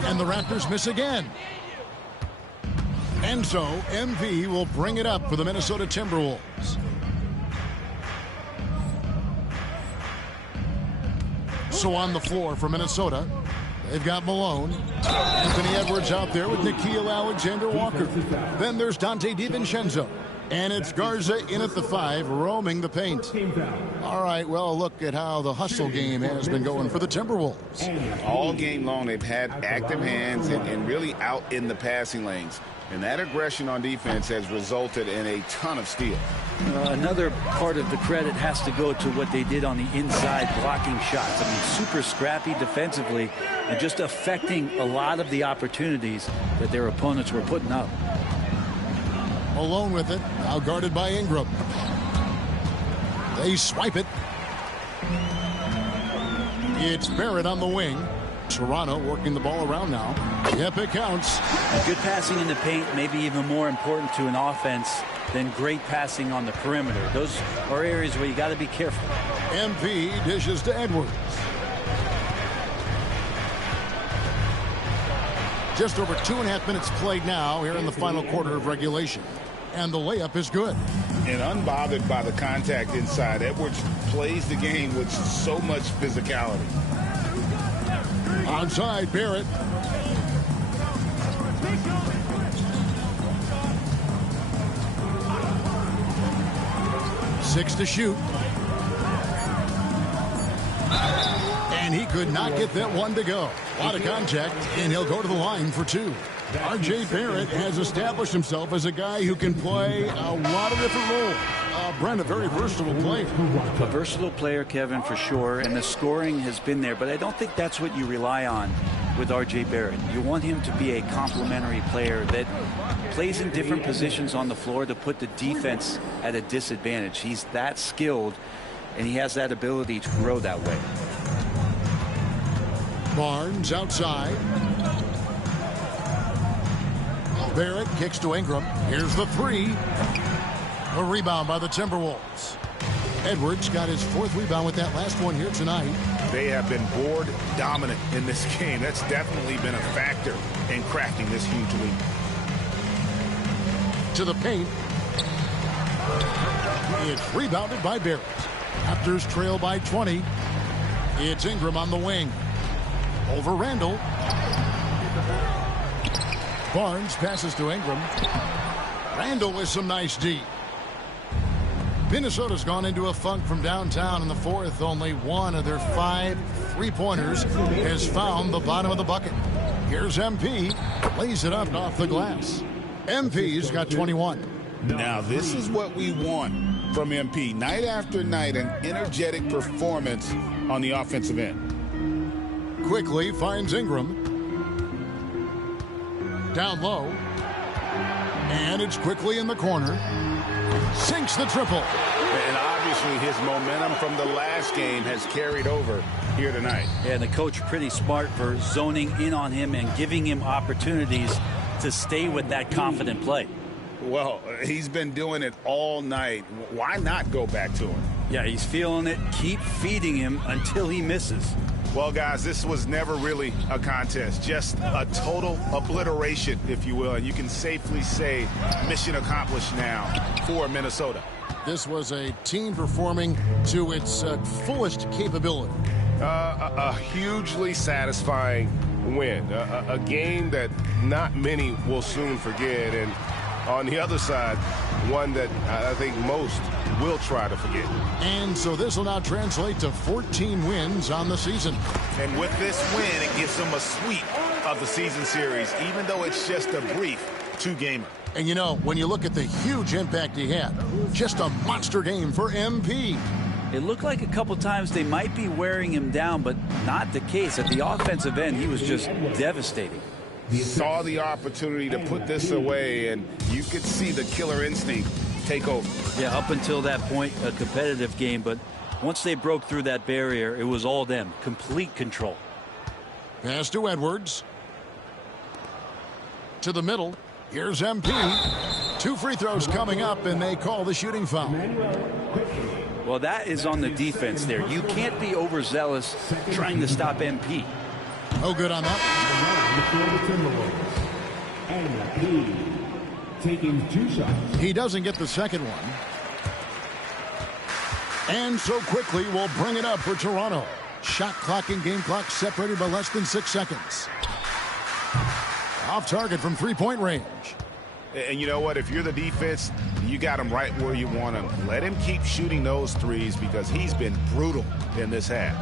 And the Raptors miss again. And so MP will bring it up for the Minnesota Timberwolves. So on the floor for Minnesota, They've got Malone. Anthony Edwards out there with Nickeil Alexander-Walker. Then there's Dante DiVincenzo. And it's Garza in at the 5, roaming the paint. All right, well, look at how the hustle game has been going for the Timberwolves. All game long, they've had active hands and really out in the passing lanes. And that aggression on defense has resulted in a ton of steals. Another part of the credit has to go to what they did on the inside blocking shots. I mean, super scrappy defensively and just affecting a lot of the opportunities that their opponents were putting up. Malone with it, now guarded by Ingram. They swipe it. It's Barrett on the wing. Toronto working the ball around now. Yep, it counts. And good passing in the paint may be even more important to an offense than great passing on the perimeter. Those are areas where you got to be careful. MP dishes to Edwards. Just over 2.5 minutes played now here in the final quarter of regulation. And the layup is good. And unbothered by the contact inside, Edwards plays the game with so much physicality. Onside, Barrett. Six to shoot. And he could not get that one to go. A lot of contact, and he'll go to the line for 2. R.J. Barrett has established himself as a guy who can play a lot of different roles. Brent, a very versatile player. A versatile player, Kevin, for sure, and the scoring has been there, but I don't think that's what you rely on with R.J. Barrett. You want him to be a complementary player that plays in different positions on the floor to put the defense at a disadvantage. He's that skilled, and he has that ability to grow that way. Barnes outside. Barrett kicks to Ingram. Here's the 3. A rebound by the Timberwolves. Edwards got his 4th rebound with that last one here tonight. They have been board dominant in this game. That's definitely been a factor in crafting this huge lead. To the paint. It's rebounded by Barrett. Raptors trail by 20. It's Ingram on the wing. Over Randall. Barnes passes to Ingram. Randall with some nice D. Minnesota's gone into a funk from downtown in the 4th. Only one of their 5 3-pointers has found the bottom of the bucket. Here's MP. Lays it up off the glass. MP's got 21. Now this is what we want from MP. Night after night, an energetic performance on the offensive end. Quickly finds Ingram. Down low. And it's quickly in the corner. Sinks the triple. And obviously his momentum from the last game has carried over here tonight. Yeah, and the coach pretty smart for zoning in on him and giving him opportunities to stay with that confident play. Well, he's been doing it all night. Why not go back to him? Yeah, he's feeling it. Keep feeding him until he misses. Well, guys, this was never really a contest, just a total obliteration, if you will. And you can safely say mission accomplished now for Minnesota. This was a team performing to its fullest capability. A hugely satisfying win, a game that not many will soon forget, and on the other side, one that I think most will try to forget. And so this will now translate to 14 wins on the season. And with this win, it gives them a sweep of the season series, even though it's just a brief 2-gamer. And you know, when you look at the huge impact he had, just a monster game for MP. It looked like a couple times they might be wearing him down, but not the case. At the offensive end, he was just devastating. Saw the opportunity to put this away, and you could see the killer instinct take over. Yeah, up until that point, a competitive game, but once they broke through that barrier, it was all them. Complete control. Pass to Edwards. To the middle. Here's MP. 2 free throws coming up, and they call the shooting foul. Well, that is on the defense there. You can't be overzealous trying to stop MP. No good on that. MP taking 2 shots. He doesn't get the second one. And so quickly we'll bring it up for Toronto. Shot clock and game clock separated by less than 6 seconds. Off target from three-point range. And you know what? If you're the defense, you got him right where you want him. Let him keep shooting those threes because he's been brutal in this half.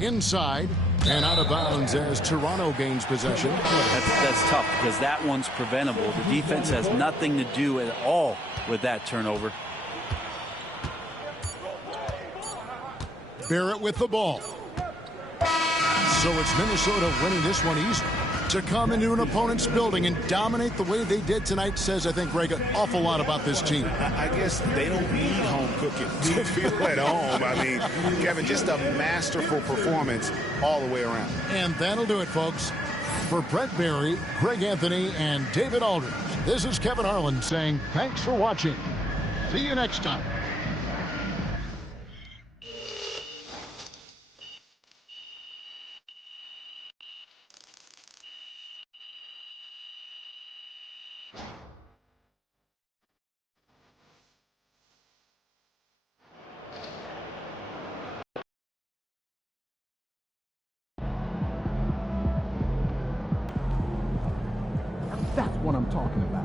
Inside and out of bounds as Toronto gains possession. That's tough because that one's preventable. The defense has nothing to do at all with that turnover. Barrett with the ball. So it's Minnesota winning this one easy. To come into an opponent's building and dominate the way they did tonight says, I think, Greg, an awful lot about this team. I guess they don't need home cooking to feel at home. I mean, Kevin, just a masterful performance all the way around. And that'll do it, folks. For Brett Barry, Greg Anthony, and David Aldridge, this is Kevin Harlan saying thanks for watching. See you next time. That's what I'm talking about.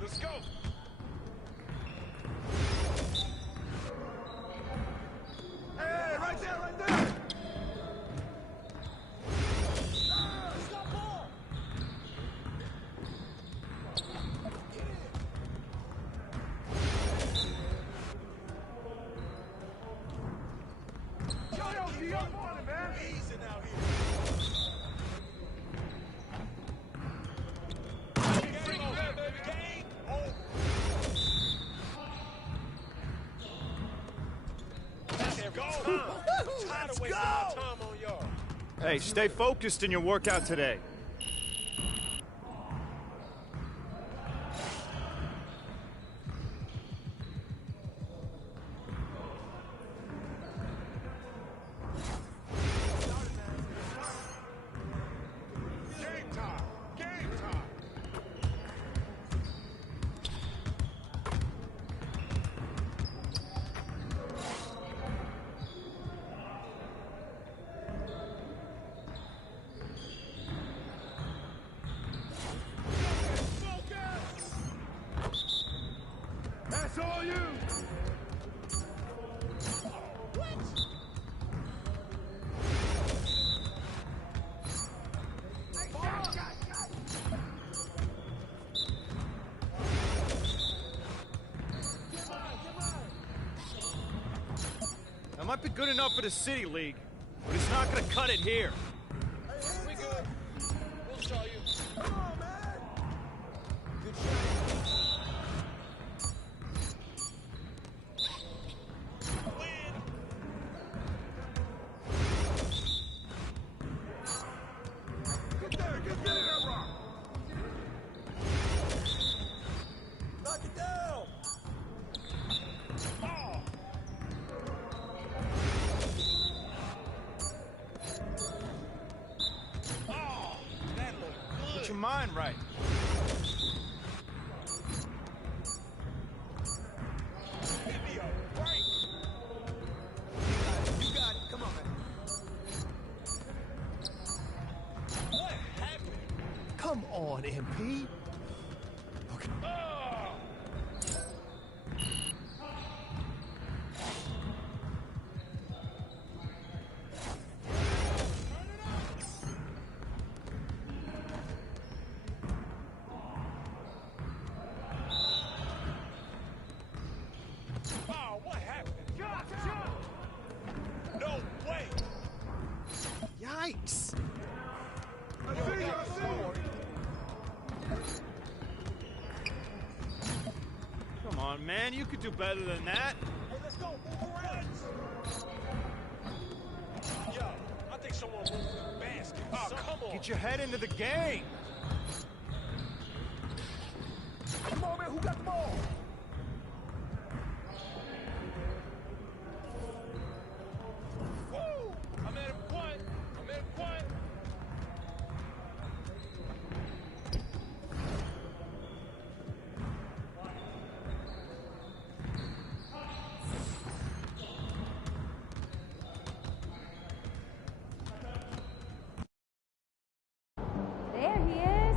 Let's go. Hey, right there, right there. Stop ball. every time. I'm tired of wasting my time on y'all. Hey, stay focused in your workout today. That's all you. That might be good enough for the City League, but it's not going to cut it here. We good. We'll show you. Come on, man. Good shot. Knock it down. Oh. Oh, that looked good. Get your mind right. Hit me up, right? You got it. Come on, man. What happened? Come on, MP. Okay. Oh. Oh, what happened? No way. Yikes. Come on, man. You could do better than that. Hey, let's go. Move around. Yo, I think someone moved the basket. Oh, come on. Get your head into the game. Come on, man. Who got the ball? Woo! I'm at him quiet. I'm at him quiet. There he is.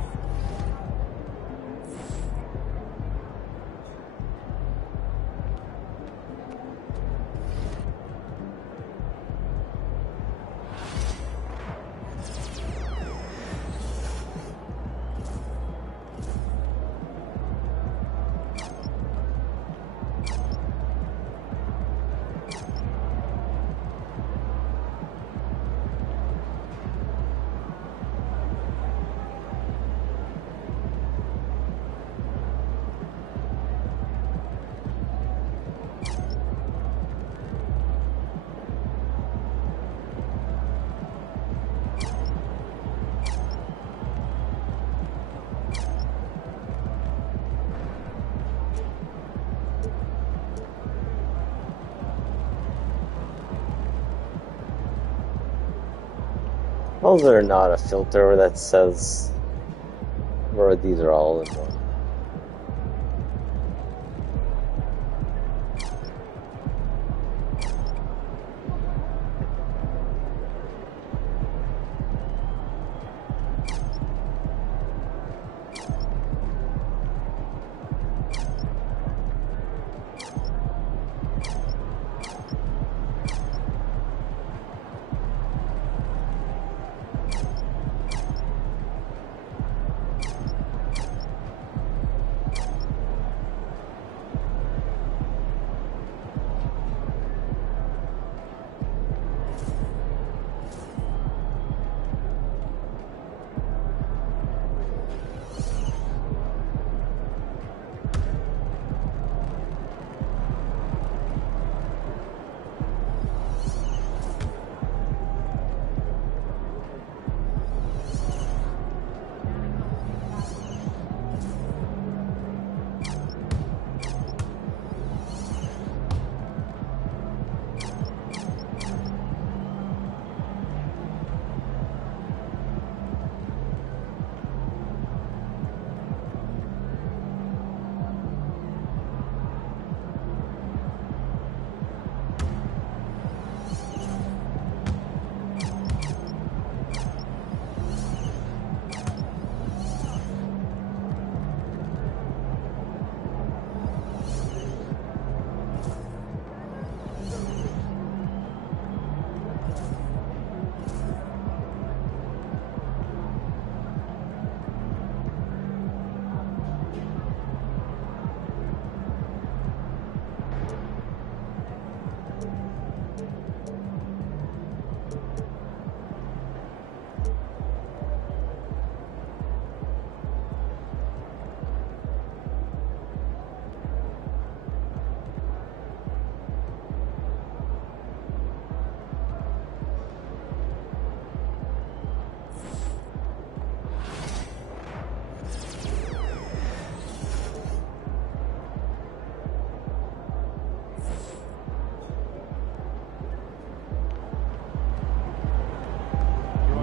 How is there not a filter that says where these are all in one?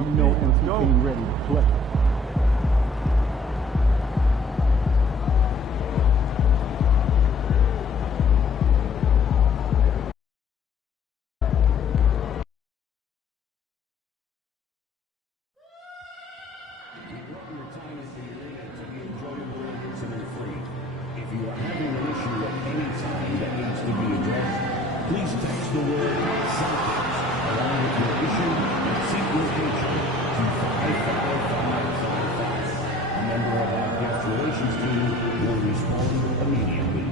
you know MP being ready to play. If you are having an issue at any time that needs to be addressed, please text the word something along with your issue and seek location to 55555. A member of our guest relations team will respond immediately.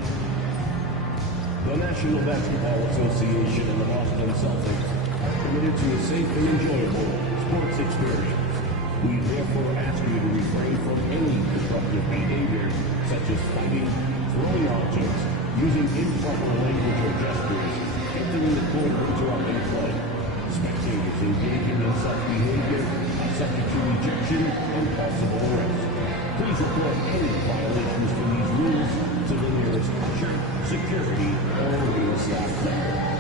The National Basketball Association and the Boston Celtics are committed to a safe and enjoyable sports experience. We therefore ask you to refrain from any disruptive behavior, such as fighting, throwing objects, using improper language or gestures, entering the court or interrupting play. Spectators engaging in such behavior are subject to rejection and possible arrest. Please report any violations to these rules to the nearest usher, security, or arena staff member.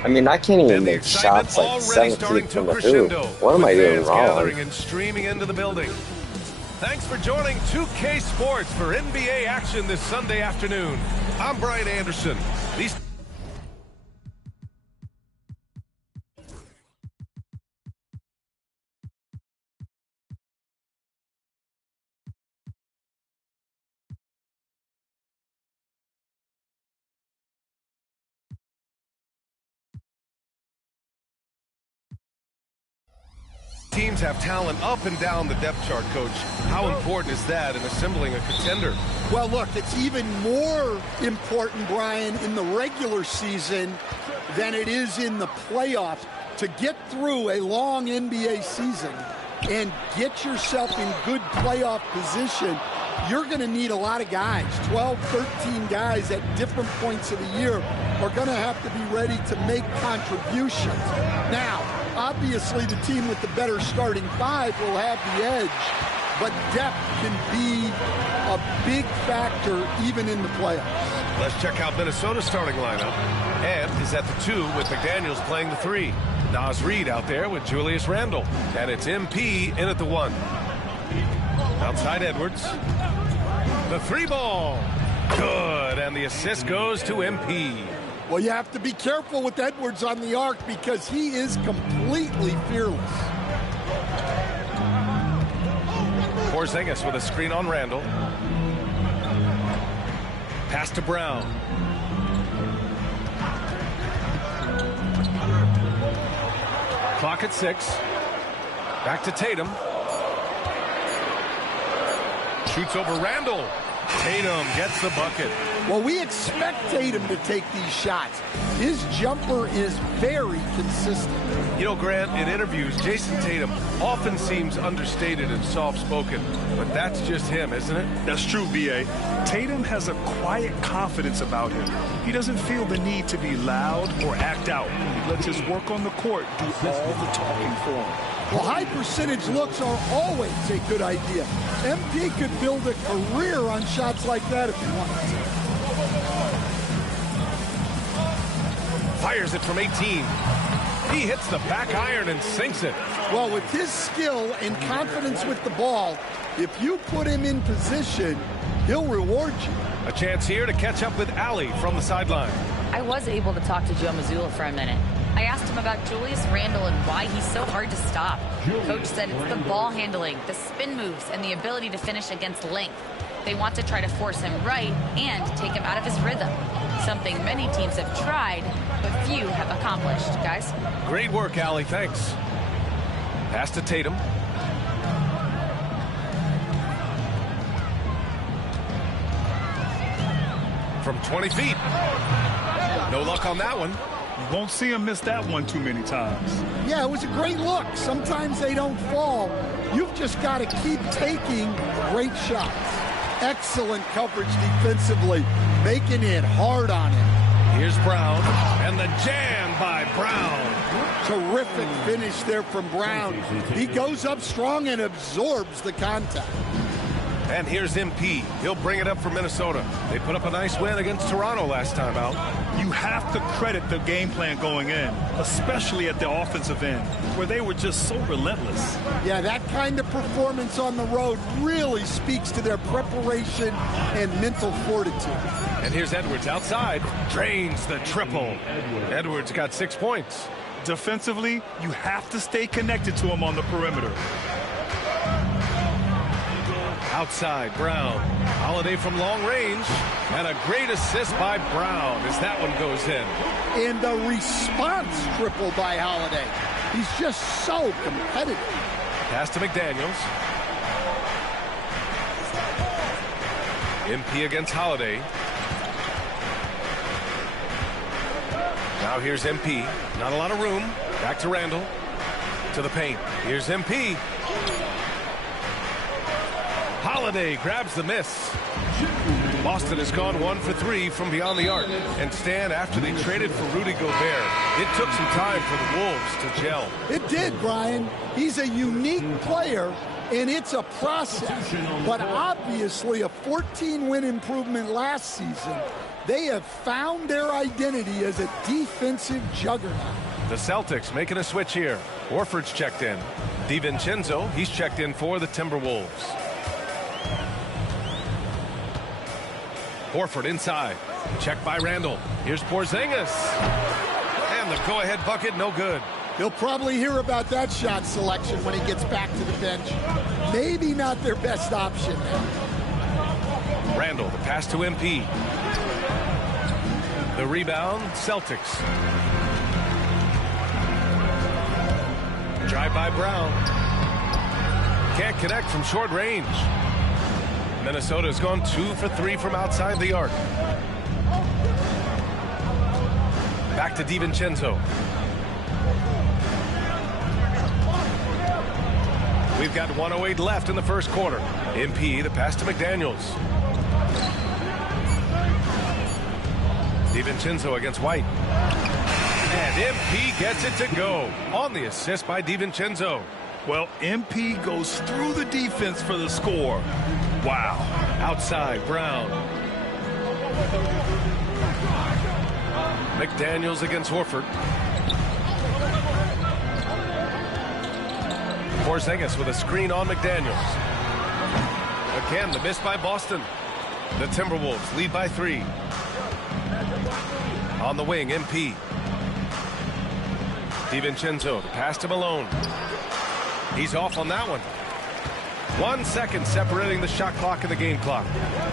I mean, I can't even make shots like 7 feet from the hoop. What am I doing wrong? Gathering and streaming into the building. Thanks for joining 2K Sports for NBA action this Sunday afternoon. I'm Brian Anderson. These teams have talent up and down the depth chart, Coach. How important is that in assembling a contender? Well, look, it's even more important, Brian, in the regular season than it is in the playoffs. To get through a long NBA season and get yourself in good playoff position, you're going to need a lot of guys. 12, 13 guys at different points of the year are going to have to be ready to make contributions. Now, obviously, the team with the better starting five will have the edge, but depth can be a big factor even in the playoffs. Let's check out Minnesota's starting lineup. Ed is at the 2 with McDaniels playing the 3. Naz Reid out there with Julius Randle. And it's MP in at the 1. Outside Edwards. The 3 ball. Good. And the assist goes to MP. Well, you have to be careful with Edwards on the arc because he is completely fearless. Porzingis with a screen on Randle. Pass to Brown. Clock at 6. Back to Tatum. Shoots over Randle. Tatum gets the bucket. Well, we expect Tatum to take these shots. His jumper is very consistent. You know, Grant, in interviews, Jason Tatum often seems understated and soft-spoken, but that's just him, isn't it? That's true, B.A. Tatum has a quiet confidence about him. He doesn't feel the need to be loud or act out. He lets his work on the court do all the talking for him. Well, high percentage looks are always a good idea. MP could build a career on shots like that if he wanted to. Fires it from 18. He hits the back iron and sinks it. Well, with his skill and confidence with the ball, if you put him in position, he'll reward you. A chance here to catch up with Allie from the sideline. I was able to talk to Joe Mazzulla for a minute. I asked him about Julius Randle and why he's so hard to stop. Coach said it's the ball handling, the spin moves, and the ability to finish against length. They want to try to force him right and take him out of his rhythm. Something many teams have tried, but few have accomplished. Guys? Great work, Allie. Thanks. Pass to Tatum. From 20 feet. No luck on that one. You won't see him miss that one too many times. Yeah, it was a great look. Sometimes they don't fall. You've just got to keep taking great shots. Excellent coverage defensively, making it hard on him. Here's Brown, and the jam by Brown. Terrific finish there from Brown. He goes up strong and absorbs the contact. And here's MP. He'll bring it up for Minnesota. They put up a nice win against Toronto last time out. You have to credit the game plan going in, especially at the offensive end, where they were just so relentless. Yeah, that kind of performance on the road really speaks to their preparation and mental fortitude. And here's Edwards outside. Drains the triple. Edwards got 6 points. Defensively, you have to stay connected to him on the perimeter. Outside, Brown. Holiday from long range. And a great assist by Brown as that one goes in. And the response triple by Holiday. He's just so competitive. Pass to McDaniels. MP against Holiday. Now here's MP. Not a lot of room. Back to Randall. To the paint. Here's MP. Holiday grabs the miss. Boston has gone 1 for 3 from beyond the arc. And Stan, after they traded for Rudy Gobert, it took some time for the Wolves to gel. It did, Brian. He's a unique player, and it's a process. But obviously a 14-win improvement last season. They have found their identity as a defensive juggernaut. The Celtics making a switch here. Horford's checked in. DiVincenzo, he's checked in for the Timberwolves. Horford inside. Checked by Randall. Here's Porzingis. And the go-ahead bucket, no good. He'll probably hear about that shot selection when he gets back to the bench. Maybe not their best option now. Randall, the pass to MP. The rebound, Celtics. Drive by Brown. Can't connect from short range. Minnesota's gone 2 for 3 from outside the arc. Back to DiVincenzo. We've got 1:08 left in the first quarter. MP, the pass to McDaniels. DiVincenzo against White. And MP gets it to go on the assist by DiVincenzo. Well, MP goes through the defense for the score. Wow. Outside, Brown. McDaniels against Horford. Porzingis with a screen on McDaniels. Again, the miss by Boston. The Timberwolves lead by 3. On the wing, MP. DiVincenzo, the pass to Malone. He's off on that one. 1 second separating the shot clock and the game clock.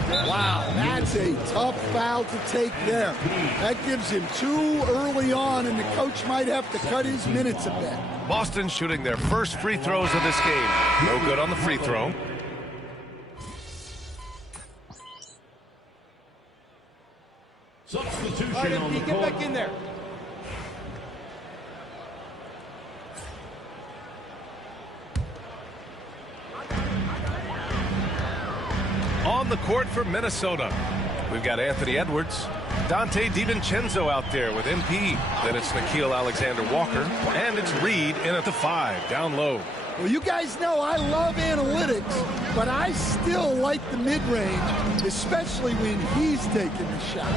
Wow, that's a tough foul to take there. That gives him 2 early on, and the coach might have to cut his minutes a bit. Boston shooting their first free throws of this game. No good on the free throw. Substitution All right, on the get court. back in there. On the court for Minnesota, we've got Anthony Edwards, Dante DiVincenzo out there with MP. Then it's Nickeil Alexander-Walker, and it's Reed in at the 5, down low. Well, you guys know I love analytics, but I still like the mid-range, especially when he's taking the shot.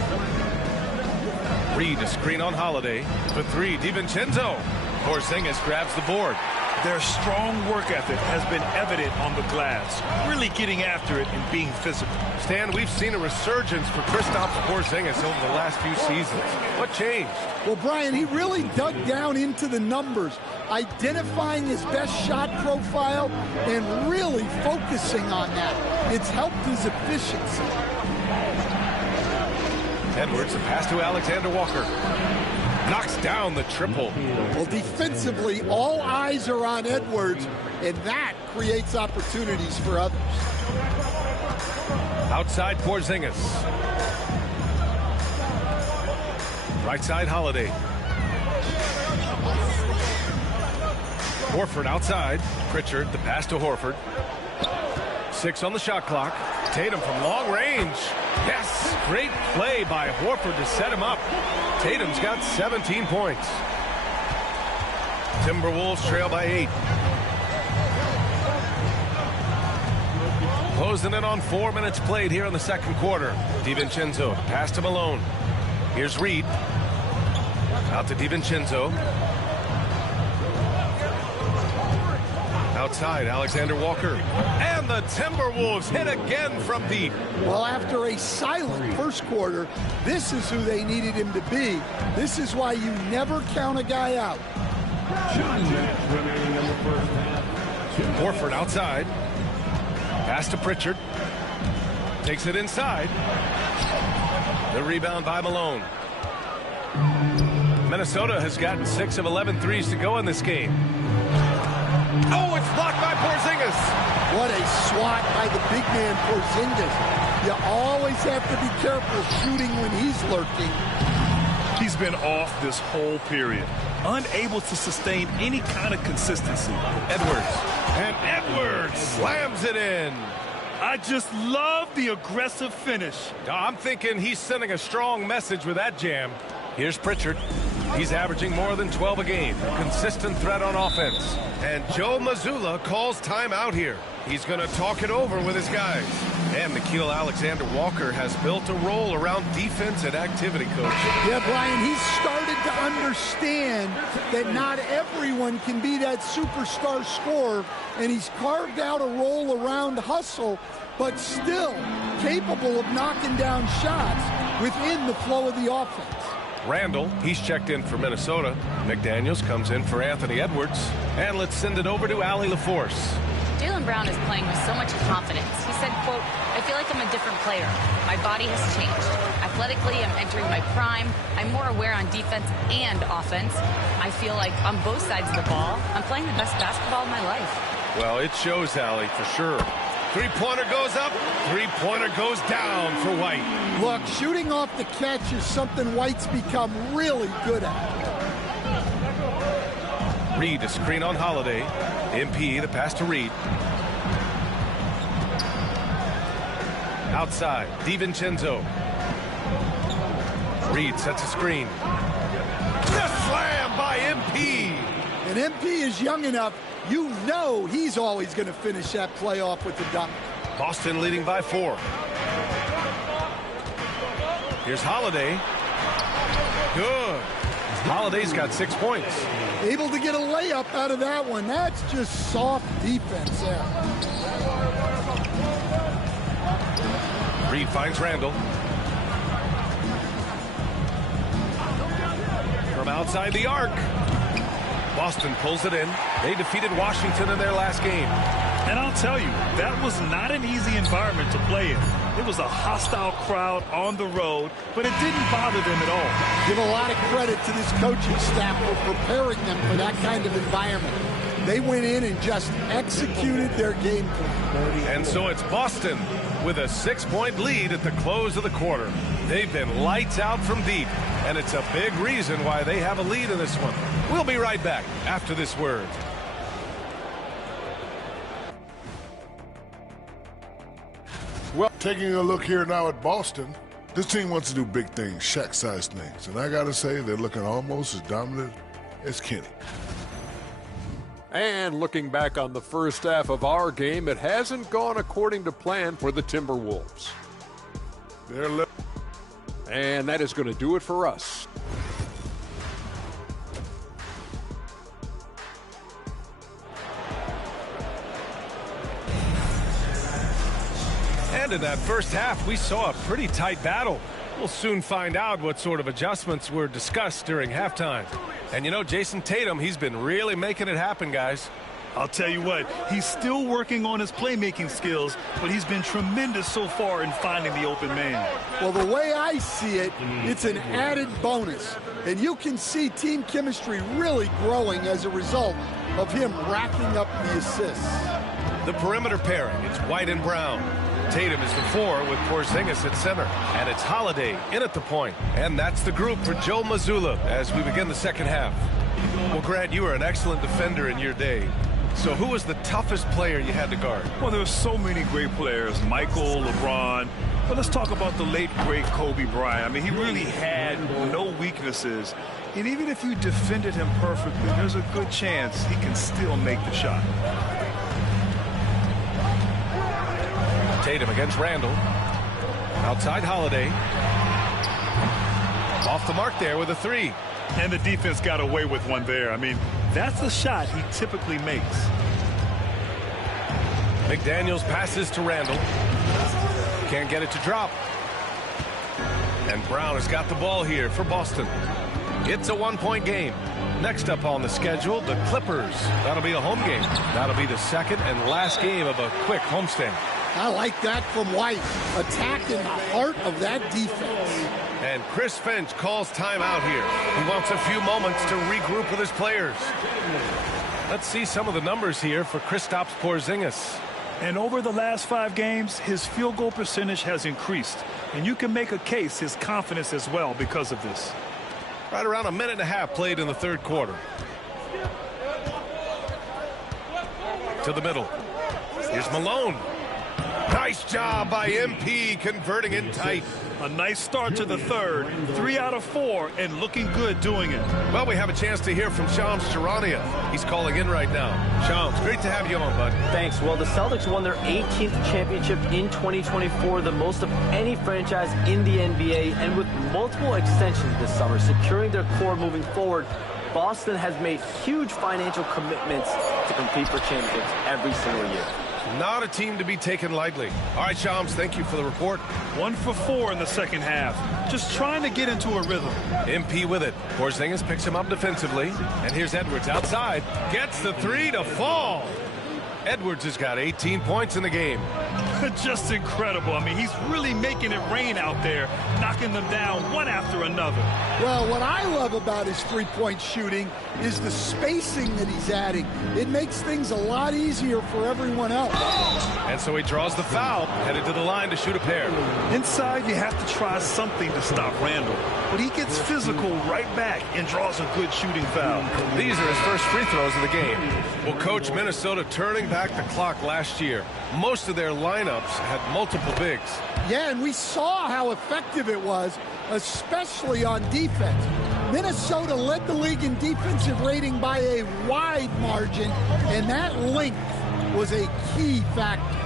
Reed, a screen on Holiday. For 3, DiVincenzo. Porzingis grabs the board. Their strong work ethic has been evident on the glass, really getting after it and being physical. Stan, we've seen a resurgence for Kristaps Porzingis over the last few seasons. What changed? Well, Brian, he really dug down into the numbers, identifying his best shot profile and really focusing on that. It's helped his efficiency. Edwards, a pass to Alexander-Walker. Knocks down the triple. Well, defensively, all eyes are on Edwards, and that creates opportunities for others. Outside Porzingis. Right side Holiday. Horford outside. Pritchard, the pass to Horford. 6 on the shot clock. Tatum from long range. Yes, great play by Horford to set him up. Tatum's got 17 points. Timberwolves trail by 8. Closing in on 4 minutes played here in the second quarter. DiVincenzo pass to Malone. Here's Reed. Out to DiVincenzo. Outside, Alexander Walker. And the Timberwolves hit again from deep. Well, after a silent first quarter, this is who they needed him to be. This is why you never count a guy out. Horford outside. Pass to Pritchard. Takes it inside. The rebound by Malone. Minnesota has gotten 6 of 11 threes to go in this game. Oh, it's blocked by Porzingis. What a swat by the big man Porzingis. You always have to be careful shooting when he's lurking. He's been off this whole period, unable to sustain any kind of consistency. Edwards. And Edwards slams it in. I just love the aggressive finish. I'm thinking he's sending a strong message with that jam. Here's Pritchard. He's averaging more than 12 a game. Consistent threat on offense. And Joe Mazzulla calls timeout here. He's going to talk it over with his guys. And Nickeil Alexander-Walker has built a role around defense and activity, Coach. Yeah, Brian, he's started to understand that not everyone can be that superstar scorer, and he's carved out a role around hustle, but still capable of knocking down shots within the flow of the offense. Randall, he's checked in for Minnesota. McDaniels comes in for Anthony Edwards. And let's send it over to Allie LaForce. Jaylen Brown is playing with so much confidence. He said, quote, I feel like I'm a different player. My body has changed. Athletically, I'm entering my prime. I'm more aware on defense and offense. I feel like on both sides of the ball, I'm playing the best basketball of my life. Well, it shows, Allie, for sure. Three-pointer goes up. Three-pointer goes down for White. Look, shooting off the catch is something White's become really good at. Reed to screen on Holiday. MP, the pass to Reed. Outside, DiVincenzo. Reed sets a screen. The slam by MP. And MP is young enough, you know he's always going to finish that play off with the dunk. Boston leading by 4. Here's Holiday. Good. Holiday's got 6 points. Able to get a layup out of that one. That's just soft defense there. Reed finds Randall. From outside the arc. Boston pulls it in. They defeated Washington in their last game. And I'll tell you, that was not an easy environment to play in. It was a hostile crowd on the road, but it didn't bother them at all. Give a lot of credit to this coaching staff for preparing them for that kind of environment. They went in and just executed their game plan. And so it's Boston with a 6-point lead at the close of the quarter. They've been lights out from deep, and it's a big reason why they have a lead in this one. We'll be right back after this word. Well, taking a look here now at Boston, this team wants to do big things, Shaq-sized things. And I got to say, they're looking almost as dominant as Kenny. And looking back on the first half of our game, it hasn't gone according to plan for the Timberwolves. And that is going to do it for us. And in that first half, we saw a pretty tight battle. We'll soon find out what sort of adjustments were discussed during halftime. And you know, Jason Tatum, he's been really making it happen, guys. I'll tell you what, he's still working on his playmaking skills, but he's been tremendous so far in finding the open man. Well, the way I see it, it's an added bonus. And you can see team chemistry really growing as a result of him racking up the assists. The perimeter pairing, it's White and Brown. Tatum is the 4 with Porzingis at center. And it's Holiday in at the point. And that's the group for Joe Mazzulla as we begin the second half. Well, Grant, you were an excellent defender in your day. So who was the toughest player you had to guard? Well, there were so many great players, Michael, LeBron. But let's talk about the late, great Kobe Bryant. I mean, he really had no weaknesses. And even if you defended him perfectly, there's a good chance he can still make the shot. Tatum against Randall. Outside Holiday. Off the mark there with a three. And the defense got away with one there. I mean, that's the shot he typically makes. McDaniels passes to Randall. Can't get it to drop. And Brown has got the ball here for Boston. It's a one-point game. Next up on the schedule, the Clippers. That'll be a home game. That'll be the second and last game of a quick homestand. I like that from White. Attacking the heart of that defense. And Chris Finch calls timeout here. He wants a few moments to regroup with his players. Let's see some of the numbers here for Kristaps Porzingis. And over the last 5 games, his field goal percentage has increased. And you can make a case his confidence as well because of this. Right around a minute and a half played in the third quarter. To the middle. Here's Malone. Nice job by MP converting it tight. A nice start to the third. 3 out of 4 and looking good doing it. Well, we have a chance to hear from Shams Charania. He's calling in right now. Shams, great to have you on, bud. Thanks. Well, the Celtics won their 18th championship in 2024, the most of any franchise in the NBA, and with multiple extensions this summer, securing their core moving forward, Boston has made huge financial commitments to compete for championships every single year. Not a team to be taken lightly. All right, Shams, thank you for the report. 1 for 4 in the second half. Just trying to get into a rhythm. MP with it. Porzingis picks him up defensively. And here's Edwards outside. Gets the three to fall. Edwards has got 18 points in the game. Just incredible. I mean, he's really making it rain out there, knocking them down one after another. Well, what I love about his three-point shooting is the spacing that he's adding. It makes things a lot easier for everyone else. And so he draws the foul, headed to the line to shoot a pair. Inside, you have to try something to stop Randall. But he gets physical right back and draws a good shooting foul. These are his first free throws of the game. Well, Coach, Minnesota turning back the clock last year. Most of their lineups had multiple bigs. Yeah, and we saw how effective it was, especially on defense. Minnesota led the league in defensive rating by a wide margin, and that length was a key factor.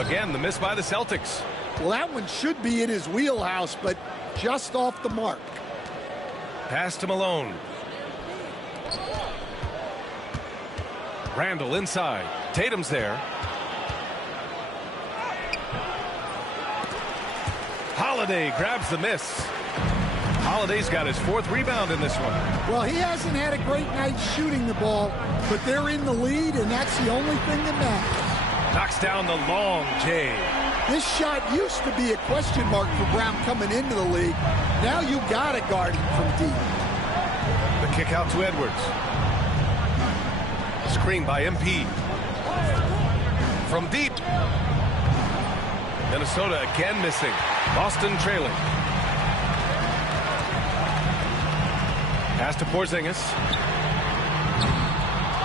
Again, the miss by the Celtics. Well, that one should be in his wheelhouse, but just off the mark. Pass to Malone. Randall inside. Tatum's there. Holiday grabs the miss. Holiday's got his 4th rebound in this one. Well, he hasn't had a great night shooting the ball, but they're in the lead, and that's the only thing that matters. Knocks down the long J. This shot used to be a question mark for Brown coming into the league. Now you got to guard him from deep. The kick out to Edwards. Screen by MP. From deep. Minnesota again missing. Boston trailing. Pass to Porzingis.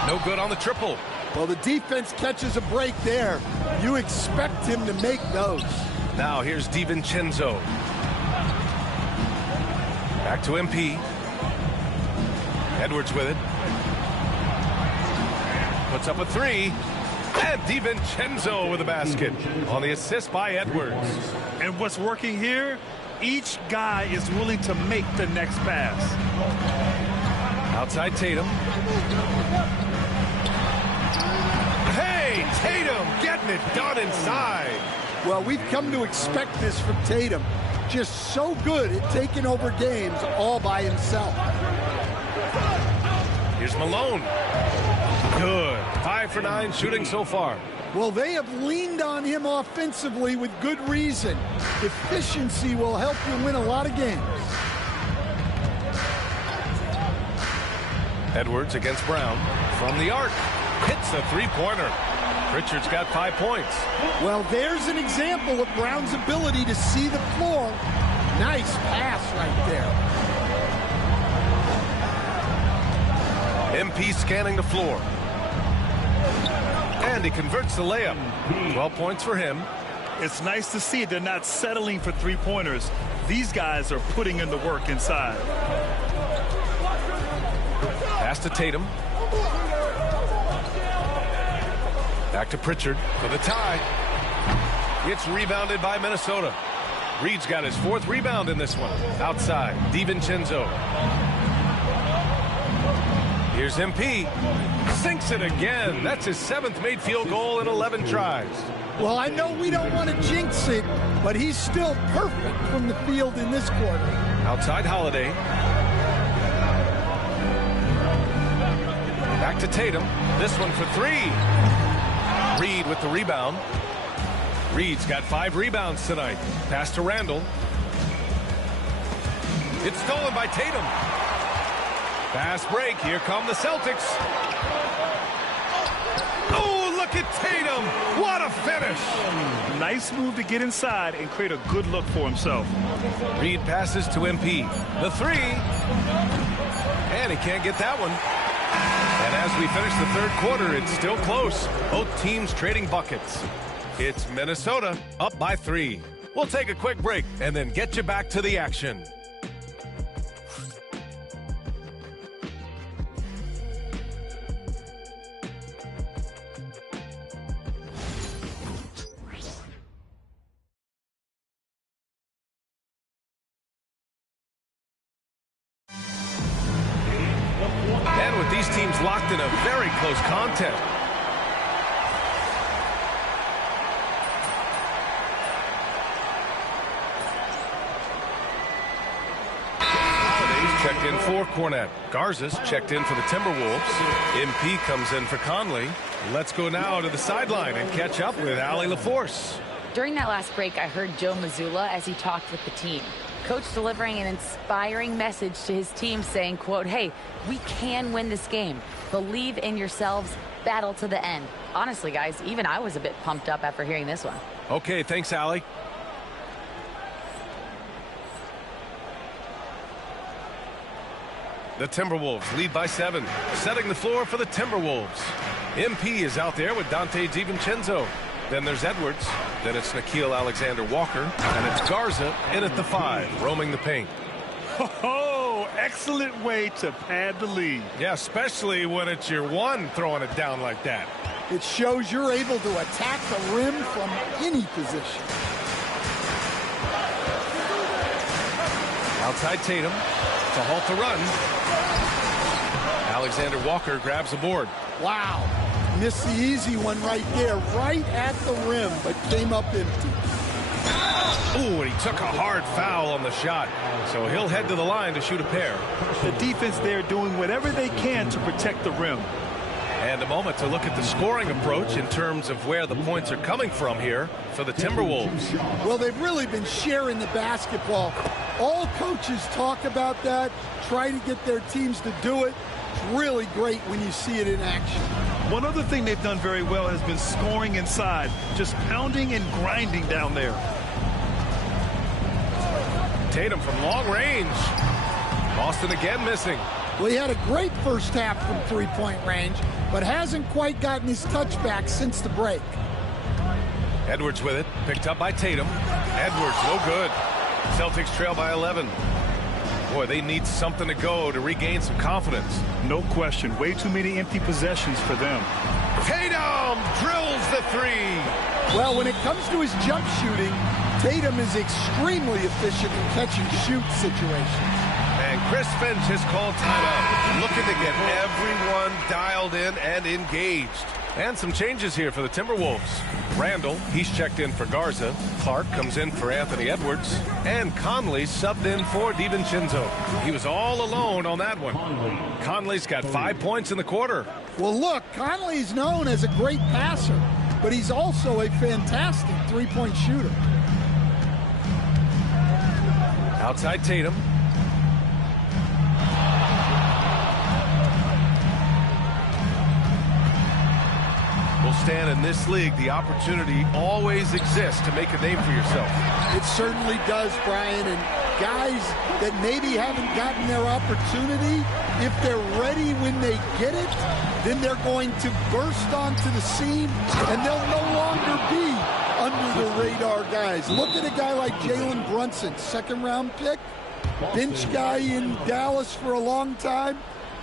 No good on the triple. Well, the defense catches a break there. You expect him to make those. Now here's DiVincenzo. Back to MP. Edwards with it. Puts up a three. And DiVincenzo with a basket on the assist by Edwards. And what's working here, each guy is willing to make the next pass. Outside Tatum. Hey, Tatum getting it done inside. Well, we've come to expect this from Tatum. Just so good at taking over games all by himself. Here's Malone. Good. 5 for 9 shooting so far. Well, they have leaned on him offensively with good reason. Efficiency will help you win a lot of games. Edwards against Brown. From the arc. Hits a three-pointer. Pritchard's got 5 points. Well, there's an example of Brown's ability to see the floor. Nice pass right there. MP scanning the floor. And he converts the layup. 12 points for him. It's nice to see they're not settling for three-pointers. These guys are putting in the work inside. Pass to Tatum. Back to Pritchard for the tie. It's rebounded by Minnesota. Reed's got his 4th rebound in this one. Outside, DiVincenzo. Here's MP. Sinks it again. That's his 7th made field goal in 11 tries. Well, I know we don't want to jinx it, but he's still perfect from the field in this quarter. Outside Holiday. Back to Tatum. This one for 3. Reed with the rebound. Reed's got 5 rebounds tonight. Pass to Randall. It's stolen by Tatum. Fast break. Here come the Celtics. Oh, look at Tatum. What a finish. Nice move to get inside and create a good look for himself. Reed passes to MP. The 3. And he can't get that one. And as we finish the 3rd quarter, it's still close. Both teams trading buckets. It's Minnesota up by 3. We'll take a quick break and then get you back to the action. And with these teams locked in a very close contest. Checked in for Cornette. Garza's checked in for the Timberwolves. MP comes in for Conley. Let's go now to the sideline and catch up with Allie LaForce. During that last break, I heard Joe Mazzulla as he talked with the team. Coach delivering an inspiring message to his team saying, quote, hey, we can win this game. Believe in yourselves. Battle to the end. Honestly, guys, even I was a bit pumped up after hearing this one. Okay, thanks, Allie. The Timberwolves lead by 7, setting the floor for the Timberwolves. MP is out there with Dante DiVincenzo. Then there's Edwards. Then it's Nickeil Alexander-Walker. And it's Garza in at the 5, roaming the paint. Oh, excellent way to pad the lead. Yeah, especially when it's your 1 throwing it down like that. It shows you're able to attack the rim from any position. Outside Tatum to halt the run. Alexander Walker grabs the board. Wow. Missed the easy one right there, right at the rim, but came up empty. Ooh, and he took a hard foul on the shot. So he'll head to the line to shoot a pair. The defense there doing whatever they can to protect the rim. And a moment to look at the scoring approach in terms of where the points are coming from here for the Timberwolves. Well, they've really been sharing the basketball. All coaches talk about that, try to get their teams to do it. It's really great when you see it in action. One other thing they've done very well has been scoring inside, just pounding and grinding down there. Tatum from long range. Boston again missing. Well, he had a great first half from three-point range, but hasn't quite gotten his touchback since the break. Edwards with it, picked up by Tatum. Edwards, no good. Celtics trail by 11. Boy, they need something to go to regain some confidence. No question. Way too many empty possessions for them. Tatum drills the 3. Well, when it comes to his jump shooting, Tatum is extremely efficient in catch-and-shoot situations. And Chris Finch has called timeout, looking to get everyone dialed in and engaged. And some changes here for the Timberwolves. Randall, he's checked in for Garza. Clark comes in for Anthony Edwards. And Conley subbed in for DiVincenzo. He was all alone on that one. Conley's got 5 points in the quarter. Well, look, Conley's known as a great passer, but he's also a fantastic three-point shooter. Outside Tatum. Will stand in this league, the opportunity always exists to make a name for yourself. It certainly does, Brian, and guys that maybe haven't gotten their opportunity, if they're ready when they get it, then they're going to burst onto the scene, and they'll no longer be under the radar guys. Look at a guy like Jalen Brunson, second-round pick, bench guy in Dallas for a long time.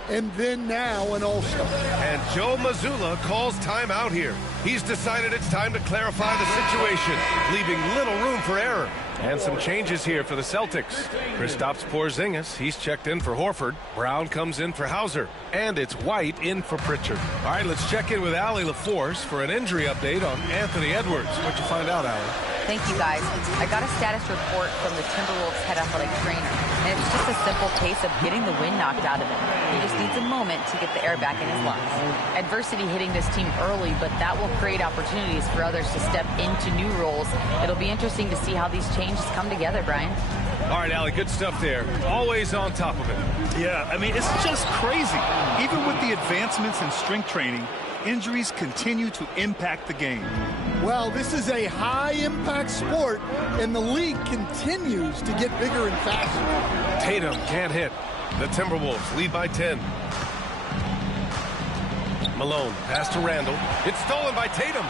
and then now an all-star. And Joe Mazzulla calls timeout here. He's decided it's time to clarify the situation, leaving little room for error. And some changes here for the Celtics. Kristaps Porzingis, he's checked in for Horford. Brown comes in for Hauser. And it's White in for Pritchard. All right, let's check in with Allie LaForce for an injury update on Anthony Edwards. What'd you find out, Allie? Thank you, guys. I got a status report from the Timberwolves head athletic trainer, and it's just a simple case of getting the wind knocked out of him. He just needs a moment to get the air back in his lungs. Adversity hitting this team early, but that will create opportunities for others to step into new roles. It'll be interesting to see how these changes come together, Brian. All right, Allie, good stuff there. Always on top of it. Yeah, I mean, it's just crazy. Even with the advancements in strength training, injuries continue to impact the game. Well, this is a high-impact sport, and the league continues to get bigger and faster. Tatum can't hit. The Timberwolves lead by 10. Malone, pass to Randall. It's stolen by Tatum.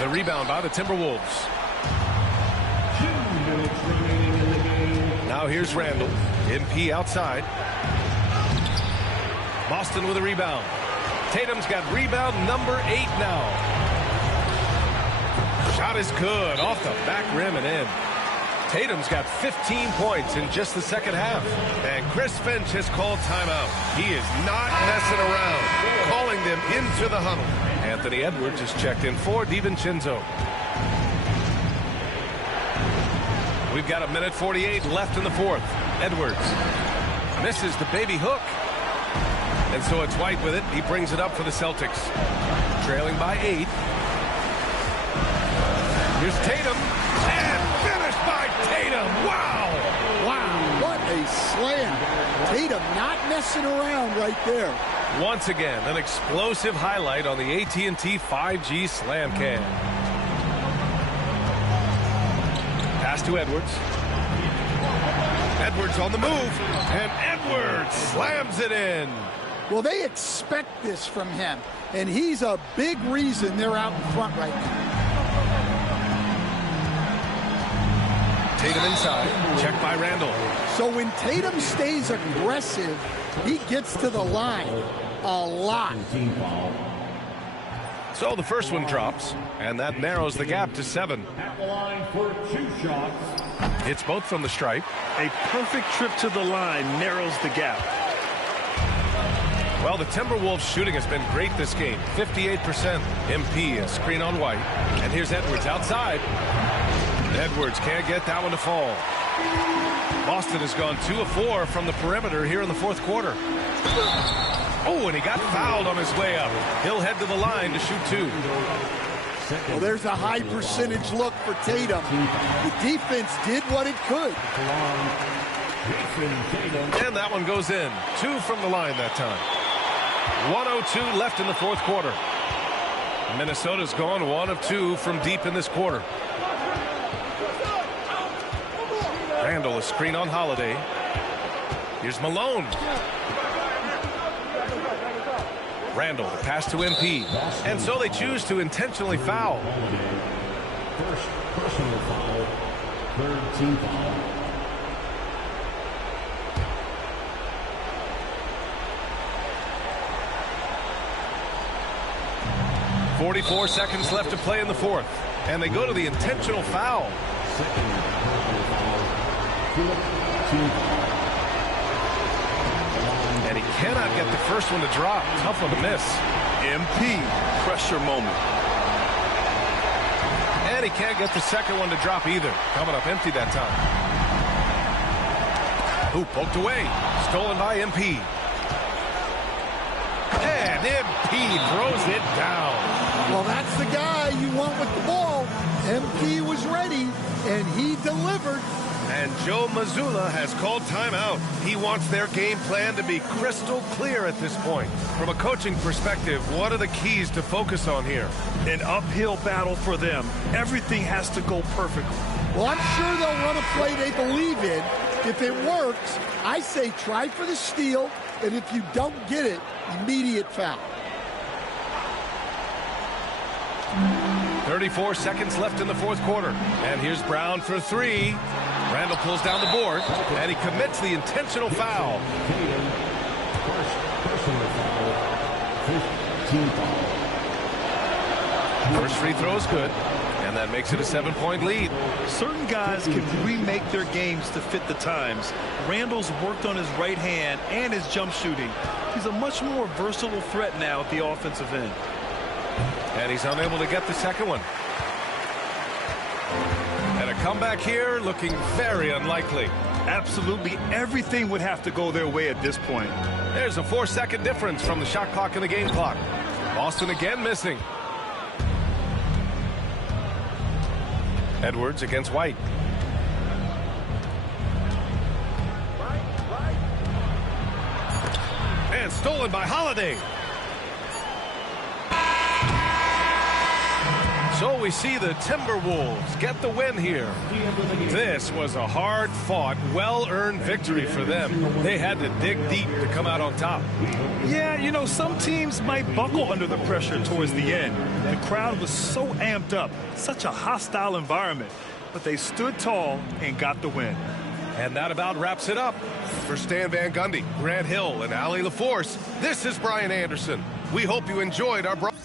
The rebound by the Timberwolves. 2 minutes remaining in the game. Now here's Randall. MP outside. Boston with a rebound. Tatum's got rebound number 8 now. Shot is good. Off the back rim and in. Tatum's got 15 points in just the second half. And Chris Finch has called timeout. He is not messing around. Calling them into the huddle. Anthony Edwards is checked in for DiVincenzo. We've got 1:48 left in the fourth. Edwards misses the baby hook. And so it's White with it. He brings it up for the Celtics. Trailing by 8. Here's Tatum. And finished by Tatum. Wow. Wow, what a slam. Tatum not messing around right there. Once again, an explosive highlight on the AT&T 5G Slam Cam. Pass to Edwards. Edwards on the move. And Edwards slams it in. Well, they expect this from him, and he's a big reason they're out in front right now. Tatum inside, checked by Randall. So when Tatum stays aggressive, he gets to the line a lot. So the first one drops, and that narrows the gap to 7. At the line for 2 shots. It's both from the stripe. A perfect trip to the line narrows the gap. Well, the Timberwolves shooting has been great this game. 58%. MP, a screen on White. And here's Edwards outside. Edwards can't get that one to fall. Boston has gone 2 of 4 from the perimeter here in the fourth quarter. Oh, and he got fouled on his way up. He'll head to the line to shoot 2. Well, there's a high percentage look for Tatum. The defense did what it could. And that one goes in. 2 from the line that time. 1:02 left in the fourth quarter. Minnesota's gone 1 of 2 from deep in this quarter. Randall, a screen on Holiday. Here's Malone. Randall, the pass to MP. And so they choose to intentionally foul. First personal foul. Third team foul. .44 seconds left to play in the fourth. And they go to the intentional foul. Second personal foul. Team foul. And he cannot get the first one to drop. Tough one to miss. MP, pressure moment. And he can't get the second one to drop either. Coming up empty that time. Hoop poked away. Stolen by MP. And MP throws it down. Well, that's the guy you want with the ball. MP was ready, and he delivered. And Joe Mazzulla has called timeout. He wants their game plan to be crystal clear at this point. From a coaching perspective, what are the keys to focus on here? An uphill battle for them. Everything has to go perfectly. Well, I'm sure they'll run a play they believe in. If it works, I say try for the steal, and if you don't get it, immediate foul. 34 seconds left in the fourth quarter. And here's Brown for 3. Randall pulls down the board, and he commits the intentional foul. First free throw is good, and that makes it a 7-point lead. Certain guys can remake their games to fit the times. Randall's worked on his right hand and his jump shooting. He's a much more versatile threat now at the offensive end. And he's unable to get the second one. And a comeback here looking very unlikely. Absolutely everything would have to go their way at this point. There's a 4-second difference from the shot clock and the game clock. Boston again missing. Edwards against White. And stolen by Holiday. So we see the Timberwolves get the win here. This was a hard-fought, well-earned victory for them. They had to dig deep to come out on top. Yeah, you know, some teams might buckle under the pressure towards the end. The crowd was so amped up, such a hostile environment. But they stood tall and got the win. And that about wraps it up. For Stan Van Gundy, Grant Hill, and Allie LaForce, this is Brian Anderson. We hope you enjoyed our broadcast.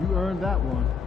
You earned that one.